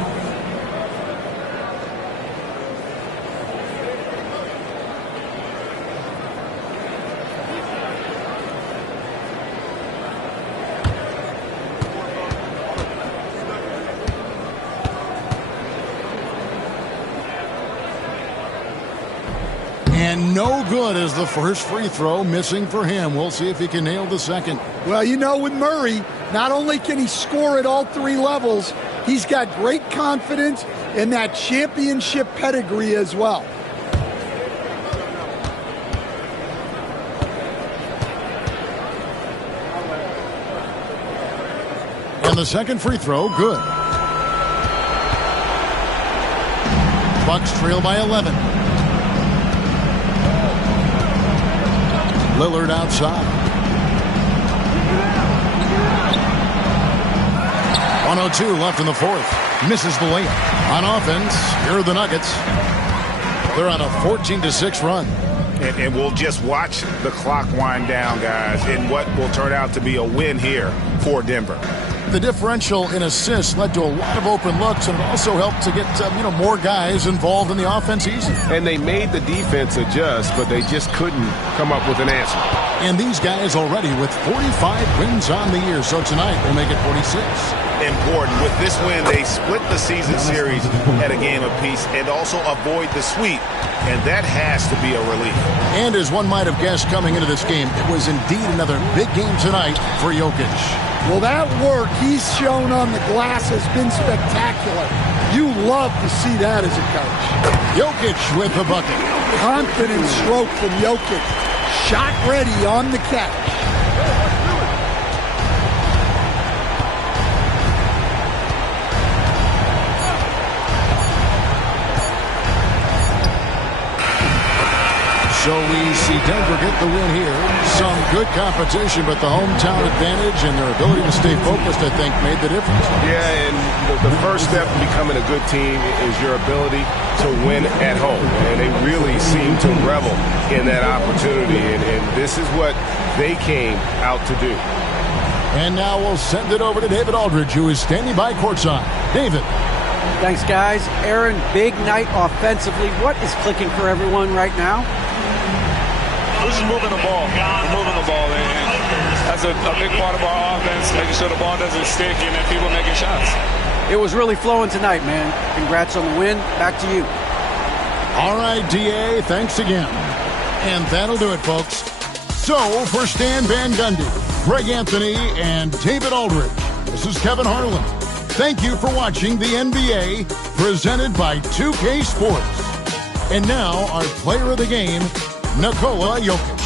And no good as the first free throw missing for him. We'll see if he can nail the second. Well, you know, with Murray, not only can he score at all 3 levels, he's got great confidence and that championship pedigree as well. And the second free throw, good. Bucks trail by 11. Lillard outside. 1:02 left in the fourth. Misses the layup. On offense, here are the Nuggets. They're on a 14-6 run. And we'll just watch the clock wind down, guys, in what will turn out to be a win here for Denver. The differential in assists led to a lot of open looks, and it also helped to get more guys involved in the offense easy. And they made the defense adjust, but they just couldn't come up with an answer. And these guys already with 45 wins on the year, so tonight we'll make it 46. Important. With this win, they split the season series at a game apiece and also avoid the sweep, and that has to be a relief. And as one might have guessed coming into this game, it was indeed another big game tonight for Jokic. Well, that work he's shown on the glass has been spectacular. You love to see that as a coach. Jokic with the bucket. Confident stroke from Jokic. Shot ready on the catch. So we see Denver get the win here. Some good competition, but the hometown advantage and their ability to stay focused, I think, made the difference. Yeah, and the first step to becoming a good team is your ability to win at home. And they really seem to revel in that opportunity. And this is what they came out to do. And now we'll send it over to David Aldridge, who is standing by courtside. David. Thanks, guys. Aaron, big night offensively. What is clicking for everyone right now? This is moving the ball. We're moving the ball. And that's a big part of our offense, making sure the ball doesn't stick and then people making shots. It was really flowing tonight, man. Congrats on the win. Back to you. All right, DA, thanks again. And that'll do it, folks. So, for Stan Van Gundy, Greg Anthony, and David Aldridge, this is Kevin Harlan. Thank you for watching the NBA, presented by 2K Sports. And now, our player of the game, Nikola Jokic.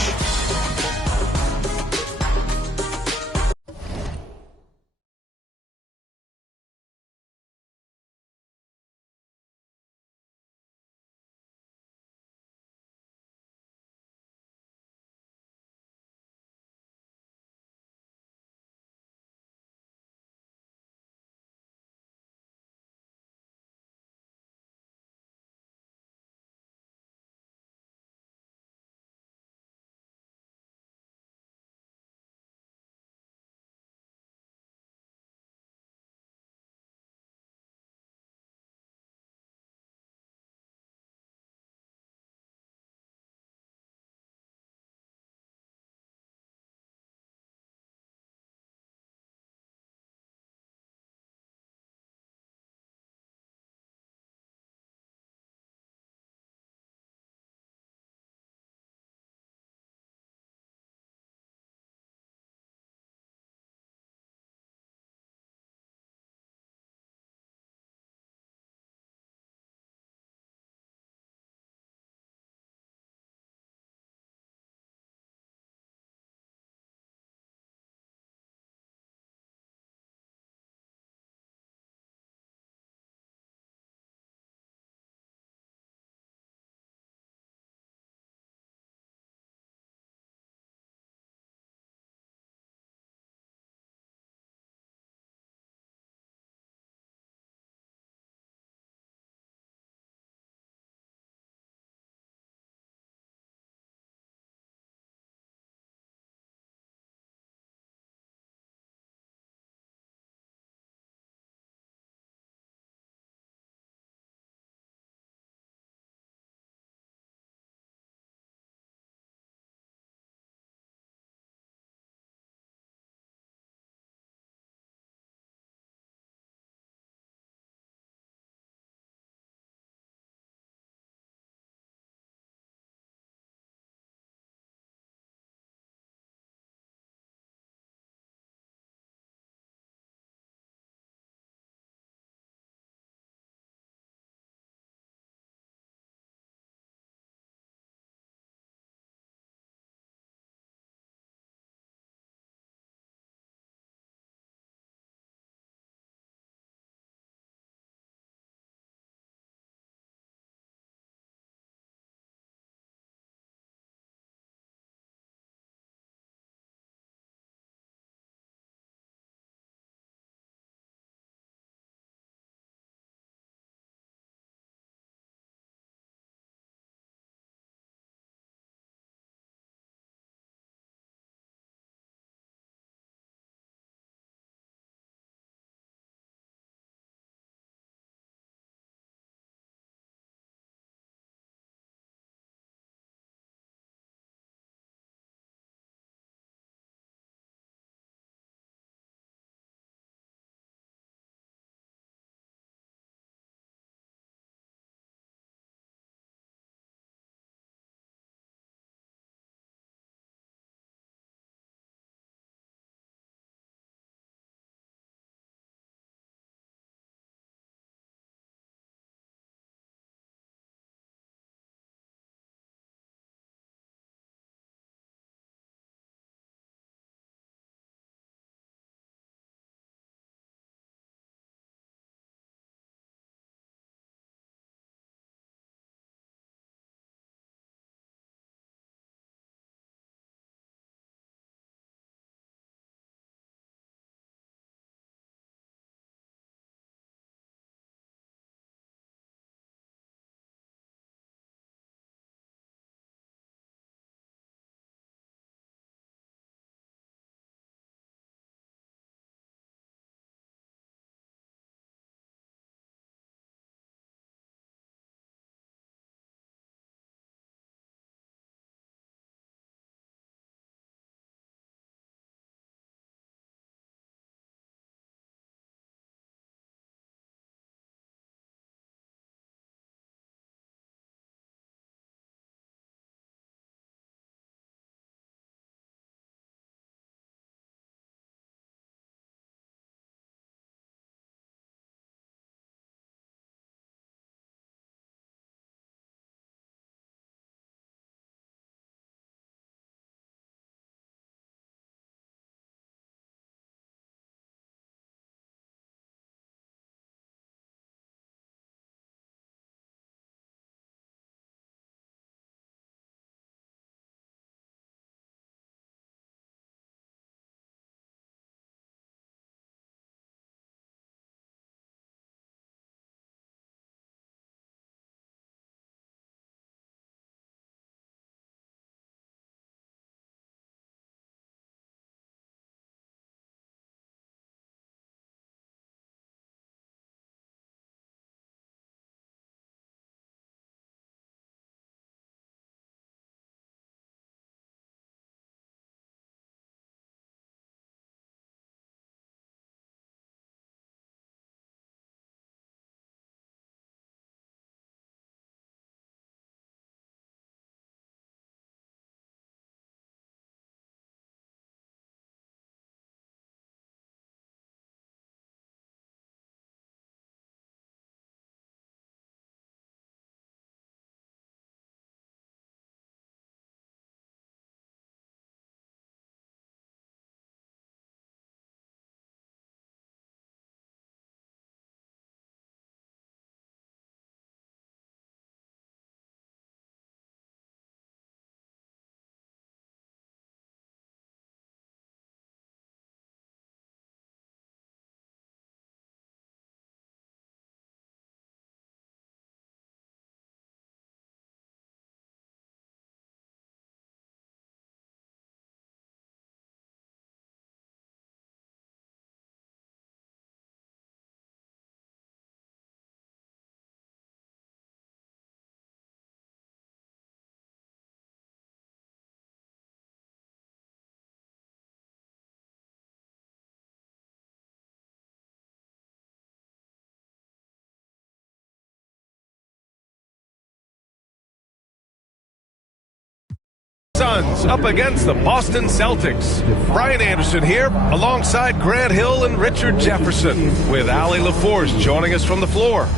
Suns up against the Boston Celtics. Brian Anderson here alongside Grant Hill and Richard Jefferson with Allie LaForce joining us from the floor.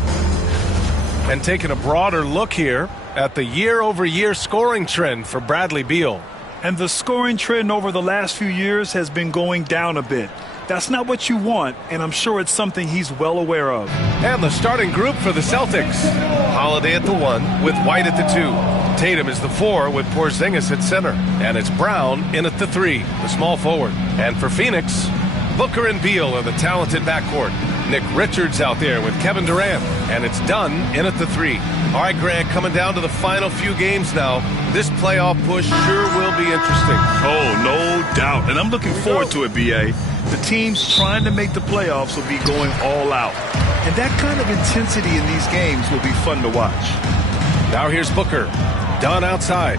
And taking a broader look here at the year-over-year scoring trend for Bradley Beal. And the scoring trend over the last few years has been going down a bit. That's not what you want, and I'm sure it's something he's well aware of. And the starting group for the Celtics. Holiday at the 1 with White at the 2. Tatum is the 4 with Porzingis at center. And it's Brown in at the 3, the small forward. And for Phoenix, Booker and Beal are the talented backcourt. Nick Richards out there with Kevin Durant. And it's Dunn in at the 3. All right, Grant, coming down to the final few games now. This playoff push sure will be interesting. Oh, no doubt. And I'm looking forward to it, B.A. The teams trying to make the playoffs will be going all out. And that kind of intensity in these games will be fun to watch. Now here's Booker. Dunn outside.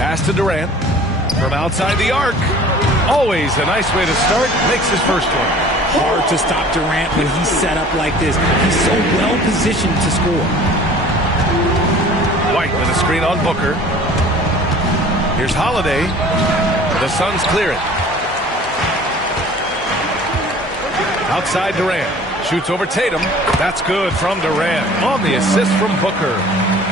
Pass to Durant. From outside the arc. Always a nice way to start. Makes his first one. Hard to stop Durant when he's set up like this. He's so well positioned to score. White with a screen on Booker. Here's Holiday. The Suns clear it. Outside Durant. Shoots over Tatum. That's good from Durant. On the assist from Booker.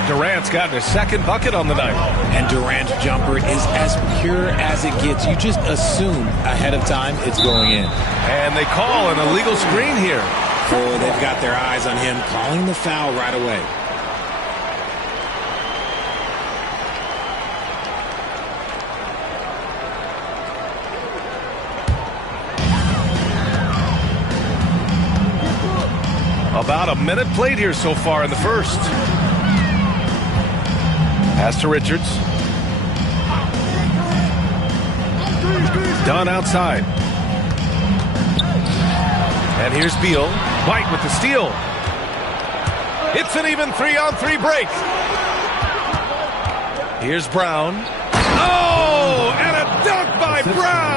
Durant's gotten his second bucket on the night. And Durant's jumper is as pure as it gets. You just assume ahead of time it's going in. And they call an illegal screen here. Oh, they've got their eyes on him, calling the foul right away. About a minute played here so far in the first. Pass to Richards. Dunn outside. And here's Beal. White with the steal. It's an even 3-on-3 break. Here's Brown. Oh, and a dunk by Brown.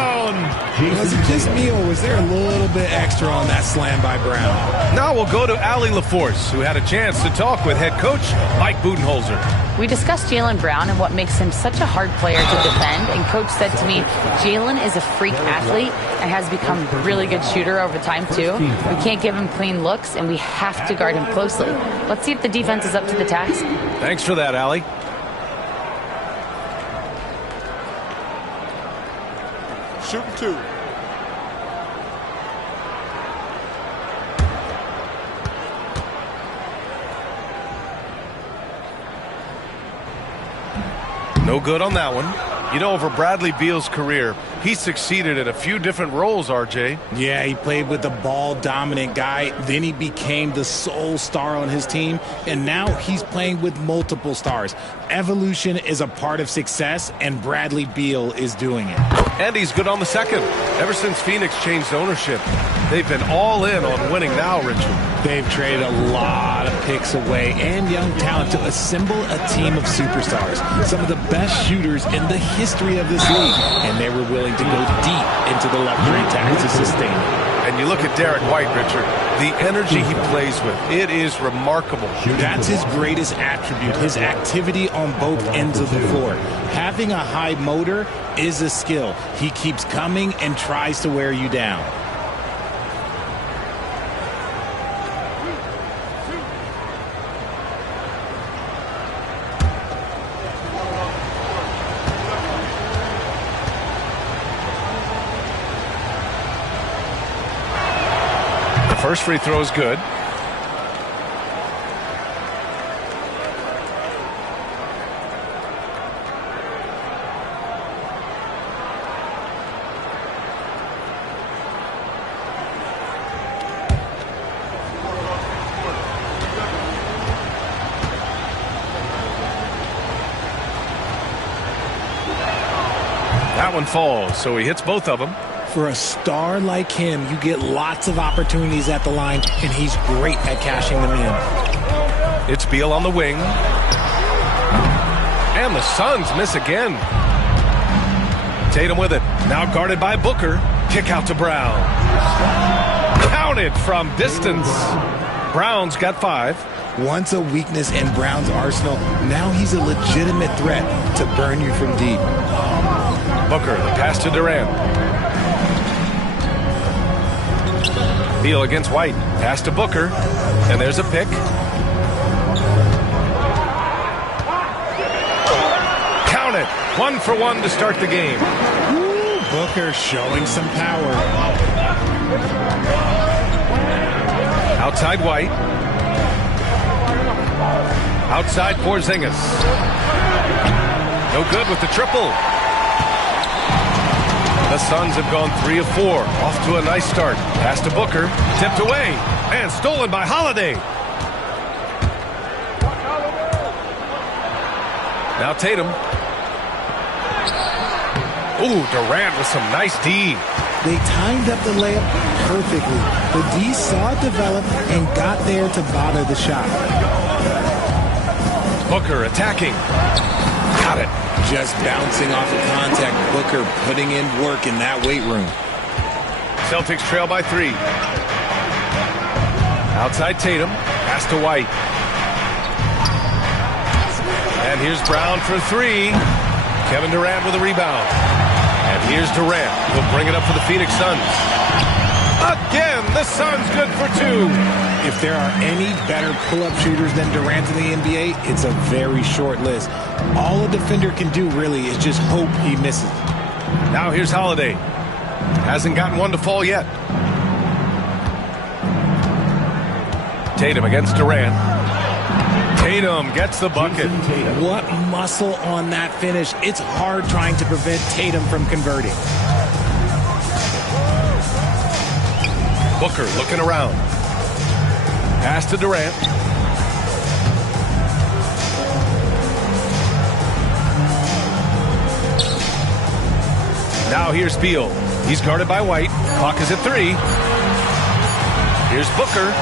Was it just me, or was there a little bit extra on that slam by Brown? Now we'll go to Allie LaForce, who had a chance to talk with head coach Mike Budenholzer. We discussed Jaylen Brown and what makes him such a hard player to defend, and Coach said to me, Jaylen is a freak athlete and has become a really good shooter over time too. We can't give him clean looks, and we have to guard him closely. Let's see if the defense is up to the task. Thanks for that, Allie. Shooting 2. No good on that one. You know, over Bradley Beal's career, he succeeded in a few different roles, RJ. Yeah, he played with the ball-dominant guy. Then he became the sole star on his team. And now he's playing with multiple stars. Evolution is a part of success, and Bradley Beal is doing it. And he's good on the second. Ever since Phoenix changed ownership, they've been all in on winning now, Richard. They've traded a lot of picks away and young talent to assemble a team of superstars. Some of the best shooters in the history of this league. And they were willing to go deep into the luxury tax to sustain it. And you look at Derek White, Richard, the energy he plays with, it is remarkable. That's his greatest attribute, his activity on both ends of the floor. Having a high motor is a skill. He keeps coming and tries to wear you down. First free throw is good. That one falls, so he hits both of them. For a star like him, you get lots of opportunities at the line, and he's great at cashing them in. It's Beal on the wing. And the Suns miss again. Tatum with it. Now guarded by Booker. Kick out to Brown. Counted from distance. Brown's got 5. Once a weakness in Brown's arsenal, now he's a legitimate threat to burn you from deep. Booker, the pass to Durant. Beal against White. Pass to Booker. And there's a pick. Count it. 1 for 1 to start the game. Ooh, Booker showing some power. Outside White. Outside Porzingis. No good with the triple. The Suns have gone 3 of 4. Off to a nice start. Pass to Booker. Tipped away. And stolen by Holiday. Now Tatum. Ooh, Durant with some nice D. They timed up the layup perfectly. The D saw it develop and got there to bother the shot. Booker attacking. Got it. Just bouncing off of contact. Booker putting in work in that weight room. Celtics trail by 3. Outside Tatum. Pass to White. And here's Brown for 3. Kevin Durant with a rebound. And here's Durant. He'll bring it up for the Phoenix Suns. Again, the Suns good for 2. If there are any better pull-up shooters than Durant in the NBA, it's a very short list. All a defender can do, really, is just hope he misses. Now here's Holiday. Hasn't gotten one to fall yet. Tatum against Durant. Tatum gets the bucket. What muscle on that finish. It's hard trying to prevent Tatum from converting. Booker looking around. Pass to Durant. Now here's Beal. He's guarded by White. Clock is at 3. Here's Booker.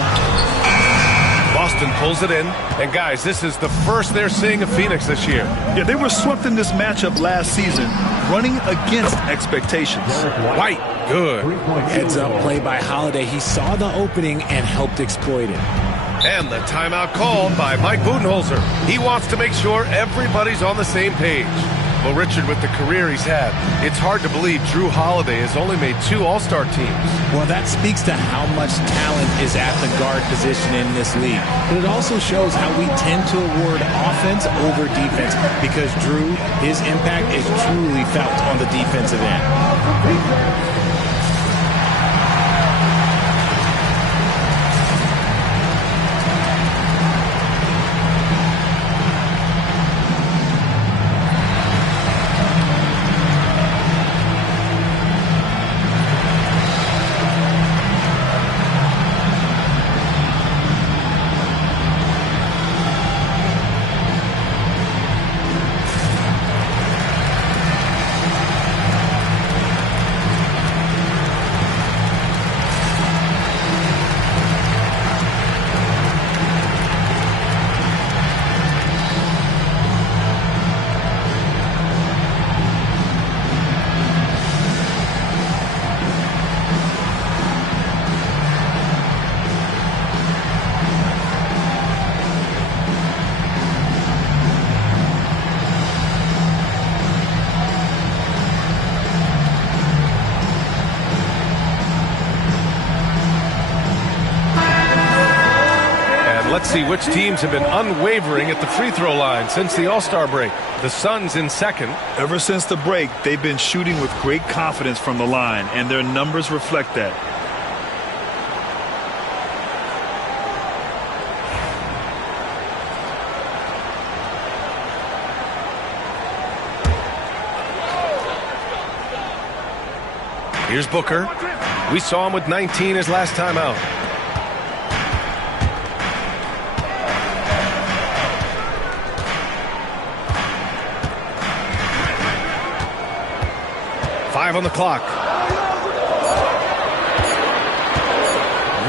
Boston pulls it in. And guys, this is the first they're seeing of Phoenix this year. Yeah, they were swept in this matchup last season, running against expectations. White, good. Heads up play by Holiday. He saw the opening and helped exploit it. And the timeout called by Mike Budenholzer. He wants to make sure everybody's on the same page. Well, Richard, with the career he's had, it's hard to believe Drew Holiday has only made 2 All-Star teams. Well, that speaks to how much talent is at the guard position in this league. But it also shows how we tend to award offense over defense because Drew, his impact is truly felt on the defensive end. Let's see which teams have been unwavering at the free throw line since the All-Star break. The Suns in second. Ever since the break, they've been shooting with great confidence from the line, and their numbers reflect that. Here's Booker. We saw him with 19 his last time out. Five on the clock.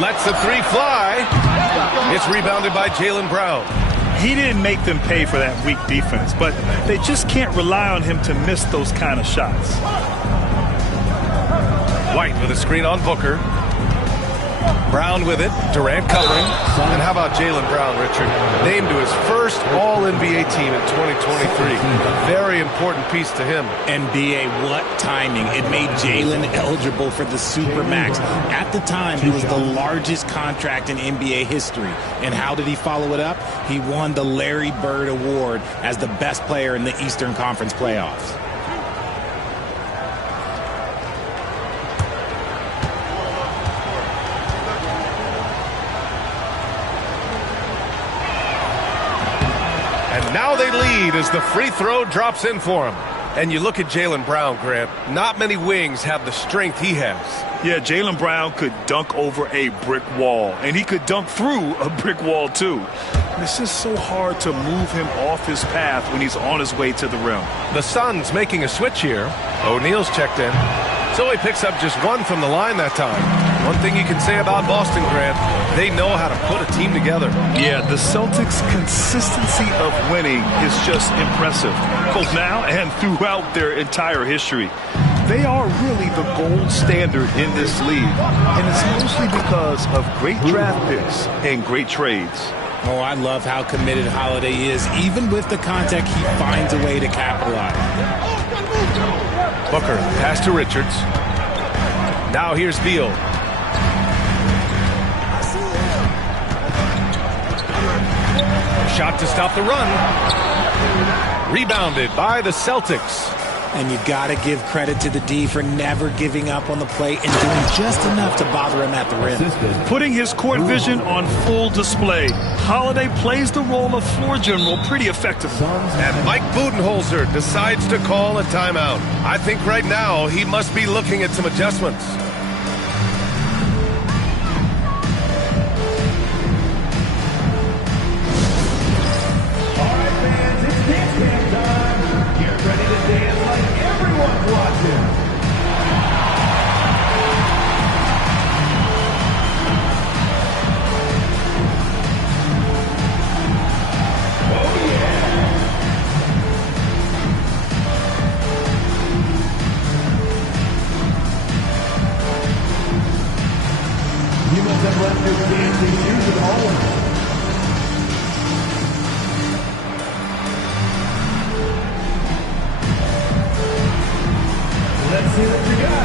Lets the 3 fly. It's rebounded by Jaylen Brown. He didn't make them pay for that weak defense, but they just can't rely on him to miss those kind of shots. White with a screen on Booker. Brown with it. Durant covering. And how about Jaylen Brown, Richard? Named to his first All-NBA team in 2023. A very important piece to him. NBA, what timing. It made Jaylen eligible for the Supermax. At the time, it was the largest contract in NBA history. And how did he follow it up? He won the Larry Bird Award as the best player in the Eastern Conference playoffs. Now they lead as the free throw drops in for him. And you look at Jaylen Brown, Grant. Not many wings have the strength he has. Yeah, Jaylen Brown could dunk over a brick wall, and he could dunk through a brick wall, too. And it's just so hard to move him off his path when he's on his way to the rim. The Suns making a switch here. O'Neal's checked in. So he picks up just one from the line that time. One thing you can say about Boston, Grant, they know how to put a team together. Yeah, the Celtics' consistency of winning is just impressive, both now and throughout their entire history. They are really the gold standard in this league, and it's mostly because of great draft picks and great trades. Oh, I love how committed Holiday is. Even with the contact, he finds a way to capitalize. Booker, pass to Richards. Now here's Beal. Shot to stop the run. Rebounded by the Celtics. And you've got to give credit to the D for never giving up on the play and doing just enough to bother him at the rim. Putting his court vision on full display. Holiday plays the role of floor general pretty effectively. And Mike Budenholzer decides to call a timeout. I think right now he must be looking at some adjustments. Let's see what you got.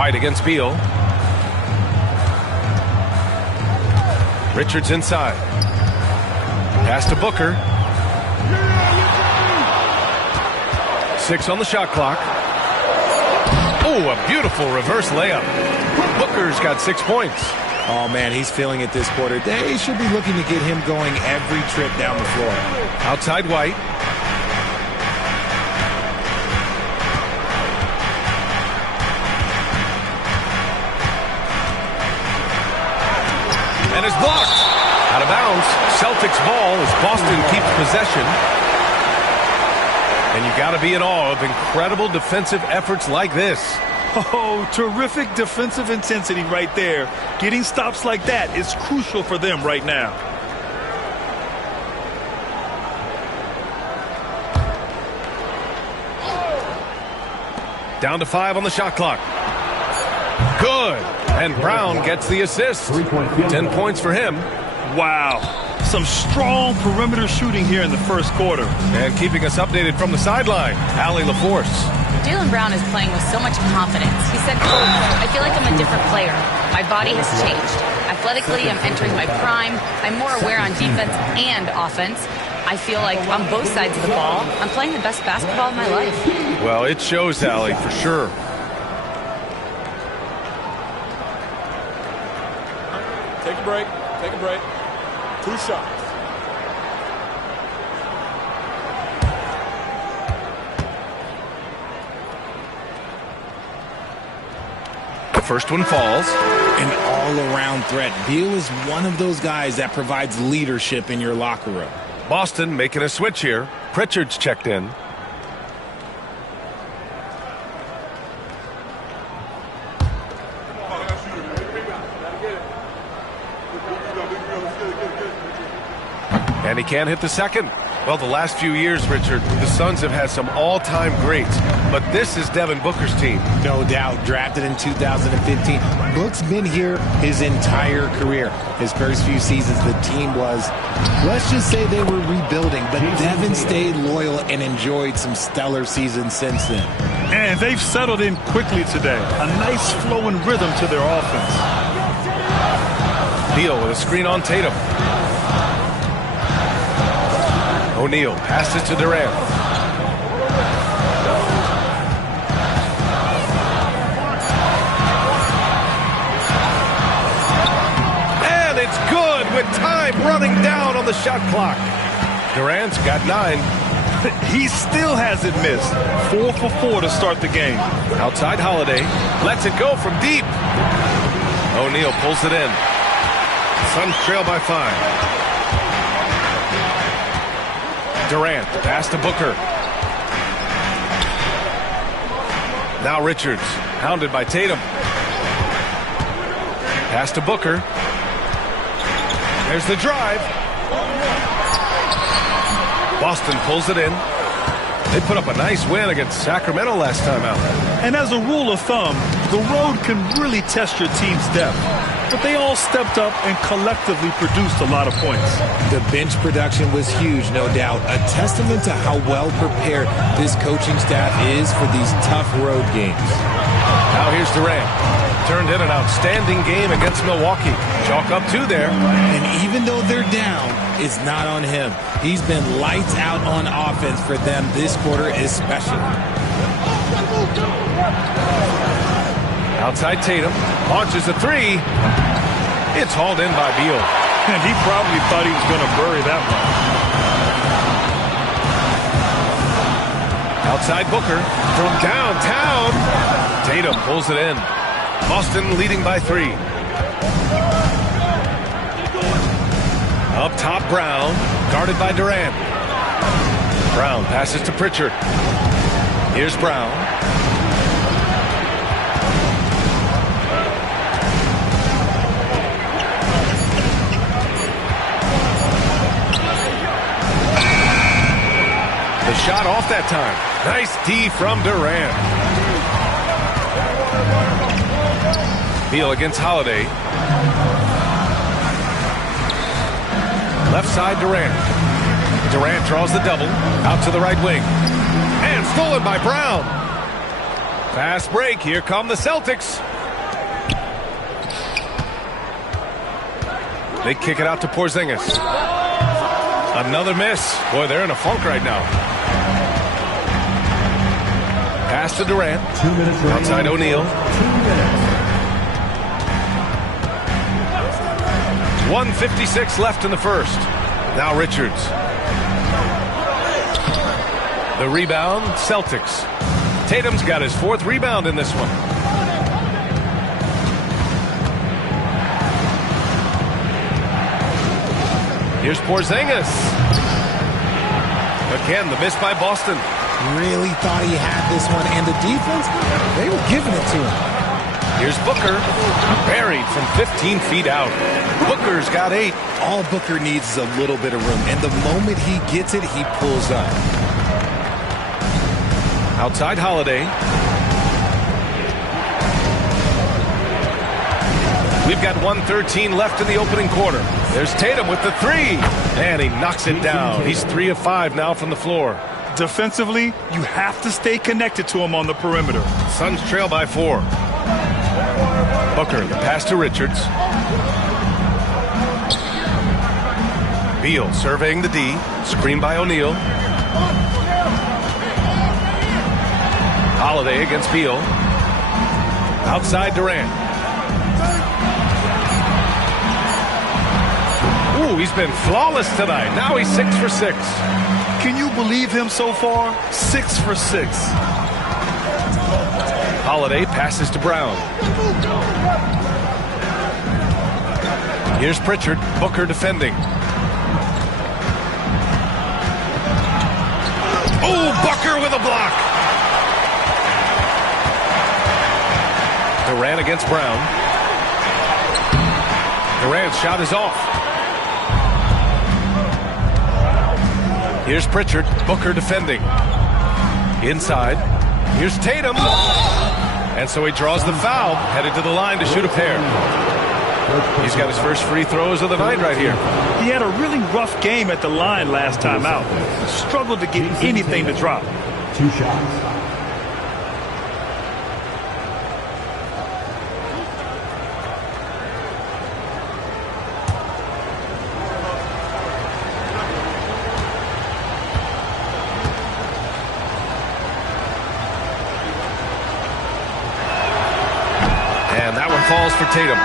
White against Beal. Richards inside. Pass to Booker. 6 on the shot clock. Oh, a beautiful reverse layup. Booker's got 6 points. Oh, man, he's feeling it this quarter. They should be looking to get him going every trip down the floor. Outside White. And is blocked. Out of bounds. Celtics ball as Boston keeps possession. And you got to be in awe of incredible defensive efforts like this. Oh, terrific defensive intensity right there. Getting stops like that is crucial for them right now. Down to 5 on the shot clock. Good. And Brown gets the assist. 10 points for him. Wow. some strong perimeter shooting here in the first quarter. And keeping us updated from the sideline, Allie LaForce. Jaylen Brown is playing with so much confidence. He said, quote, I feel like I'm a different player. My body has changed. Athletically, I'm entering my prime. I'm more aware on defense and offense. I feel like on both sides of the ball, I'm playing the best basketball of my life. Well, it shows, Allie, for sure. Take a break. Take a break. 2 shots. The first one falls. An all-around threat. Beal is one of those guys that provides leadership in your locker room. Boston making a switch here. Pritchard's checked in. And he can't hit the second. Well, the last few years, Richard, the Suns have had some all-time greats, but this is Devin Booker's team. No doubt, drafted in 2015. Book's been here his entire career. His first few seasons, the team was, let's just say they were rebuilding, but Devin stayed loyal and enjoyed some stellar seasons since then. And they've settled in quickly today. A nice flowing rhythm to their offense. Beal with a screen on Tatum. O'Neal passes to Durant. And it's good with time running down on the shot clock. Durant's got 9. He still hasn't missed. 4 for 4 to start the game. Outside Holiday. Lets it go from deep. O'Neal pulls it in. Suns trail by 5. Durant, pass to Booker. Now Richards, hounded by Tatum. Pass to Booker. There's the drive. Boston pulls it in. They put up a nice win against Sacramento last time out. And as a rule of thumb, the road can really test your team's depth. But they all stepped up and collectively produced a lot of points. The bench production was huge, no doubt. A testament to how well prepared this coaching staff is for these tough road games. Now here's Durant. Turned in an outstanding game against Milwaukee. Chalk up 2 there. And even though they're down, it's not on him. He's been lights out on offense for them this quarter especially. Outside Tatum, launches a 3. It's hauled in by Beal. And he probably thought he was going to bury that one. Outside Booker, from downtown. Tatum pulls it in. Boston leading by 3. Up top, Brown, guarded by Durant. Brown passes to Pritchard. Here's Brown. The shot off that time. Nice D from Durant. Beal against Holiday. Left side Durant. Durant draws the double. Out to the right wing. And stolen by Brown. Fast break. Here come the Celtics. They kick it out to Porzingis. Another miss. Boy, they're in a funk right now. Pass to Durant. 2 minutes outside O'Neal. 2 minutes. 1:56 left in the first. Now Richards. The rebound, Celtics. Tatum's got his 4th rebound in this one. Here's Porzingis. Again, the miss by Boston. Really thought he had this one, and the defense, they were giving it to him. Here's Booker, buried from 15 feet out. Booker's got 8. All Booker needs is a little bit of room, and the moment he gets it, he pulls up. Outside Holiday. We've got 1:13 left in the opening quarter. There's Tatum with the three, and he knocks it down. He's 3 of 5 now from the floor. Defensively, you have to stay connected to him on the perimeter. Suns trail by 4. Booker, the pass to Richards. Beal surveying the D. Screen by O'Neal. Holiday against Beal. Outside Durant. Ooh, he's been flawless tonight. Now he's 6 for 6. Can you believe him so far? 6 for 6. Holiday passes to Brown. Here's Pritchard. Booker defending. Oh, Booker with a block. Durant against Brown. Durant's shot is off. Here's Pritchard. Booker defending. Inside. Here's Tatum. And so he draws the foul, headed to the line to shoot a pair. He's got his first free throws of the night right here. He had a really rough game at the line last time out. Struggled to get anything to drop. 2 shots. And that one falls for Tatum.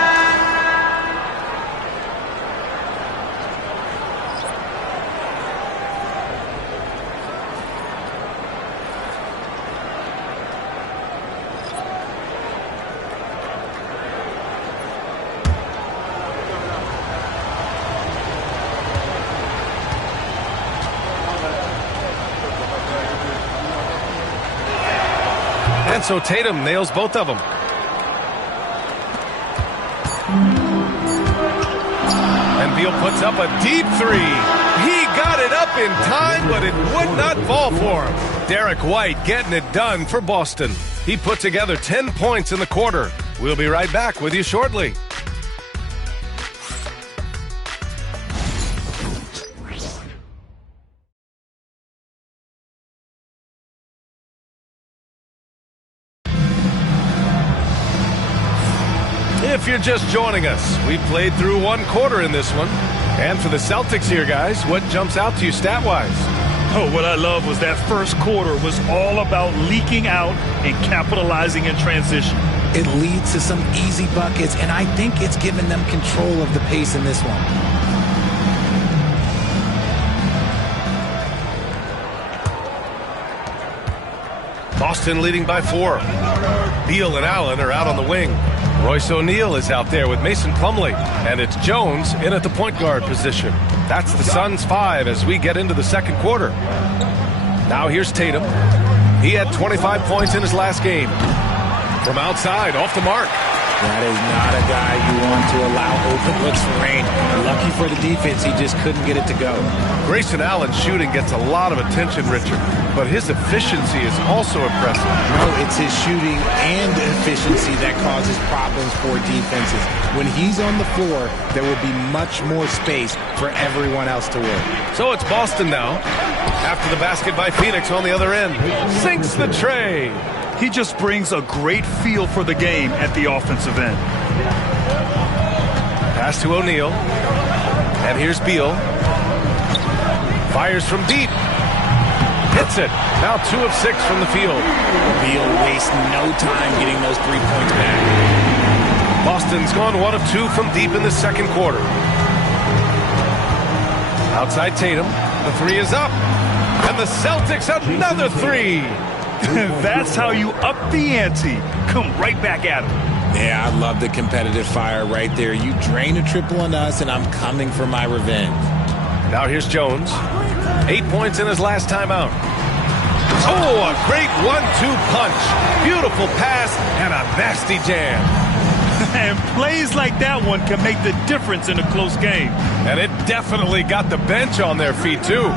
And so Tatum nails both of them. And Beal puts up a deep three. He got it up in time, but it would not fall for him. Derek White getting it done for Boston. He put together 10 points in the quarter. We'll be right back with you shortly. If you're just joining us, we played through 1 quarter in this one. And for the Celtics here, guys, what jumps out to you stat-wise? Oh, what I love was that first quarter was all about leaking out and capitalizing in transition. It leads to some easy buckets, and I think it's given them control of the pace in this one. Boston leading by 4. Beal and Allen are out on the wing. Royce O'Neal is out there with Mason Plumlee. And it's Jones in at the point guard position. That's the Suns' 5 as we get into the second quarter. Now here's Tatum. He had 25 points in his last game. From outside, off the mark. That is not a guy you want to allow open looks for rain. Lucky for the defense, he just couldn't get it to go. Grayson Allen's shooting gets a lot of attention, Richard, but his efficiency is also impressive. No, it's his shooting and efficiency that causes problems for defenses. When he's on the floor, there will be much more space for everyone else to work. So it's Boston now. After the basket by Phoenix on the other end. Sinks the tray. He just brings a great feel for the game at the offensive end. Pass to O'Neal. And here's Beal. Fires from deep. Hits it. Now 2 of 6 from the field. Beal wastes no time getting those 3 points back. Boston's gone 1 of 2 from deep in the second quarter. Outside Tatum. The 3 is up. And the Celtics another 3. That's how you up the ante. Come right back at him. Yeah, I love the competitive fire right there. You drain a triple on us, and I'm coming for my revenge. Now here's Jones. 8 points in his last time out. Oh, a great 1-2 punch. Beautiful pass and a nasty jam. And plays like that one can make the difference in a close game. And it definitely got the bench on their feet, too.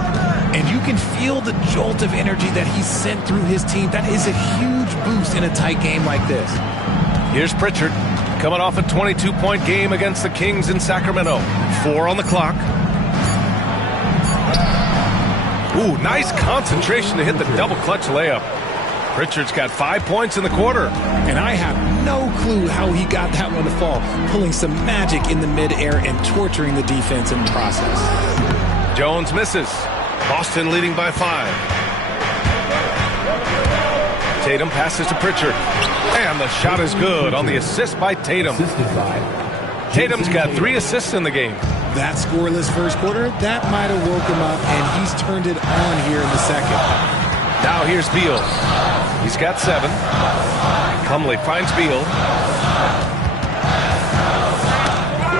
And you can feel the jolt of energy that he sent through his team. That is a huge boost in a tight game like this. Here's Pritchard. coming off a 22-point game against the Kings in Sacramento. 4 on the clock. Ooh, nice concentration to hit the double clutch layup. Pritchard's got 5 points in the quarter. And I have no clue how he got that one to fall, pulling some magic in the midair and torturing the defense in the process. Jones misses. Boston leading by 5. Tatum passes to Pritchard. And the shot is good on the assist by Tatum. Tatum's got 3 assists in the game. That scoreless first quarter, that might have woke him up, and he's turned it on here in the second. Now here's Beal. He's got 7. Plumlee finds Beal.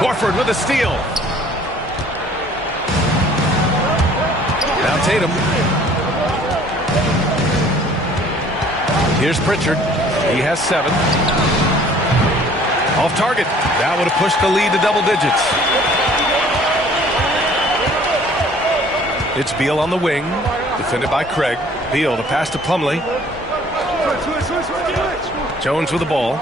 Horford with a steal. Now Tatum. Here's Pritchard. He has 7. Off target. That would have pushed the lead to double digits. It's Beal on the wing. Defended by Craig. Beal, the pass to Plumlee. Jones with the ball.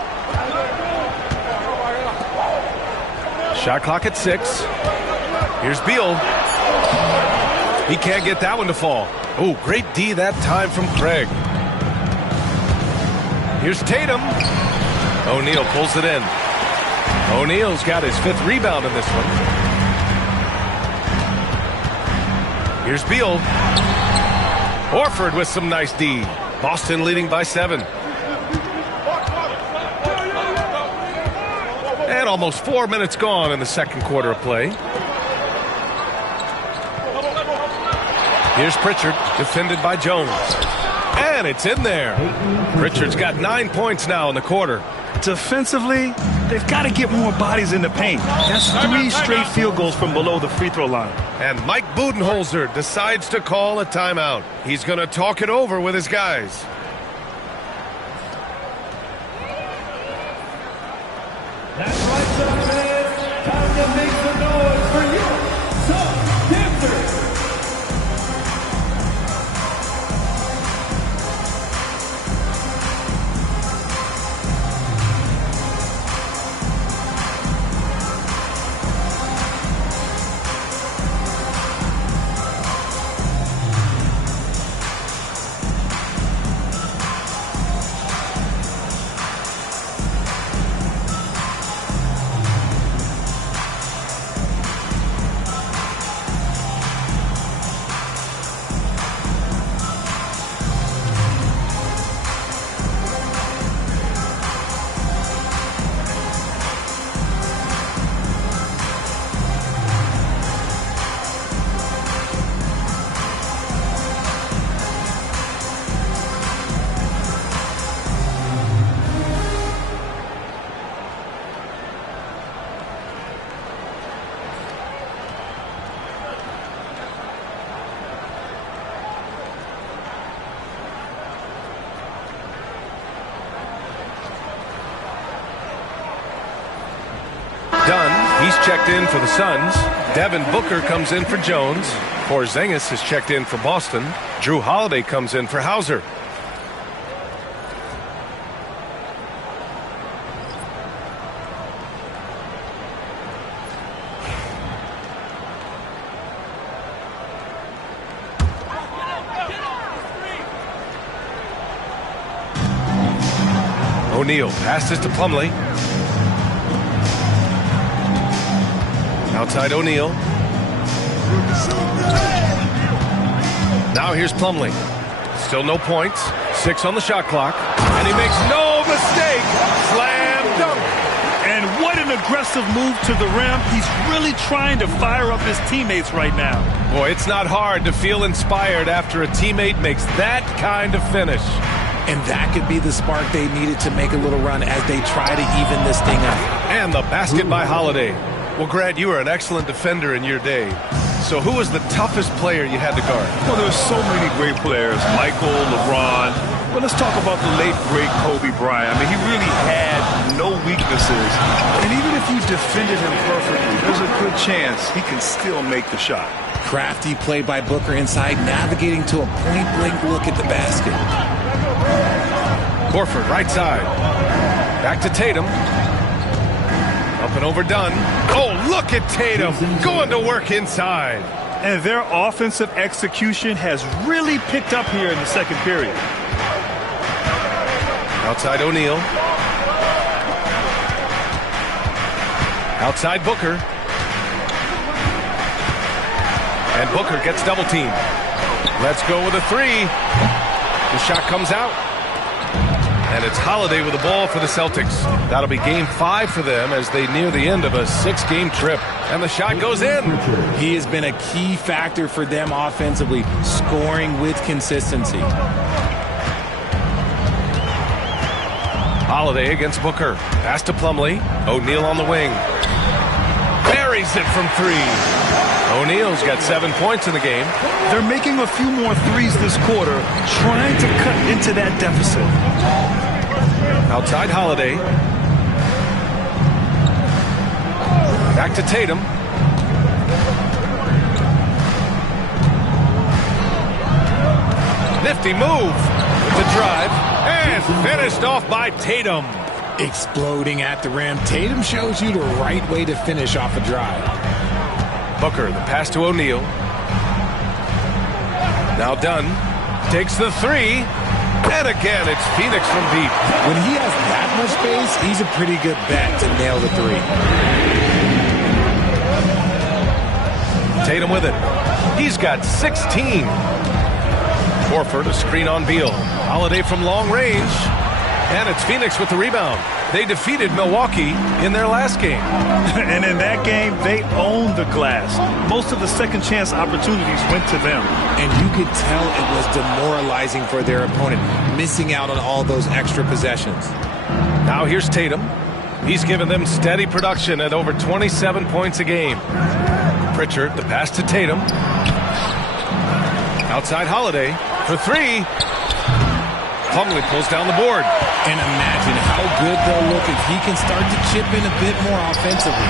Shot clock at 6. Here's Beal. He can't get that one to fall. Oh, great D that time from Craig. Here's Tatum. O'Neal pulls it in. O'Neal's got his 5th rebound in this one. Here's Beal. Horford with some nice D. Boston leading by 7. And almost 4 minutes gone in the second quarter of play. Here's Pritchard, defended by Jones. And it's in there. Pritchard's got 9 points now in the quarter. Defensively, they've got to get more bodies in the paint. That's 3 straight field goals from below the free throw line. And Mike Budenholzer decides to call a timeout. He's going to talk it over with his guys. That's right, gentlemen. Time to make some noise for you, some dancers. Dunn, he's checked in for the Suns. Devin Booker comes in for Jones. Porzingis is checked in for Boston. Drew Holiday comes in for Hauser. O'Neal passes to Plumlee. Outside O'Neal. Now here's Plumlee. Still no points. 6 on the shot clock. And he makes no mistake. Slam dunk. And what an aggressive move to the rim. He's really trying to fire up his teammates right now. Boy, it's not hard to feel inspired after a teammate makes that kind of finish. And that could be the spark they needed to make a little run as they try to even this thing up. And the basket by Holiday. Well, Grant, you were an excellent defender in your day. So who was the toughest player you had to guard? Well, there's so many great players. Michael, LeBron. But let's talk about the late, great Kobe Bryant. I mean, he really had no weaknesses. And even if you defended him perfectly, there's a good chance he can still make the shot. Crafty play by Booker inside, navigating to a point-blank look at the basket. Horford, right side. Back to Tatum. Up and overdone. Oh, look at Tatum going to work inside. And their offensive execution has really picked up here in the second period. Outside O'Neal. Outside Booker. And Booker gets double teamed. Let's go with a three. The shot comes out. And it's Holiday with the ball for the Celtics. That'll be game 5 for them as they near the end of a 6-game trip. And the shot goes in. He has been a key factor for them offensively, scoring with consistency. Holiday against Booker. Pass to Plumlee. O'Neal on the wing. Buries it from 3. O'Neal's got 7 points in the game. They're making a few more threes this quarter, trying to cut into that deficit. Outside Holiday. Back to Tatum. Nifty move with the drive. And finished off by Tatum. Exploding at the rim. Tatum shows you the right way to finish off a drive. Booker, the pass to O'Neal. Now Dunn takes the 3. And again, it's Phoenix from deep. When he has that much space, he's a pretty good bet to nail the 3. Tatum with it. He's got 16. Horford, a screen on Beal. Holiday from long range. And it's Phoenix with the rebound. They defeated Milwaukee in their last game. And in that game, they owned the glass. Most of the second chance opportunities went to them. And you could tell it was demoralizing for their opponent, missing out on all those extra possessions. Now here's Tatum. He's given them steady production at over 27 points a game. Pritchard, the pass to Tatum. Outside Holiday for 3. Plumlee pulls down the board. And imagine how good they'll look if he can start to chip in a bit more offensively.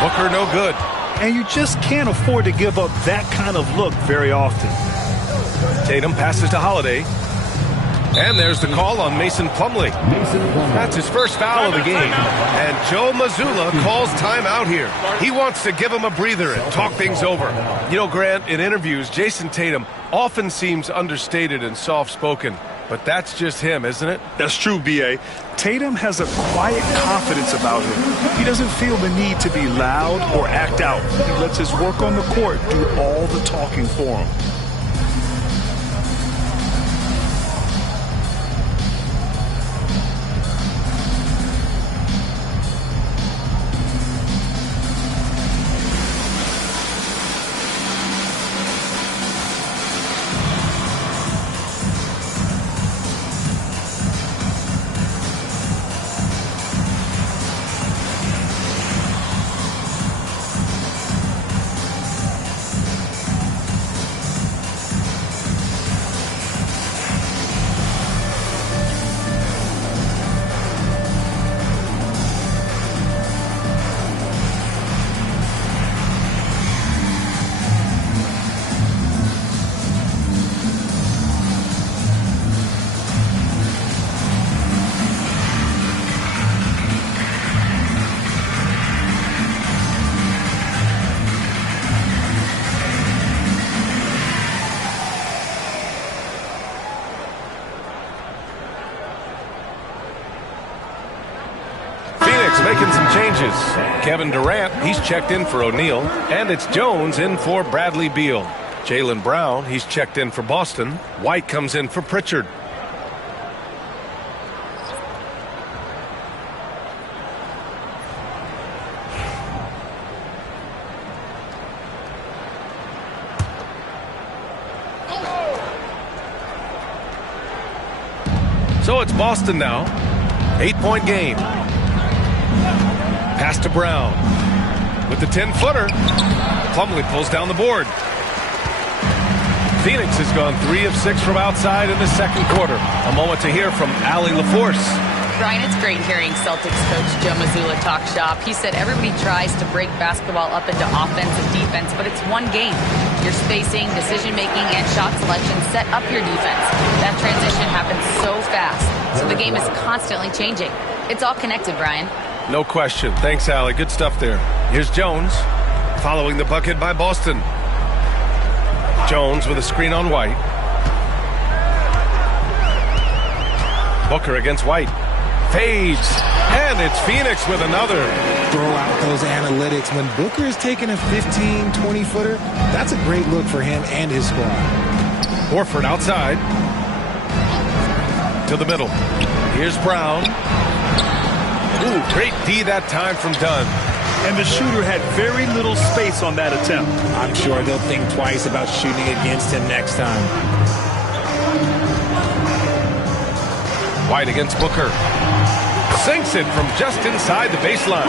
Booker no good. And you just can't afford to give up that kind of look very often. Tatum passes to Holiday. And there's the call on Mason Plumlee. That's his first foul of the game. And Joe Mazzulla calls timeout here. He wants to give him a breather and talk things over. You know, Grant, in interviews, Jason Tatum often seems understated and soft-spoken. But that's just him, isn't it? That's true, B.A. Tatum has a quiet confidence about him. He doesn't feel the need to be loud or act out. He lets his work on the court do all the talking for him. Making some changes. Kevin Durant, he's checked in for O'Neal. And it's Jones in for Bradley Beal. Jaylen Brown, he's checked in for Boston. White comes in for Pritchard. So it's Boston now. 8-point game. Pass to Brown. With the 10-footer. Plumlee pulls down the board. Phoenix has gone 3 of 6 from outside in the second quarter. A moment to hear from Allie LaForce. Brian, it's great hearing Celtics coach Joe Mazzulla talk shop. He said everybody tries to break basketball up into offense and defense, but it's one game. Your spacing, decision-making, and shot selection set up your defense. That transition happens so fast, so the game is constantly changing. It's all connected, Brian. No question. Thanks, Allie. Good stuff there. Here's Jones following the bucket by Boston. Jones with a screen on White. Booker against White. Fades. And it's Phoenix with another. Throw out those analytics. When Booker is taking a 15, 20-footer, that's a great look for him and his squad. Horford outside. To the middle. Here's Brown. Ooh, great D that time from Dunn. And the shooter had very little space on that attempt. I'm sure they'll think twice about shooting against him next time. White against Booker. Sinks it from just inside the baseline.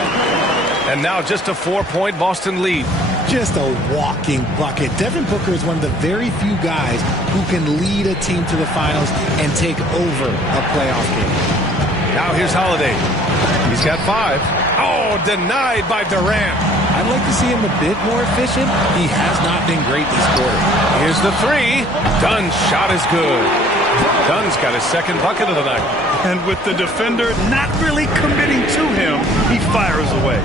And now just a 4-point Boston lead. Just a walking bucket. Devin Booker is one of the very few guys who can lead a team to the finals and take over a playoff game. Now here's Holiday. He's got 5. Oh, denied by Durant. I'd like to see him a bit more efficient. He has not been great this quarter. Here's the 3. Dunn's shot is good. Dunn's got his second bucket of the night. And with the defender not really committing to him, he fires away.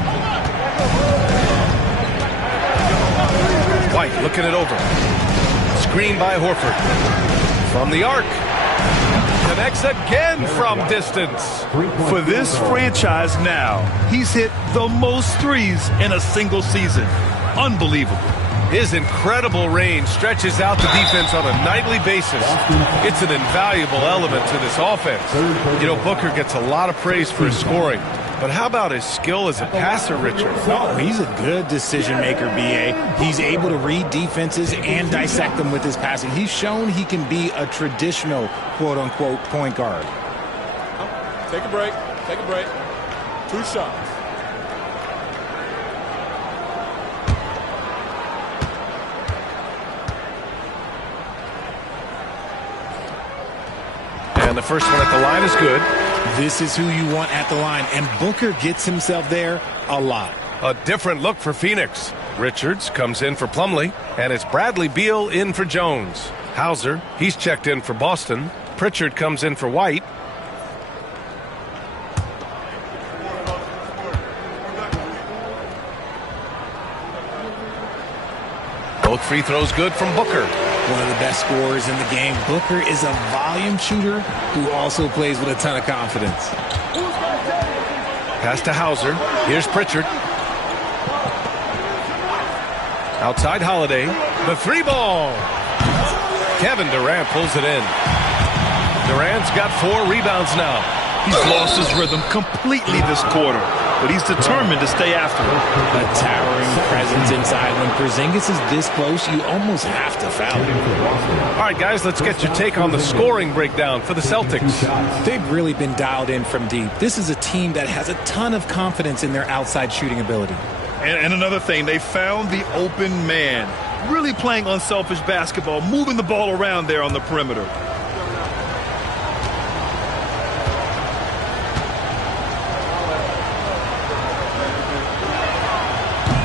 White looking it over. Screen by Horford. From the arc. Connects again from distance. For this franchise now, he's hit the most threes in a single season. Unbelievable. His incredible range stretches out the defense on a nightly basis. It's an invaluable element to this offense. You know, Booker gets a lot of praise for his scoring. But how about his skill as a passer, Richard? Oh, he's a good decision maker, B.A. He's able to read defenses and dissect them with his passing. He's shown he can be a traditional, quote-unquote, point guard. Take a break. Take a break. 2 shots. And the first one at the line is good. This is who you want at the line, and Booker gets himself there a lot. A different look for Phoenix. Richards comes in for Plumlee, and it's Bradley Beal in for Jones. Hauser, he's checked in for Boston. Pritchard comes in for White. Both free throws good from Booker. One of the best scorers in the game. Booker is a volume shooter who also plays with a ton of confidence. Pass to Hauser. Here's Pritchard. Outside Holiday. The 3-ball. Kevin Durant pulls it in. Durant's got 4 rebounds now. He's lost his rhythm completely this quarter, but he's determined to stay after it. A towering presence inside. When Porzingis is this close, you almost have to foul him. All right, guys, let's get your take on the scoring breakdown for the Celtics. They've really been dialed in from deep. This is a team that has a ton of confidence in their outside shooting ability. And another thing, they found the open man. Really playing unselfish basketball, moving the ball around there on the perimeter.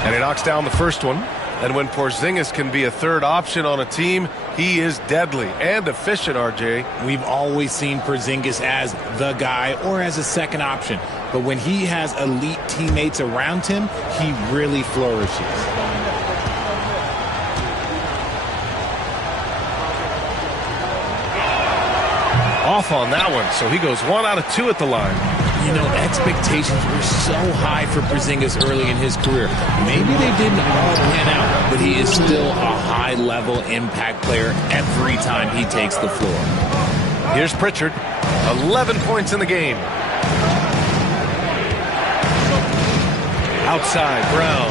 And he knocks down the first one. And when Porzingis can be a third option on a team, he is deadly and efficient, RJ. We've always seen Porzingis as the guy or as a second option. But when he has elite teammates around him, he really flourishes. Off on that one, so he goes 1 out of 2 at the line. You know, expectations were so high for Porzingis early in his career. Maybe they didn't all pan out, but he is still a high-level impact player every time he takes the floor. Here's Pritchard, 11 points in the game. Outside, Brown.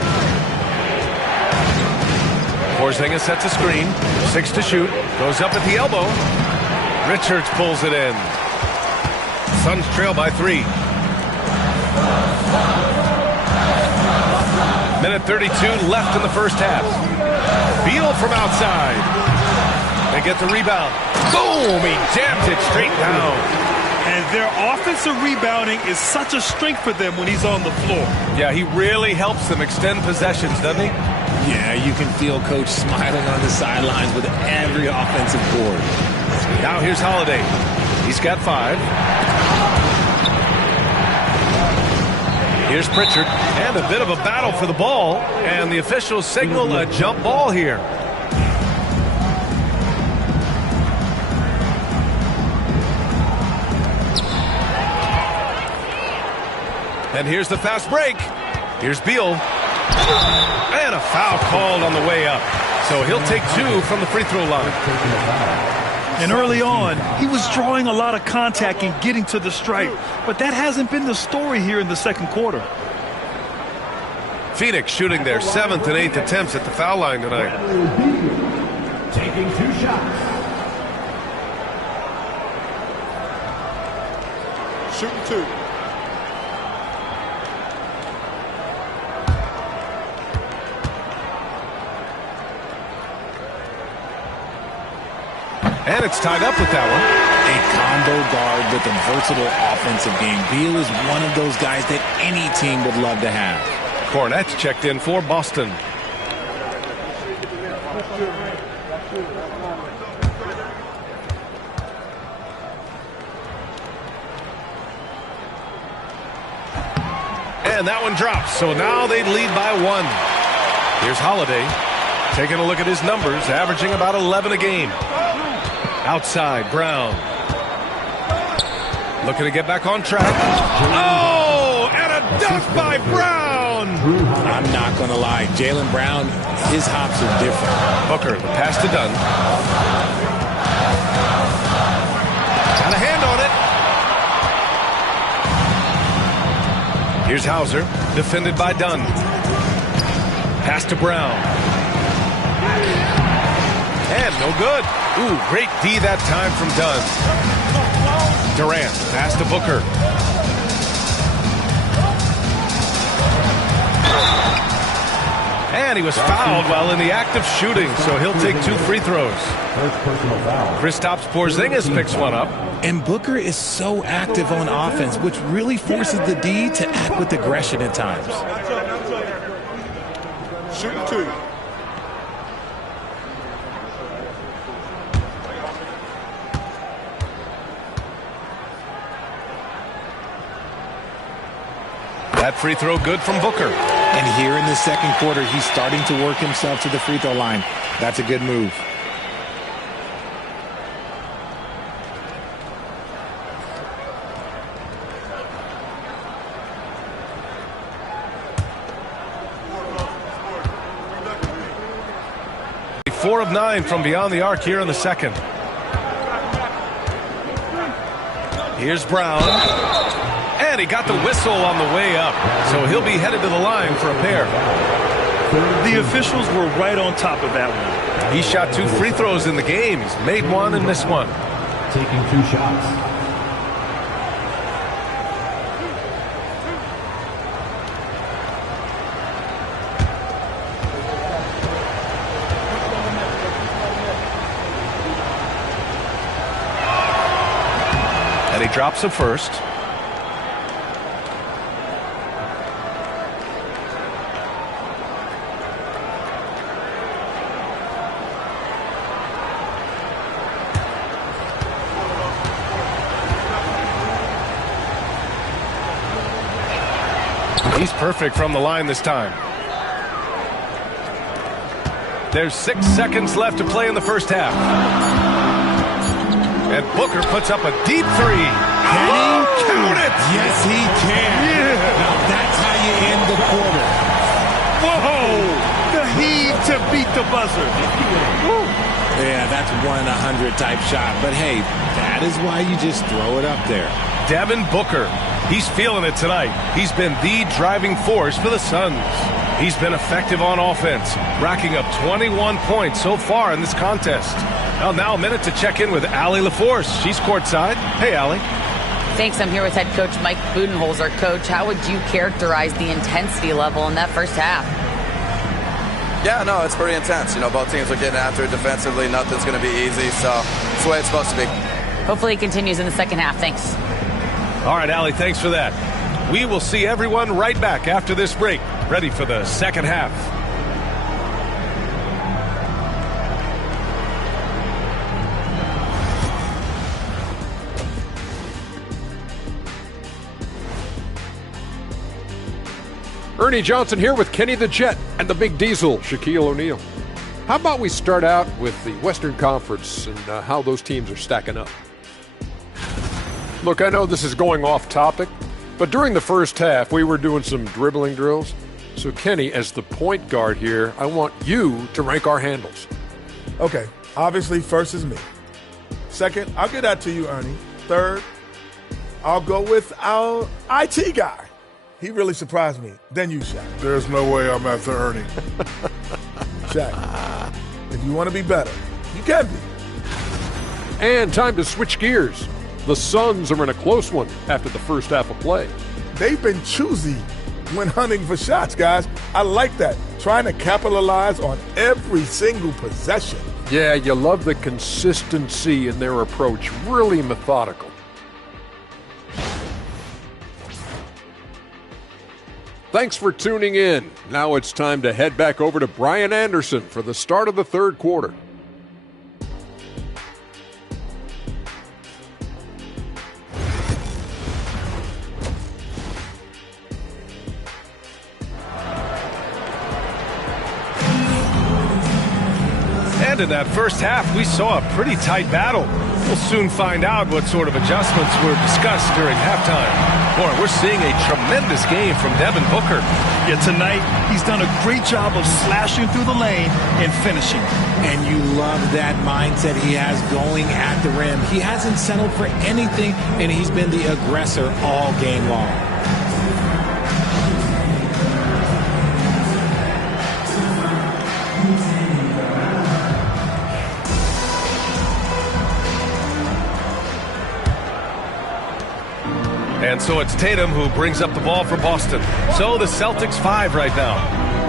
Porzingis sets a screen, 6 to shoot, goes up at the elbow. Richards pulls it in. Suns trail by 3. Minute 32 left in the first half. Beal from outside. They get the rebound. Boom! He jams it straight down. And their offensive rebounding is such a strength for them when he's on the floor. Yeah, he really helps them extend possessions, doesn't he? Yeah, you can feel Coach smiling on the sidelines with every offensive board. Now here's Holiday. He's got 5. Here's Pritchard, and a bit of a battle for the ball, and the officials signal a jump ball here. And here's the fast break. Here's Beal. And a foul called on the way up. So he'll take 2 from the free throw line. And early on, he was drawing a lot of contact and getting to the stripe. But that hasn't been the story here in the second quarter. Phoenix shooting their 7th and 8th attempts at the foul line tonight. Taking 2 shots. Shooting 2. And it's tied up with that one. A combo guard with a versatile offensive game. Beal is one of those guys that any team would love to have. Cornette's checked in for Boston. And that one drops. So now they lead by 1. Here's Holiday. Taking a look at his numbers, averaging about 11 a game. Outside, Brown. Looking to get back on track. Oh, and a dunk by Brown. I'm not going to lie. Jaylen Brown, his hops are different. Booker, the pass to Dunn. Got a hand on it. Here's Hauser, defended by Dunn. Pass to Brown. And no good. Ooh, great D that time from Dunn. Durant, pass to Booker. And he was fouled while in the act of shooting, so he'll take 2 free throws. Kristaps Porzingis picks one up. And Booker is so active on offense, which really forces the D to act with aggression at times. Shooting 2. That free throw good from Booker. And here in the second quarter, he's starting to work himself to the free throw line. That's a good move. Four of 9 from beyond the arc here in the second. Here's Brown. And he got the whistle on the way up. So he'll be headed to the line for a pair. The officials were right on top of that one. He shot 2 free throws in the game. He's made 1 and missed 1. Taking 2 shots. And he drops a first. He's perfect from the line this time. There's 6 seconds left to play in the first half. And Booker puts up a deep 3. Can he? Count it! Yes, he can. Yeah. Now that's how you end the quarter. Whoa! The heave to beat the buzzer. Yeah, that's 1 in 100 type shot. But hey, that is why you just throw it up there. Devin Booker. He's feeling it tonight. He's been the driving force for the Suns. He's been effective on offense, racking up 21 points so far in this contest. Well, now a minute to check in with Allie LaForce. She's courtside. Hey, Allie. Thanks. I'm here with head coach Mike Budenholzer. Coach, how would you characterize the intensity level in that first half? Yeah, no, it's pretty intense. You know, both teams are getting after it defensively. Nothing's going to be easy, so it's the way it's supposed to be. Hopefully it continues in the second half. Thanks. All right, Allie, thanks for that. We will see everyone right back after this break, ready for the second half. Ernie Johnson here with Kenny the Jet and the Big Diesel, Shaquille O'Neal. How about we start out with the Western Conference and how those teams are stacking up? Look, I know this is going off topic, but during the first half, we were doing some dribbling drills. So, Kenny, as the point guard here, I want you to rank our handles. Okay, obviously, first is me. Second, I'll get that to you, Ernie. Third, I'll go with our IT guy. He really surprised me. Then you, Shaq. There's no way I'm after Ernie. Shaq, if you want to be better, you can be. And time to switch gears. The Suns are in a close one after the first half of play. They've been choosy when hunting for shots, guys. I like that. Trying to capitalize on every single possession. Yeah, you love the consistency in their approach. Really methodical. Thanks for tuning in. Now it's time to head back over to Brian Anderson for the start of the third quarter. And in that first half, we saw a pretty tight battle. We'll soon find out what sort of adjustments were discussed during halftime. Boy, we're seeing a tremendous game from Devin Booker. Yeah, tonight he's done a great job of slashing through the lane and finishing. And you love that mindset he has going at the rim. He hasn't settled for anything, and he's been the aggressor all game long. And so it's Tatum who brings up the ball for Boston. So the Celtics 5 right now.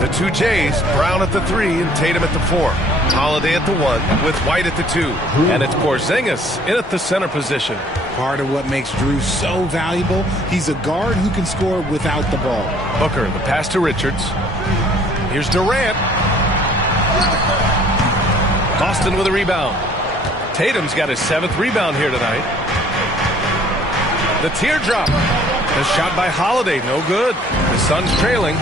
The two Jays, Brown at the 3 and Tatum at the 4. Holiday at the 1 with White at the 2. And it's Porzingis in at the center position. Part of what makes Drew so valuable, he's a guard who can score without the ball. Booker, the pass to Richards. Here's Durant. Boston with a rebound. Tatum's got his 7th rebound here tonight. The teardrop. The shot by Holiday, no good. The Suns trailing.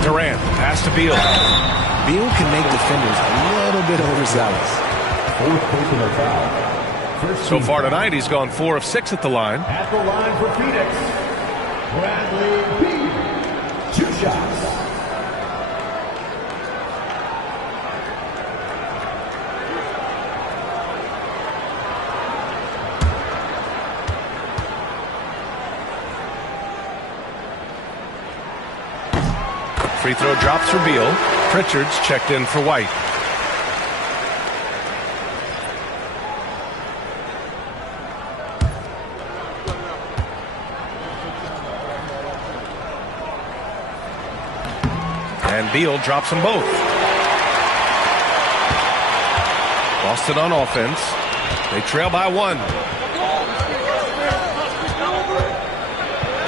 Durant, pass to Beal. Beal can make defenders a little bit overzealous. So far tonight, he's gone 4 of 6 at the line. At the line for Phoenix, Bradley Beal. 2 shots. Free throw drops for Beal. Pritchard's checked in for White. And Beal drops them both. Boston on offense. They trail by 1.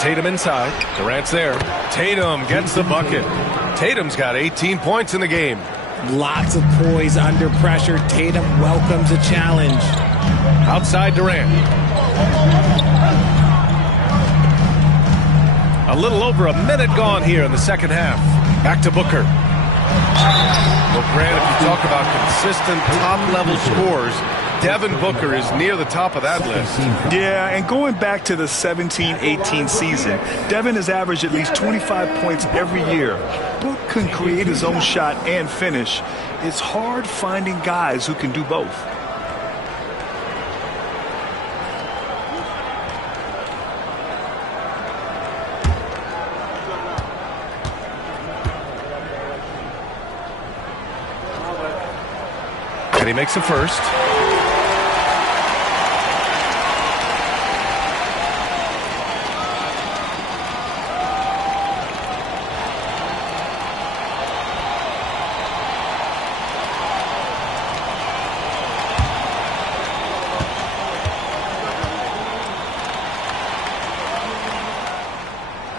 Tatum inside. Durant's there. Tatum gets the bucket. Tatum's got 18 points in the game. Lots of poise under pressure. Tatum welcomes a challenge. Outside Durant. A little over a minute gone here in the second half. Back to Booker. Well, Grant, if you talk about consistent top-level scores, Devin Booker is near the top of that list. Yeah, and going back to the 17-18 season, Devin has averaged at least 25 points every year. Book can create his own shot and finish. It's hard finding guys who can do both. And he makes the first.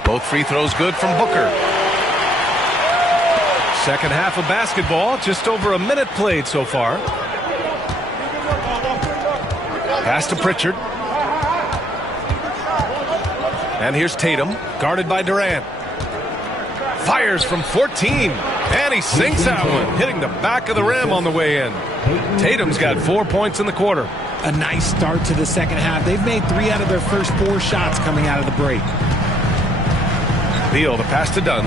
Both free throws good from Booker. Second half of basketball, just over a minute played so far. Pass to Pritchard. And here's Tatum, guarded by Durant. Fires from 14. And he sinks that one, hitting the back of the rim on the way in. Tatum's got 4 points in the quarter. A nice start to the second half. They've made 3 out of their first 4 shots coming out of the break. Beal, the pass to Dunn.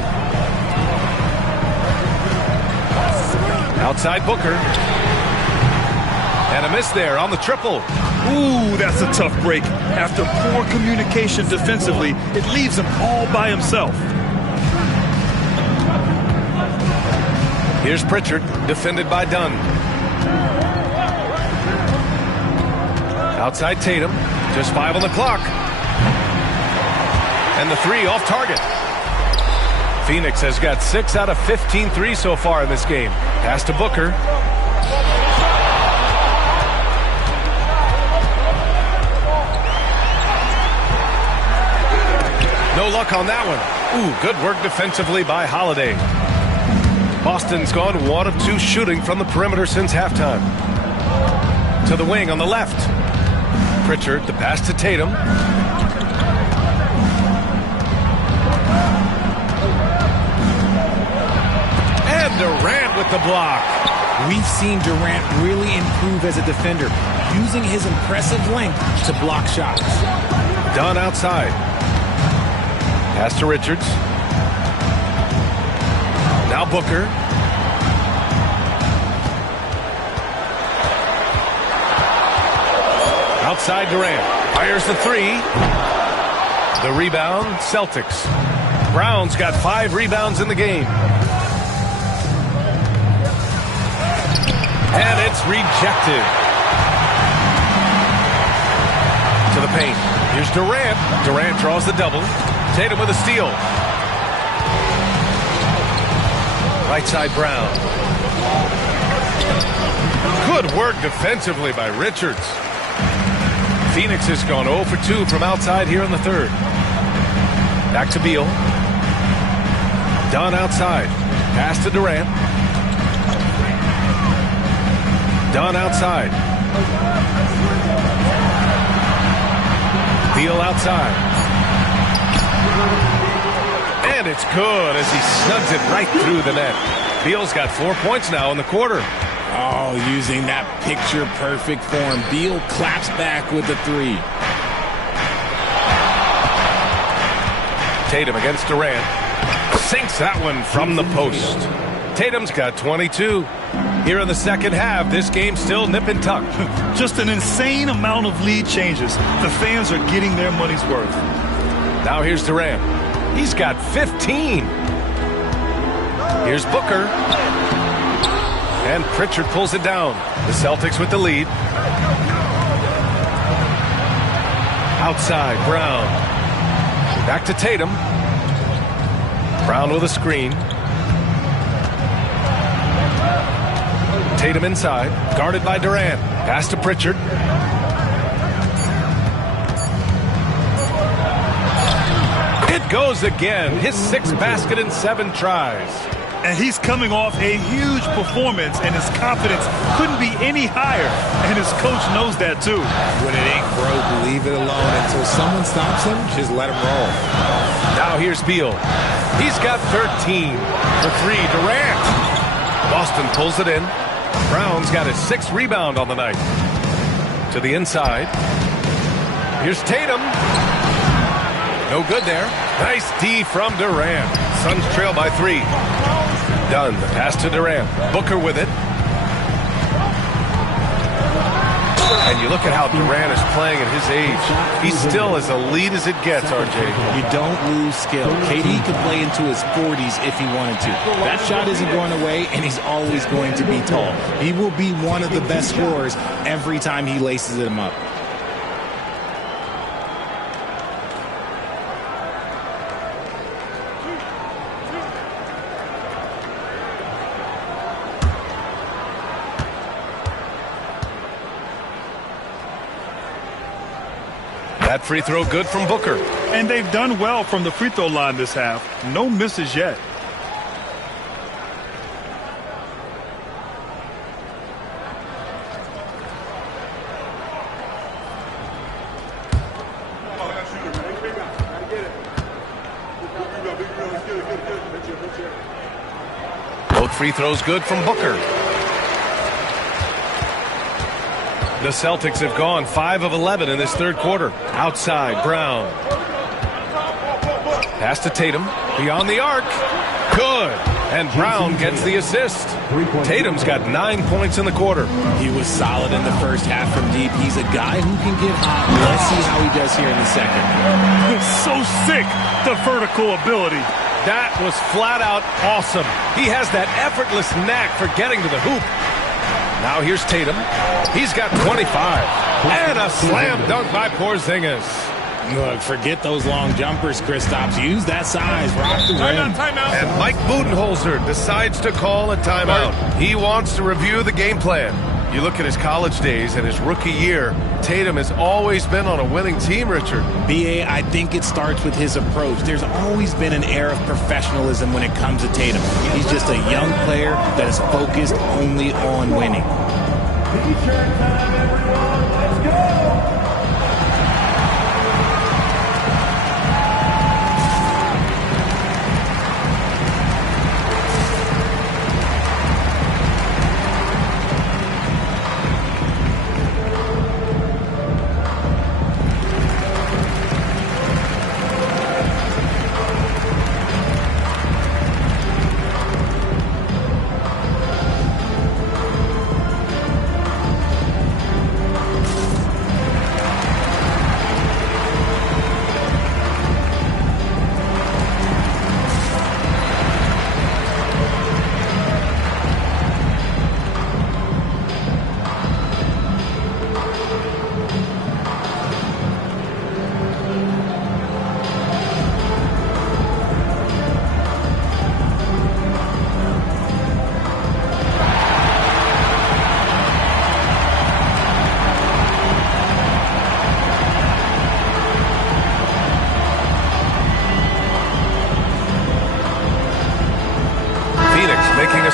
Outside Booker. And a miss there on the triple. Ooh, that's a tough break. After poor communication defensively, it leaves him all by himself. Here's Pritchard, defended by Dunn. Outside Tatum, just 5 on the clock. And the 3 off target. Phoenix has got 6 out of 15 threes so far in this game. Pass to Booker. No luck on that one. Ooh, good work defensively by Holiday. Boston's gone 1 of 2 shooting from the perimeter since halftime. To the wing on the left. Pritchard, the pass to Tatum. And Durant with the block. We've seen Durant really improve as a defender, using his impressive length to block shots. Dunn outside. Pass to Richards. Now Booker. Outside Durant. Fires the 3. The rebound, Celtics. Brown's got 5 rebounds in the game. And it's rejected. To the paint. Here's Durant. Durant draws the double. Tatum with a steal. Right side Brown. Good work defensively by Richards. Phoenix has gone 0 for 2 from outside here in the third. Back to Beal. Dunn outside. Pass to Durant. Dunn outside. Beal outside. And it's good as he snugs it right through the net. Beal's got 4 points now in the quarter. Oh, using that picture-perfect form. Beal claps back with the 3. Tatum against Durant. Sinks that one from the post. Tatum's got 22. Here in the second half, this game's still nip and tuck. Just an insane amount of lead changes. The fans are getting their money's worth. Now here's Durant. He's got 15. Here's Booker. And Pritchard pulls it down. The Celtics with the lead. Outside, Brown. Back to Tatum. Brown with a screen. Tatum inside, guarded by Durant. Pass to Pritchard. It goes again. His 6th basket in 7 tries. And he's coming off a huge performance, and his confidence couldn't be any higher. And his coach knows that, too. When it ain't broke, leave it alone. Until someone stops him, just let him roll. Now here's Beal. He's got 13. For 3, Durant. Boston pulls it in. Brown's got his 6th rebound on the night. To the inside. Here's Tatum. No good there. Nice D from Durant. Suns trail by 3. Dunn, the pass to Durant. Booker with it. And you look at how Durant is playing at his age. He's still as elite as it gets, RJ. You don't lose skill. KD could play into his 40s if he wanted to. That shot isn't going away, and he's always going to be tall. He will be one of the best scorers every time he laces him up. That free throw good from Booker. And they've done well from the free throw line this half. No misses yet. Both free throws good from Booker. The Celtics have gone 5 of 11 in this third quarter. Outside, Brown. Pass to Tatum. Beyond the arc. Good. And Brown gets the assist. Tatum's got 9 points in the quarter. He was solid in the first half from deep. He's a guy who can get hot. Let's see how he does here in the second. So sick, the vertical ability. That was flat out awesome. He has that effortless knack for getting to the hoop. Now here's Tatum. He's got 25. And a slam dunk by Porzingis. Look, forget those long jumpers, Kristaps. Use that size. Rock the rim. Timeout. And Mike Budenholzer decides to call a timeout. He wants to review the game plan. You look at his college days and his rookie year, Tatum has always been on a winning team, Richard. B.A., I think it starts with his approach. There's always been an air of professionalism when it comes to Tatum. He's just a young player that is focused only on winning. T-shirt time, everyone. Let's go.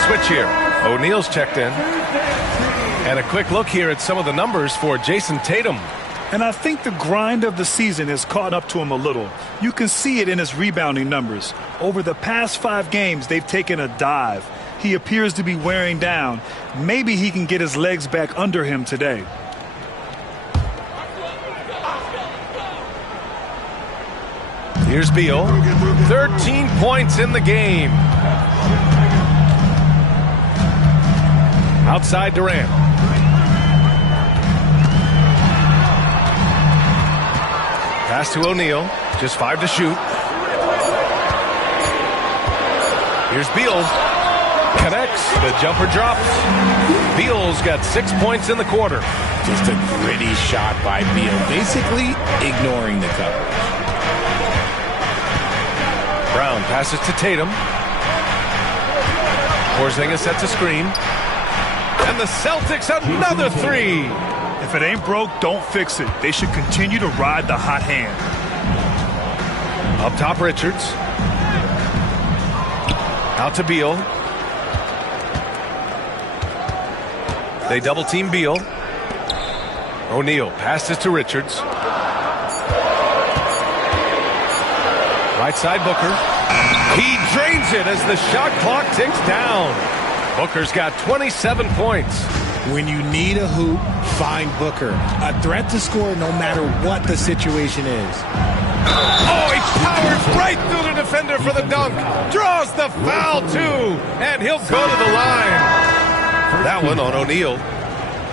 Switch here. O'Neal's checked in. And a quick look here at some of the numbers for Jason Tatum. And I think the grind of the season has caught up to him a little. You can see it in his rebounding numbers. Over the past 5 games, they've taken a dive. He appears to be wearing down. Maybe he can get his legs back under him today. Here's Beal. 13 points in the game. Outside Durant. Pass to O'Neal. Just 5 to shoot. Here's Beal. Connects. The jumper drops. Beal's got 6 points in the quarter. Just a gritty shot by Beal. Basically ignoring the coverage. Brown passes to Tatum. Porzingis sets a screen. And the Celtics another 3. If it ain't broke, don't fix it. They should continue to ride the hot hand. Up top, Richards. Out to Beal. They double team Beal. O'Neal passes to Richards. Right side Booker. He drains it as the shot clock ticks down. Booker's got 27 points. When you need a hoop, find Booker. A threat to score no matter what the situation is. Oh, he powers right through the defender for the dunk. Draws the foul, too. And he'll go to the line. That one on O'Neal.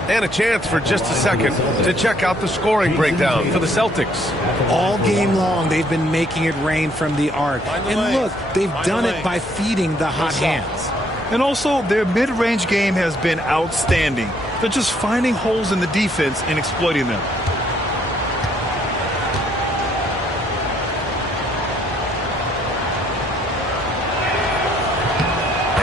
And a chance for just a second to check out the scoring breakdown for the Celtics. All game long, they've been making it rain from the arc. And look, they've done it by feeding the hot hands. And also, their mid-range game has been outstanding. They're just finding holes in the defense and exploiting them.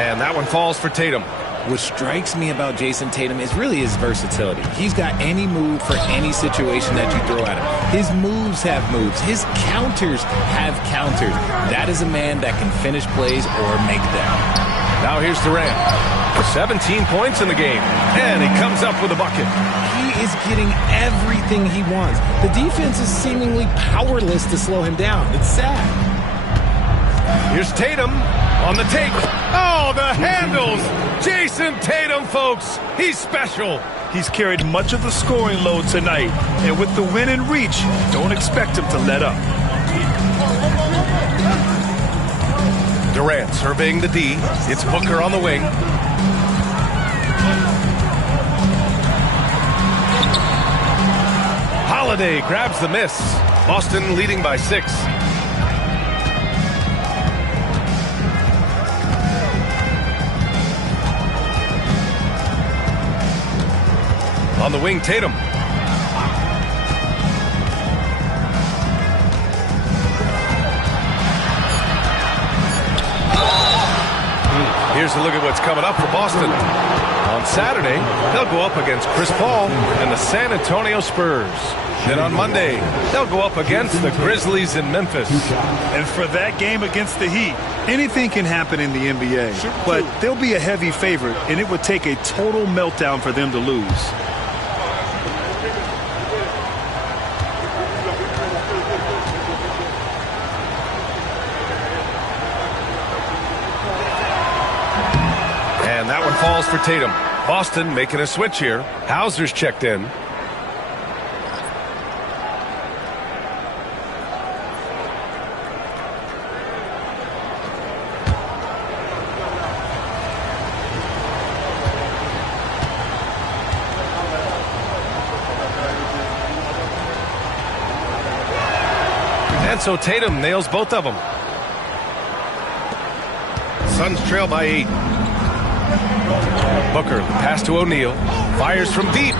And that one falls for Tatum. What strikes me about Jason Tatum is really his versatility. He's got any move for any situation that you throw at him. His moves have moves. His counters have counters. That is a man that can finish plays or make them. Now here's Durant. 17 points in the game. And he comes up with a bucket. He is getting everything he wants. The defense is seemingly powerless to slow him down. It's sad. Here's Tatum on the take. Oh, the handles. Jason Tatum, folks. He's special. He's carried much of the scoring load tonight. And with the win in reach, don't expect him to let up. Durant surveying the D. It's Booker on the wing. Holiday grabs the miss. Boston leading by 6. On the wing, Tatum. Here's a look at what's coming up for Boston. On Saturday, they'll go up against Chris Paul and the San Antonio Spurs. Then on Monday, they'll go up against the Grizzlies in Memphis. And for that game against the Heat, anything can happen in the NBA. But they'll be a heavy favorite, and it would take a total meltdown for them to lose. And that one falls for Tatum. Boston making a switch here. Hauser's checked in. And so Tatum nails both of them. Suns trail by 8. Booker, pass to O'Neal. Fires from deep.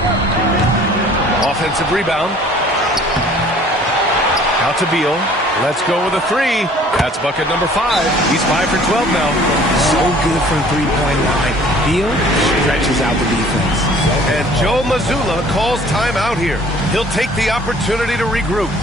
Offensive rebound. Out to Beal. Let's go with a 3. That's bucket number 5. He's 5 for 12 now. So good from three-point line. Beal stretches out the defense. And Joe Mazzulla calls timeout here. He'll take the opportunity to regroup.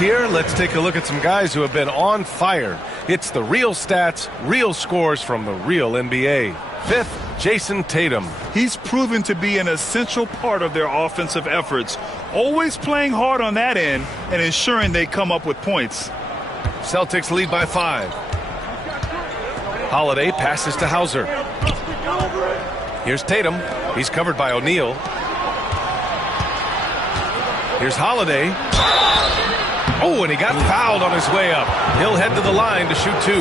Here, let's take a look at some guys who have been on fire. It's the real stats, real scores from the real NBA. 5th, Jason Tatum. He's proven to be an essential part of their offensive efforts, always playing hard on that end and ensuring they come up with points. Celtics lead by 5. Holiday passes to Hauser. Here's Tatum. He's covered by O'Neal. Here's Holiday. Oh, and he got fouled on his way up. He'll head to the line to shoot 2.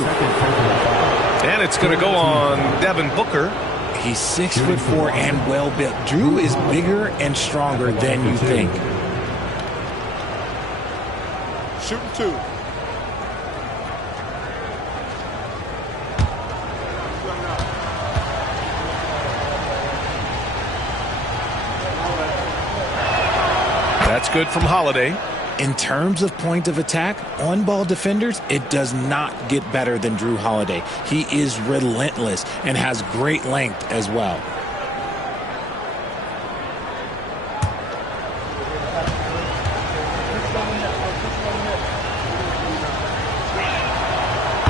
And it's going to go on Devin Booker. He's 6'4" and well-built. Drew is bigger and stronger than you think. Shooting 2. That's good from Holiday. In terms of point of attack, on-ball defenders, it does not get better than Drew Holiday. He is relentless and has great length as well.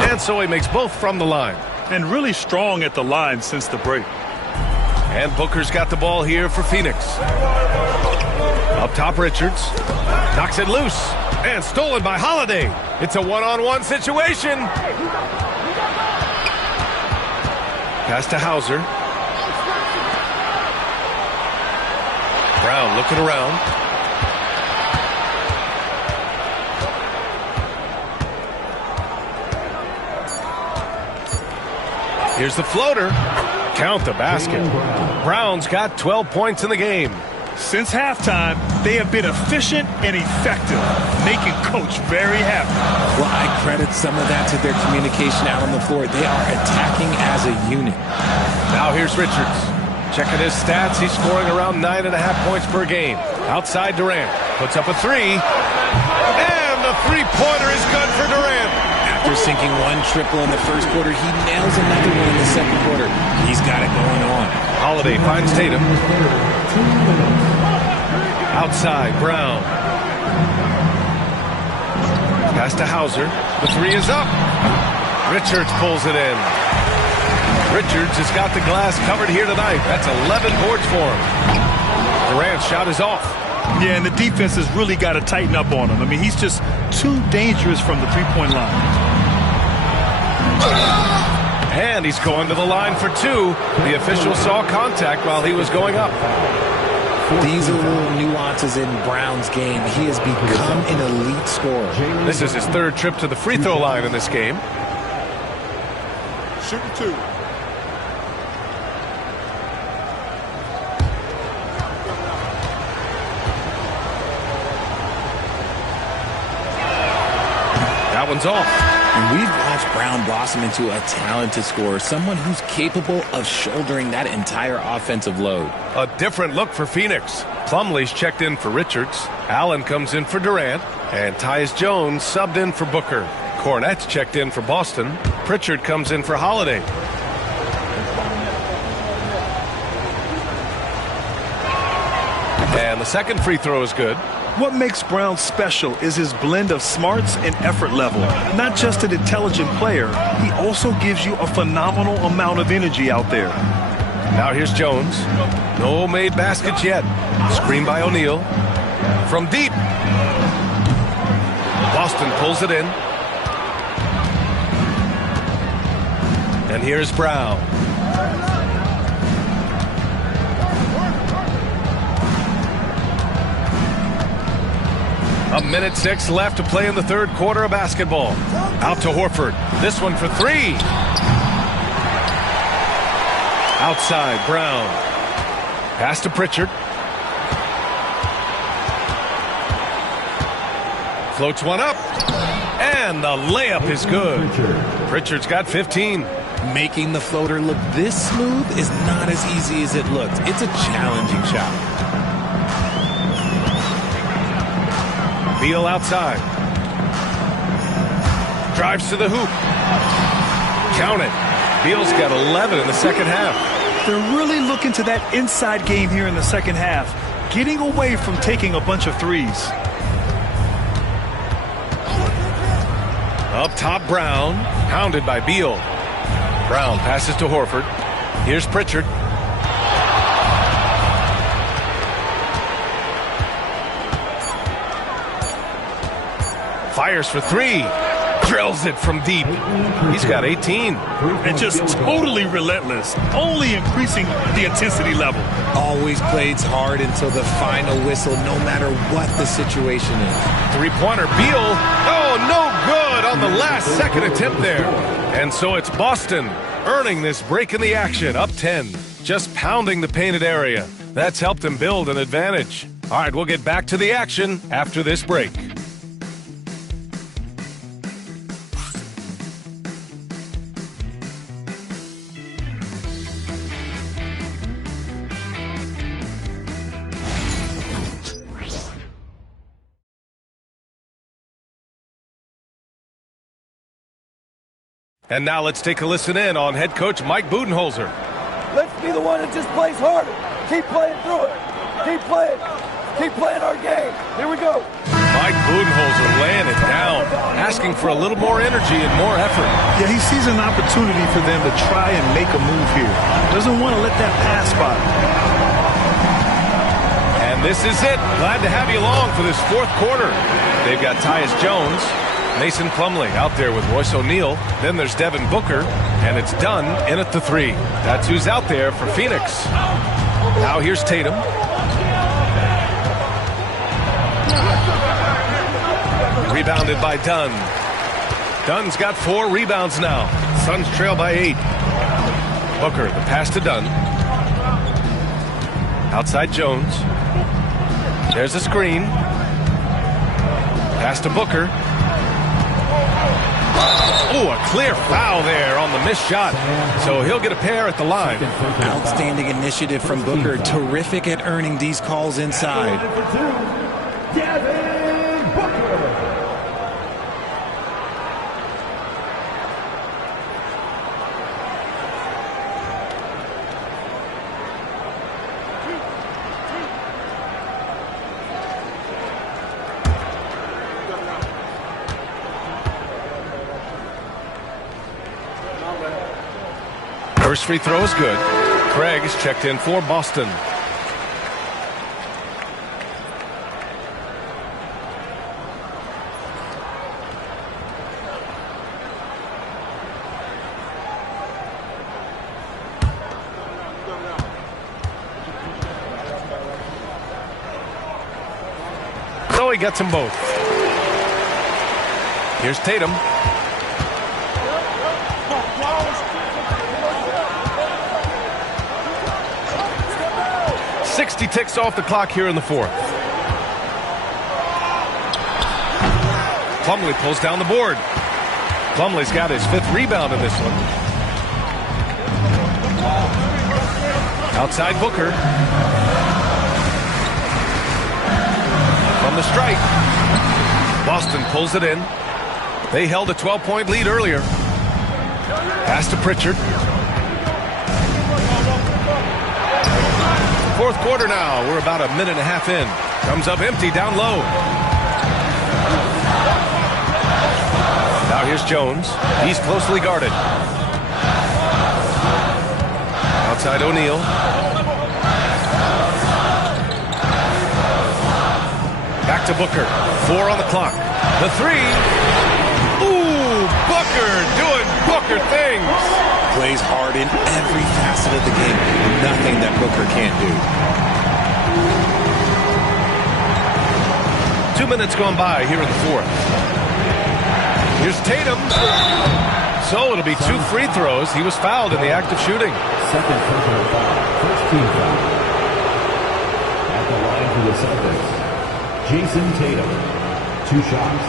And so he makes both from the line. And really strong at the line since the break. And Booker's got the ball here for Phoenix. Up top, Richards. Knocks it loose. And stolen by Holiday. It's a one-on-one situation. Pass to Hauser. Brown looking around. Here's the floater. Count the basket. Brown's got 12 points in the game. Since halftime, they have been efficient and effective, making Coach very happy. Well, I credit some of that to their communication out on the floor. They are attacking as a unit. Now here's Richards. Checking his stats, he's scoring around 9.5 points per game. Outside Durant. Puts up a three. And the three-pointer is good for Durant. After sinking one triple in the first quarter, he nails another one in the second quarter. He's got it going on. Holiday finds Tatum. Outside, Brown. Pass to Hauser. The three is up. Richards pulls it in. Richards has got the glass covered here tonight. That's 11 boards for him. Durant's shot is off. Yeah, and the defense has really got to tighten up on him. I mean, he's just too dangerous from the three-point line. And he's going to the line for two. The official saw contact while he was going up. These are little nuances in Brown's game. He has become an elite scorer. This is his third trip to the free throw line in this game. Shooting two. That one's off. And we've watched Brown blossom into a talented scorer, someone who's capable of shouldering that entire offensive load. A different look for Phoenix. Plumlee's checked in for Richards. Allen comes in for Durant. And Tyus Jones subbed in for Booker. Cornette's checked in for Boston. Pritchard comes in for Holiday. And the second free throw is good. What makes Brown special is his blend of smarts and effort level. Not just an intelligent player, he also gives you a phenomenal amount of energy out there. Now here's Jones. No made baskets yet. Screen by O'Neal. From deep. Boston pulls it in. And here's Brown. A minute 6 left to play in the third quarter of basketball. Out to Horford. This one for three. Outside, Brown. Pass to Pritchard. Floats one up. And the layup is good. Pritchard's got 15. Making the floater look this smooth is not as easy as it looks. It's a challenging shot. Beal outside. Drives to the hoop. Count it. Beal's got 11 in the second half. They're really looking to that inside game here in the second half, getting away from taking a bunch of threes. Up top, Brown. Pounded by Beal. Brown passes to Horford. Here's Pritchard. Fires for three. Drills it from deep. He's got 18. And just totally relentless. Only increasing the intensity level. Always plays hard until the final whistle, no matter what the situation is. Three-pointer, Beal. Oh, no good on the last second attempt there. And so it's Boston earning this break in the action. Up 10. Just pounding the painted area. That's helped them build an advantage. All right, we'll get back to the action after this break. And now let's take a listen in on head coach Mike Budenholzer. Let's be the one that just plays harder. Keep playing through it. Keep playing our game. Here we go. Mike Budenholzer laying it down, asking for a little more energy and more effort. Yeah, he sees an opportunity for them to try and make a move here. Doesn't want to let that pass by. And this is it. Glad to have you along for this fourth quarter. They've got Tyus Jones, Mason Plumlee out there with Royce O'Neal. Then there's Devin Booker, and it's Dunn in at the 3. That's who's out there for Phoenix. Now here's Tatum. Rebounded by Dunn. Dunn's got 4 rebounds now. Suns trail by 8. Booker, the pass to Dunn. Outside Jones. There's a screen. Pass to Booker. Oh, a clear foul there on the missed shot. So he'll get a pair at the line. Outstanding initiative from Booker. Terrific at earning these calls inside. First free throw is good. Craig is checked in for Boston. So he gets them both. Here's Tatum. He ticks off the clock here in the fourth. Plumlee pulls down the board. Plumlee's got his 5th rebound in this one. Outside Booker. From the stripe. Boston pulls it in. They held a 12-point lead earlier. Pass to Pritchard. Fourth quarter now. We're about a minute and a half in. Comes up empty down low. Now here's Jones. He's closely guarded. Outside O'Neal. Back to Booker. 4 on the clock. The 3. Ooh, Booker doing Booker things. Plays hard in every facet of the game. Nothing that Booker can't do. 2 minutes gone by here in the fourth. Here's Tatum. So it'll be 2 free throws. He was fouled in the act of shooting. Second personal foul. First team foul. At the line for the Celtics, Jason Tatum. 2 shots.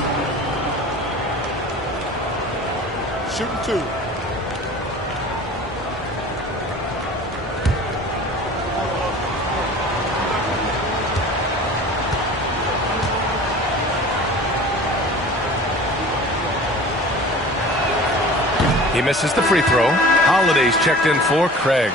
Shooting 2. He misses the free throw. Holiday's checked in for Craig.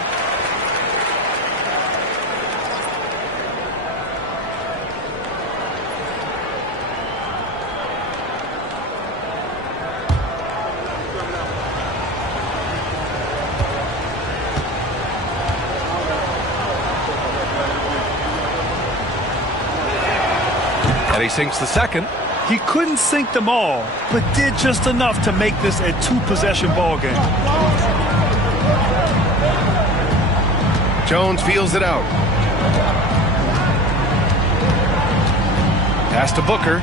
And he sinks the second. He couldn't sink them all, but did just enough to make this a 2-possession ball game. Jones feels it out. Pass to Booker.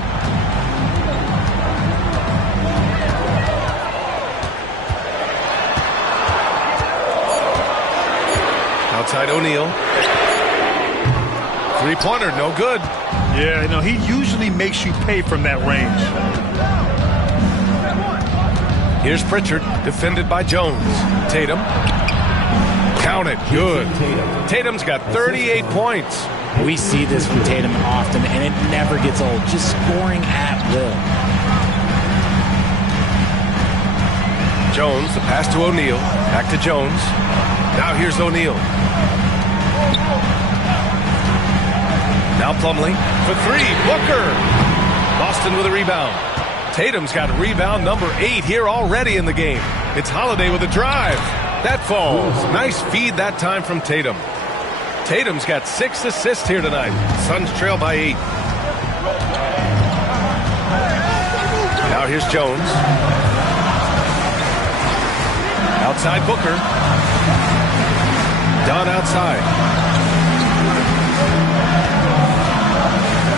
Outside O'Neal. 3-pointer, no good. Yeah, no, he usually makes you pay from that range. Here's Pritchard, defended by Jones. Tatum. Count it. Good. Tatum's got 38 points. We see this from Tatum often, and it never gets old. Just scoring at will. Jones, the pass to O'Neal. Back to Jones. Now here's O'Neal. Now Plumlee for 3. Booker. Boston with a rebound. Tatum's got rebound number 8 here already in the game. It's Holiday with a drive. That falls. Nice feed that time from Tatum. Tatum's got 6 assists here tonight. Suns trail by 8. Now here's Jones. Outside Booker. Dunn outside.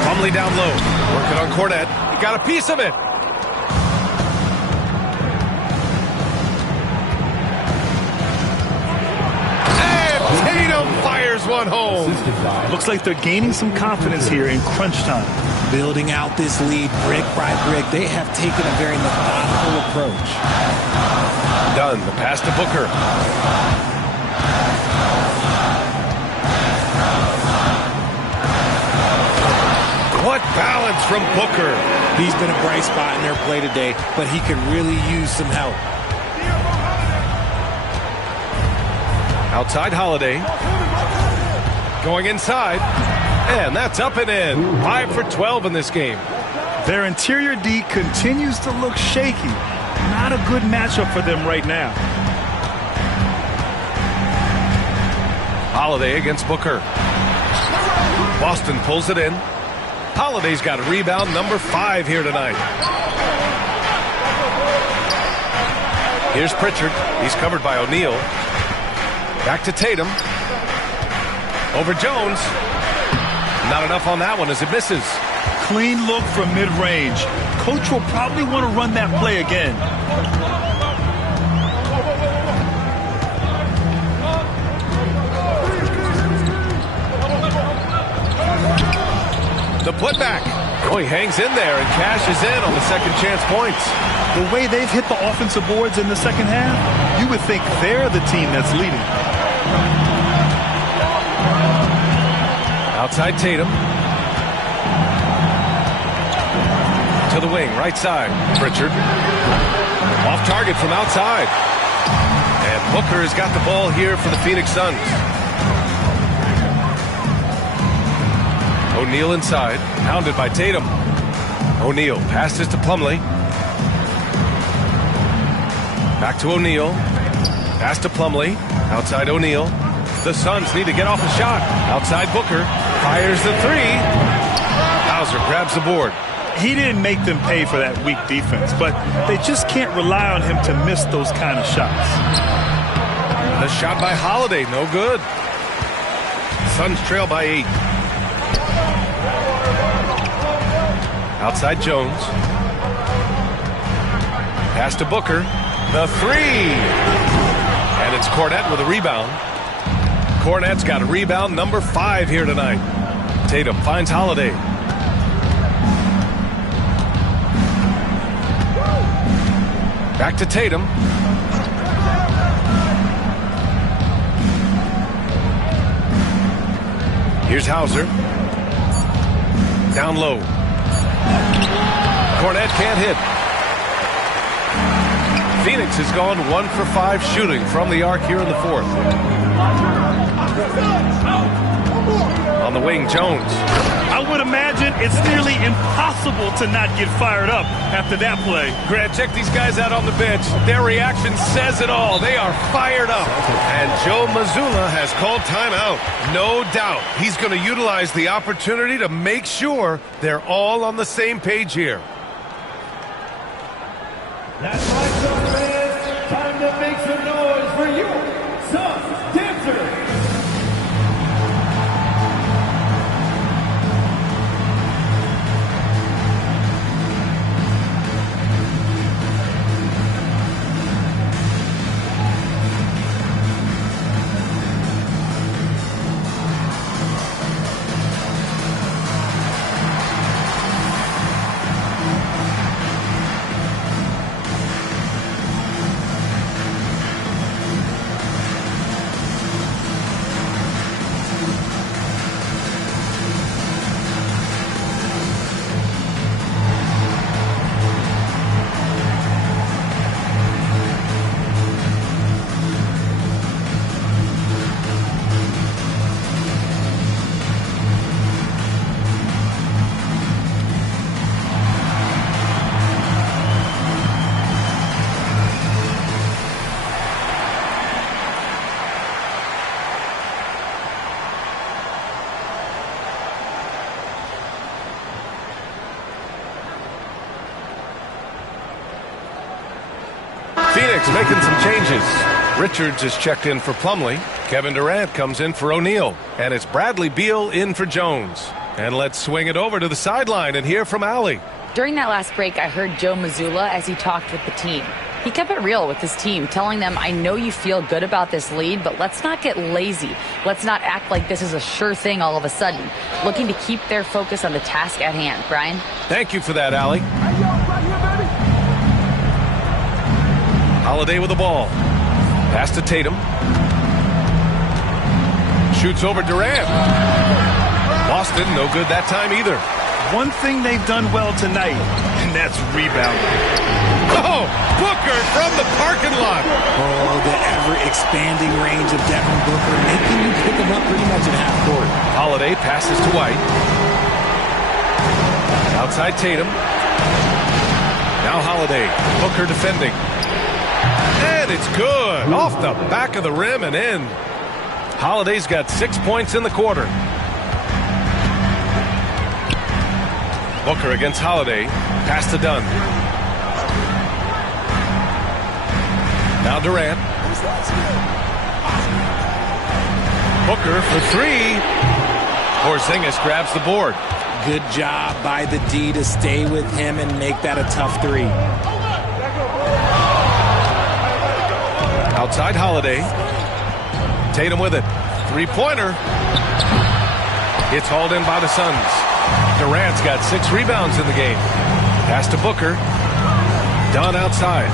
Plumlee down low. Working on Cornet. He got a piece of it. Tatum fires one home. Looks like they're gaining some confidence here in crunch time. Building out this lead brick by brick. They have taken a very methodical approach. Dunn, the pass to Booker. What balance from Booker. He's been a bright spot in their play today, but he could really use some help. Outside Holiday. Going inside. And that's up and in. 5 for 12 in this game. Their interior D continues to look shaky. Not a good matchup for them right now. Holiday against Booker. Boston pulls it in. Holiday's got a rebound number 5 here tonight. Here's Pritchard. He's covered by O'Neal. Back to Tatum. Over Jones. Not enough on that one as it misses. Clean look from mid-range. Coach will probably want to run that play again. The putback. Oh, he hangs in there and cashes in on the second chance points. The way they've hit the offensive boards in the second half, you would think they're the team that's leading. Outside Tatum. To the wing, right side. Pritchard. Off target from outside. And Booker has got the ball here for the Phoenix Suns. O'Neal inside. Hounded by Tatum. O'Neal passes to Plumlee. Back to O'Neal. Pass to Plumlee. Outside O'Neal. The Suns need to get off a shot. Outside Booker. Fires the 3. Hauser grabs the board. He didn't make them pay for that weak defense, but they just can't rely on him to miss those kind of shots. The shot by Holiday, no good. Suns trail by 8. Outside Jones. Pass to Booker. The 3. And it's Cornet with a rebound. Cornet's got a rebound number 5 here tonight. Tatum finds Holiday. Back to Tatum. Here's Hauser. Down low. Cornet can't hit. Phoenix has gone 1 for 5 shooting from the arc here in the 4th. On the wing, Jones. I would imagine it's nearly impossible to not get fired up after that play. Grant, check these guys out on the bench. Their reaction says it all. They are fired up. And Joe Mazzulla has called timeout. No doubt he's going to utilize the opportunity to make sure they're all on the same page here. That's right, Suns fans. Time to make some noise for you, Suns dancers. Celtics making some changes. Richards is checked in for Plumlee. Kevin Durant comes in for O'Neal. And it's Bradley Beal in for Jones. And let's swing it over to the sideline and hear from Allie. During that last break, I heard Joe Mazzulla as he talked with the team. He kept it real with his team, telling them, I know you feel good about this lead, but let's not get lazy. Let's not act like this is a sure thing all of a sudden. Looking to keep their focus on the task at hand. Brian? Thank you for that, Allie. Holiday with the ball. Pass to Tatum. Shoots over Durant. Boston, no good that time either. One thing they've done well tonight, and that's rebounding. Oh, Booker from the parking lot. Oh, the ever-expanding range of Devin Booker, making you pick him up pretty much at half court. Holiday passes to White. Outside Tatum. Now Holiday. Booker defending. And it's good. Off the back of the rim and in. Holiday's got 6 points in the quarter. Booker against Holiday. Pass to Dunn. Now Durant. Booker for three. Porzingis grabs the board. Good job by the D to stay with him and make that a tough three. Outside Holiday. Tatum with it. Three-pointer. It's hauled in by the Suns. Durant's got 6 rebounds in the game. Pass to Booker. Dunn outside.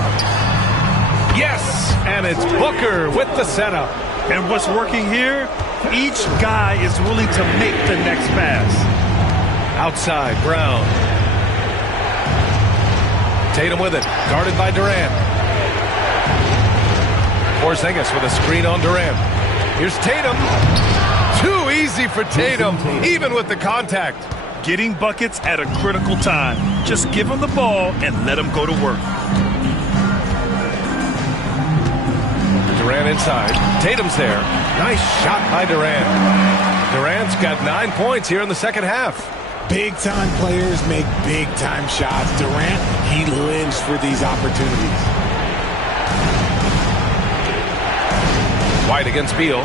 Yes! And it's Booker with the setup. And what's working here? Each guy is willing to make the next pass. Outside, Brown. Tatum with it. Guarded by Durant. Porzingis with a screen on Durant. Here's Tatum. Too easy for Tatum, even with the contact. Getting buckets at a critical time. Just give him the ball and let him go to work. Durant inside. Tatum's there. Nice shot by Durant. Durant's got 9 points here in the second half. Big-time players make big-time shots. Durant, he lives for these opportunities. White against Beal.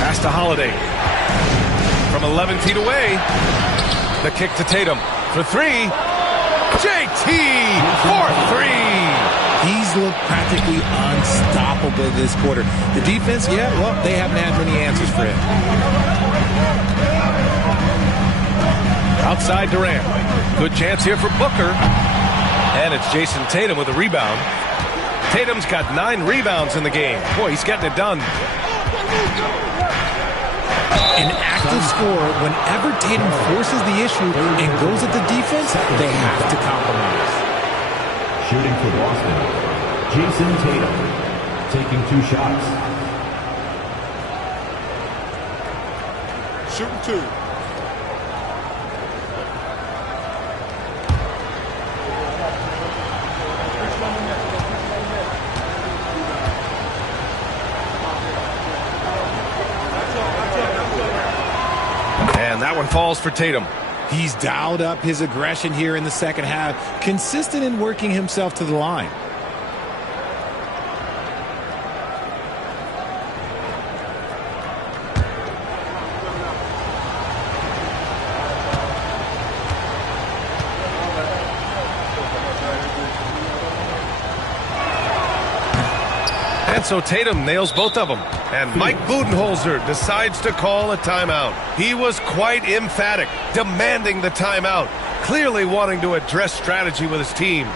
Pass to Holiday. From 11 feet away. The kick to Tatum. For three. JT for three. He's looked practically unstoppable this quarter. The defense, yeah, well, they haven't had many answers for him. Outside Durant. Good chance here for Booker. And it's Jason Tatum with a rebound. Tatum's got 9 rebounds in the game. Boy, he's getting it done. An active scorer, whenever Tatum forces the issue and goes at the defense, they have to compromise. Shooting for Boston, Jason Tatum, taking 2 shots. Shooting 2. And that one falls for Tatum. He's dialed up his aggression here in the second half, consistent in working himself to the line. And so Tatum nails both of them. And Mike Budenholzer decides to call a timeout. He was quite emphatic, demanding the timeout, clearly wanting to address strategy with his team.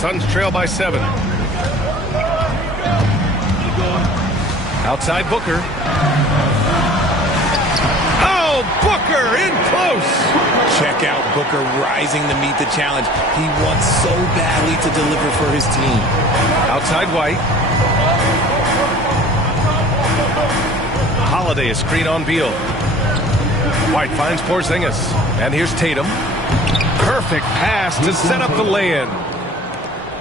Suns trail by 7. Outside Booker. Oh, Booker in close. Check out Booker rising to meet the challenge. He wants so badly to deliver for his team. Outside White. Holiday, a screen on Beal. White finds Porzingis. And here's Tatum. Perfect pass to set up the lay-in.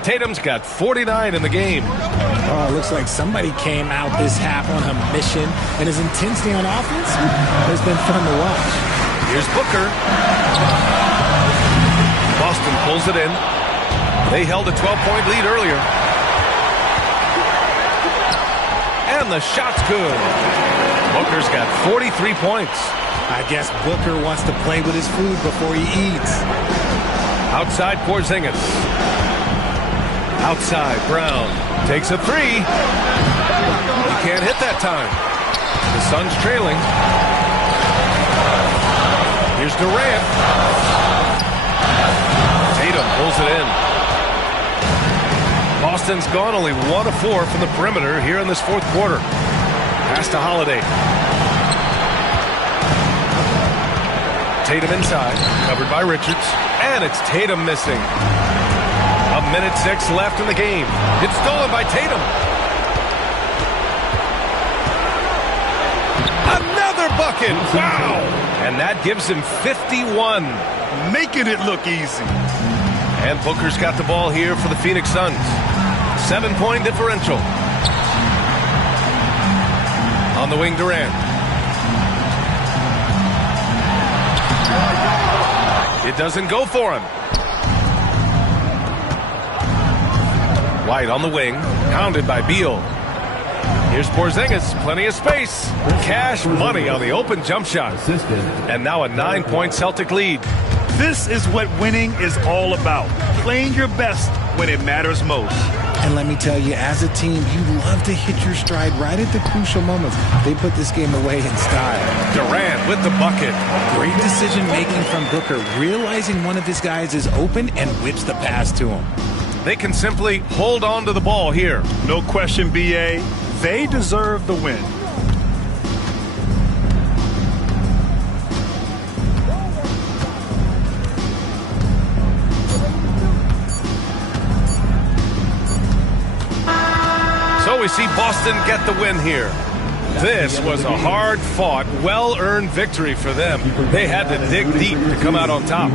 Tatum's got 49 in the game. Oh, it looks like somebody came out this half on a mission, and his intensity on offense has been fun to watch. Here's Booker. Boston pulls it in. They held a 12-point lead earlier. And the shot's good. Booker's got 43 points. I guess Booker wants to play with his food before he eats. Outside Porzingis. Outside Brown. Takes a 3. He can't hit that time. The Suns trailing. Here's Durant. Tatum pulls it in. Boston's gone only 1 of 4 from the perimeter here in this fourth quarter. Pass to Holiday. Tatum inside, covered by Richards, and it's Tatum missing. 1:06 left in the game. It's stolen by Tatum. Another bucket! Wow! And that gives him 51. Making it look easy. And Booker's got the ball here for the Phoenix Suns. 7-point differential. On the wing, Durant. It doesn't go for him. White on the wing, pounded by Beal. Here's Porzingis, plenty of space. Cash money on the open jump shot. And now a 9-point Celtic lead. This is what winning is all about. Playing your best when it matters most. And let me tell you, as a team, you love to hit your stride right at the crucial moments. They put this game away in style. Durant with the bucket. Great decision-making from Booker, realizing one of his guys is open and whips the pass to him. They can simply hold on to the ball here. No question, B.A. They deserve the win. So we see Boston get the win here. This was a hard-fought, well-earned victory for them. They had to dig deep to come out on top.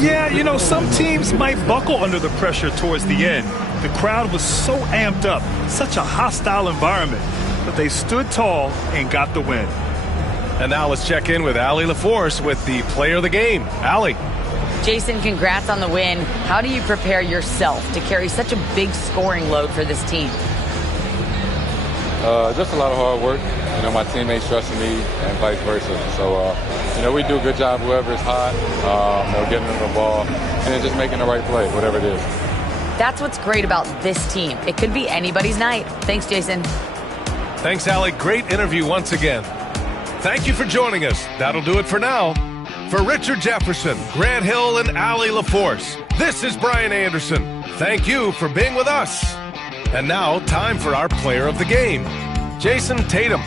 Yeah, you know, some teams might buckle under the pressure towards the end. The crowd was so amped up, such a hostile environment, but they stood tall and got the win. And now let's check in with Allie LaForce with the player of the game. Allie. Jason, congrats on the win. How do you prepare yourself to carry such a big scoring load for this team? Just a lot of hard work. You know, my teammates trusting me and vice versa. So, you know, we do a good job whoever is hot, getting them the ball, and then just making the right play, whatever it is. That's what's great about this team. It could be anybody's night. Thanks, Jason. Thanks, Allie. Great interview once again. Thank you for joining us. That'll do it for now. For Richard Jefferson, Grant Hill, and Allie LaForce, this is Brian Anderson. Thank you for being with us. And now, time for our player of the game, Jason Tatum.